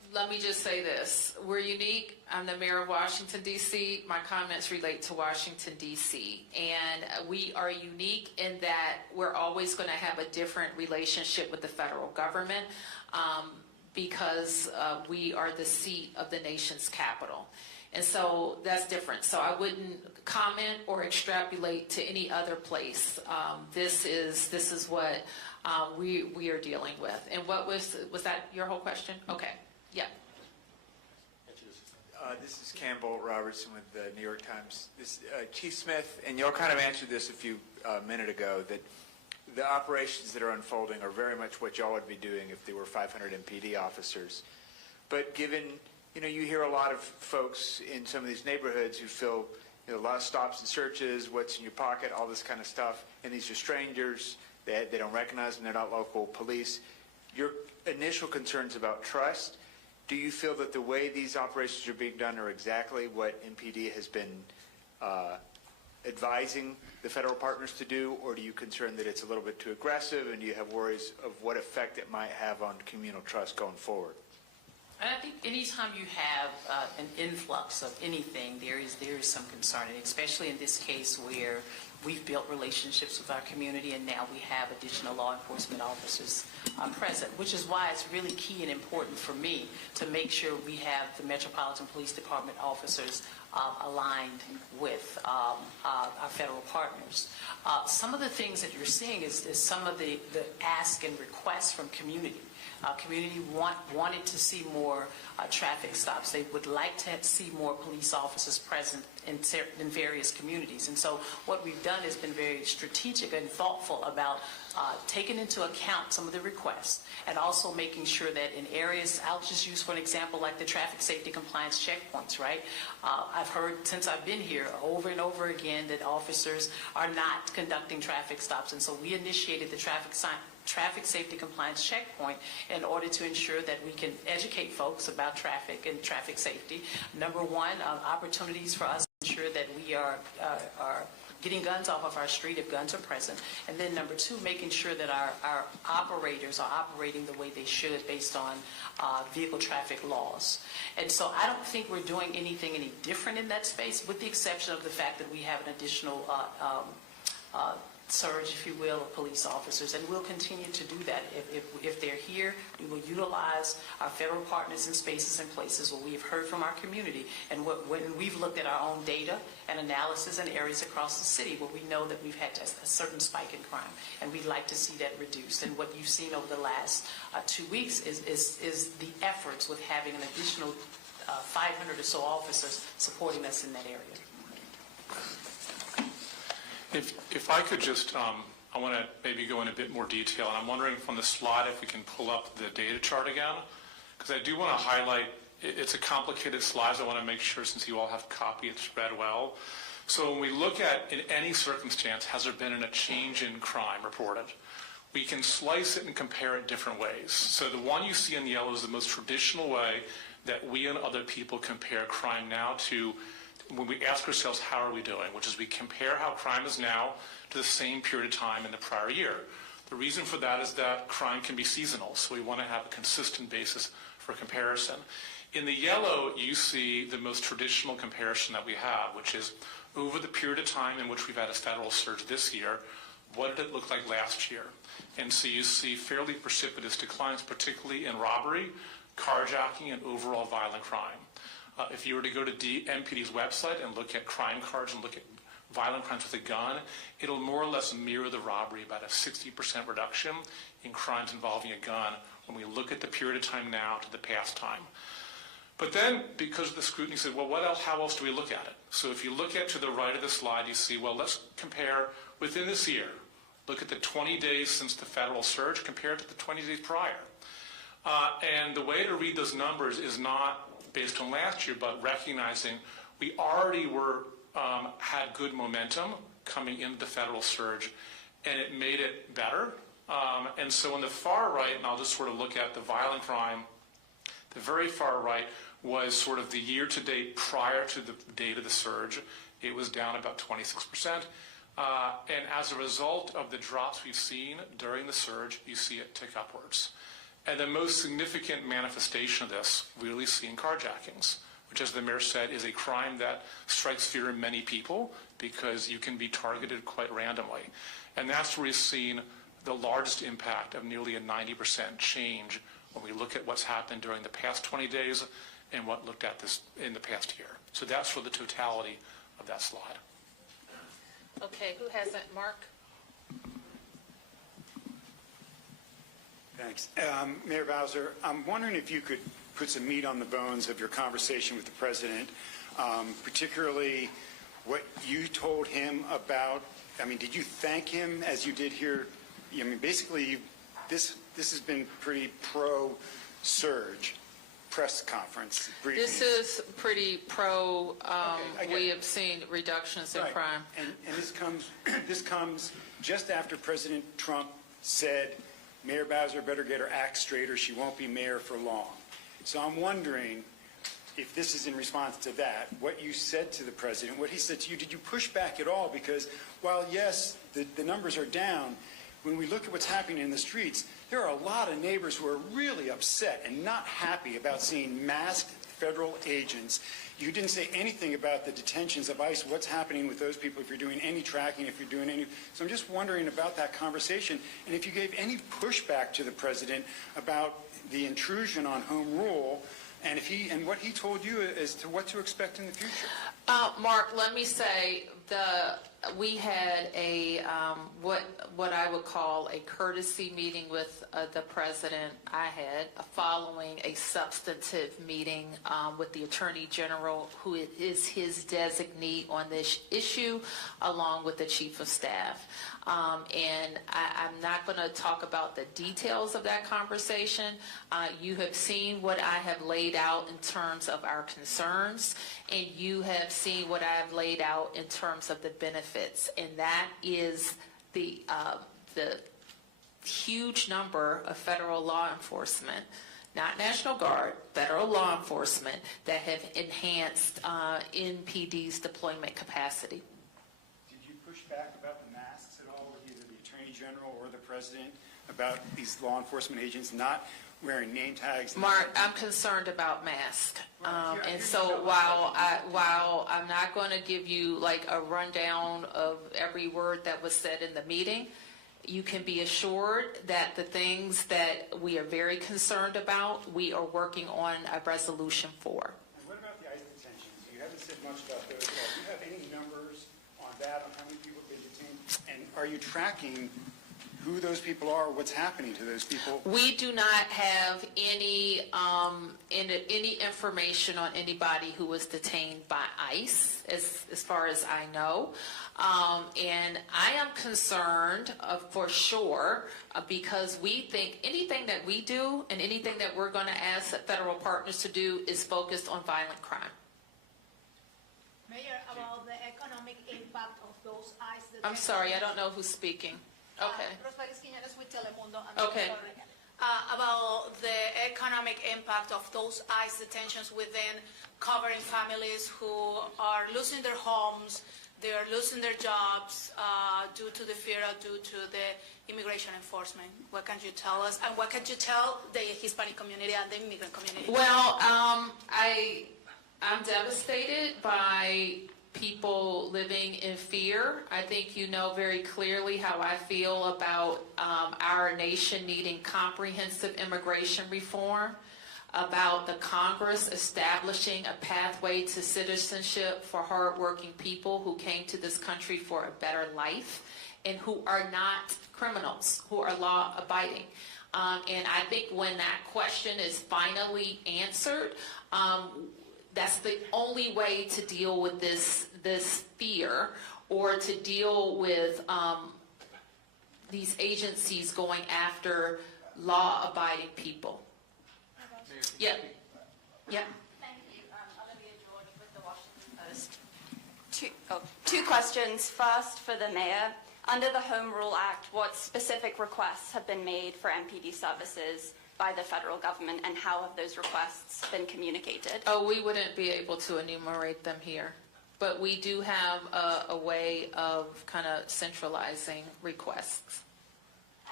Let me just say this. We're unique. I'm the mayor of Washington, D.C. My comments relate to Washington, D.C. And we are unique in that we're always going to have a different relationship with the federal government because we are the seat of the nation's capital. And so that's different. So I wouldn't comment or extrapolate to any other place. This is what we are dealing with. And what was that your whole question? Okay. Yeah. This is Campbell Robertson with the New York Times. Chief Smith, and you all kind of answered this a few minute ago, that the operations that are unfolding are very much what y'all would be doing if there were 500 MPD officers. But given, you hear a lot of folks in some of these neighborhoods who feel a lot of stops and searches, what's in your pocket, all this kind of stuff, and these are strangers, they don't recognize them, they're not local police. Your initial concerns about trust, do you feel that the way these operations are being done are exactly what MPD has been advising the federal partners to do, or do you concern that it's a little bit too aggressive, and do you have worries of what effect it might have on communal trust going forward? And I think anytime you have an influx of anything, there is some concern, and especially in this case where we've built relationships with our community and now we have additional law enforcement officers present, which is why it's really key and important for me to make sure we have the Metropolitan Police Department officers aligned with our federal partners. Some of the things that you're seeing is some of the ask and requests from community. Community wanted to see more traffic stops. They would like to see more police officers present in various communities. And so what we've done has been very strategic and thoughtful about taking into account some of the requests and also making sure that in areas, I'll just use for an example like the traffic safety compliance checkpoints, right? I've heard since I've been here over and over again that officers are not conducting traffic stops. And so we initiated the traffic safety compliance checkpoint in order to ensure that we can educate folks about traffic and traffic safety. Number one, opportunities for us to ensure that we are getting guns off of our street if guns are present. And then number two, making sure that our operators are operating the way they should based on vehicle traffic laws. And so I don't think we're doing anything any different in that space, with the exception of the fact that we have an additional surge, if you will, of police officers, and we'll continue to do that. If they're here, we will utilize our federal partners in spaces and places where we've heard from our community, and when we've looked at our own data and analysis in areas across the city where we know that we've had a certain spike in crime, and we'd like to see that reduced. And what you've seen over the last 2 weeks is the efforts with having an additional 500 or so officers supporting us in that area. If I could just, I want to maybe go in a bit more detail, and I'm wondering from the slide if we can pull up the data chart again, because I do want to highlight, it's a complicated slide, so I want to make sure, since you all have a copy, it's read well. So when we look at, in any circumstance, has there been a change in crime reported? We can slice it and compare it different ways. So the one you see in yellow is the most traditional way that we and other people compare crime now to when we ask ourselves, how are we doing? Which is we compare how crime is now to the same period of time in the prior year. The reason for that is that crime can be seasonal, so we want to have a consistent basis for comparison. In the yellow, you see the most traditional comparison that we have, which is over the period of time in which we've had a federal surge this year, what did it look like last year? And so you see fairly precipitous declines, particularly in robbery, carjacking, and overall violent crime. If you were to go to MPD's website and look at crime cards and look at violent crimes with a gun, it'll more or less mirror the robbery, about a 60% reduction in crimes involving a gun when we look at the period of time now to the past time. But then, because of the scrutiny, you say, well, what else? How else do we look at it? So if you look at to the right of the slide, you see, well, let's compare within this year. Look at the 20 days since the federal surge compared to the 20 days prior. And the way to read those numbers is not based on last year, but recognizing we already had good momentum coming into the federal surge, and it made it better. And so on the far right, and I'll just sort of look at the violent crime, the very far right was sort of the year-to-date prior to the date of the surge. It was down about 26%. And as a result of the drops we've seen during the surge, you see it tick upwards. And the most significant manifestation of this we really see in carjackings, which, as the mayor said, is a crime that strikes fear in many people because you can be targeted quite randomly. And that's where we've seen the largest impact of nearly a 90% change when we look at what's happened during the past 20 days and what looked at this in the past year. So that's for the totality of that slide. Okay, who has that? Mark? Thanks. Mayor Bowser, I'm wondering if you could put some meat on the bones of your conversation with the president, particularly what you told him about, I mean, did you thank him as you did here? I mean, basically, this has been pretty pro-surge press conference briefing. This is pretty pro, we have seen reductions in Right. crime. And this comes just after President Trump said, Mayor Bowser better get her act straight or she won't be mayor for long. So I'm wondering if this is in response to that, what you said to the president, what he said to you, did you push back at all? Because while, yes, the numbers are down, when we look at what's happening in the streets, there are a lot of neighbors who are really upset and not happy about seeing masked federal agents. You didn't say anything about the detentions of ICE, what's happening with those people, if you're doing any tracking, if you're doing any. So I'm just wondering about that conversation, and if you gave any pushback to the president about the intrusion on home rule, and what he told you as to what to expect in the future. Mark, let me say we had a what I would call a courtesy meeting with the president. I had following a substantive meeting with the Attorney General, who is his designee on this issue, along with the Chief of Staff. And I'm not going to talk about the details of that conversation. You have seen what I have laid out in terms of our concerns, and you have seen what I have laid out in terms of the benefits, and that is the huge number of federal law enforcement, not National Guard, federal law enforcement, that have enhanced NPD's deployment capacity. Did you push back about the masks at all with either the Attorney General or the President about these law enforcement agents not wearing name tags? Mark, I'm concerned about masks. And so while I'm not going to give you like a rundown of every word that was said in the meeting, you can be assured that the things that we are very concerned about, we are working on a resolution for. And what about the ICE detentions? You haven't said much about those at all. Do you have any numbers on that, on how many people have been detained? And are you tracking who those people are, what's happening to those people? We do not have any information on anybody who was detained by ICE, as far as I know. And I am concerned for sure because we think anything that we do and anything that we're going to ask federal partners to do is focused on violent crime. Mayor, about the economic impact of those ICE detentions. I'm sorry, I don't know who's speaking. Okay. Rosmarie Quiñones with Telemundo. Okay. About the economic impact of those ICE detentions within covering families who are losing their homes, they are losing their jobs due to the fear, due to the immigration enforcement. What can you tell us? And what can you tell the Hispanic community and the immigrant community? Well, I'm devastated by people living in fear. I think you know very clearly how I feel about our nation needing comprehensive immigration reform, about the Congress establishing a pathway to citizenship for hardworking people who came to this country for a better life and who are not criminals, who are law-abiding. And I think when that question is finally answered, that's the only way to deal with this fear, or to deal with these agencies going after law-abiding people. Yeah. Yeah. Thank you. Olivia George with the Washington Post. Two questions. First, for the mayor. Under the Home Rule Act, what specific requests have been made for MPD services by the federal government, and how have those requests been communicated? Oh, we wouldn't be able to enumerate them here, but we do have a way of kind of centralizing requests. And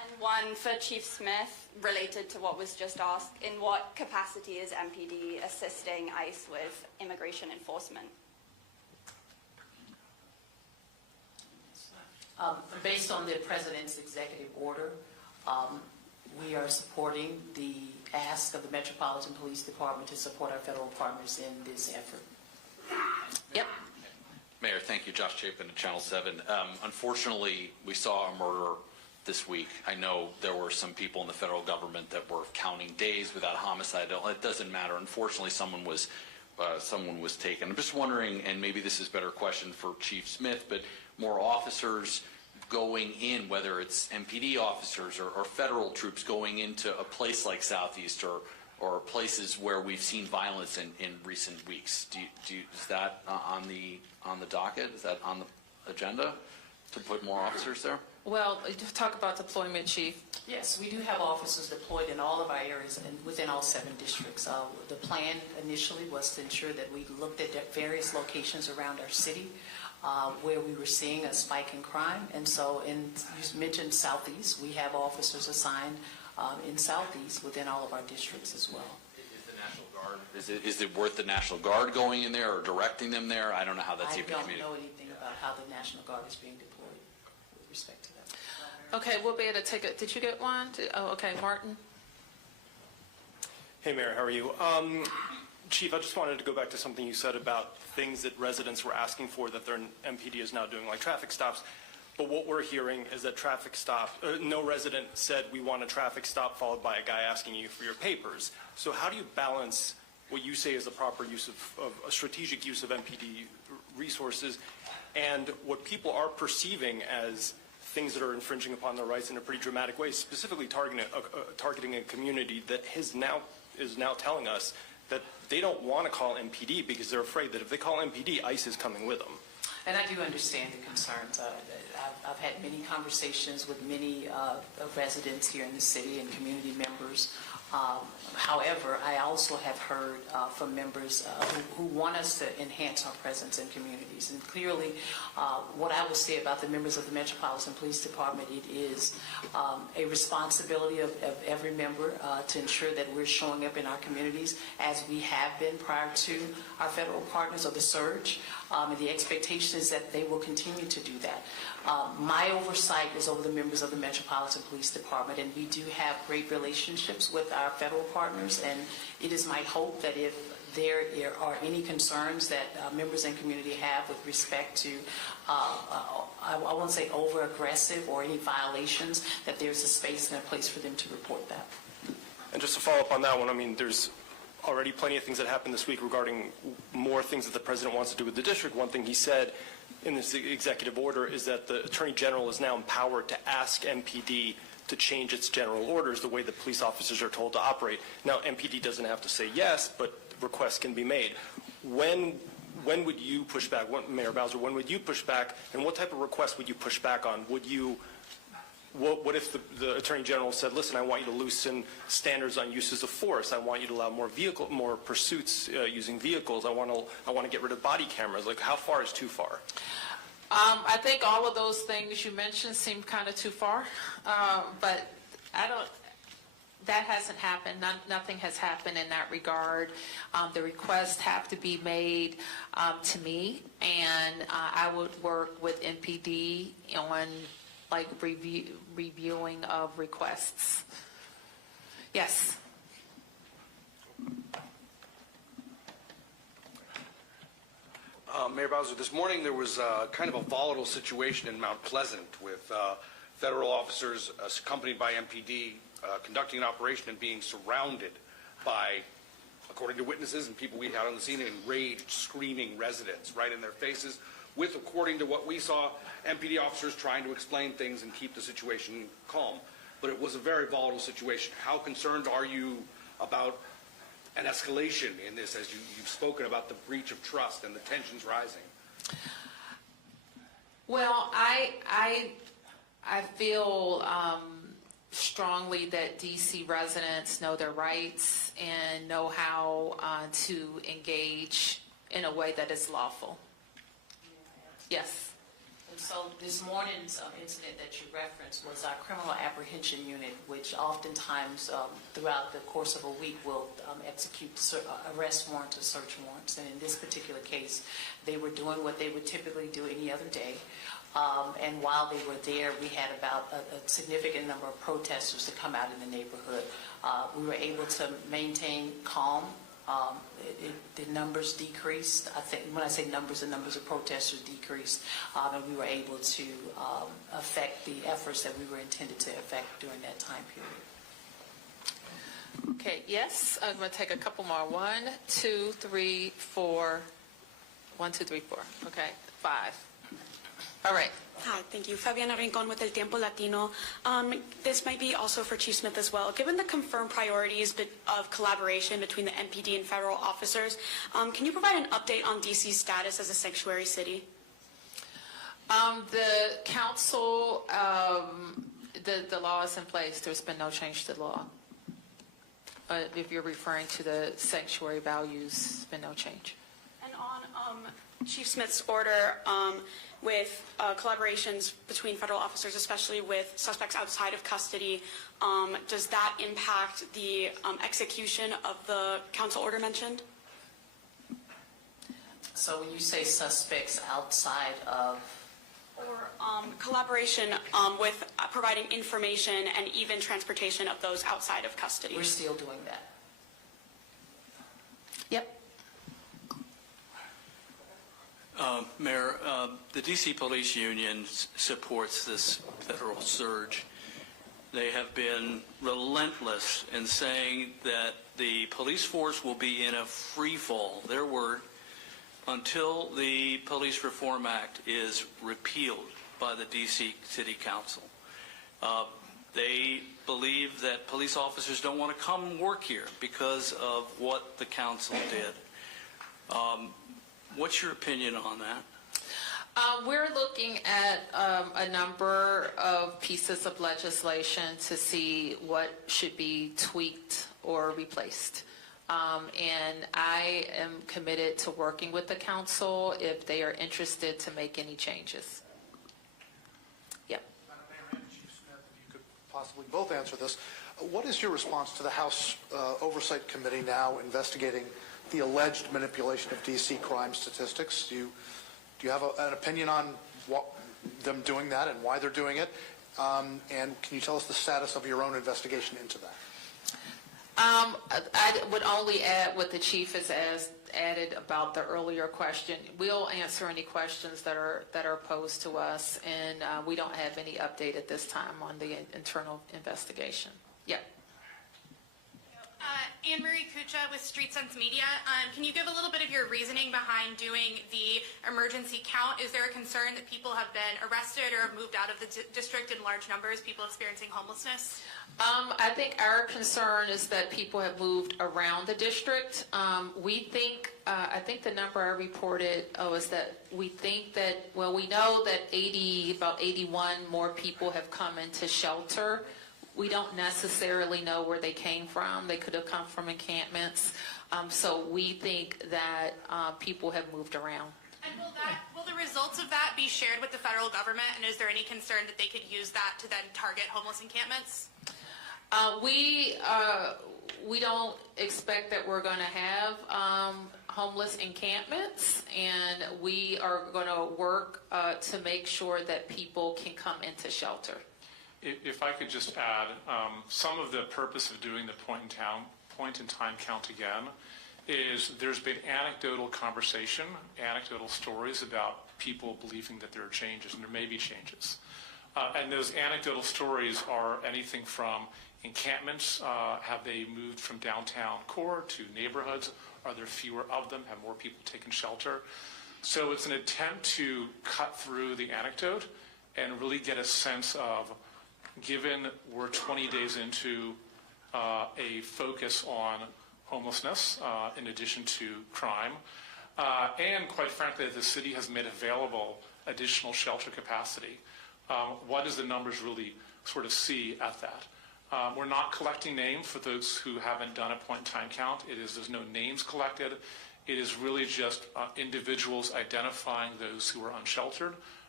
And one for Chief Smith, related to what was just asked. In what capacity is MPD assisting ICE with immigration enforcement? Based on the President's executive order, we are supporting the ask of the Metropolitan Police Department to support our federal partners in this effort. Yep. Mayor, thank you. Josh Chapin at Channel 7. Unfortunately, we saw a murder this week. I know there were some people in the federal government that were counting days without homicide. It doesn't matter. Unfortunately, someone was taken. I'm just wondering, and maybe this is a better question for Chief Smith, but more officers going in, whether it's MPD officers or federal troops going into a place like Southeast or places where we've seen violence in recent weeks. Is that on the docket? Is that on the agenda to put more officers there? Well, talk about deployment, Chief. Yes, we do have officers deployed in all of our areas and within all 7 districts. The plan initially was to ensure that we looked at various locations around our city where we were seeing a spike in crime. And so, you mentioned Southeast, we have officers assigned in Southeast within all of our districts as well. Is the National Guard, is it worth the National Guard going in there or directing them there? I don't know how that's even communicated. I don't know anything about how the National Guard is being deployed with respect to that. Okay, we'll be able to take it. Did you get one? Oh, okay, Martin. Hey, Mayor, how are you? Chief, I just wanted to go back to something you said about things that residents were asking for that their MPD is now doing, like traffic stops. But what we're hearing is that no resident said we want a traffic stop followed by a guy asking you for your papers. So how do you balance what you say is a proper use of a strategic use of MPD resources and what people are perceiving as things that are infringing upon their rights in a pretty dramatic way, specifically targeting a community that is now telling us that they don't want to call MPD because they're afraid that if they call MPD, ICE is coming with them. And I do understand the concerns. I've had many conversations with many residents here in the city and community members. However, I also have heard from members who want us to enhance our presence in communities. And clearly, what I would say about the members of the Metropolitan Police Department, it is a responsibility of every member to ensure that we're showing up in our communities as we have been prior to our federal partners or the surge. And the expectation is that they will continue to do that. My oversight is over the members of the Metropolitan Police Department, and we do have great relationships with our federal partners, and it is my hope that if there are any concerns that members in community have with respect to, I won't say over-aggressive or any violations, that there's a space and a place for them to report that. And just to follow up on that one, I mean, there's already plenty of things that happened this week regarding more things that the president wants to do with the district. One thing he said in this executive order is that the Attorney General is now empowered to ask MPD to change its general orders the way that police officers are told to operate. Now, MPD doesn't have to say yes, but requests can be made. When would you push back? Mayor Bowser, when would you push back, and what type of request would you push back on? What if the Attorney General said, listen, I want you to loosen standards on uses of force. I want you to allow more pursuits using vehicles. I want to get rid of body cameras. Like, how far is too far? I think all of those things you mentioned seem kind of too far, but that hasn't happened. Nothing has happened in that regard. The requests have to be made to me, and I would work with NPD on reviewing of requests. Yes. Mayor Bowser, this morning there was kind of a volatile situation in Mount Pleasant with federal officers accompanied by MPD conducting an operation and being surrounded by, according to witnesses and people we had on the scene, enraged, screaming residents right in their faces with, according to what we saw, MPD officers trying to explain things and keep the situation calm. But it was a very volatile situation. How concerned are you about an escalation in this, as you've spoken about the breach of trust and the tensions rising? Well, I feel strongly that DC residents know their rights and know how to engage in a way that is lawful. Yes. So this morning's incident that you referenced was our criminal apprehension unit, which oftentimes throughout the course of a week will execute arrest warrants or search warrants. And in this particular case, they were doing what they would typically do any other day. And while they were there, we had about a significant number of protesters to come out in the neighborhood. We were able to maintain calm. The numbers decreased. I think when I say numbers, the numbers of protesters decreased, and we were able to affect the efforts that we were intended to affect during that time period. Okay, yes, I'm going to take a couple more. 1, 2, 3, 4. 1, 2, 3, 4. Okay, 5. All right. Hi, thank you. Fabiana Rincon with El Tiempo Latino. This might be also for Chief Smith as well. Given the confirmed priorities of collaboration between the MPD and federal officers, can you provide an update on DC's status as a sanctuary city? The council, the law is in place. There's been no change to the law. If you're referring to the sanctuary values, there's been no change. And on Chief Smith's order with collaborations between federal officers, especially with suspects outside of custody, does that impact the execution of the council order mentioned? So when you say suspects outside of? Or collaboration with providing information and even transportation of those outside of custody? We're still doing that. Yep. Mayor, the D.C. Police Union supports this federal surge. They have been relentless in saying that the police force will be in a free fall, their word, until the Police Reform Act is repealed by the D.C. City Council. They believe that police officers don't want to come work here because of what the council did. What's your opinion on that? We're looking at a number of pieces of legislation to see what should be tweaked or replaced. And I am committed to working with the council if they are interested to make any changes. Yep. Madam Mayor and Chief Smith, if you could possibly both answer this. What is your response to the House Oversight Committee now investigating the alleged manipulation of D.C. crime statistics? Do you have an opinion on them doing that and why they're doing it? And can you tell us the status of your own investigation into that? I would only add what the chief has added about the earlier question. We'll answer any questions that are posed to us, and we don't have any update at this time on the internal investigation. Yep. Anne-Marie Kucha with Street Sense Media. Can you give a little bit of your reasoning behind doing the emergency count? Is there a concern that people have been arrested or have moved out of the district in large numbers, people experiencing homelessness? I think our concern is that people have moved around the district. We think, I think the number I reported is that we think that, well, we know that about 81 more people have come into shelter. We don't necessarily know where they came from. They could have come from encampments. So we think that people have moved around. And will the results of that be shared with the federal government? And is there any concern that they could use that to then target homeless encampments? We don't expect that we're going to have homeless encampments, and we are going to work to make sure that people can come into shelter. If I could just add, some of the purpose of doing the point in time count again is there's been anecdotal conversation, anecdotal stories about people believing that there are changes, and there may be changes. And those anecdotal stories are anything from encampments, have they moved from downtown core to neighborhoods? Are there fewer of them? Have more people taken shelter? So it's an attempt to cut through the anecdote and really get a sense of, given we're 20 days into a focus on homelessness in addition to crime, and quite frankly, the city has made available additional shelter capacity. What does the numbers really sort of see at that? We're not collecting names for those who haven't done a point-in-time count. There's no names collected. It is really just individuals identifying those who are unsheltered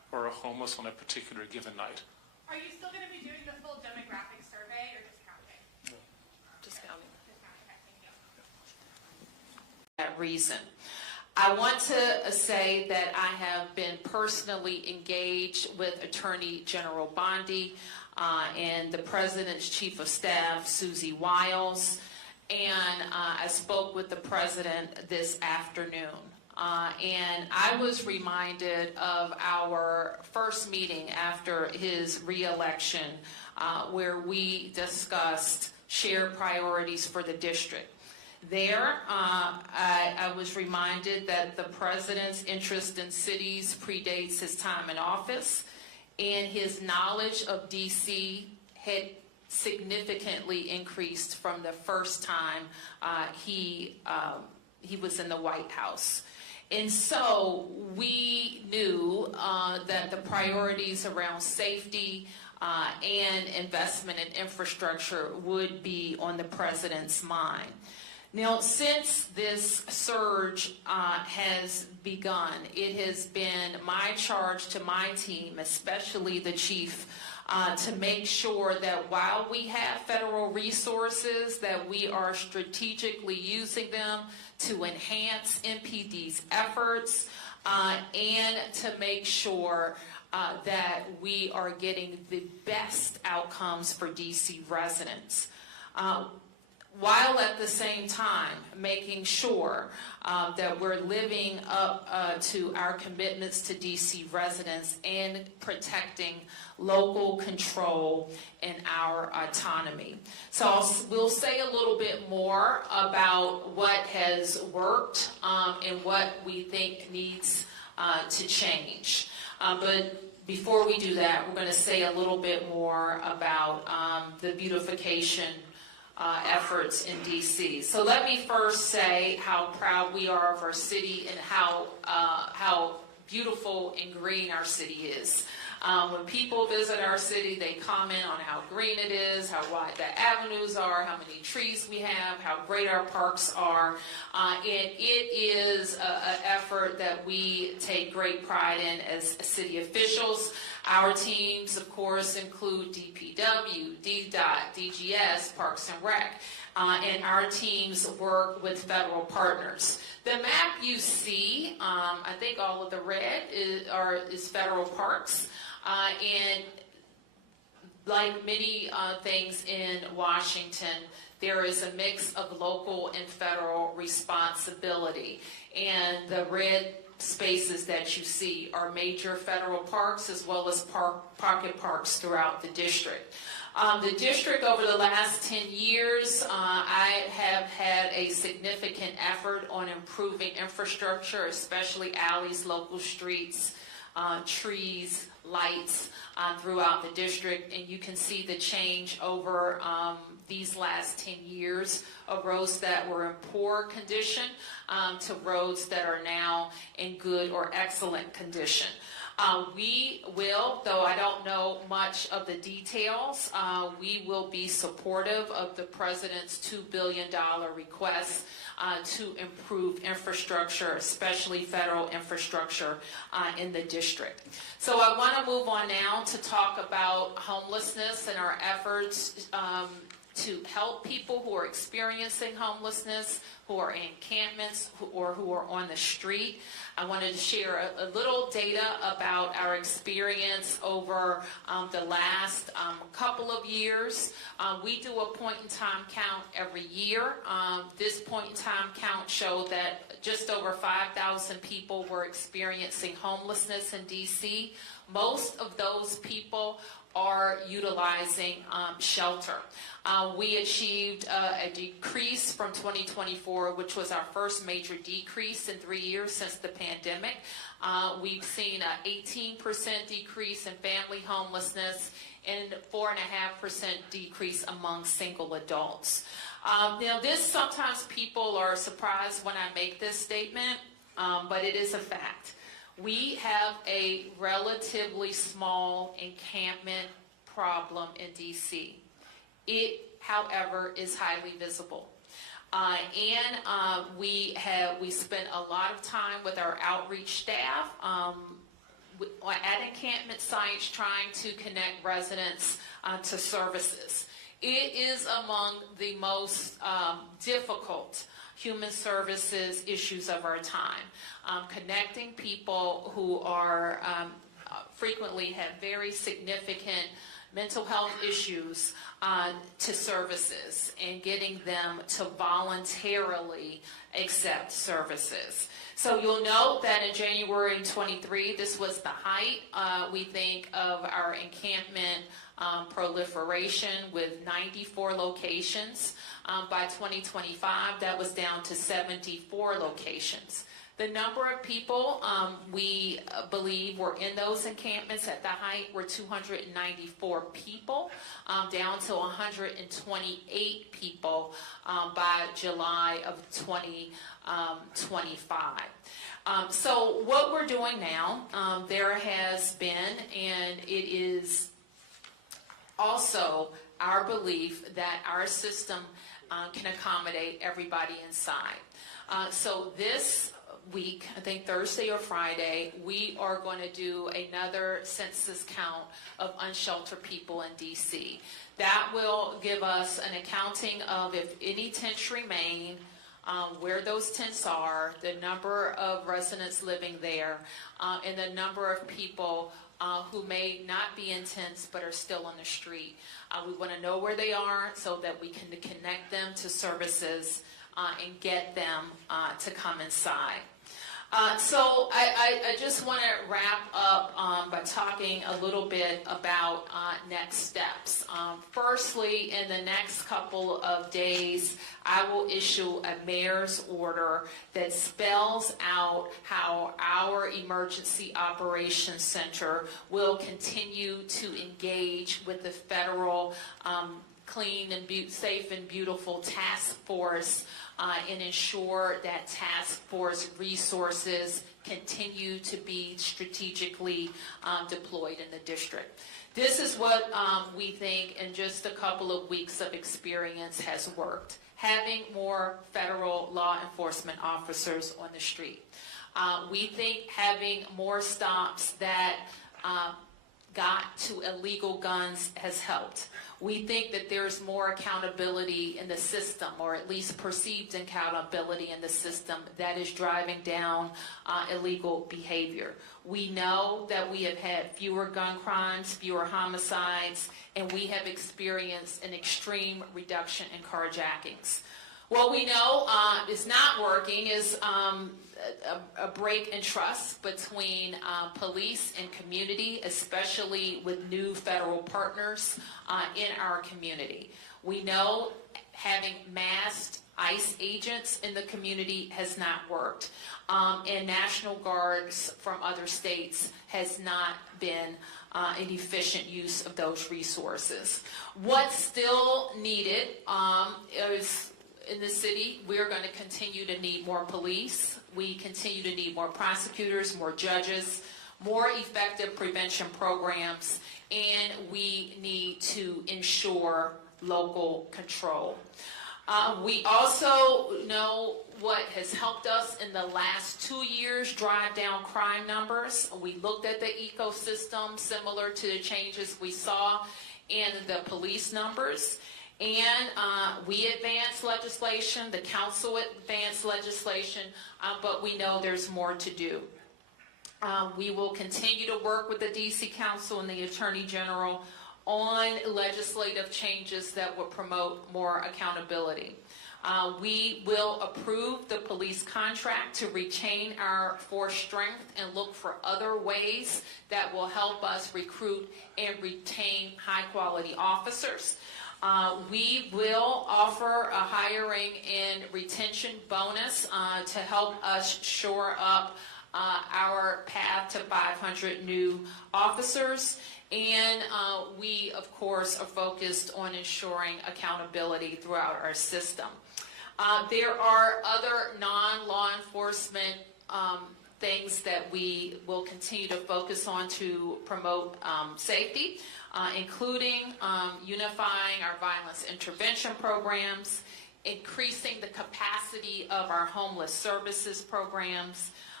or are homeless on a particular given night. Are you still going to be doing the full demographic survey or discounting? Discounting. That reason. I want to say that I have been personally engaged with Attorney General Bondi and the President's Chief of Staff, Susie Wiles, and I spoke with the President this afternoon. And I was reminded of our first meeting after his re-election where we discussed shared priorities for the district. There, I was reminded that the President's interest in cities predates his time in office, and his knowledge of D.C. had significantly increased from the first time he was in the White House. And so we knew that the priorities around safety and investment in infrastructure would be on the President's mind. Now, since this surge has begun, it has been my charge to my team, especially the chief, to make sure that while we have federal resources, that we are strategically using them to enhance MPD's efforts and to make sure that we are getting the best outcomes for DC residents. While at the same time making sure that we're living up to our commitments to DC residents and protecting local control and our autonomy. So we'll say a little bit more about what has worked and what we think needs to change. But before we do that, we're going to say a little bit more about the beautification efforts in DC. So let me first say how proud we are of our city and how beautiful and green our city is. When people visit our city, they comment on how green it is, how wide the avenues are, how many trees we have, how great our parks are. And it is an effort that we take great pride in as city officials. Our teams, of course, include DPW, DDOT, DGS, Parks and Rec, and our teams work with federal partners. The map you see, I think all of the red is federal parks, and like many things in Washington, there is a mix of local and federal responsibility, and the red spaces that you see are major federal parks as well as pocket parks throughout the district. The district over the last 10 years, I have had a significant effort on improving infrastructure, especially alleys, local streets, trees, lights throughout the district, and you can see the change over these last 10 years of roads that were in poor condition to roads that are now in good or excellent condition. We will, though I don't know much of the details, we will be supportive of the President's $2 billion request to improve infrastructure, especially federal infrastructure in the district. So I want to move on now to talk about homelessness and our efforts to help people who are experiencing homelessness, who are in encampments, or who are on the street. I wanted to share a little data about our experience over the last couple of years. We do a point-in-time count every year. This point-in-time count showed that just over 5,000 people were experiencing homelessness in D.C. Most of those people are utilizing shelter. We achieved a decrease from 2024, which was our first major decrease in 3 years since the pandemic. We've seen an 18% decrease in family homelessness and 4.5% decrease among single adults. Now, sometimes people are surprised when I make this statement, but it is a fact. We have a relatively small encampment problem in D.C. It, however, is highly visible. We spend a lot of time with our outreach staff at encampment sites trying to connect residents to services. It is among the most difficult human services issues of our time. Connecting people who are frequently have very significant mental health issues to services and getting them to voluntarily accept services. So you'll note that in January 23, this was the height, we think, of our encampment proliferation with 94 locations. By 2025, that was down to 74 locations. The number of people we believe were in those encampments at the height were 294 people, down to 128 people by July of 2025. So what we're doing now, there has been, and it is also our belief that our system can accommodate everybody inside. So this week, I think Thursday or Friday, we are going to do another census count of unsheltered people in DC. That will give us an accounting of if any tents remain, where those tents are, the number of residents living there, and the number of people who may not be in tents but are still on the street. We want to know where they are so that we can connect them to services and get them to come inside. So I just want to wrap up by talking a little bit about next steps. Firstly, in the next couple of days, I will issue a mayor's order that spells out how our Emergency Operations Center will continue to engage with the federal Clean and Safe and Beautiful Task Force and ensure that task force resources continue to be strategically deployed in the district. This is what we think in just a couple of weeks of experience has worked. Having more federal law enforcement officers on the street. We think having more stops that got to illegal guns has helped. We think that there's more accountability in the system, or at least perceived accountability in the system that is driving down illegal behavior. We know that we have had fewer gun crimes, fewer homicides, and we have experienced an extreme reduction in carjackings. What we know is not working is a break in trust between police and community, especially with new federal partners in our community. We know having masked ICE agents in the community has not worked, and National Guards from other states has not been an efficient use of those resources. What's still needed is in the city, we're going to continue to need more police. We continue to need more prosecutors, more judges, more effective prevention programs, and we need to ensure local control. We also know what has helped us in the last 2 years drive down crime numbers. We looked at the ecosystem similar to the changes we saw in the police numbers. And we advanced legislation, the council advanced legislation, but we know there's more to do. We will continue to work with the DC Council and the Attorney General on legislative changes that will promote more accountability. We will approve the police contract to retain our force strength and look for other ways that will help us recruit and retain high-quality officers. We will offer a hiring and retention bonus to help us shore up our path to 500 new officers. And we, of course, are focused on ensuring accountability throughout our system. There are other non-law enforcement things that we will continue to focus on to promote safety, including unifying our violence intervention programs, increasing the capacity of our homeless services programs,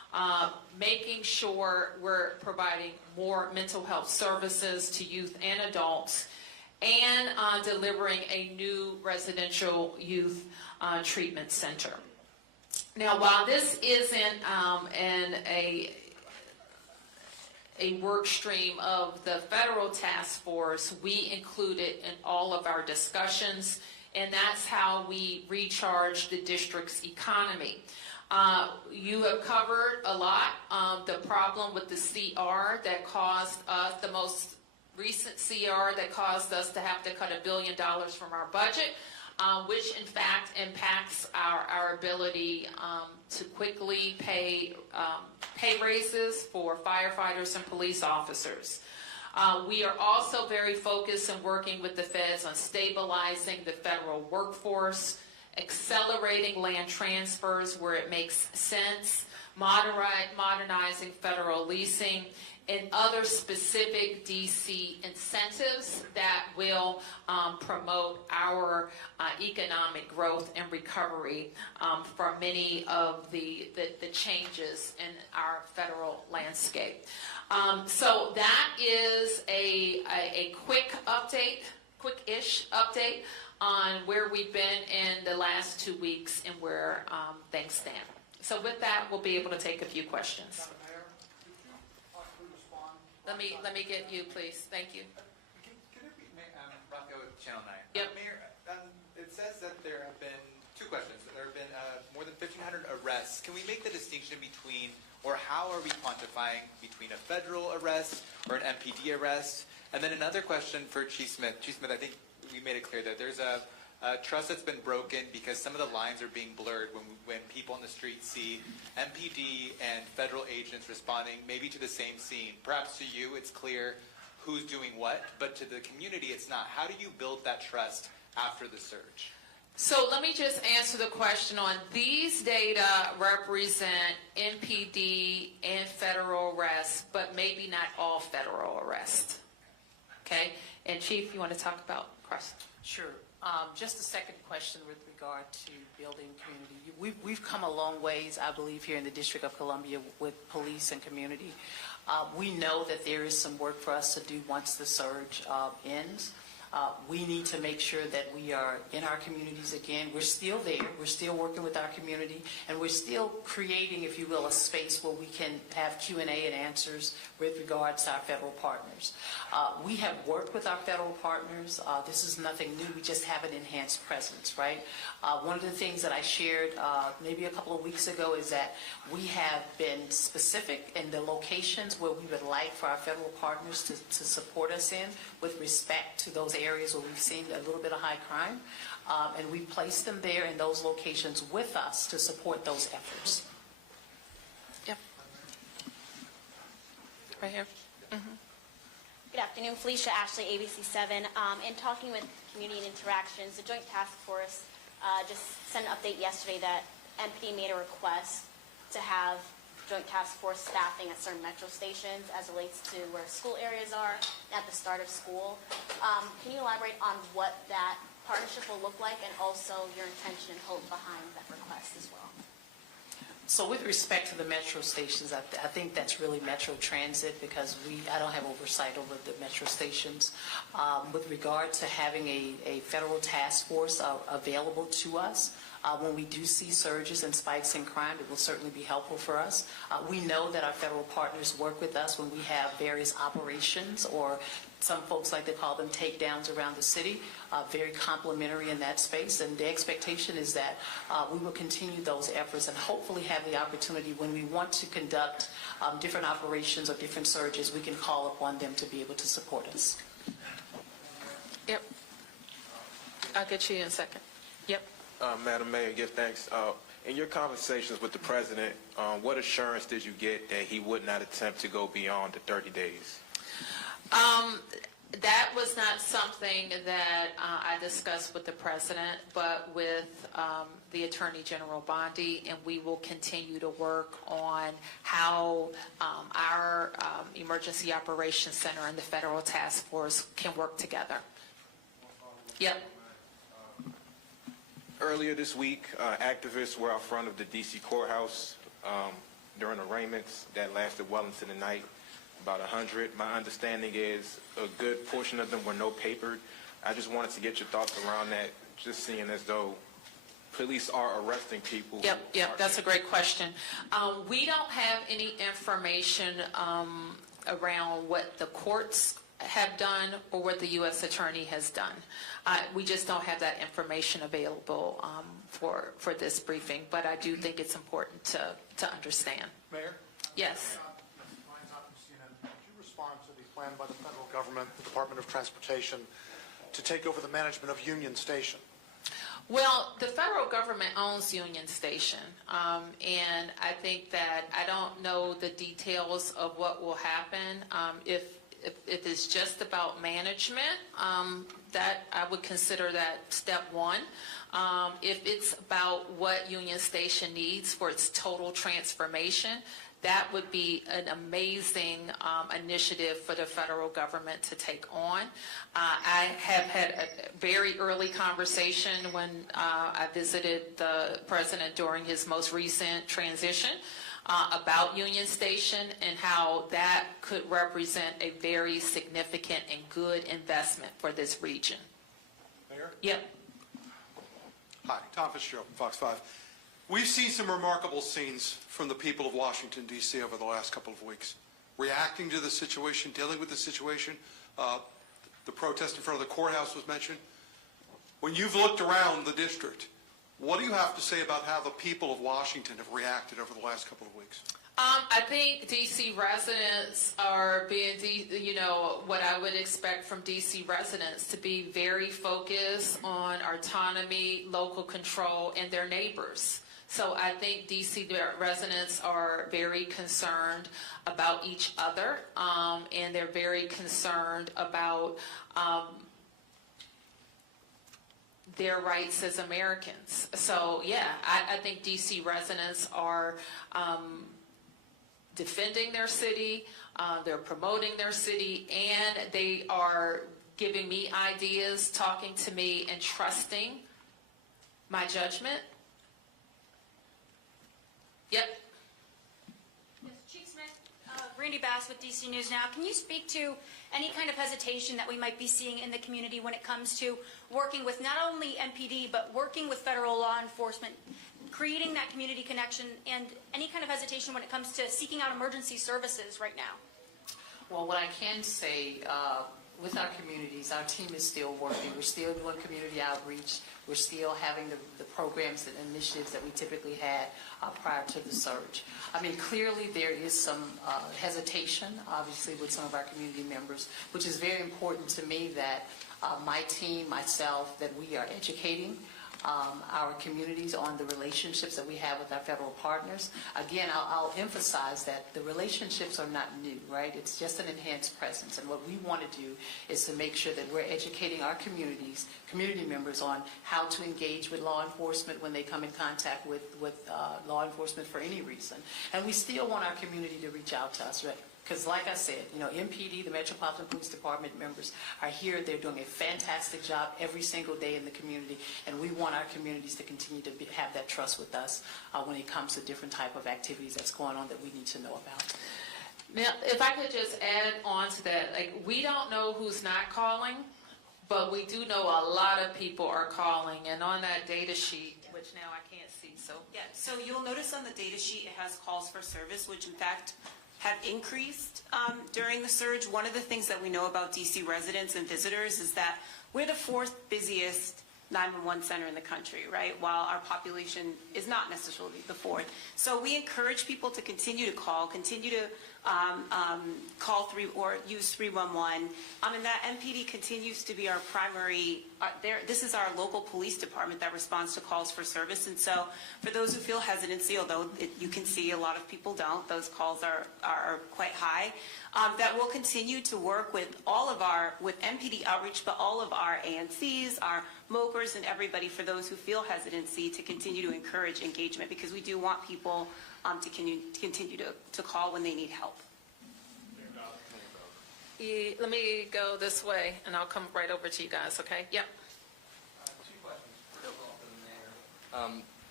making sure we're providing more mental health services to youth and adults, and delivering a new residential youth treatment center. Now, while this isn't a work stream of the federal task force, we include it in all of our discussions, and that's how we recharge the district's economy. You have covered a lot the problem with the CR that caused us, the most recent CR that caused us to have to cut $1 billion from our budget, which in fact impacts our ability to quickly pay raises for firefighters and police officers. We are also very focused and working with the feds on stabilizing the federal workforce, accelerating land transfers where it makes sense, modernizing federal leasing, and other specific DC incentives that will promote our economic growth and recovery from many of the changes in our federal landscape. So that is a quick update, quick-ish update on where we've been in the last 2 weeks and where things stand. So with that, we'll be able to take a few questions. Let me get you, please. Thank you. Can it be, Rocco with Channel 9? Yep. Mayor, it says that there have been two questions. There have been more than 1,500 arrests. Can we make the distinction between, or how are we quantifying between a federal arrest or an MPD arrest? And then another question for Chief Smith. Chief Smith, I think we made it clear that there's a trust that's been broken because some of the lines are being blurred when people on the street see MPD and federal agents responding maybe to the same scene. Perhaps to you it's clear who's doing what, but to the community it's not. How do you build that trust after the surge? So let me just answer the question on these data represent MPD and federal arrests, but maybe not all federal arrests. Okay? And Chief, you want to talk about cross? Sure. Just a second question with regard to building community. We've come a long ways, I believe, here in the District of Columbia with police and community. We know that there is some work for us to do once the surge ends. We need to make sure that we are in our communities again. We're still there. We're still working with our community, and we're still creating, if you will, a space where we can have Q&A and answers with regards to our federal partners. We have worked with our federal partners. This is nothing new. We just have an enhanced presence, right? One of the things that I shared maybe a couple of weeks ago is that we have been specific in the locations where we would like for our federal partners to support us in with respect to those areas where we've seen a little bit of high crime, and we place them there in those locations with us to support those efforts. Yep. Right here. Mm-hmm. Good afternoon, Felicia Ashley, ABC7. In talking with Community and Interactions, the Joint Task Force just sent an update yesterday that MPD made a request to have Joint Task Force staffing at certain metro stations as relates to where school areas are at the start of school. Can you elaborate on what that partnership will look like and also your intention and hope behind that request as well? So with respect to the metro stations, I think that's really Metro Transit because I don't have oversight over the metro stations. With regard to having a federal task force available to us, when we do see surges and spikes in crime, it will certainly be helpful for us. We know that our federal partners work with us when we have various operations, or some folks like to call them takedowns around the city, very complementary in that space. And the expectation is that we will continue those efforts and hopefully have the opportunity when we want to conduct different operations or different surges, we can call upon them to be able to support us. Yep. I'll get you in a second. Yep. Madam Mayor, give thanks. In your conversations with the president, what assurance did you get that he would not attempt to go beyond the 30 days? That was not something that I discussed with the president, but with the Attorney General Bondi, and we will continue to work on how our Emergency Operations Center and the Federal Task Force can work together. Yep. Earlier this week, activists were out front of the D.C. courthouse during arraignments that lasted well into the night, about 100. My understanding is a good portion of them were no papered. I just wanted to get your thoughts around that, just seeing as though police are arresting people. Yep, that's a great question. We don't have any information around what the courts have done or what the U.S. Attorney has done. We just don't have that information available for this briefing, but I do think it's important to understand. Mayor? Yes. Could you respond to the plan by the federal government, the Department of Transportation, to take over the management of Union Station? Well, the federal government owns Union Station, and I think that I don't know the details of what will happen. If it's just about management, that I would consider that step one. If it's about what Union Station needs for its total transformation, that would be an amazing initiative for the federal government to take on. I have had a very early conversation when I visited the president during his most recent transition about Union Station and how that could represent a very significant and good investment for this region. Mayor? Yep. Hi, Tom Fitzgerald, Fox 5. We've seen some remarkable scenes from the people of Washington, D.C. over the last couple of weeks, reacting to the situation, dealing with the situation. The protest in front of the courthouse was mentioned. When you've looked around the district, what do you have to say about how the people of Washington have reacted over the last couple of weeks? I think D.C. residents are being, what I would expect from D.C. residents to be very focused on autonomy, local control, and their neighbors. So I think D.C. residents are very concerned about each other, and they're very concerned about their rights as Americans. So yeah, I think D.C. residents are defending their city, they're promoting their city, and they are giving me ideas, talking to me, and trusting my judgment. Yep. Yes, Chief Smith, Randy Bass with DC News Now. Can you speak to any kind of hesitation that we might be seeing in the community when it comes to working with not only MPD, but working with federal law enforcement, creating that community connection, and any kind of hesitation when it comes to seeking out emergency services right now? Well, what I can say, with our communities, our team is still working. We're still doing community outreach. We're still having the programs and initiatives that we typically had prior to the surge. I mean, clearly there is some hesitation, obviously, with some of our community members, which is very important to me that my team, myself, that we are educating our communities on the relationships that we have with our federal partners. Again, I'll emphasize that the relationships are not new, right? It's just an enhanced presence. And what we want to do is to make sure that we're educating our community members on how to engage with law enforcement when they come in contact with law enforcement for any reason. And we still want our community to reach out to us, right? Because like I said, MPD, the Metropolitan Police Department members are here. They're doing a fantastic job every single day in the community, and we want our communities to continue to have that trust with us when it comes to different type of activities that's going on that we need to know about. Now, if I could just add on to that, we don't know who's not calling, but we do know a lot of people are calling, and on that data sheet, which now I can't see, so. Yeah, so you'll notice on the data sheet it has calls for service, which in fact have increased during the surge. One of the things that we know about DC residents and visitors is that we're the fourth busiest 911 center in the country, right? While our population is not necessarily the fourth. So we encourage people to continue to call, continue to call or use 311. And that MPD continues to be our primary, this is our local police department that responds to calls for service. And so for those who feel hesitancy, although you can see a lot of people don't, those calls are quite high, that we'll continue to work with with MPD outreach, but all of our ANCs, our MOPers, and everybody, for those who feel hesitancy, to continue to encourage engagement, because we do want people to continue to call when they need help. Let me go this way, and I'll come right over to you guys, okay? Yep. Two questions. First of all, for the mayor.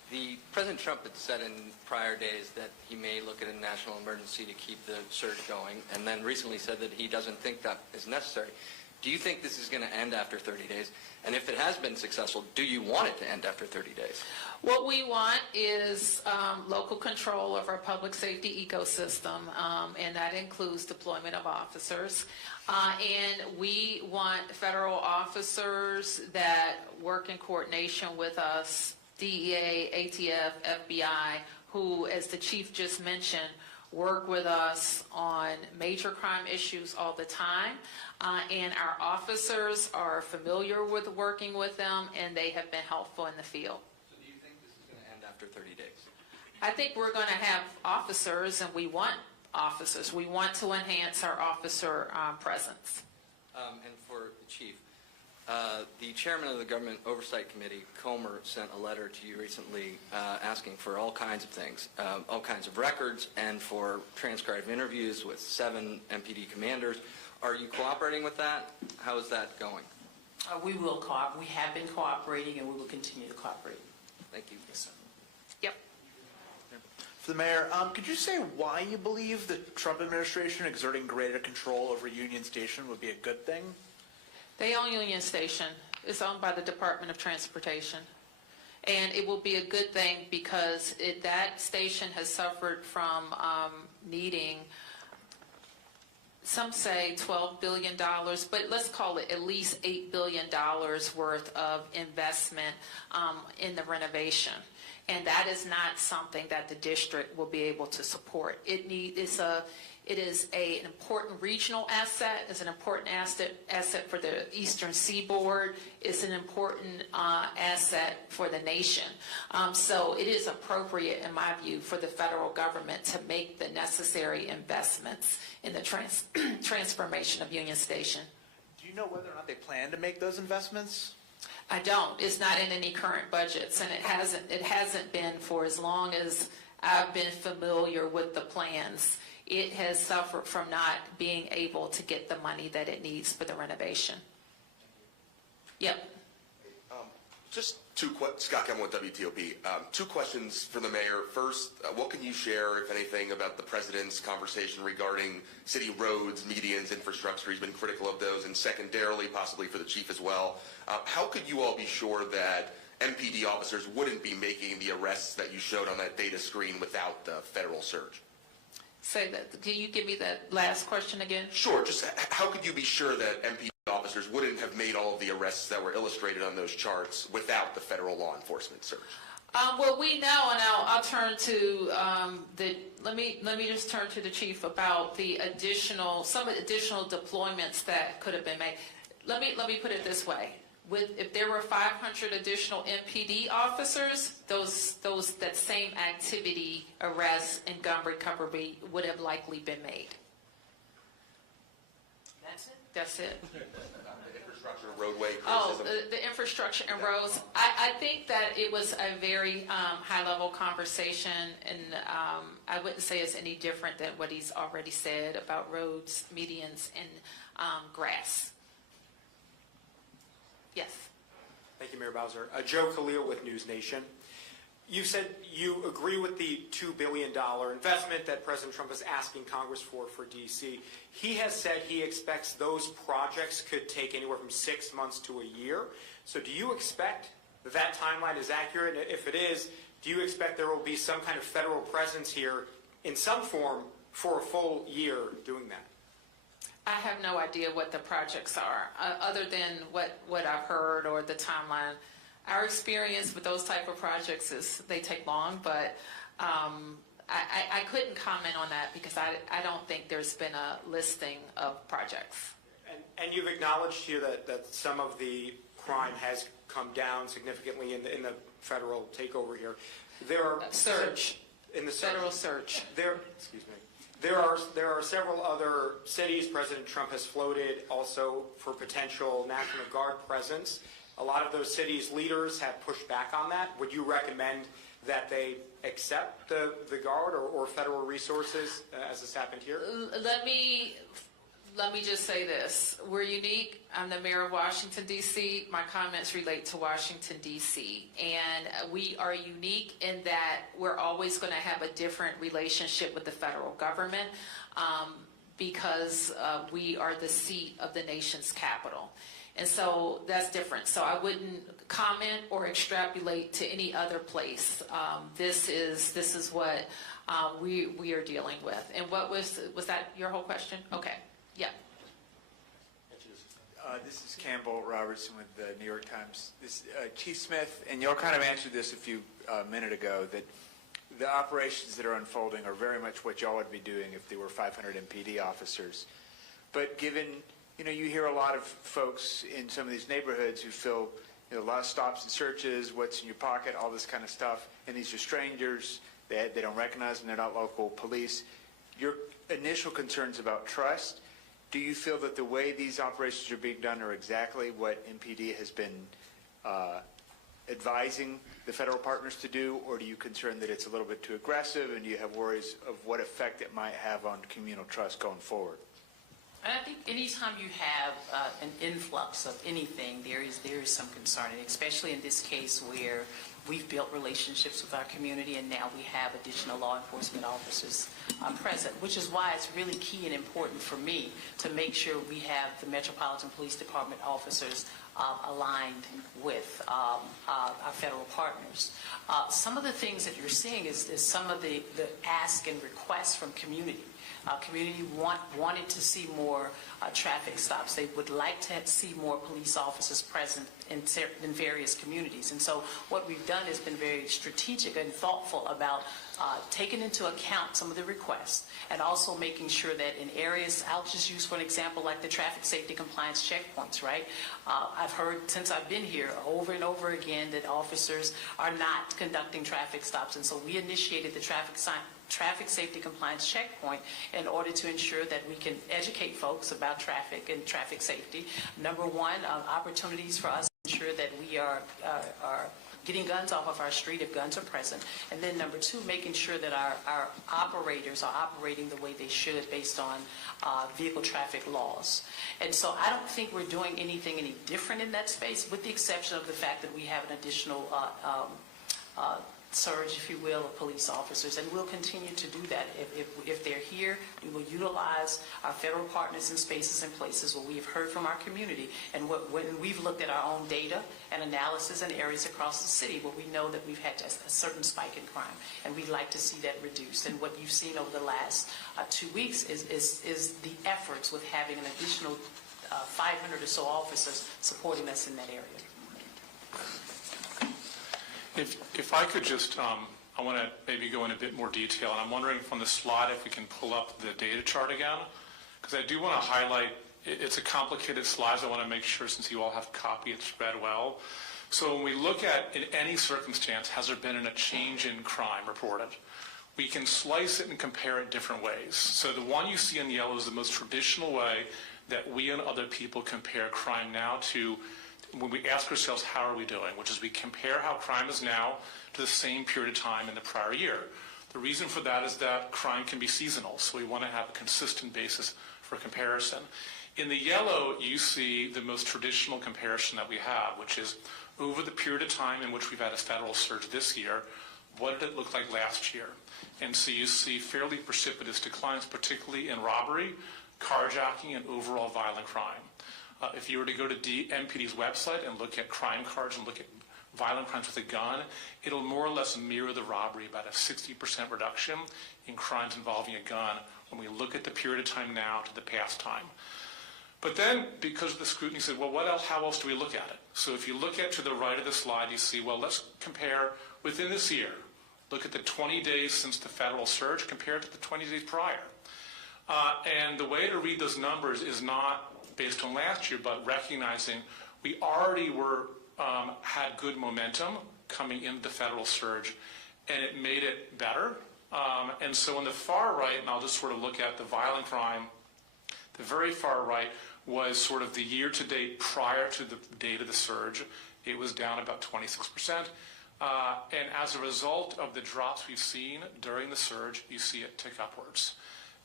President Trump had said in prior days that he may look at a national emergency to keep the surge going, and then recently said that he doesn't think that is necessary. Do you think this is going to end after 30 days? And if it has been successful, do you want it to end after 30 days? What we want is local control of our public safety ecosystem, and that includes deployment of officers. And we want federal officers that work in coordination with us, DEA, ATF, FBI, who, as the chief just mentioned, work with us on major crime issues all the time. And our officers are familiar with working with them, and they have been helpful in the field. So do you think this is going to end after 30 days? I think we're going to have officers, and we want officers. We want to enhance our officer presence. And for the chief, the chairman of the Government Oversight Committee, Comer, sent a letter to you recently asking for all kinds of things, all kinds of records, and for transcribed interviews with 7 MPD commanders. Are you cooperating with that? How is that going? We will cooperate. We have been cooperating, and we will continue to cooperate. Thank you. Yes, sir. Yep. For the mayor, could you say why you believe the Trump administration exerting greater control over Union Station would be a good thing? They own Union Station. It's owned by the Department of Transportation. And it will be a good thing because that station has suffered from needing, some say $12 billion, but let's call it at least $8 billion worth of investment in the renovation. And that is not something that the district will be able to support. It is an important regional asset. It's an important asset for the Eastern Seaboard. It's an important asset for the nation. So it is appropriate, in my view, for the federal government to make the necessary investments in the transformation of Union Station. Do you know whether or not they plan to make those investments? I don't. It's not in any current budgets, and it hasn't been for as long as I've been familiar with the plans. It has suffered from not being able to get the money that it needs for the renovation. Yep. Just Scott Kemmel with WTOP. 2 questions for the mayor. First, what can you share, if anything, about the president's conversation regarding city roads, medians, infrastructure? He's been critical of those. And secondarily, possibly for the chief as well, how could you all be sure that MPD officers wouldn't be making the arrests that you showed on that data screen without the federal surge? Say that. Can you give me that last question again? Sure. Just how could you be sure that MPD officers wouldn't have made all of the arrests that were illustrated on those charts without the federal law enforcement surge? Well, we know, and I'll turn to let me just turn to the chief about some additional deployments that could have been made. Let me put it this way: if there were 500 additional MPD officers, that same activity, arrests, and gun recovery would have likely been made. That's it. The infrastructure, roadway criticism. Oh, the infrastructure and roads. I think that it was a very high-level conversation, and I wouldn't say it's any different than what he's already said about roads, medians, and grass. Yes. Thank you, Mayor Bowser. Joe Khalil with News Nation. You said you agree with the $2 billion investment that President Trump is asking Congress for D.C. He has said he expects those projects could take anywhere from 6 months to a year. So do you expect that timeline is accurate? And if it is, do you expect there will be some kind of federal presence here in some form for a full year doing that? I have no idea what the projects are, other than what I've heard or the timeline. Our experience with those type of projects is they take long, but I couldn't comment on that because I don't think there's been a listing of projects. And you've acknowledged here that some of the crime has come down significantly in the federal takeover here. There are surge in the federal surge. Excuse me. There are several other cities President Trump has floated also for potential National Guard presence. A lot of those cities' leaders have pushed back on that. Would you recommend that they accept the Guard or federal resources as has happened here? Let me Let me just say this. We're unique. I'm the mayor of Washington, D.C. My comments relate to Washington, D.C. And we are unique in that we're always going to have a different relationship with the federal government because we are the seat of the nation's capital. And so that's different. So I wouldn't comment or extrapolate to any other place. This is what we are dealing with. And what was that your whole question? Okay. Yeah. This is Campbell Robertson with the New York Times. Chief Smith, and y'all kind of answered this a minute ago, that the operations that are unfolding are very much what y'all would be doing if there were 500 MPD officers. But given, you hear a lot of folks in some of these neighborhoods who feel a lot of stops and searches, what's in your pocket, all this kind of stuff, and these are strangers, they don't recognize them, they're not local police. Your initial concerns about trust, do you feel that the way these operations are being done are exactly what MPD has been advising the federal partners to do, or do you concern that it's a little bit too aggressive and you have worries of what effect it might have on communal trust going forward? And I think anytime you have an influx of anything, there is some concern, and especially in this case where we've built relationships with our community and now we have additional law enforcement officers present, which is why it's really key and important for me to make sure we have the Metropolitan Police Department officers aligned with our federal partners. Some of the things that you're seeing is some of the ask and requests from community. Community wanted to see more traffic stops. They would like to see more police officers present in various communities. And so what we've done has been very strategic and thoughtful about taking into account some of the requests and also making sure that in areas, I'll just use for an example like the traffic safety compliance checkpoints, right? I've heard since I've been here over and over again that officers are not conducting traffic stops. And so we initiated the traffic safety compliance checkpoint in order to ensure that we can educate folks about traffic and traffic safety. Number one, opportunities for us to ensure that we are getting guns off of our street if guns are present. And then number two, making sure that our operators are operating the way they should based on vehicle traffic laws. And so I don't think we're doing anything any different in that space, with the exception of the fact that we have an additional surge, if you will, of police officers, and we'll continue to do that. If they're here, we will utilize our federal partners in spaces and places where we've heard from our community, and when we've looked at our own data and analysis in areas across the city where we know that we've had a certain spike in crime, and we'd like to see that reduced. And what you've seen over the last 2 weeks is the efforts with having an additional 500 or so officers supporting us in that area. If I could just, I want to maybe go in a bit more detail, and I'm wondering from the slide if we can pull up the data chart again, because I do want to highlight, it's a complicated slide, so I want to make sure, since you all have a copy, it's read well. So when we look at, in any circumstance, has there been a change in crime reported? We can slice it and compare it different ways. So the one you see in yellow is the most traditional way that we and other people compare crime now to when we ask ourselves, how are we doing? Which is we compare how crime is now to the same period of time in the prior year. The reason for that is that crime can be seasonal, so we want to have a consistent basis for comparison. In the yellow, you see the most traditional comparison that we have, which is over the period of time in which we've had a federal surge this year, what did it look like last year? And so you see fairly precipitous declines, particularly in robbery, carjacking, and overall violent crime. If you were to go to MPD's website and look at crime cards and look at violent crimes with a gun, it'll more or less mirror the robbery, about a 60% reduction in crimes involving a gun when we look at the period of time now to the past time. But then, because of the scrutiny, said, well, what else? How else do we look at it? So if you look at to the right of the slide, you see, well, let's compare within this year. Look at the 20 days since the federal surge compared to the 20 days prior. And the way to read those numbers is not based on last year, but recognizing we already had good momentum coming into the federal surge, and it made it better. And so on the far right, and I'll just sort of look at the violent crime, the very far right was sort of the year-to-date prior to the date of the surge. It was down about 26%. And as a result of the drops we've seen during the surge, you see it tick upwards.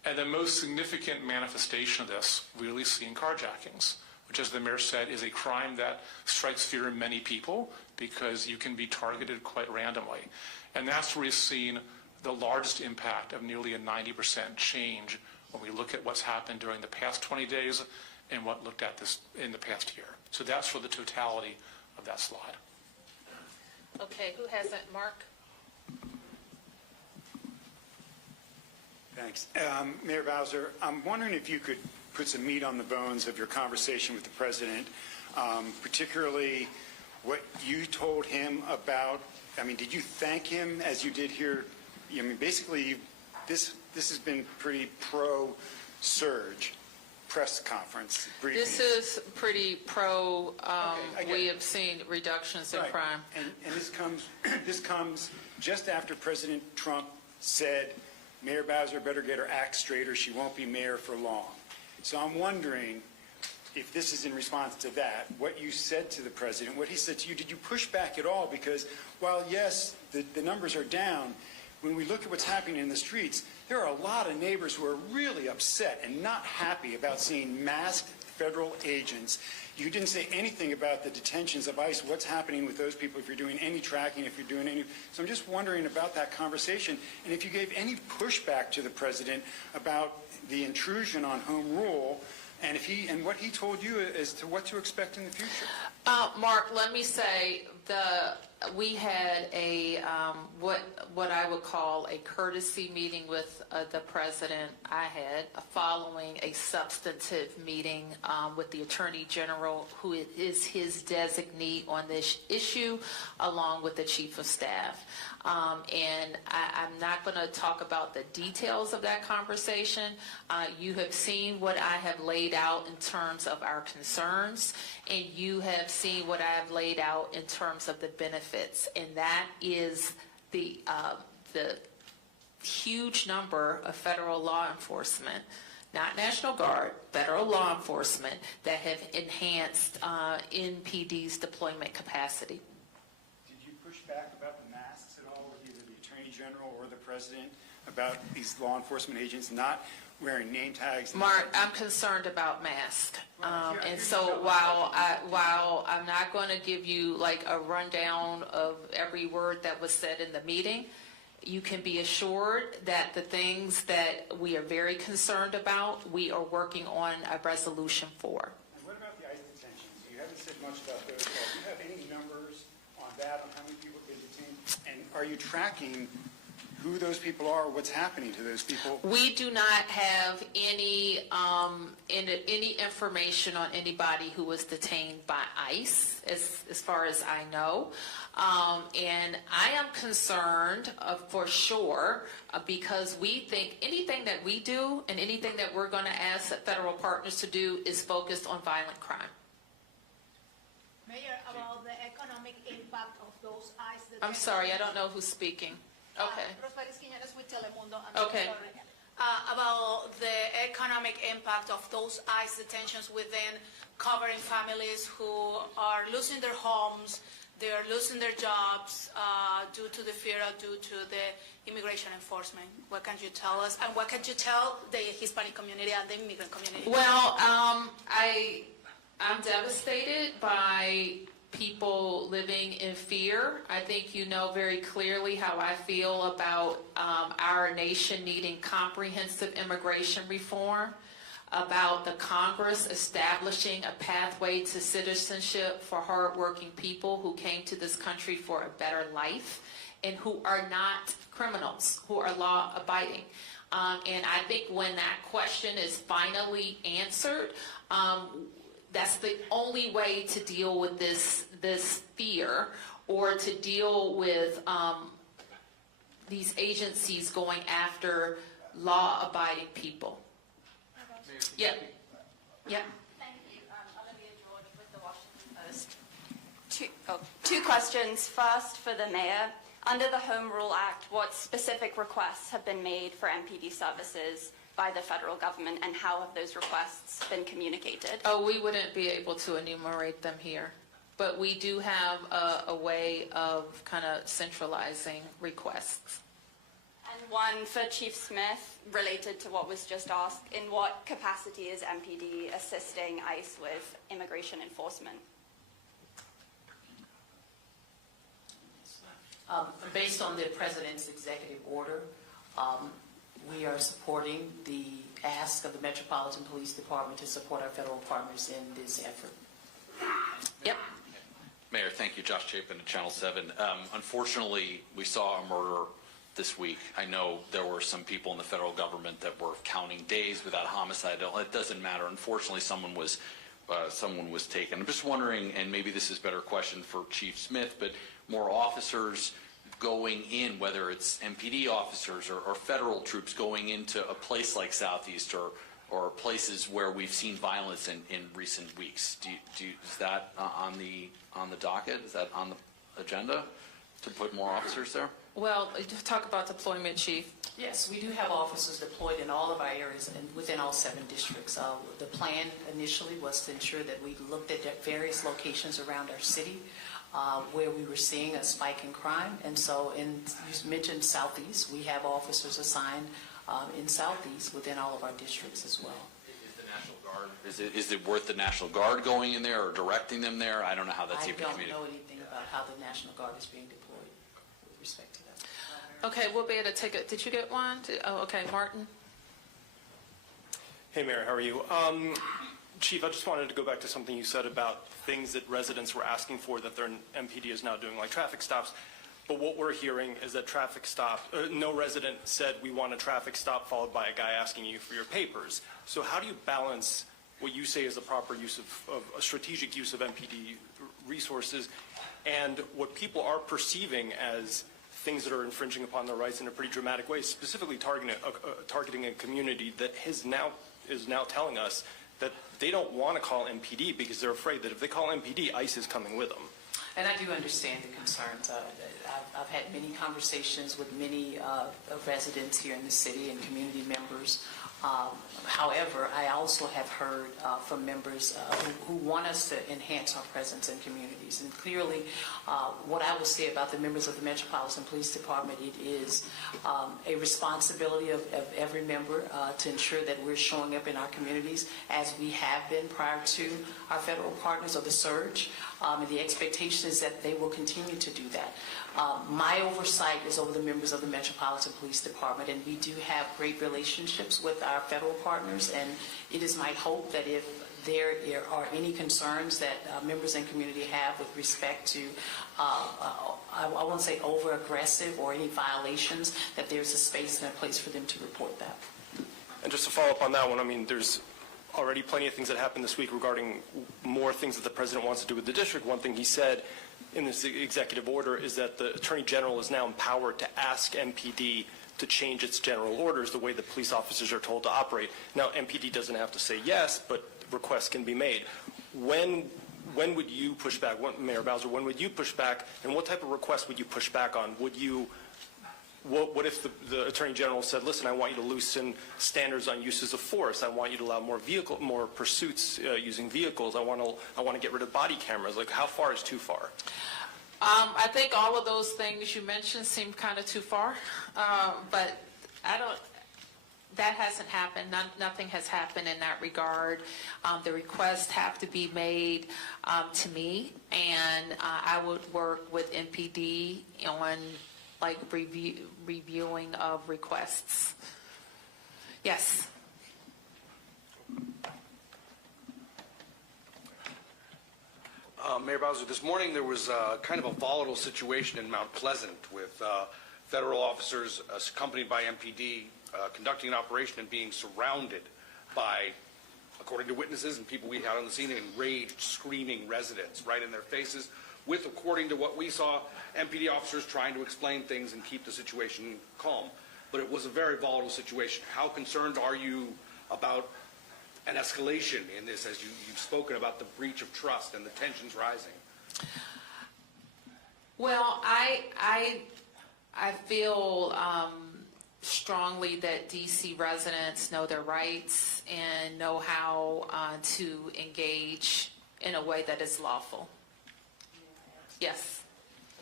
And the most significant manifestation of this really seen carjackings, which, as the mayor said, is a crime that strikes fear in many people because you can be targeted quite randomly. And that's where we've seen the largest impact of nearly a 90% change when we look at what's happened during the past 20 days and what looked at this in the past year. So that's for the totality of that slide. Okay, who has it? Mark? Thanks. Mayor Bowser, I'm wondering if you could put some meat on the bones of your conversation with the president, particularly what you told him about, I mean, did you thank him as you did here? I mean, basically, this has been pretty pro-surge press conference briefing. This is pretty pro, I get we it. have seen reductions in Right. crime. And this comes just after President Trump said, Mayor Bowser better get her act straight or she won't be mayor for long. So I'm wondering if this is in response to that, what you said to the president, what he said to you, did you push back at all? Because while, yes, the numbers are down, when we look at what's happening in the streets, there are a lot of neighbors who are really upset and not happy about seeing masked federal agents. You didn't say anything about the detentions of ICE, what's happening with those people, if you're doing any tracking, if you're doing any. So I'm just wondering about that conversation, and if you gave any pushback to the president about the intrusion on home rule, and what he told you as to what to expect in the future. Mark, let me say, we had a what I would call a courtesy meeting with the president. I had following a substantive meeting with the Attorney General, who is his designee on this issue, along with the Chief of Staff. And I'm not going to talk about the details of that conversation. You have seen what I have laid out in terms of our concerns, and you have seen what I have laid out in terms of the benefits, and that is the huge number of federal law enforcement, not National Guard, federal law enforcement, that have enhanced NPD's deployment capacity. Did you push back about the masks at all with either the Attorney General or the President about these law enforcement agents not wearing name tags? Mark, I'm concerned about masks. And so while I'm not going to give you like a rundown of every word that was said in the meeting, you can be assured that the things that we are very concerned about, we are working on a resolution for. And what about the ICE detentions? You haven't said much about those at all. Do you have any numbers on that, on how many people have been detained? And are you tracking who those people are, what's happening to those people? We do not have any information on anybody who was detained by ICE, as far as I know. And I am concerned for sure because we think anything that we do and anything that we're going to ask federal partners to do is focused on violent crime. Mayor, about the economic impact of those ICE detentions. I'm sorry, I don't know who's speaking. Okay. Rosmarie Quiñones with Telemundo. Okay. About the economic impact of those ICE detentions within covering families who are losing their homes, they're losing their jobs due to the fear, due to the immigration enforcement. What can you tell us? And what can you tell the Hispanic community and the immigrant community? Well, I'm devastated by people living in fear. I think you know very clearly how I feel about our nation needing comprehensive immigration reform, about the Congress establishing a pathway to citizenship for hardworking people who came to this country for a better life and who are not criminals, who are law-abiding. And I think when that question is finally answered, that's the only way to deal with this fear, or to deal with these agencies going after law-abiding people. Yep. Yep. Thank you. Olivia George with the Washington Post. Two questions. First, for the mayor. Under the Home Rule Act, what specific requests have been made for MPD services by the federal government, and how have those requests been communicated? Oh, we wouldn't be able to enumerate them here, but we do have a way of kind of centralizing requests. And one for Chief Smith, related to what was just asked. In what capacity is MPD assisting ICE with immigration enforcement? Based on the President's executive order, we are supporting the ask of the Metropolitan Police Department to support our federal partners in this effort. Yep. Mayor, thank you. Josh Chapin at Channel 7. Unfortunately, we saw a murder this week. I know there were some people in the federal government that were counting days without homicide. It doesn't matter. Unfortunately, someone was taken. I'm just wondering, and maybe this is a better question for Chief Smith, but more officers going in, whether it's MPD officers or federal troops going into a place like Southeast or places where we've seen violence in recent weeks. Is that on the docket? Is that on the agenda to put more officers there? Well, talk about deployment, Chief. Yes, we do have officers deployed in all of our areas and within all 7 districts. The plan initially was to ensure that we looked at various locations around our city where we were seeing a spike in crime. And so, you mentioned Southeast, we have officers assigned in Southeast within all of our districts as well. Is the National Guard, is it worth the National Guard going in there or directing them there? I don't know how that's even communicated. I don't know anything about how the National Guard is being deployed with respect to that. Okay, we'll be able to take it. Did you get one? Oh, okay, Martin. Hey, Mayor, how are you? Chief, I just wanted to go back to something you said about things that residents were asking for that their MPD is now doing, like traffic stops. But what we're hearing is that no resident said we want a traffic stop followed by a guy asking you for your papers. So how do you balance what you say is the proper use of a strategic use of MPD resources and what people are perceiving as things that are infringing upon their rights in a pretty dramatic way, specifically targeting a community that is now telling us that they don't want to call MPD because they're afraid that if they call MPD, ICE is coming with them. And I do understand the concerns. I've had many conversations with many residents here in the city and community members. However, I also have heard from members who want us to enhance our presence in communities. And clearly, what I will say about the members of the Metropolitan Police Department, it is a responsibility of every member to ensure that we're showing up in our communities as we have been prior to our federal partners of the surge. And the expectation is that they will continue to do that. My oversight is over the members of the Metropolitan Police Department, and we do have great relationships with our federal partners, and it is my hope that if there are any concerns that members in community have with respect to, I won't say over-aggressive or any violations, that there's a space and a place for them to report that. And just to follow up on that one, I mean, there's already plenty of things that happened this week regarding more things that the president wants to do with the district. One thing he said in this executive order is that the Attorney General is now empowered to ask MPD to change its general orders the way the police officers are told to operate. Now, MPD doesn't have to say yes, but requests can be made. When would you push back? Mayor Bowser, when would you push back, and what type of request would you push back on? What if the Attorney General said, listen, I want you to loosen standards on uses of force. I want you to allow more pursuits using vehicles. I want to get rid of body cameras. Like, how far is too far? I think all of those things you mentioned seem kind of too far, but that hasn't happened. Nothing has happened in that regard. The requests have to be made to me, and I would work with MPD on reviewing of requests. Yes. Mayor Bowser, this morning there was kind of a volatile situation in Mount Pleasant with federal officers accompanied by MPD conducting an operation and being surrounded by, according to witnesses and people we had on the scene, enraged, screaming residents right in their faces with, according to what we saw, MPD officers trying to explain things and keep the situation calm. But it was a very volatile situation. How concerned are you about an escalation in this, as you've spoken about the breach of trust and the tensions rising? Well, I feel strongly that DC residents know their rights and know how to engage in a way that is lawful. Yes.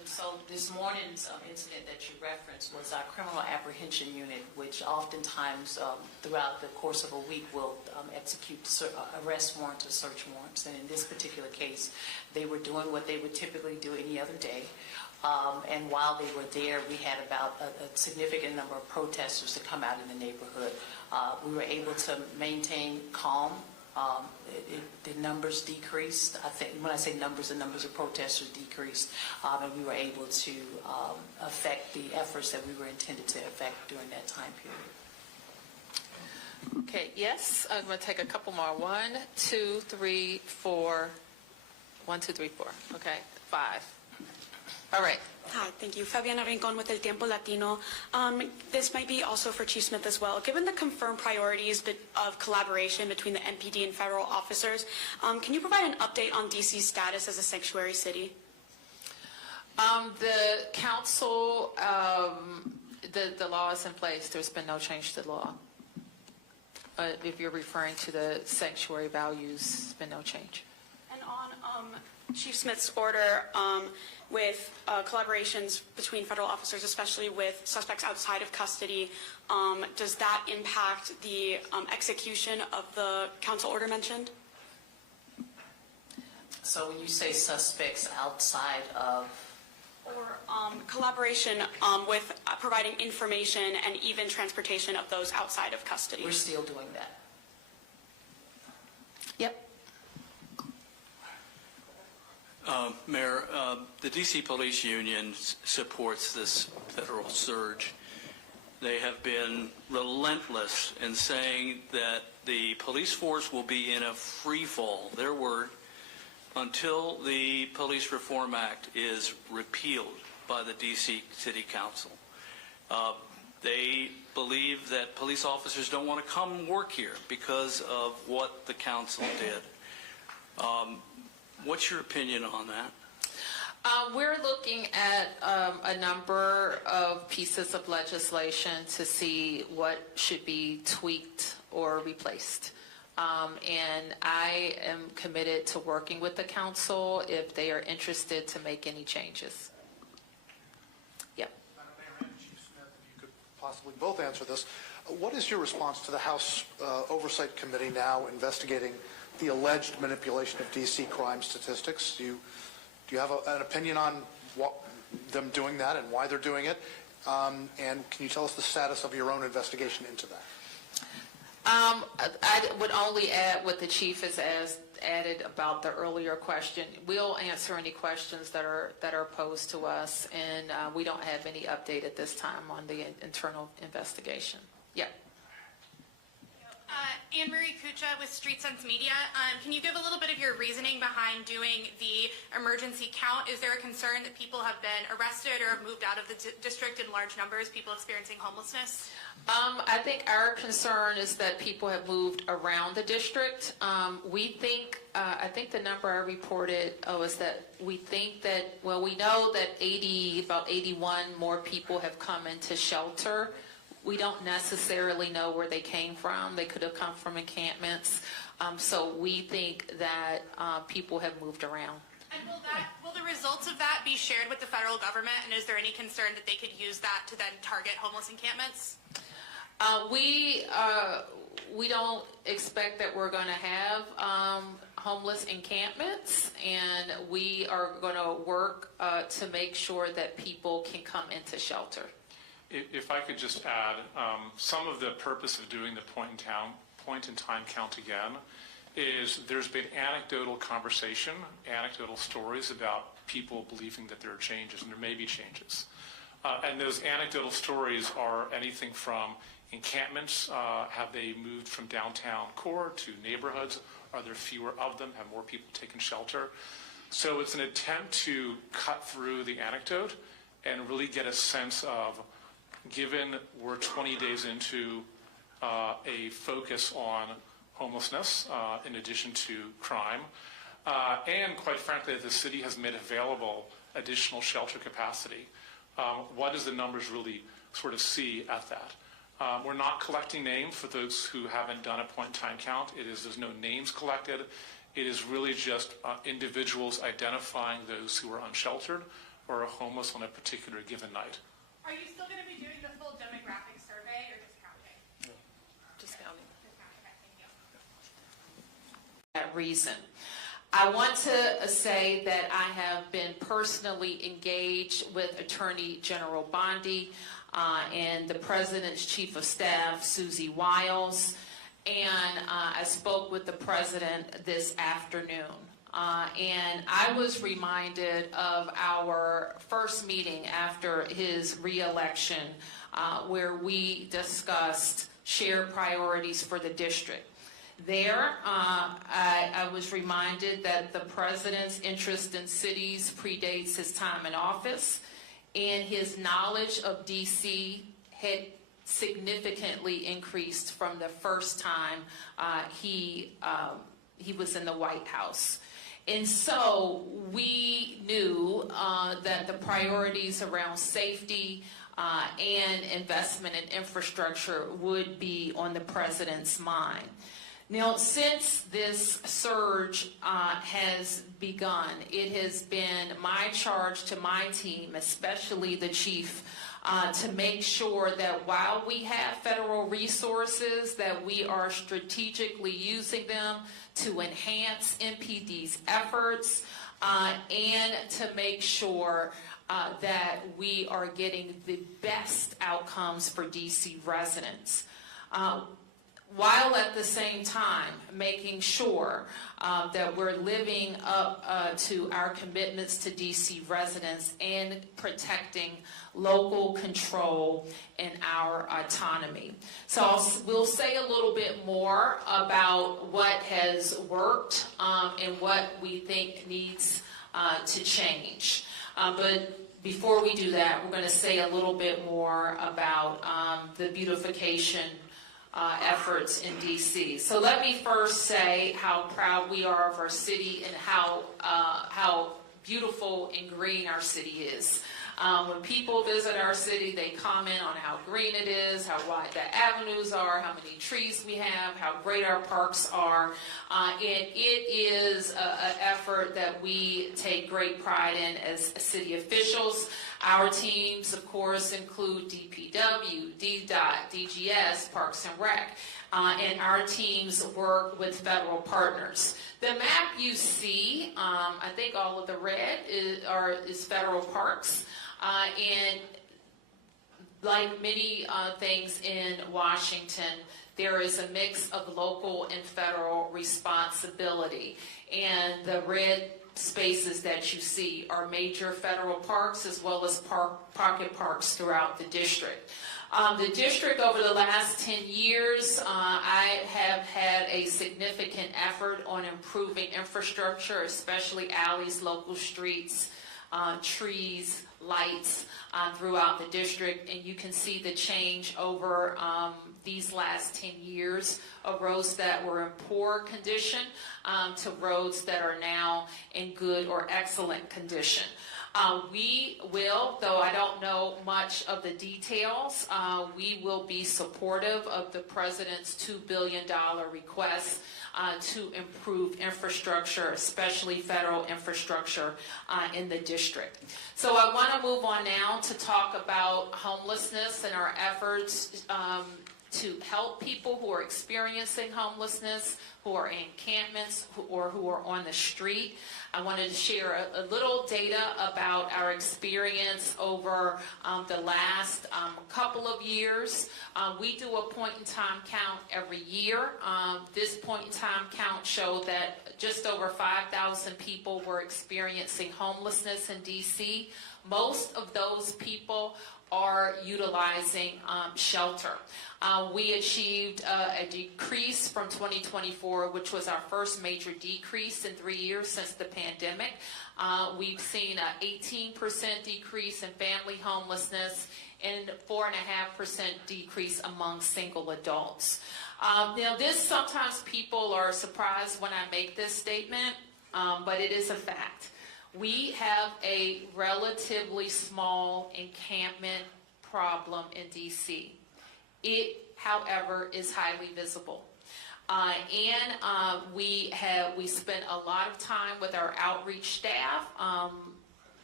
And so this morning's incident that you referenced was our criminal apprehension unit, which oftentimes throughout the course of a week will execute arrest warrants or search warrants. And in this particular case, they were doing what they would typically do any other day. And while they were there, we had about a significant number of protesters to come out in the neighborhood. We were able to maintain calm. The numbers decreased. I think when I say numbers, the numbers of protesters decreased, and we were able to affect the efforts that we were intended to affect during that time period. Okay, yes, I'm going to take a couple more. 1, 2, 3, 4. 1, 2, 3, 4. Okay, 5. All right. Hi, thank you. Fabiana Rincon with El Tiempo Latino. This might be also for Chief Smith as well. Given the confirmed priorities of collaboration between the MPD and federal officers, can you provide an update on DC's status as a sanctuary city? The council, the law is in place. There's been no change to the law. If you're referring to the sanctuary values, there's been no change. And on Chief Smith's order with collaborations between federal officers, especially with suspects outside of custody, does that impact the execution of the council order mentioned? So when you say suspects outside of? Or collaboration with providing information and even transportation of those outside of custody? We're still doing that. Yep. Mayor, the D.C. Police Union supports this federal surge. They have been relentless in saying that the police force will be in a free fall, their word, until the Police Reform Act is repealed by the D.C. City Council. They believe that police officers don't want to come work here because of what the council did. What's your opinion on that? We're looking at a number of pieces of legislation to see what should be tweaked or replaced. And I am committed to working with the council if they are interested to make any changes. Yep. Madam Mayor and Chief Smith, if you could possibly both answer this. What is your response to the House Oversight Committee now investigating the alleged manipulation of D.C. crime statistics? Do you have an opinion on them doing that and why they're doing it? And can you tell us the status of your own investigation into that? I would only add what the chief has added about the earlier question. We'll answer any questions that are posed to us, and we don't have any update at this time on the internal investigation. Yeah. Anne-Marie Kucha with Street Sense Media. Can you give a little bit of your reasoning behind doing the emergency count? Is there a concern that people have been arrested or have moved out of the district in large numbers, people experiencing homelessness? I think our concern is that people have moved around the district. We think, I think the number I reported is that we think that, well, we know that about 81 more people have come into shelter. We don't necessarily know where they came from. They could have come from encampments. So we think that people have moved around. And will the results of that be shared with the federal government? And is there any concern that they could use that to then target homeless encampments? We don't expect that we're going to have homeless encampments, and we are going to work to make sure that people can come into shelter. If I could just add, some of the purpose of doing the point in time count again is there's been anecdotal conversation, anecdotal stories about people believing that there are changes, and there may be changes. And those anecdotal stories are anything from encampments, have they moved from downtown core to neighborhoods? Are there fewer of them? Have more people taken shelter? So it's an attempt to cut through the anecdote and really get a sense of, given we're 20 days into a focus on homelessness in addition to crime, and quite frankly, the city has made available additional shelter capacity. What does the numbers really sort of see at that? We're not collecting names for those who haven't done a point-in-time count. There's no names collected. It is really just individuals identifying those who are unsheltered are homeless on a particular given night. Are you still going to be doing the full demographic survey or just counting? Just counting. That reason. I want to say that I have been personally engaged with Attorney General Bondi and the President's Chief of Staff, Susie Wiles, and I spoke with the President this afternoon. And I was reminded of our first meeting after his re-election where we discussed shared priorities for the district. There, I was reminded that the President's interest in cities predates his time in office, and his knowledge of D.C. had significantly increased from the first time he was in the White House. And so we knew that the priorities around safety and investment in infrastructure would be on the President's mind. Now, since this surge has begun, it has been my charge to my team, especially the chief, to make sure that while we have federal resources, that we are strategically using them to enhance MPD's efforts and to make sure that we are getting the best outcomes for DC residents. While at the same time making sure that we're living up to our commitments to DC residents and protecting local control and our autonomy. So we'll say a little bit more about what has worked and what we think needs to change. But before we do that, we're going to say a little bit more about the beautification efforts in DC. So let me first say how proud we are of our city and how beautiful and green our city is. When people visit our city, they comment on how green it is, how wide the avenues are, how many trees we have, how great our parks are. And it is an effort that we take great pride in as city officials. Our teams, of course, include DPW, DDOT, DGS, Parks and Rec, and our teams work with federal partners. The map you see, I think all of the red is federal parks, and like many things in Washington, there is a mix of local and federal responsibility, and the red spaces that you see are major federal parks as well as pocket parks throughout the district. The district over the last 10 years, I have had a significant effort on improving infrastructure, especially alleys, local streets, trees, lights throughout the district, and you can see the change over these last 10 years of roads that were in poor condition to roads that are now in good or excellent condition. We will, though I don't know much of the details, we will be supportive of the President's $2 billion request to improve infrastructure, especially federal infrastructure in the district. So I want to move on now to talk about homelessness and our efforts to help people who are experiencing homelessness, who are in encampments, or who are on the street. I wanted to share a little data about our experience over the last couple of years. We do a point-in-time count every year. This point-in-time count showed that just over 5,000 people were experiencing homelessness in D.C. Most of those people are utilizing shelter. We achieved a decrease from 2024, which was our first major decrease in 3 years since the pandemic. We've seen an 18% decrease in family homelessness and 4.5% decrease among single adults. Now, sometimes people are surprised when I make this statement, but it is a fact. We have a relatively small encampment problem in D.C. It, however, is highly visible. And we spent a lot of time with our outreach staff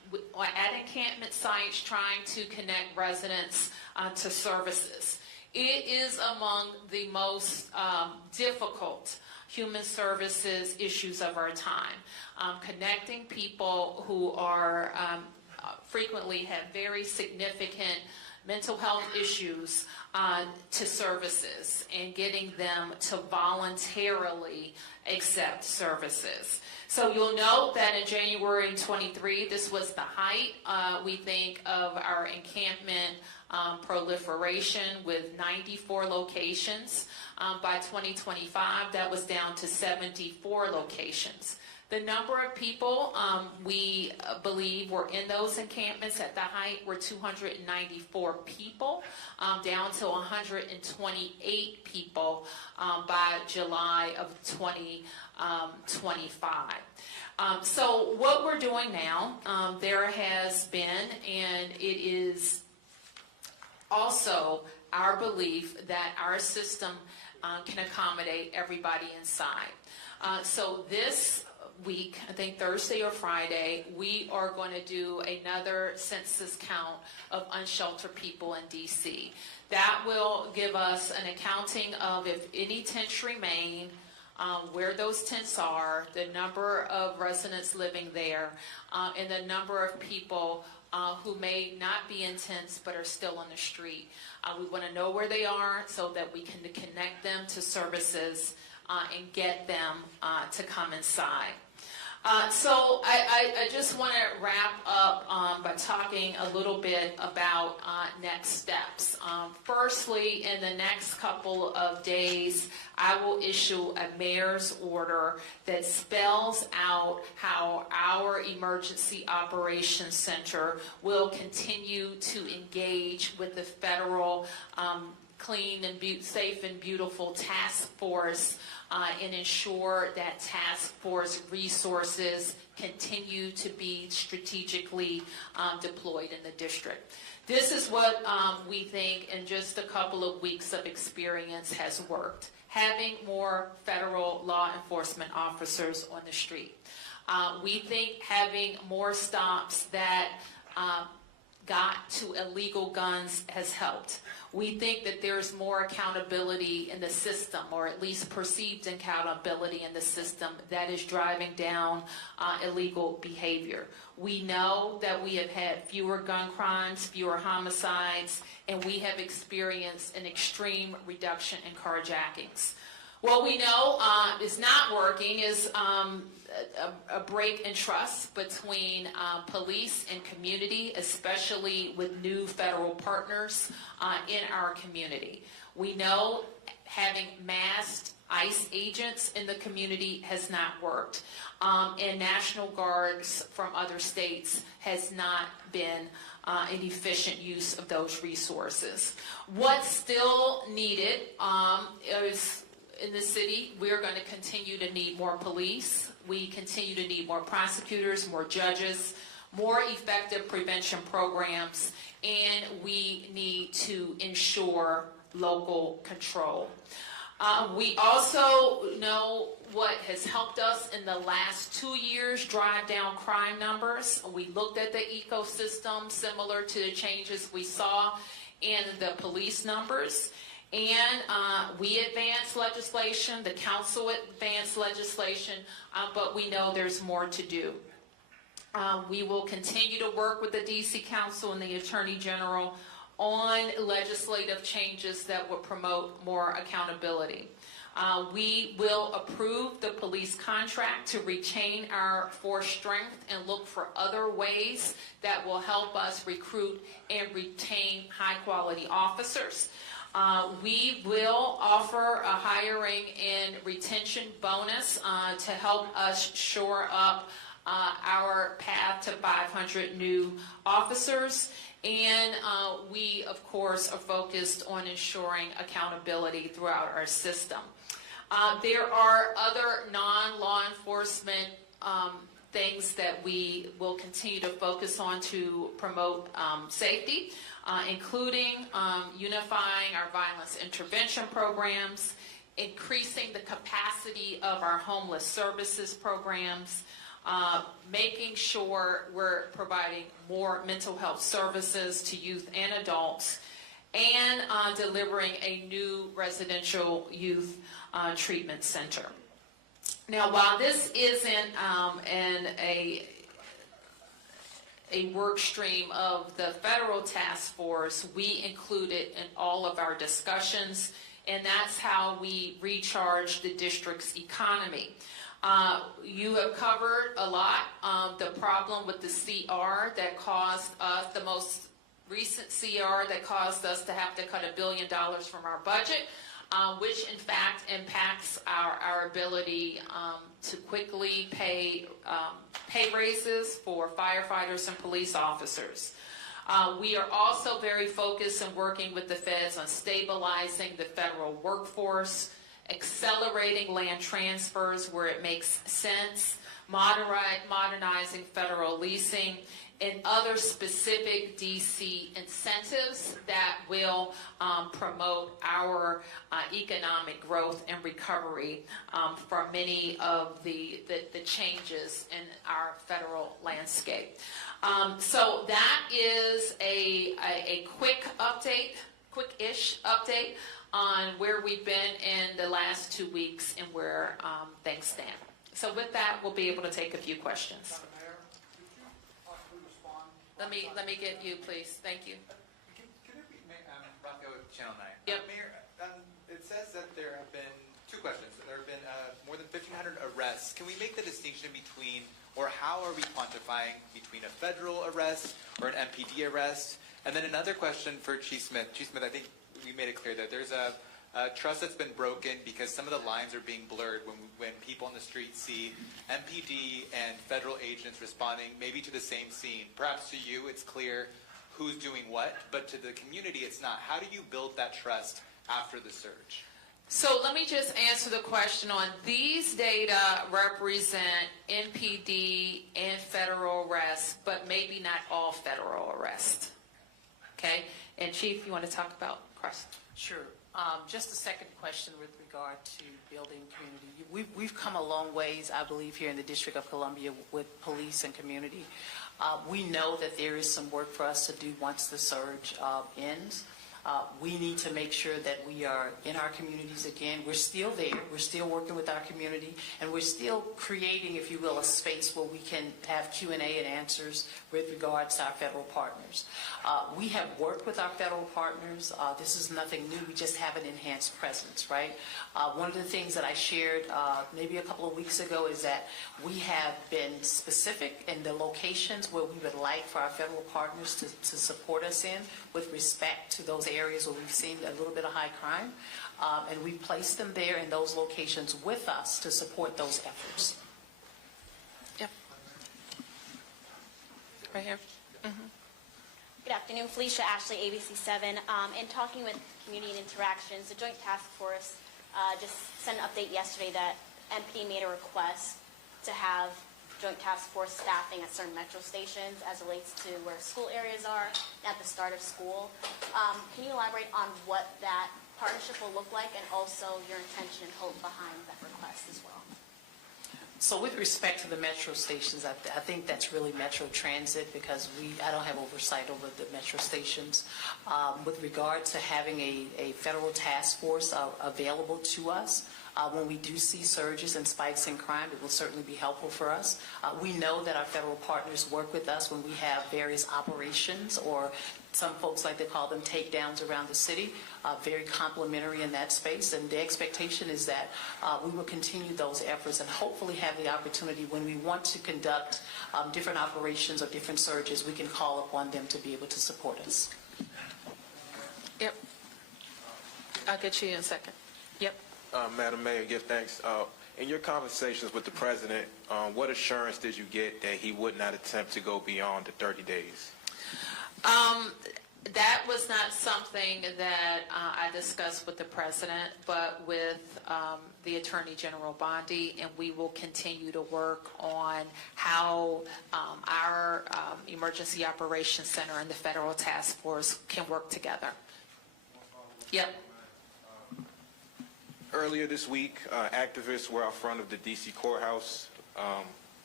at encampment sites trying to connect residents to services. It is among the most difficult human services issues of our time. Connecting people who are frequently have very significant mental health issues to services and getting them to voluntarily accept services. So you'll note that in January 23, this was the height, we think, of our encampment proliferation with 94 locations. By 2025, that was down to 74 locations. The number of people we believe were in those encampments at the height were 294 people, down to 128 people by July of 2025. So what we're doing now, there has been, and it is also our belief that our system can accommodate everybody inside. So this week, I think Thursday or Friday, we are going to do another census count of unsheltered people in DC. That will give us an accounting of if any tents remain, where those tents are, the number of residents living there, and the number of people who may not be in tents but are still on the street. We want to know where they are so that we can connect them to services and get them to come inside. So I just want to wrap up by talking a little bit about next steps. Firstly, in the next couple of days, I will issue a mayor's order that spells out how our Emergency Operations Center will continue to engage with the federal Clean and Safe and Beautiful Task Force and ensure that task force resources continue to be strategically deployed in the district. This is what we think in just a couple of weeks of experience has worked. Having more federal law enforcement officers on the street. We think having more stops that got to illegal guns has helped. We think that there's more accountability in the system, or at least perceived accountability in the system, that is driving down illegal behavior. We know that we have had fewer gun crimes, fewer homicides, and we have experienced an extreme reduction in carjackings. What we know is not working is a break in trust between police and community, especially with new federal partners in our community. We know having masked ICE agents in the community has not worked, and National Guards from other states has not been an efficient use of those resources. What's still needed is, in the city, we're going to continue to need more police. We continue to need more prosecutors, more judges, more effective prevention programs, and we need to ensure local control. We also know what has helped us in the last 2 years drive down crime numbers. We looked at the ecosystem similar to the changes we saw in the police numbers. And we advanced legislation, the council advanced legislation, but we know there's more to do. We will continue to work with the DC Council and the Attorney General on legislative changes that will promote more accountability. We will approve the police contract to retain our force strength and look for other ways that will help us recruit and retain high-quality officers. We will offer a hiring and retention bonus to help us shore up our path to 500 new officers. And we, of course, are focused on ensuring accountability throughout our system. There are other non-law enforcement things that we will continue to focus on to promote safety, including unifying our violence intervention programs, increasing the capacity of our homeless services programs, making sure we're providing more mental health services to youth and adults, and delivering a new residential youth treatment center. Now, while this isn't a work stream of the federal task force, we include it in all of our discussions, and that's how we recharge the district's economy. You have covered a lot. The problem with the CR that caused us, the most recent CR that caused us to have to cut $1 billion from our budget, which in fact impacts our ability to quickly pay raises for firefighters and police officers. We are also very focused in working with the feds on stabilizing the federal workforce, accelerating land transfers where it makes sense, modernizing federal leasing, and other specific DC incentives that will promote our economic growth and recovery from many of the changes in our federal landscape. So that is a quick update, quick-ish update on where we've been in the last 2 weeks and where things stand. So with that, we'll be able to take a few questions. Let me get you, please. Thank you. Could it be, Rocco, Channel 9? Yep. Mayor, it says that there have been 2 questions. There have been more than 1,500 arrests. Can we make the distinction between, or how are we quantifying between a federal arrest or an MPD arrest? And then another question for Chief Smith. Chief Smith, I think we made it clear that there's a trust that's been broken because some of the lines are being blurred when people on the street see MPD and federal agents responding maybe to the same scene. Perhaps to you it's clear who's doing what, but to the community it's not. How do you build that trust after the surge? So let me just answer the question on these data represent NPD and federal arrests, but maybe not all federal arrests. Okay? And Chief, you want to talk about Carson? Sure. Just a second question with regard to building community. We've come a long ways, I believe, here in the District of Columbia with police and community. We know that there is some work for us to do once the surge ends. We need to make sure that we are in our communities again. We're still there. We're still working with our community, and we're still creating, if you will, a space where we can have Q&A and answers with regards to our federal partners. We have worked with our federal partners. This is nothing new. We just have an enhanced presence, right? One of the things that I shared maybe a couple of weeks ago is that we have been specific in the locations where we would like for our federal partners to support us in with respect to those areas where we've seen a little bit of high crime. And we place them there in those locations with us to support those efforts. Yep. Right here. Mm-hmm. Good afternoon, Felicia Ashley, ABC7. In talking with Community and Interactions, the Joint Task Force just sent an update yesterday that MPD made a request to have Joint Task Force staffing at certain metro stations as it relates to where school areas are at the start of school. Can you elaborate on what that partnership will look like and also your intention and hope behind that request as well? So with respect to the metro stations, I think that's really Metro Transit because I don't have oversight over the metro stations. With regard to having a federal task force available to us, when we do see surges and spikes in crime, it will certainly be helpful for us. We know that our federal partners work with us when we have various operations, or some folks like to call them takedowns around the city, very complementary in that space. And the expectation is that we will continue those efforts and hopefully have the opportunity when we want to conduct different operations or different surges, we can call upon them to be able to support us. Yep. I'll get you in a second. Yep. Madam Mayor, give thanks. In your conversations with the president, what assurance did you get that he would not attempt to go beyond the 30 days? That was not something that I discussed with the president, but with the Attorney General Bondi, and we will continue to work on how our Emergency Operations Center and the Federal Task Force can work together. Yep. Earlier this week, activists were out front of the D.C. courthouse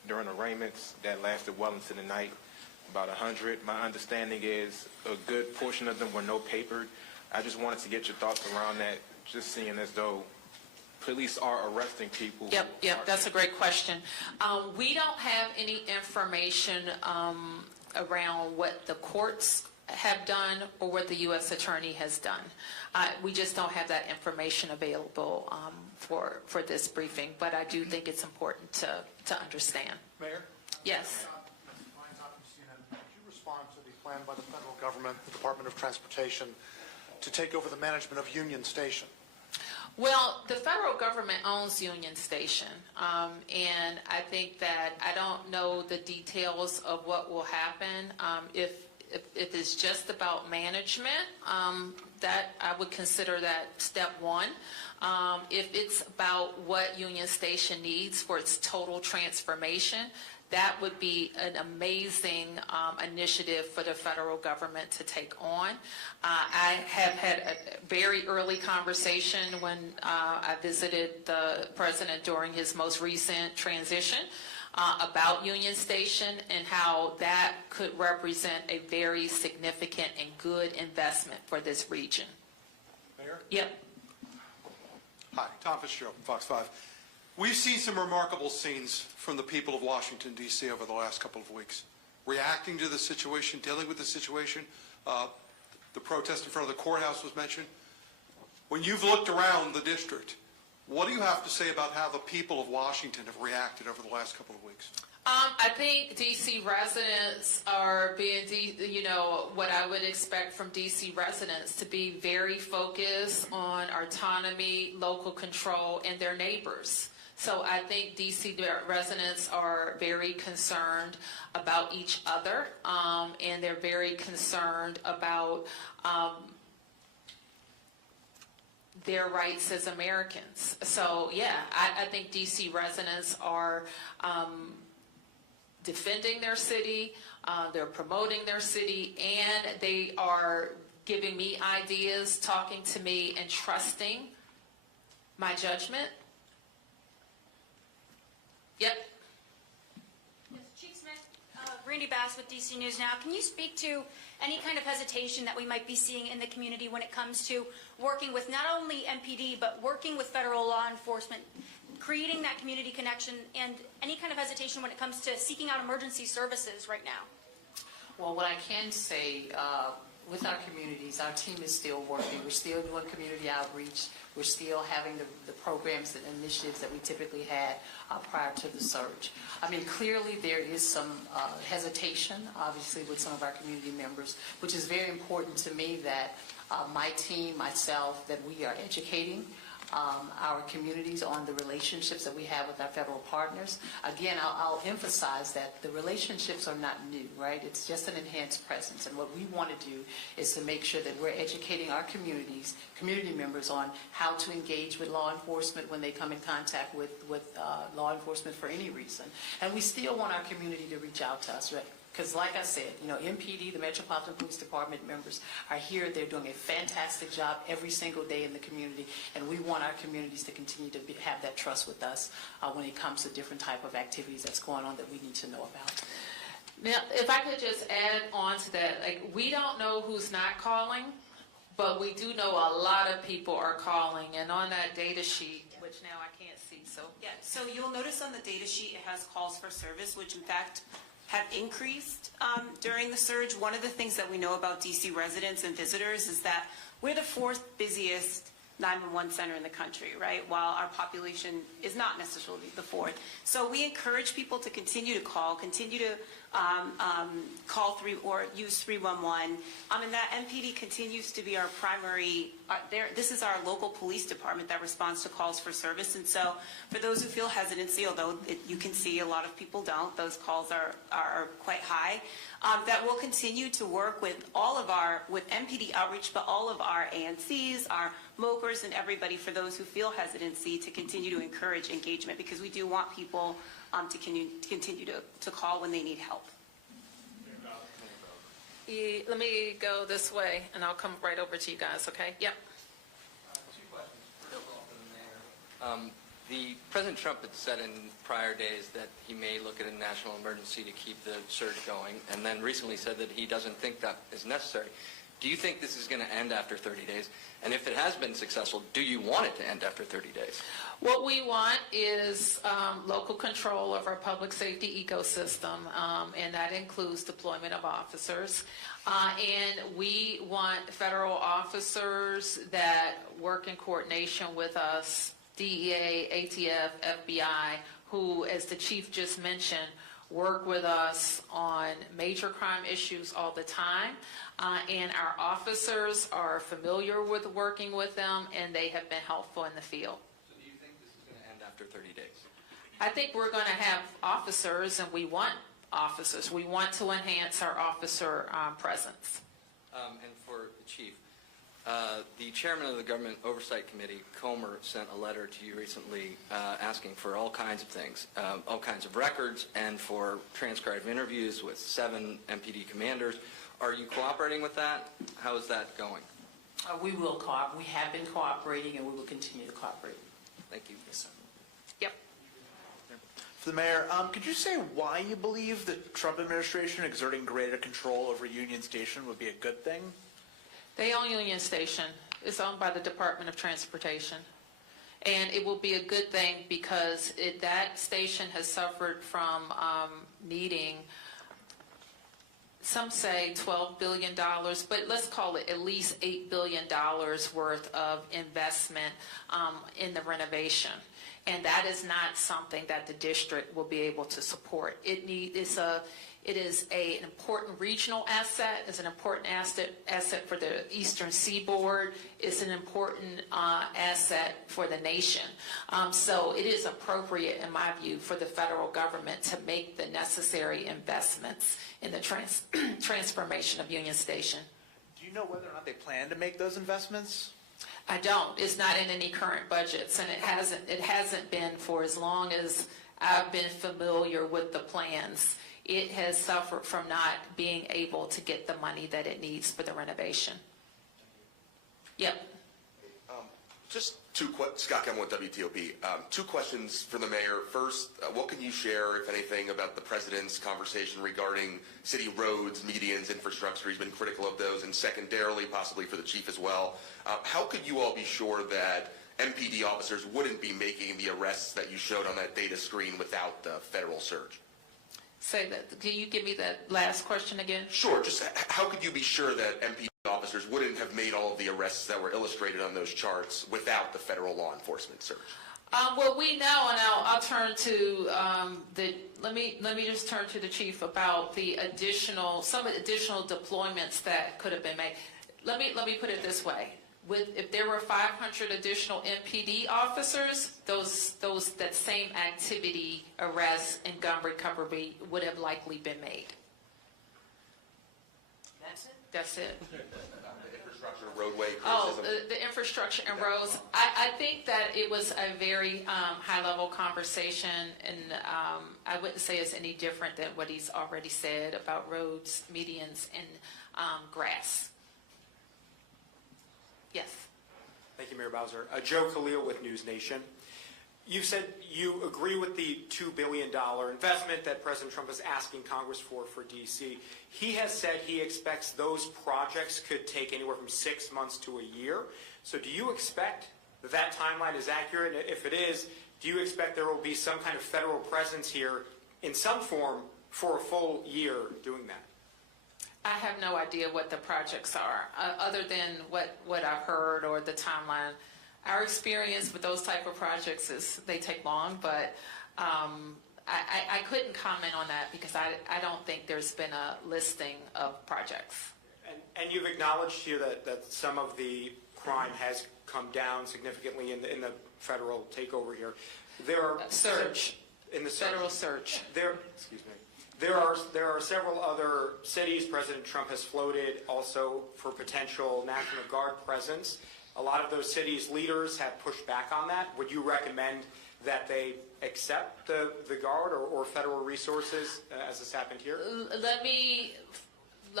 during arraignments that lasted well into the night, about 100. My understanding is a good portion of them were no papered. I just wanted to get your thoughts around that, just seeing as though police are arresting people. Yep, that's a great question. We don't have any information around what the courts have done or what the U.S. Attorney has done. We just don't have that information available for this briefing, but I do think it's important to understand. Mayor? Yes. Could you respond to the plan by the federal government, the Department of Transportation, to take over the management of Union Station? Well, the federal government owns Union Station, and I think that I don't know the details of what will happen. If it's just about management, that I would consider that step one. If it's about what Union Station needs for its total transformation, that would be an amazing initiative for the federal government to take on. I have had a very early conversation when I visited the president during his most recent transition about Union Station and how that could represent a very significant and good investment for this region. Mayor? Yep. Hi, Tom Fitzgerald from Fox 5. We've seen some remarkable scenes from the people of Washington, D.C. over the last couple of weeks, reacting to the situation, dealing with the situation. The protest in front of the courthouse was mentioned. When you've looked around the district, what do you have to say about how the people of Washington have reacted over the last couple of weeks? I think D.C. residents are being, what I would expect from D.C. residents to be very focused on autonomy, local control, and their neighbors. So I think D.C. residents are very concerned about each other, and they're very concerned about their rights as Americans. So yeah, I think D.C. residents are defending their city, they're promoting their city, and they are giving me ideas, talking to me, and trusting my judgment. Yep. Yes, Chief Smith, Randy Bass with DC News Now. Can you speak to any kind of hesitation that we might be seeing in the community when it comes to working with not only MPD, but working with federal law enforcement, creating that community connection, and any kind of hesitation when it comes to seeking out emergency services right now? Well, what I can say, with our communities, our team is still working. We're still doing community outreach. We're still having the programs and initiatives that we typically had prior to the surge. I mean, clearly there is some hesitation, obviously, with some of our community members, which is very important to me that my team, myself, that we are educating our communities on the relationships that we have with our federal partners. Again, I'll emphasize that the relationships are not new, right? It's just an enhanced presence. And what we want to do is to make sure that we're educating our community members on how to engage with law enforcement when they come in contact with law enforcement for any reason. And we still want our community to reach out to us, right? Because like I said, MPD, the Metropolitan Police Department members are here. They're doing a fantastic job every single day in the community, and we want our communities to continue to have that trust with us when it comes to different type of activities that's going on that we need to know about. Now, if I could just add on to that, we don't know who's not calling, but we do know a lot of people are calling, and on that data sheet, which now I can't see, so. Yeah, so you'll notice on the data sheet it has calls for service, which in fact have increased during the surge. One of the things that we know about DC residents and visitors is that we're the fourth busiest 911 center in the country, right? While our population is not necessarily the fourth. So we encourage people to continue to call, continue to call or use 311. And that MPD continues to be our primary, this is our local police department that responds to calls for service. And so for those who feel hesitancy, although you can see a lot of people don't, those calls are quite high, that we'll continue to work with with MPD outreach, but all of our ANCs, our MOCRs, and everybody, for those who feel hesitancy, to continue to encourage engagement, because we do want people to continue to call when they need help. Let me go this way, and I'll come right over to you guys, okay? Yep. Two questions. First of all, for the mayor. President Trump had said in prior days that he may look at a national emergency to keep the surge going, and then recently said that he doesn't think that is necessary. Do you think this is going to end after 30 days? And if it has been successful, do you want it to end after 30 days? What we want is local control of our public safety ecosystem, and that includes deployment of officers. And we want federal officers that work in coordination with us, DEA, ATF, FBI, who, as the chief just mentioned, work with us on major crime issues all the time. And our officers are familiar with working with them, and they have been helpful in the field. So do you think this is going to end after 30 days? I think we're going to have officers, and we want officers. We want to enhance our officer presence. And for the chief, the chairman of the Government Oversight Committee, Comer, sent a letter to you recently asking for all kinds of things, all kinds of records, and for transcribed interviews with 7 MPD commanders. Are you cooperating with that? How is that going? We will cooperate. We have been cooperating, and we will continue to cooperate. Thank you. Yes, sir. Yep. For the mayor, could you say why you believe the Trump administration exerting greater control over Union Station would be a good thing? They own Union Station. It's owned by the Department of Transportation. And it will be a good thing because that station has suffered from needing, some say $12 billion, but let's call it at least $8 billion worth of investment in the renovation. And that is not something that the district will be able to support. It is an important regional asset. It's an important asset for the Eastern Seaboard. It's an important asset for the nation. So it is appropriate, in my view, for the federal government to make the necessary investments in the transformation of Union Station. Do you know whether or not they plan to make those investments? I don't. It's not in any current budgets, and it hasn't been for as long as I've been familiar with the plans. It has suffered from not being able to get the money that it needs for the renovation. Yep. Just Scott Kemmel with WTOP. 2 questions for the mayor. First, what can you share, if anything, about the president's conversation regarding city roads, medians, infrastructure? He's been critical of those. And secondarily, possibly for the chief as well, how could you all be sure that MPD officers wouldn't be making the arrests that you showed on that data screen without the federal surge? Say that. Can you give me that last question again? Sure. Just how could you be sure that MPD officers wouldn't have made all of the arrests that were illustrated on those charts without the federal law enforcement search? Well, we know, and I'll turn to let me just turn to the chief about some additional deployments that could have been made. Let me put it this way: if there were 500 additional MPD officers, that same activity, arrests, and gun recovery would have likely been made. That's it? That's it. The infrastructure, roadway, criticism. The infrastructure and roads. I think that it was a very high-level conversation, and I wouldn't say it's any different than what he's already said about roads, medians, and grass. Yes. Thank you, Mayor Bowser. Joe Khalil with News Nation. You said you agree with the $2 billion investment that President Trump is asking Congress for D.C. He has said he expects those projects could take anywhere from 6 months to a year. So do you expect that timeline is accurate? If it is, do you expect there will be some kind of federal presence here in some form for a full year doing that? I have no idea what the projects are, other than what I've heard or the timeline. Our experience with those type of projects is they take long, but I couldn't comment on that because I don't think there's been a listing of projects. And you've acknowledged here that some of the crime has come down significantly in the federal takeover here. There are surge in the federal surge. Excuse me. There are several other cities President Trump has floated also for potential National Guard presence. A lot of those cities' leaders have pushed back on that. Would you recommend that they accept the Guard or federal resources as has happened here? Let me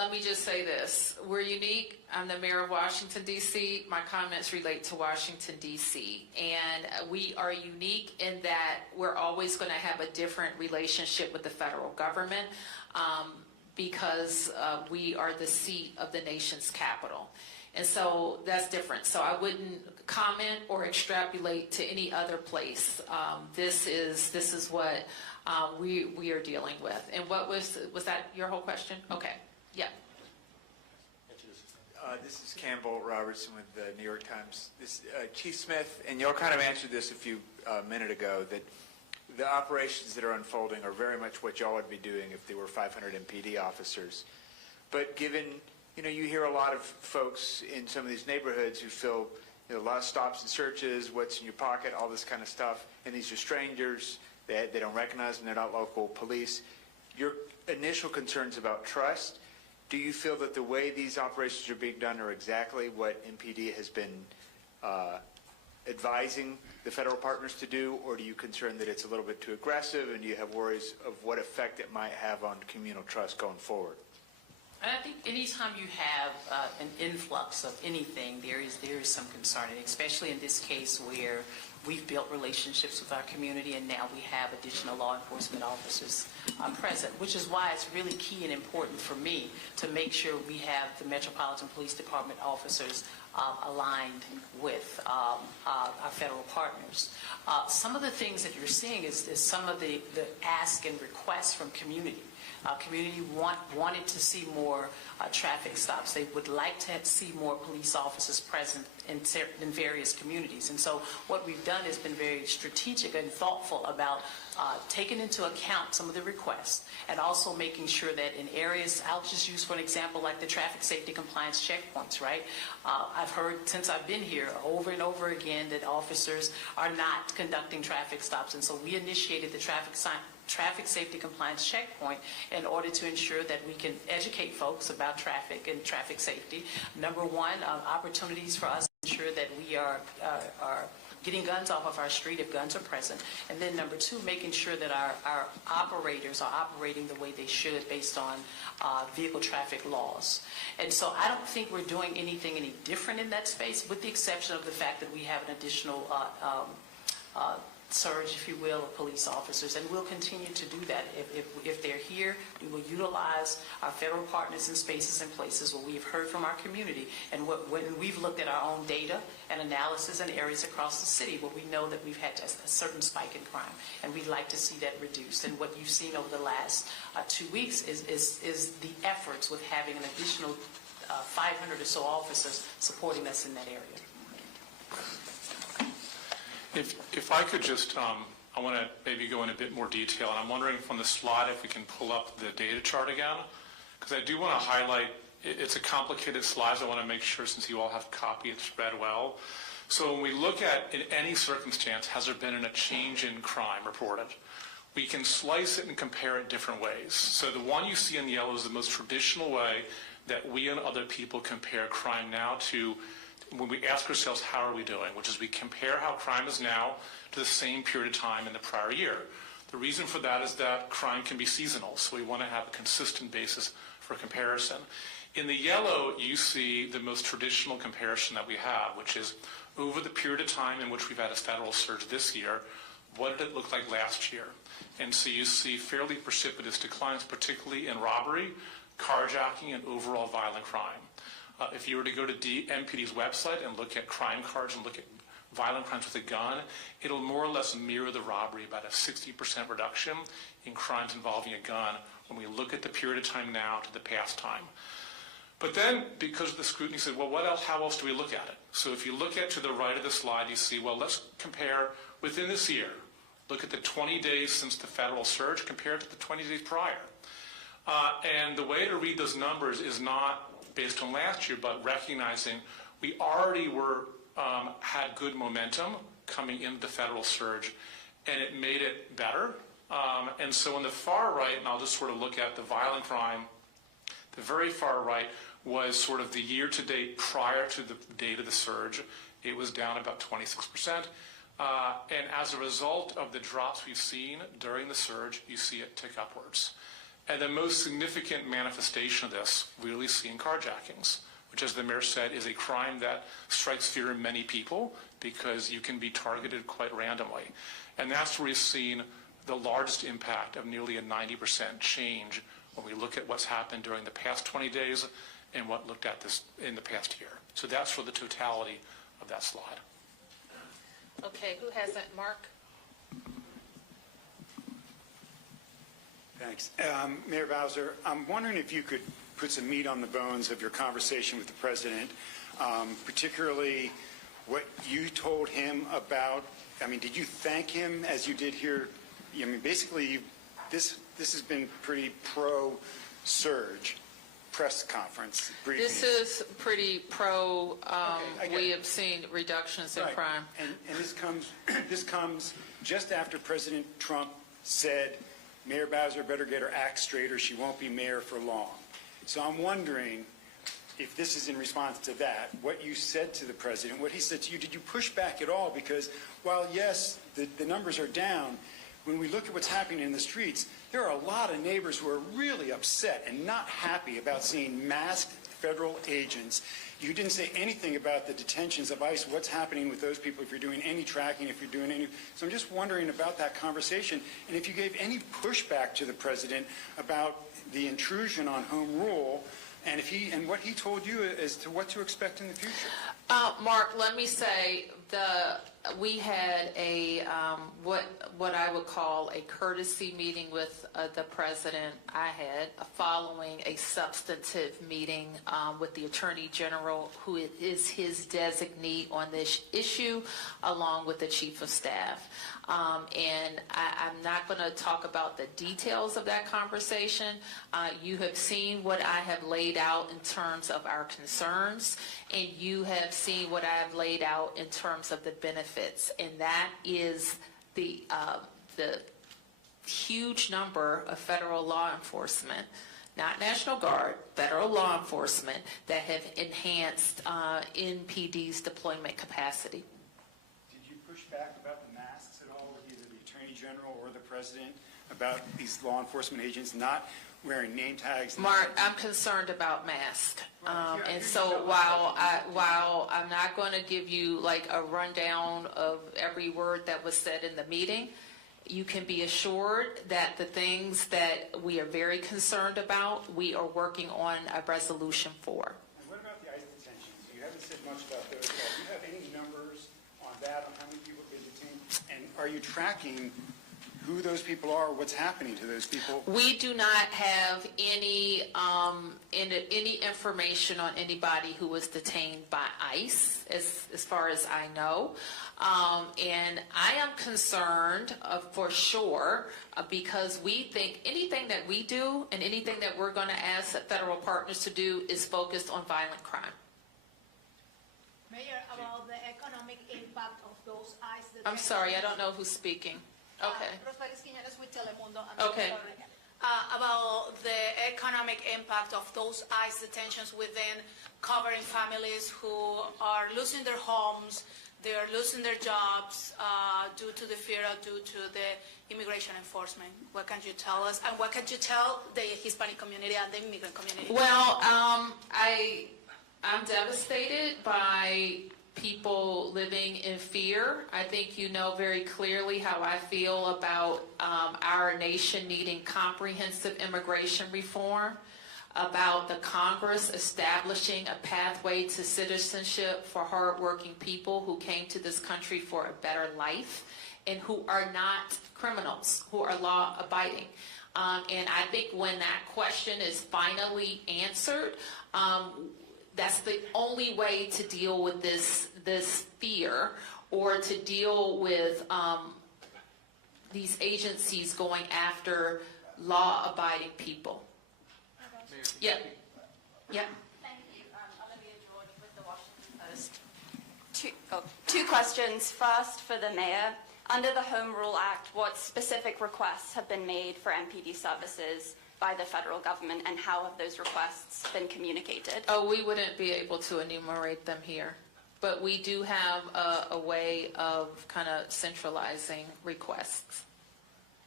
let me just say this. We're unique. I'm the mayor of Washington, D.C. My comments relate to Washington, D.C. And we are unique in that we're always going to have a different relationship with the federal government because we are the seat of the nation's capital. And so that's different. So I wouldn't comment or extrapolate to any other place. This is what we are dealing with. And what was that your whole question? Okay. Yeah. This is Campbell Robertson with the New York Times. Chief Smith, and y'all kind of answered this a few minute ago, that the operations that are unfolding are very much what y'all would be doing if there were 500 MPD officers. But given, you hear a lot of folks in some of these neighborhoods who feel a lot of stops and searches, what's in your pocket, all this kind of stuff, and these are strangers, they don't recognize them, they're not local police. Your initial concerns about trust, do you feel that the way these operations are being done are exactly what MPD has been advising the federal partners to do, or do you concern that it's a little bit too aggressive, and do you have worries of what effect it might have on communal trust going forward? I think anytime you have an influx of anything, there is some concern, and especially in this case where we've built relationships with our community and now we have additional law enforcement officers present, which is why it's really key and important for me to make sure we have the Metropolitan Police Department officers aligned with our federal partners. Some of the things that you're seeing is some of the ask and requests from community. Community wanted to see more traffic stops. They would like to see more police officers present in various communities. And so what we've done has been very strategic and thoughtful about taking into account some of the requests and also making sure that in areas, I'll just use for an example like the traffic safety compliance checkpoints, right? I've heard since I've been here over and over again that officers are not conducting traffic stops. And so we initiated the traffic safety compliance checkpoint in order to ensure that we can educate folks about traffic and traffic safety. Number one, opportunities for us to ensure that we are getting guns off of our street if guns are present. And then number two, making sure that our operators are operating the way they should based on vehicle traffic laws. And so I don't think we're doing anything any different in that space, with the exception of the fact that we have an additional surge, if you will, of police officers, and we'll continue to do that. If they're here, we will utilize our federal partners in spaces and places where we've heard from our community, and when we've looked at our own data and analysis in areas across the city where we know that we've had a certain spike in crime, and we'd like to see that reduced. And what you've seen over the last 2 weeks is the efforts with having an additional 500 or so officers supporting us in that area. If I could just, I want to maybe go in a bit more detail, and I'm wondering from the slide if we can pull up the data chart again, because I do want to highlight, it's a complicated slide, so I want to make sure, since you all have a copy, it's read well. So when we look at, in any circumstance, has there been a change in crime reported? We can slice it and compare it different ways. So the one you see in yellow is the most traditional way that we and other people compare crime now to when we ask ourselves, how are we doing? Which is we compare how crime is now to the same period of time in the prior year. The reason for that is that crime can be seasonal, so we want to have a consistent basis for comparison. In the yellow, you see the most traditional comparison that we have, which is over the period of time in which we've had a federal surge this year, what did it look like last year? And so you see fairly precipitous declines, particularly in robbery, carjacking, and overall violent crime. If you were to go to MPD's website and look at crime cards and look at violent crimes with a gun, it'll more or less mirror the robbery, about a 60% reduction in crimes involving a gun when we look at the period of time now to the past time. But then, because of the scrutiny, said, well, what else? How else do we look at it? So if you look at to the right of the slide, you see, well, let's compare within this year. Look at the 20 days since the federal surge compared to the 20 days prior. And the way to read those numbers is not based on last year, but recognizing we already had good momentum coming into the federal surge, and it made it better. And so on the far right, and I'll just sort of look at the violent crime, the very far right was sort of the year-to-date prior to the date of the surge. It was down about 26%. And as a result of the drops we've seen during the surge, you see it tick upwards. And the most significant manifestation of this we really see in carjackings, which, as the mayor said, is a crime that strikes fear in many people because you can be targeted quite randomly. And that's where we've seen the largest impact of nearly a 90% change when we look at what's happened during the past 20 days and what looked at this in the past year. So that's for the totality of that slide. Okay, who hasn't? Mark? Thanks. Mayor Bowser, I'm wondering if you could put some meat on the bones of your conversation with the president, particularly what you told him about, I mean, did you thank him as you did here? I mean, basically, this has been pretty pro-surge press conference briefing. This is pretty pro, I get we it. have seen reductions in Right. crime. And this comes just after President Trump said, Mayor Bowser better get her act straight or she won't be mayor for long. So I'm wondering if this is in response to that, what you said to the president, what he said to you, did you push back at all? Because while, yes, the numbers are down, when we look at what's happening in the streets, there are a lot of neighbors who are really upset and not happy about seeing masked federal agents. You didn't say anything about the detentions of ICE, what's happening with those people, if you're doing any tracking, if you're doing any. So I'm just wondering about that conversation, and if you gave any pushback to the president about the intrusion on home rule, and what he told you as to what to expect in the future. Mark, let me say, we had a what I would call a courtesy meeting with the president. I had following a substantive meeting with the Attorney General, who is his designee on this issue, along with the Chief of Staff. And I'm not going to talk about the details of that conversation. You have seen what I have laid out in terms of our concerns, and you have seen what I have laid out in terms of the benefits, and that is the huge number of federal law enforcement, not National Guard, federal law enforcement, that have enhanced NPD's deployment capacity. Did you push back about the masks at all with either the Attorney General or the President about these law enforcement agents not wearing name tags? Mark, I'm concerned about masks. And so while I'm not going to give you like a rundown of every word that was said in the meeting, you can be assured that the things that we are very concerned about, we are working on a resolution for. And what about the ICE detentions? You haven't said much about those at all. Do you have any numbers on that, on how many people have been detained? And are you tracking who those people are, what's happening to those people? We do not have any information on anybody who was detained by ICE, as far as I know. And I am concerned for sure because we think anything that we do and anything that we're going to ask federal partners to do is focused on violent crime. Mayor, about the economic impact of those ICE detentions. I'm sorry, I don't know who's speaking. Okay. With Telemundo. Okay. About the economic impact of those ICE detentions within covering families who are losing their homes, they're losing their jobs due to the fear, due to the immigration enforcement. What can you tell us? And what can you tell the Hispanic community and the immigrant community? Well, I'm devastated by people living in fear. I think you know very clearly how I feel about our nation needing comprehensive immigration reform, about the Congress establishing a pathway to citizenship for hardworking people who came to this country for a better life and who are not criminals, who are law-abiding. And I think when that question is finally answered, that's the only way to deal with this fear, or to deal with these agencies going after law-abiding people. Yep. Yep. Thank you. Olivia George with the Washington Post. Two questions. First, for the mayor. Under the Home Rule Act, what specific requests have been made for MPD services by the federal government, and how have those requests been communicated? Oh, we wouldn't be able to enumerate them here, but we do have a way of kind of centralizing requests.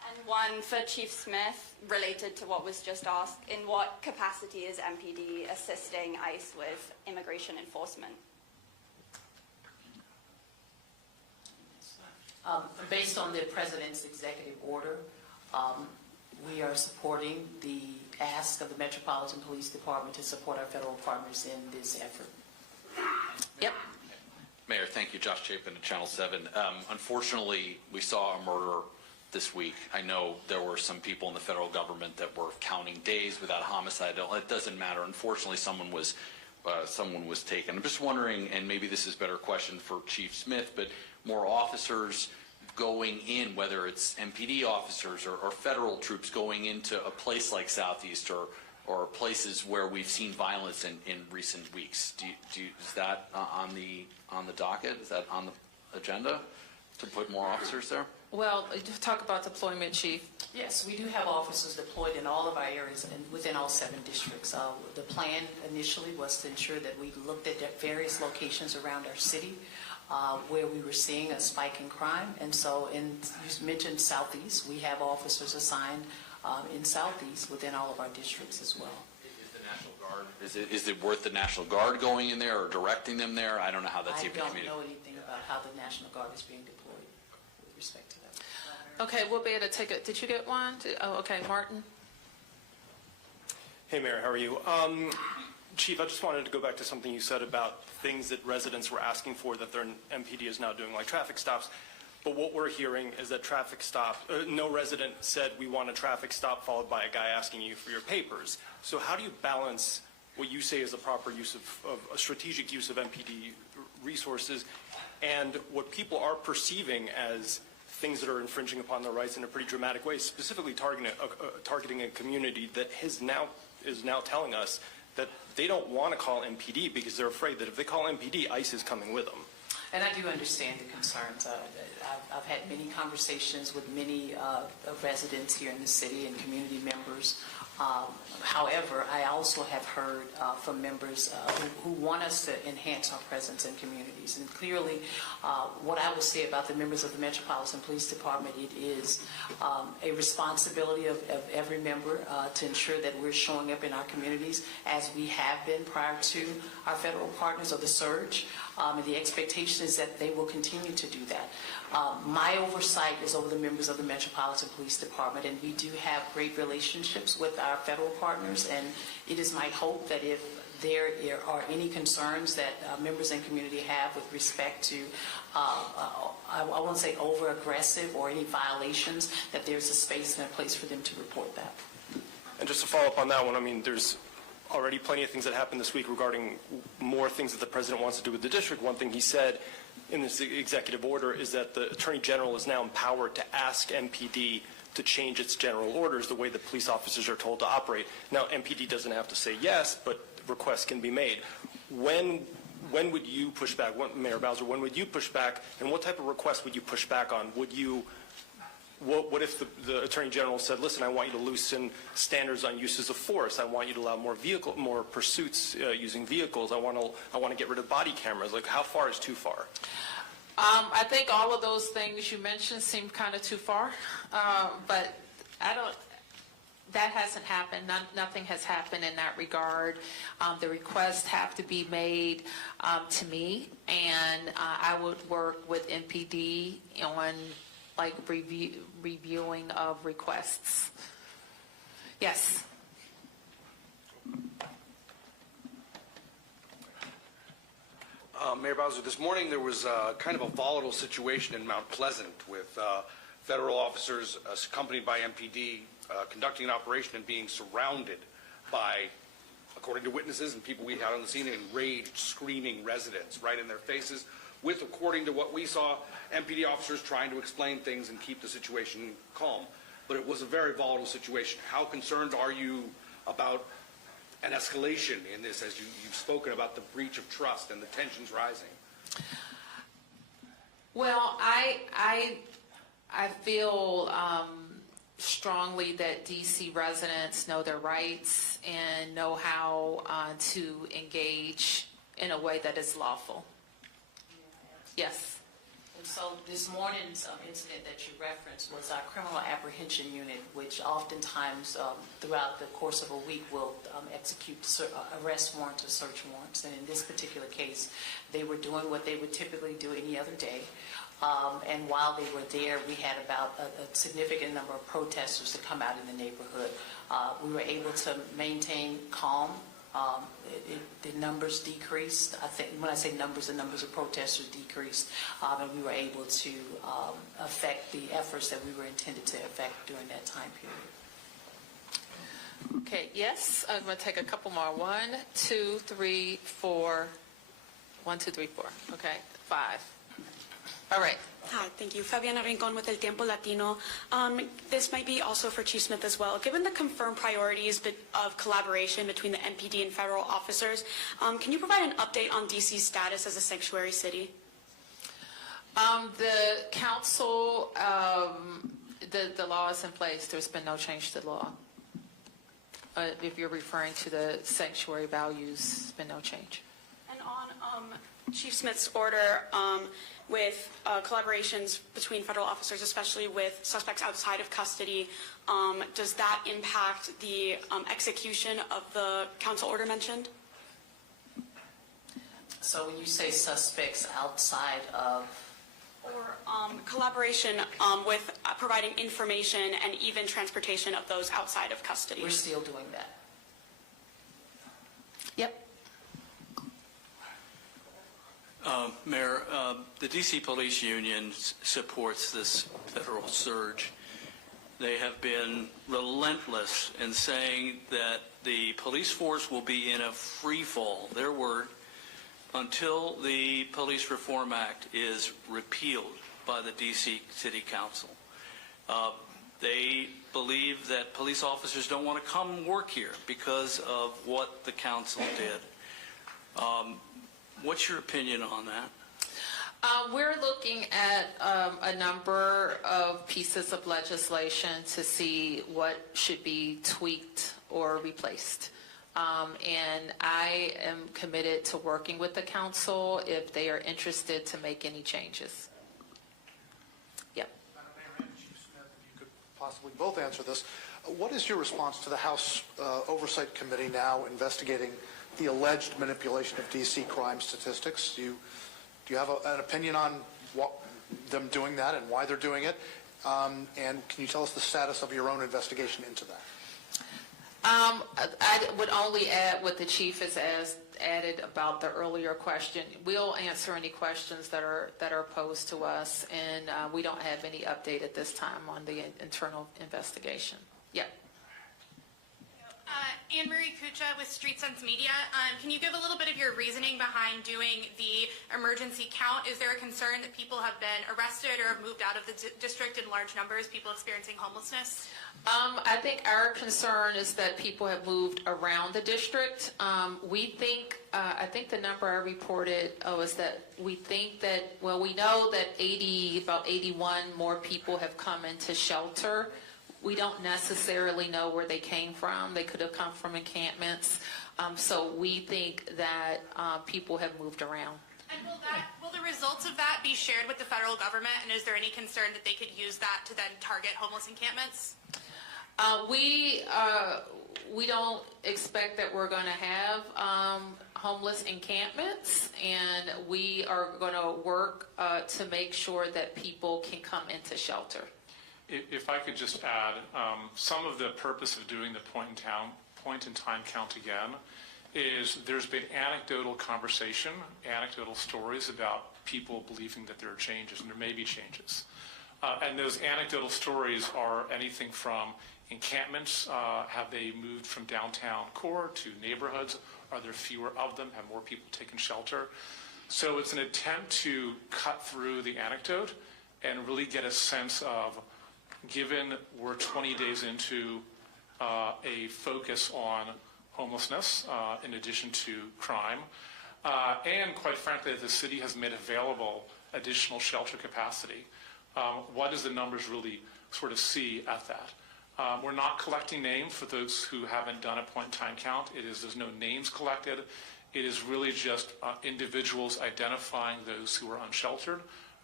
And one for Chief Smith, related to what was just asked. In what capacity is MPD assisting ICE with immigration enforcement? Based on the President's executive order, we are supporting the ask of the Metropolitan Police Department to support our federal partners in this effort. Yep. Mayor, thank you. Josh Chapin at Channel 7. Unfortunately, we saw a murder this week. I know there were some people in the federal government that were counting days without homicide. It doesn't matter. Unfortunately, someone was taken. I'm just wondering, and maybe this is a better question for Chief Smith, but more officers going in, whether it's MPD officers or federal troops going into a place like Southeast or places where we've seen violence in recent weeks. Is that on the docket? Is that on the agenda to put more officers there? Well, talk about deployment, Chief. Yes, we do have officers deployed in all of our areas and within all 7 districts. The plan initially was to ensure that we looked at various locations around our city where we were seeing a spike in crime. And so you mentioned Southeast, we have officers assigned in Southeast within all of our districts as well. Is the National Guard, is it worth the National Guard going in there or directing them there? I don't know how that's even communicated. I don't know anything about how the National Guard is being deployed with respect to that. Okay, we'll be able to take it. Did you get one? Oh, okay, Martin. Hey, Mayor, how are you? Chief, I just wanted to go back to something you said about things that residents were asking for that their MPD is now doing, like traffic stops. But what we're hearing is that no resident said we want a traffic stop followed by a guy asking you for your papers. So how do you balance what you say is a proper use of a strategic use of MPD resources and what people are perceiving as things that are infringing upon their rights in a pretty dramatic way, specifically targeting a community that is now telling us that they don't want to call MPD because they're afraid that if they call MPD, ICE is coming with them. And I do understand the concerns. I've had many conversations with many residents here in the city and community members. However, I also have heard from members who want us to enhance our presence in communities. And clearly, what I will say about the members of the Metropolitan Police Department, it is a responsibility of every member to ensure that we're showing up in our communities as we have been prior to our federal partners or the surge. And the expectation is that they will continue to do that. My oversight is over the members of the Metropolitan Police Department, and we do have great relationships with our federal partners, and it is my hope that if there are any concerns that members and community have with respect to, I won't say over-aggressive or any violations, that there's a space and a place for them to report that. And just to follow up on that one, I mean, there's already plenty of things that happened this week regarding more things that the president wants to do with the district. One thing he said in this executive order is that the Attorney General is now empowered to ask MPD to change its general orders the way that police officers are told to operate. Now, MPD doesn't have to say yes, but requests can be made. When would you push back? Mayor Bowser, when would you push back, and what type of request would you push back on? What if the Attorney General said, listen, I want you to loosen standards on uses of force. I want you to allow more pursuits using vehicles. I want to get rid of body cameras. Like, how far is too far? I think all of those things you mentioned seem kind of too far, but that hasn't happened. Nothing has happened in that regard. The requests have to be made to me, and I would work with MPD on reviewing of requests. Yes. Mayor Bowser, this morning there was kind of a volatile situation in Mount Pleasant with federal officers accompanied by MPD conducting an operation and being surrounded by, according to witnesses and people we had on the scene, enraged, screaming residents right in their faces with, according to what we saw, MPD officers trying to explain things and keep the situation calm. But it was a very volatile situation. How concerned are you about an escalation in this, as you've spoken about the breach of trust and the tensions rising? Well, I feel strongly that DC residents know their rights and know how to engage in a way that is lawful. Yes. And so this morning's incident that you referenced was our criminal apprehension unit, which oftentimes throughout the course of a week will execute arrest warrants or search warrants. And in this particular case, they were doing what they would typically do any other day. And while they were there, we had about a significant number of protesters to come out in the neighborhood. We were able to maintain calm. The numbers decreased. I think when I say numbers, the numbers of protesters decreased, and we were able to affect the efforts that we were intended to affect during that time period. Okay, yes, I'm going to take a couple more. 1, 2, 3, 4. 1, 2, 3, 4. Okay, 5. All right. Hi, thank you. Fabiana Rincon with El Tiempo Latino. This might be also for Chief Smith as well. Given the confirmed priorities of collaboration between the MPD and federal officers, can you provide an update on DC's status as a sanctuary city? The council, the law is in place. There's been no change to the law. If you're referring to the sanctuary values, there's been no change. And on Chief Smith's order, with collaborations between federal officers, especially with suspects outside of custody, does that impact the execution of the council order mentioned? So when you say suspects outside of... Or collaboration with providing information and even transportation of those outside of custody? We're still doing that. Yep. Mayor, the D.C. Police Union supports this federal surge. They have been relentless in saying that the police force will be in a free fall, their word, until the Police Reform Act is repealed by the D.C. City Council. They believe that police officers don't want to come work here because of what the council did. What's your opinion on that? We're looking at a number of pieces of legislation to see what should be tweaked or replaced. And I am committed to working with the council if they are interested to make any changes. Yep. Madam Mayor and Chief Smith, if you could possibly both answer this. What is your response to the House Oversight Committee now investigating the alleged manipulation of DC crime statistics? Do you have an opinion on them doing that and why they're doing it? And can you tell us the status of your own investigation into that? I would only add what the chief has added about the earlier question. We'll answer any questions that are posed to us, and we don't have any update at this time on the internal investigation. Yeah. Anne-Marie Kucha with Street Sense Media. Can you give a little bit of your reasoning behind doing the emergency count? Is there a concern that people have been arrested or have moved out of the district in large numbers, people experiencing homelessness? I think our concern is that people have moved around the district. We think, I think the number I reported is that we think that, well, we know that about 81 more people have come into shelter. We don't necessarily know where they came from. They could have come from encampments. So we think that people have moved around. And will the results of that be shared with the federal government? And is there any concern that they could use that to then target homeless encampments? We don't expect that we're going to have homeless encampments, and we are going to work to make sure that people can come into shelter. If I could just add, some of the purpose of doing the point in time count again is there's been anecdotal conversation, anecdotal stories about people believing that there are changes, and there may be changes. And those anecdotal stories are anything from encampments, have they moved from downtown core to neighborhoods? Are there fewer of them? Have more people taken shelter? So it's an attempt to cut through the anecdote and really get a sense of, given we're 20 days into a focus on homelessness in addition to crime, and quite frankly, the city has made available additional shelter capacity. What does the numbers really sort of see at that? We're not collecting names for those who haven't done a point-in-time count. There's no names collected. It is really just individuals identifying those who are unsheltered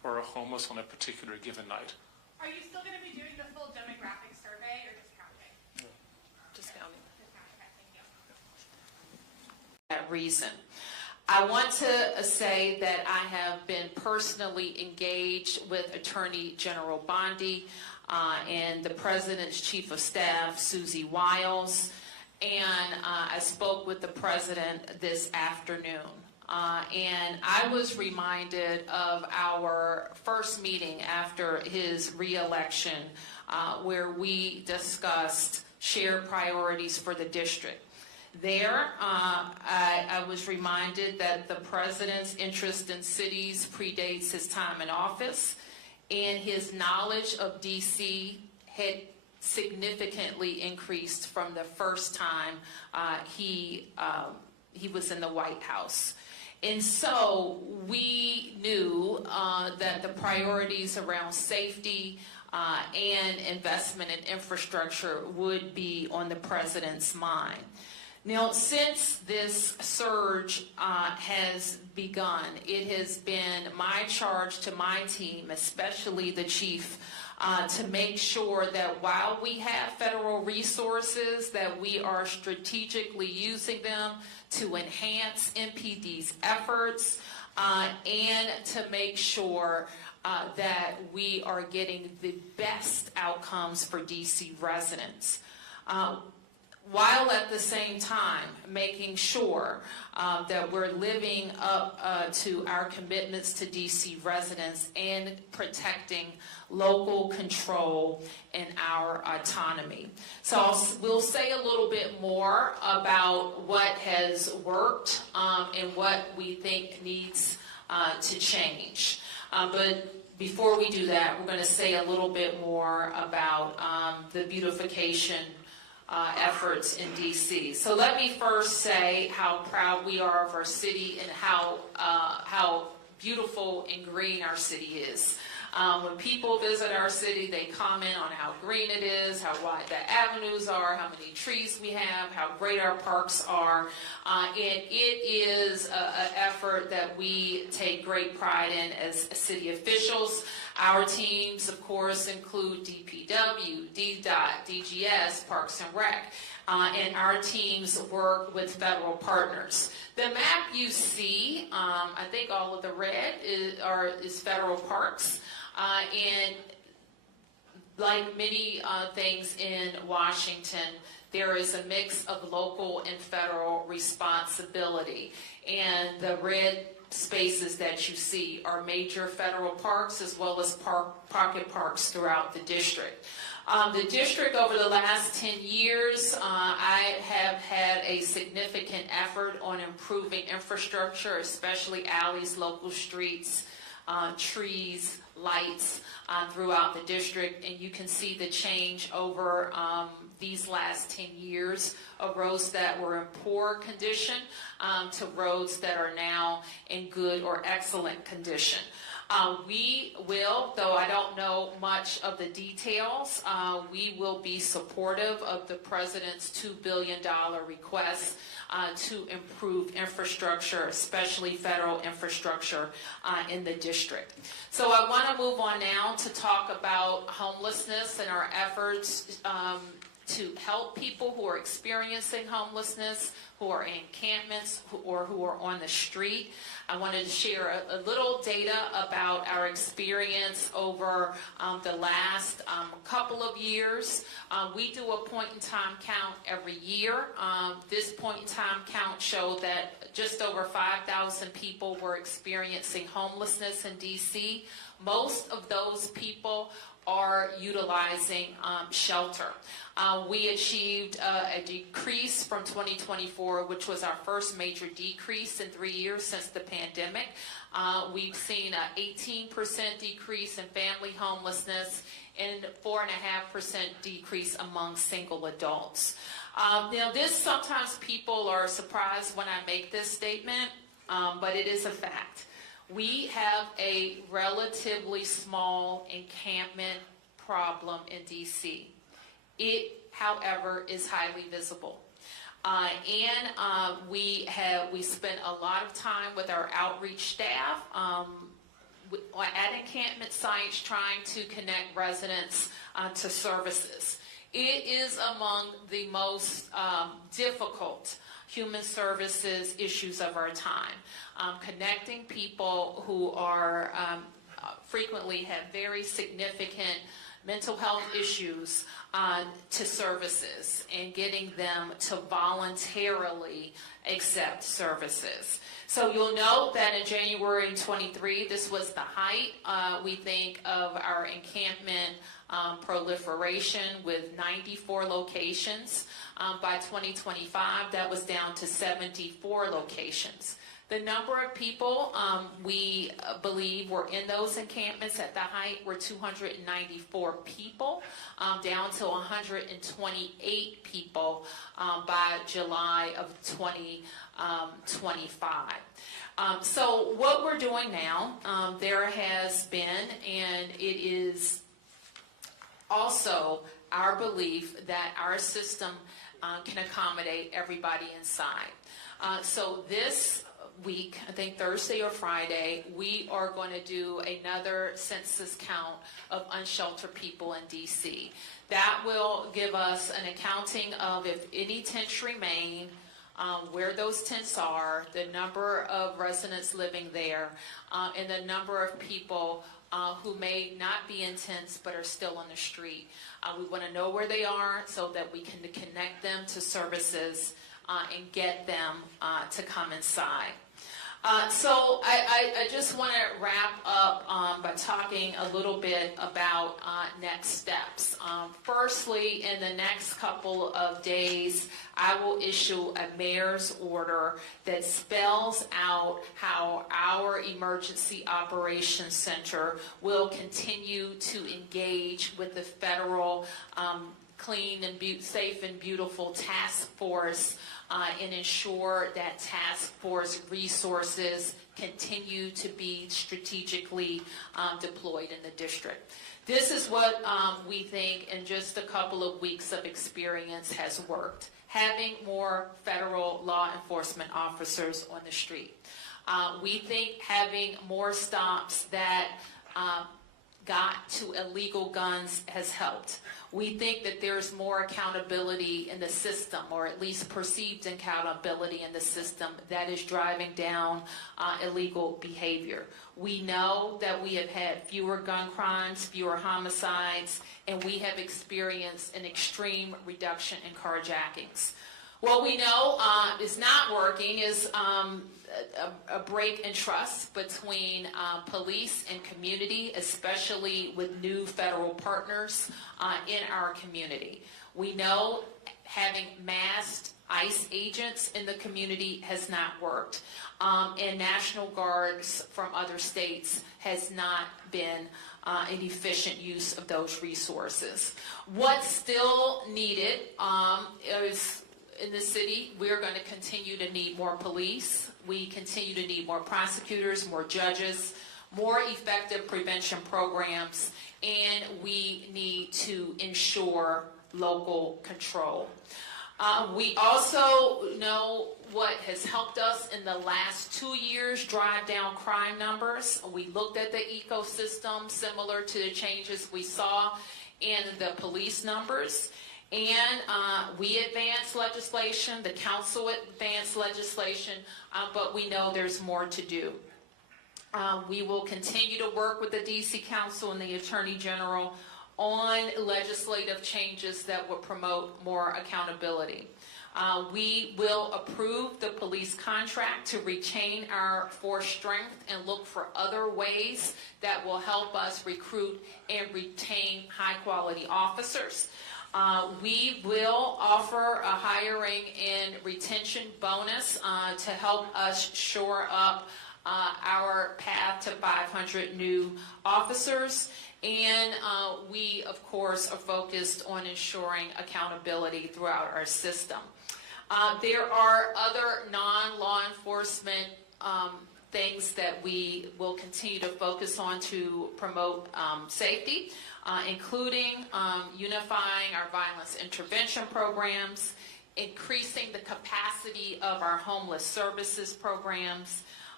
or are homeless on a particular given night. Are you still going to be doing the full demographic survey or just counting? Just counting. Okay, thank you. That reason. I want to say that I have been personally engaged with Attorney General Bondi and the President's Chief of Staff, Susie Wiles, and I spoke with the President this afternoon. And I was reminded of our first meeting after his re-election where we discussed shared priorities for the district. There, I was reminded that the President's interest in cities predates his time in office, and his knowledge of D.C. had significantly increased from the first time he was in the White House. And so we knew that the priorities around safety and investment in infrastructure would be on the President's mind. Now, since this surge has begun, it has been my charge to my team, especially the chief, to make sure that while we have federal resources, that we are strategically using them to enhance MPD's efforts and to make sure that we are getting the best outcomes for DC residents. While at the same time making sure that we're living up to our commitments to DC residents and protecting local control and our autonomy. So we'll say a little bit more about what has worked and what we think needs to change. But before we do that, we're going to say a little bit more about the beautification efforts in DC. So let me first say how proud we are of our city and how beautiful and green our city is. When people visit our city, they comment on how green it is, how wide the avenues are, how many trees we have, how great our parks are. And it is an effort that we take great pride in as city officials. Our teams, of course, include DPW, DDOT, DGS, Parks and Rec, and our teams work with federal partners. The map you see, I think all of the red is federal parks, and like many things in Washington, there is a mix of local and federal responsibility, and the red spaces that you see are major federal parks as well as pocket parks throughout the district. The district over the last 10 years, I have had a significant effort on improving infrastructure, especially alleys, local streets, trees, lights throughout the district, and you can see the change over these last 10 years of roads that were in poor condition to roads that are now in good or excellent condition. We will, though I don't know much of the details, we will be supportive of the President's $2 billion request to improve infrastructure, especially federal infrastructure in the district. So I want to move on now to talk about homelessness and our efforts to help people who are experiencing homelessness, who are in encampments, or who are on the street. I wanted to share a little data about our experience over the last couple of years. We do a point-in-time count every year. This point-in-time count showed that just over 5,000 people were experiencing homelessness in D.C. Most of those people are utilizing shelter. We achieved a decrease from 2024, which was our first major decrease in 3 years since the pandemic. We've seen an 18% decrease in family homelessness and 4.5% decrease among single adults. Now, sometimes people are surprised when I make this statement, but it is a fact. We have a relatively small encampment problem in D.C. It, however, is highly visible. We spend a lot of time with our outreach staff. at encampment sites trying to connect residents to services. It is among the most difficult human services issues of our time. Connecting people who are frequently have very significant mental health issues to services and getting them to voluntarily accept services. So you'll note that in January 23, this was the height, we think, of our encampment proliferation with 94 locations. By 2025, that was down to 74 locations. The number of people we believe were in those encampments at the height were 294 people, down to 128 people by July of 2025. So what we're doing now, there has been, and it is also our belief that our system can accommodate everybody inside. So this week, I think Thursday or Friday, we are going to do another census count of unsheltered people in DC. That will give us an accounting of if any tents remain, where those tents are, the number of residents living there, and the number of people who may not be in tents but are still on the street. We want to know where they are so that we can connect them to services and get them to come inside. So I just want to wrap up by talking a little bit about next steps. Firstly, in the next couple of days, I will issue a mayor's order that spells out how our Emergency Operations Center will continue to engage with the federal Clean and Safe and Beautiful Task Force and ensure that task force resources continue to be strategically deployed in the district. This is what we think in just a couple of weeks of experience has worked. Having more federal law enforcement officers on the street. We think having more stops that got to illegal guns has helped. We think that there's more accountability in the system, or at least perceived accountability in the system that is driving down illegal behavior. We know that we have had fewer gun crimes, fewer homicides, and we have experienced an extreme reduction in carjackings. What we know is not working is a break in trust between police and community, especially with new federal partners in our community. We know having masked ICE agents in the community has not worked, and National Guards from other states has not been an efficient use of those resources. What's still needed is in the city, we're going to continue to need more police. We continue to need more prosecutors, more judges, more effective prevention programs, and we need to ensure local control. We also know what has helped us in the last 2 years drive down crime numbers. We looked at the ecosystem similar to the changes we saw in the police numbers. And we advanced legislation, the council advanced legislation, but we know there's more to do. We will continue to work with the DC Council and the Attorney General on legislative changes that will promote more accountability. We will approve the police contract to retain our force strength and look for other ways that will help us recruit and retain high-quality officers. We will offer a hiring and retention bonus to help us shore up our path to 500 new officers. And we, of course, are focused on ensuring accountability throughout our system. There are other non-law enforcement things that we will continue to focus on to promote safety, including unifying our violence intervention programs, increasing the capacity of our homeless services programs,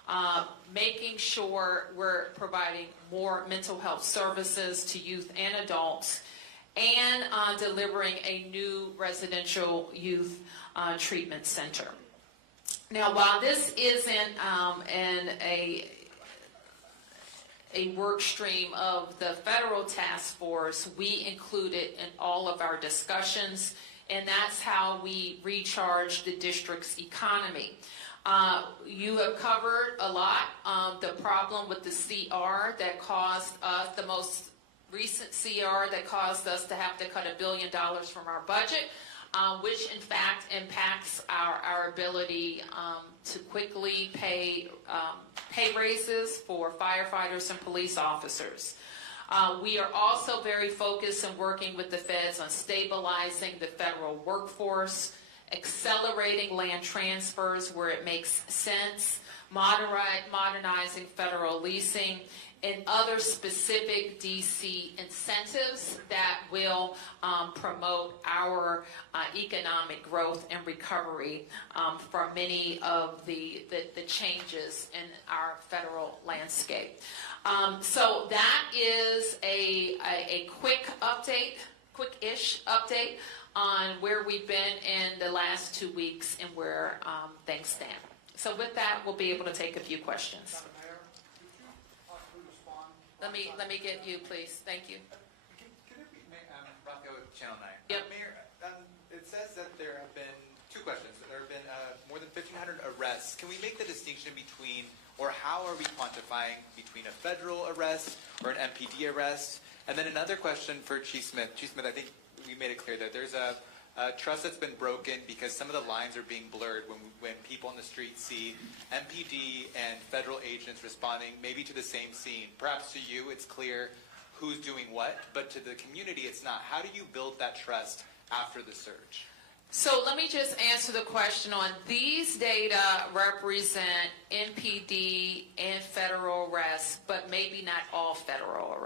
making sure we're providing more mental health services to youth and adults, and delivering a new residential youth treatment center. Now, while this isn't a work stream of the federal task force, we include it in all of our discussions, and that's how we recharge the district's economy. You have covered a lot the problem with the CR that caused us, the most recent CR that caused us to have to cut $1 billion from our budget, which in fact impacts our ability to quickly pay raises for firefighters and police officers. We are also very focused in working with the feds on stabilizing the federal workforce, accelerating land transfers where it makes sense, modernizing federal leasing, and other specific DC incentives that will promote our economic growth and recovery from many of the changes in our federal landscape. So that is a quick update, quick-ish update on where we've been in the last 2 weeks and where things stand. So with that, we'll be able to take a few questions. Let me get you, please. Thank you. Could it be, Rocco with Channel 9? Yep. Mayor, it says that there have been two questions. There have been more than 1,500 arrests. Can we make the distinction between, or how are we quantifying between a federal arrest or an MPD arrest? And then another question for Chief Smith. Chief Smith, I think we made it clear that there's a trust that's been broken because some of the lines are being blurred when people on the street see MPD and federal agents responding maybe to the same scene. Perhaps to you it's clear who's doing what, but to the community it's not. How do you build that trust after the surge? So let me just answer the question on these data represent NPD and federal arrests, but maybe not all federal arrests.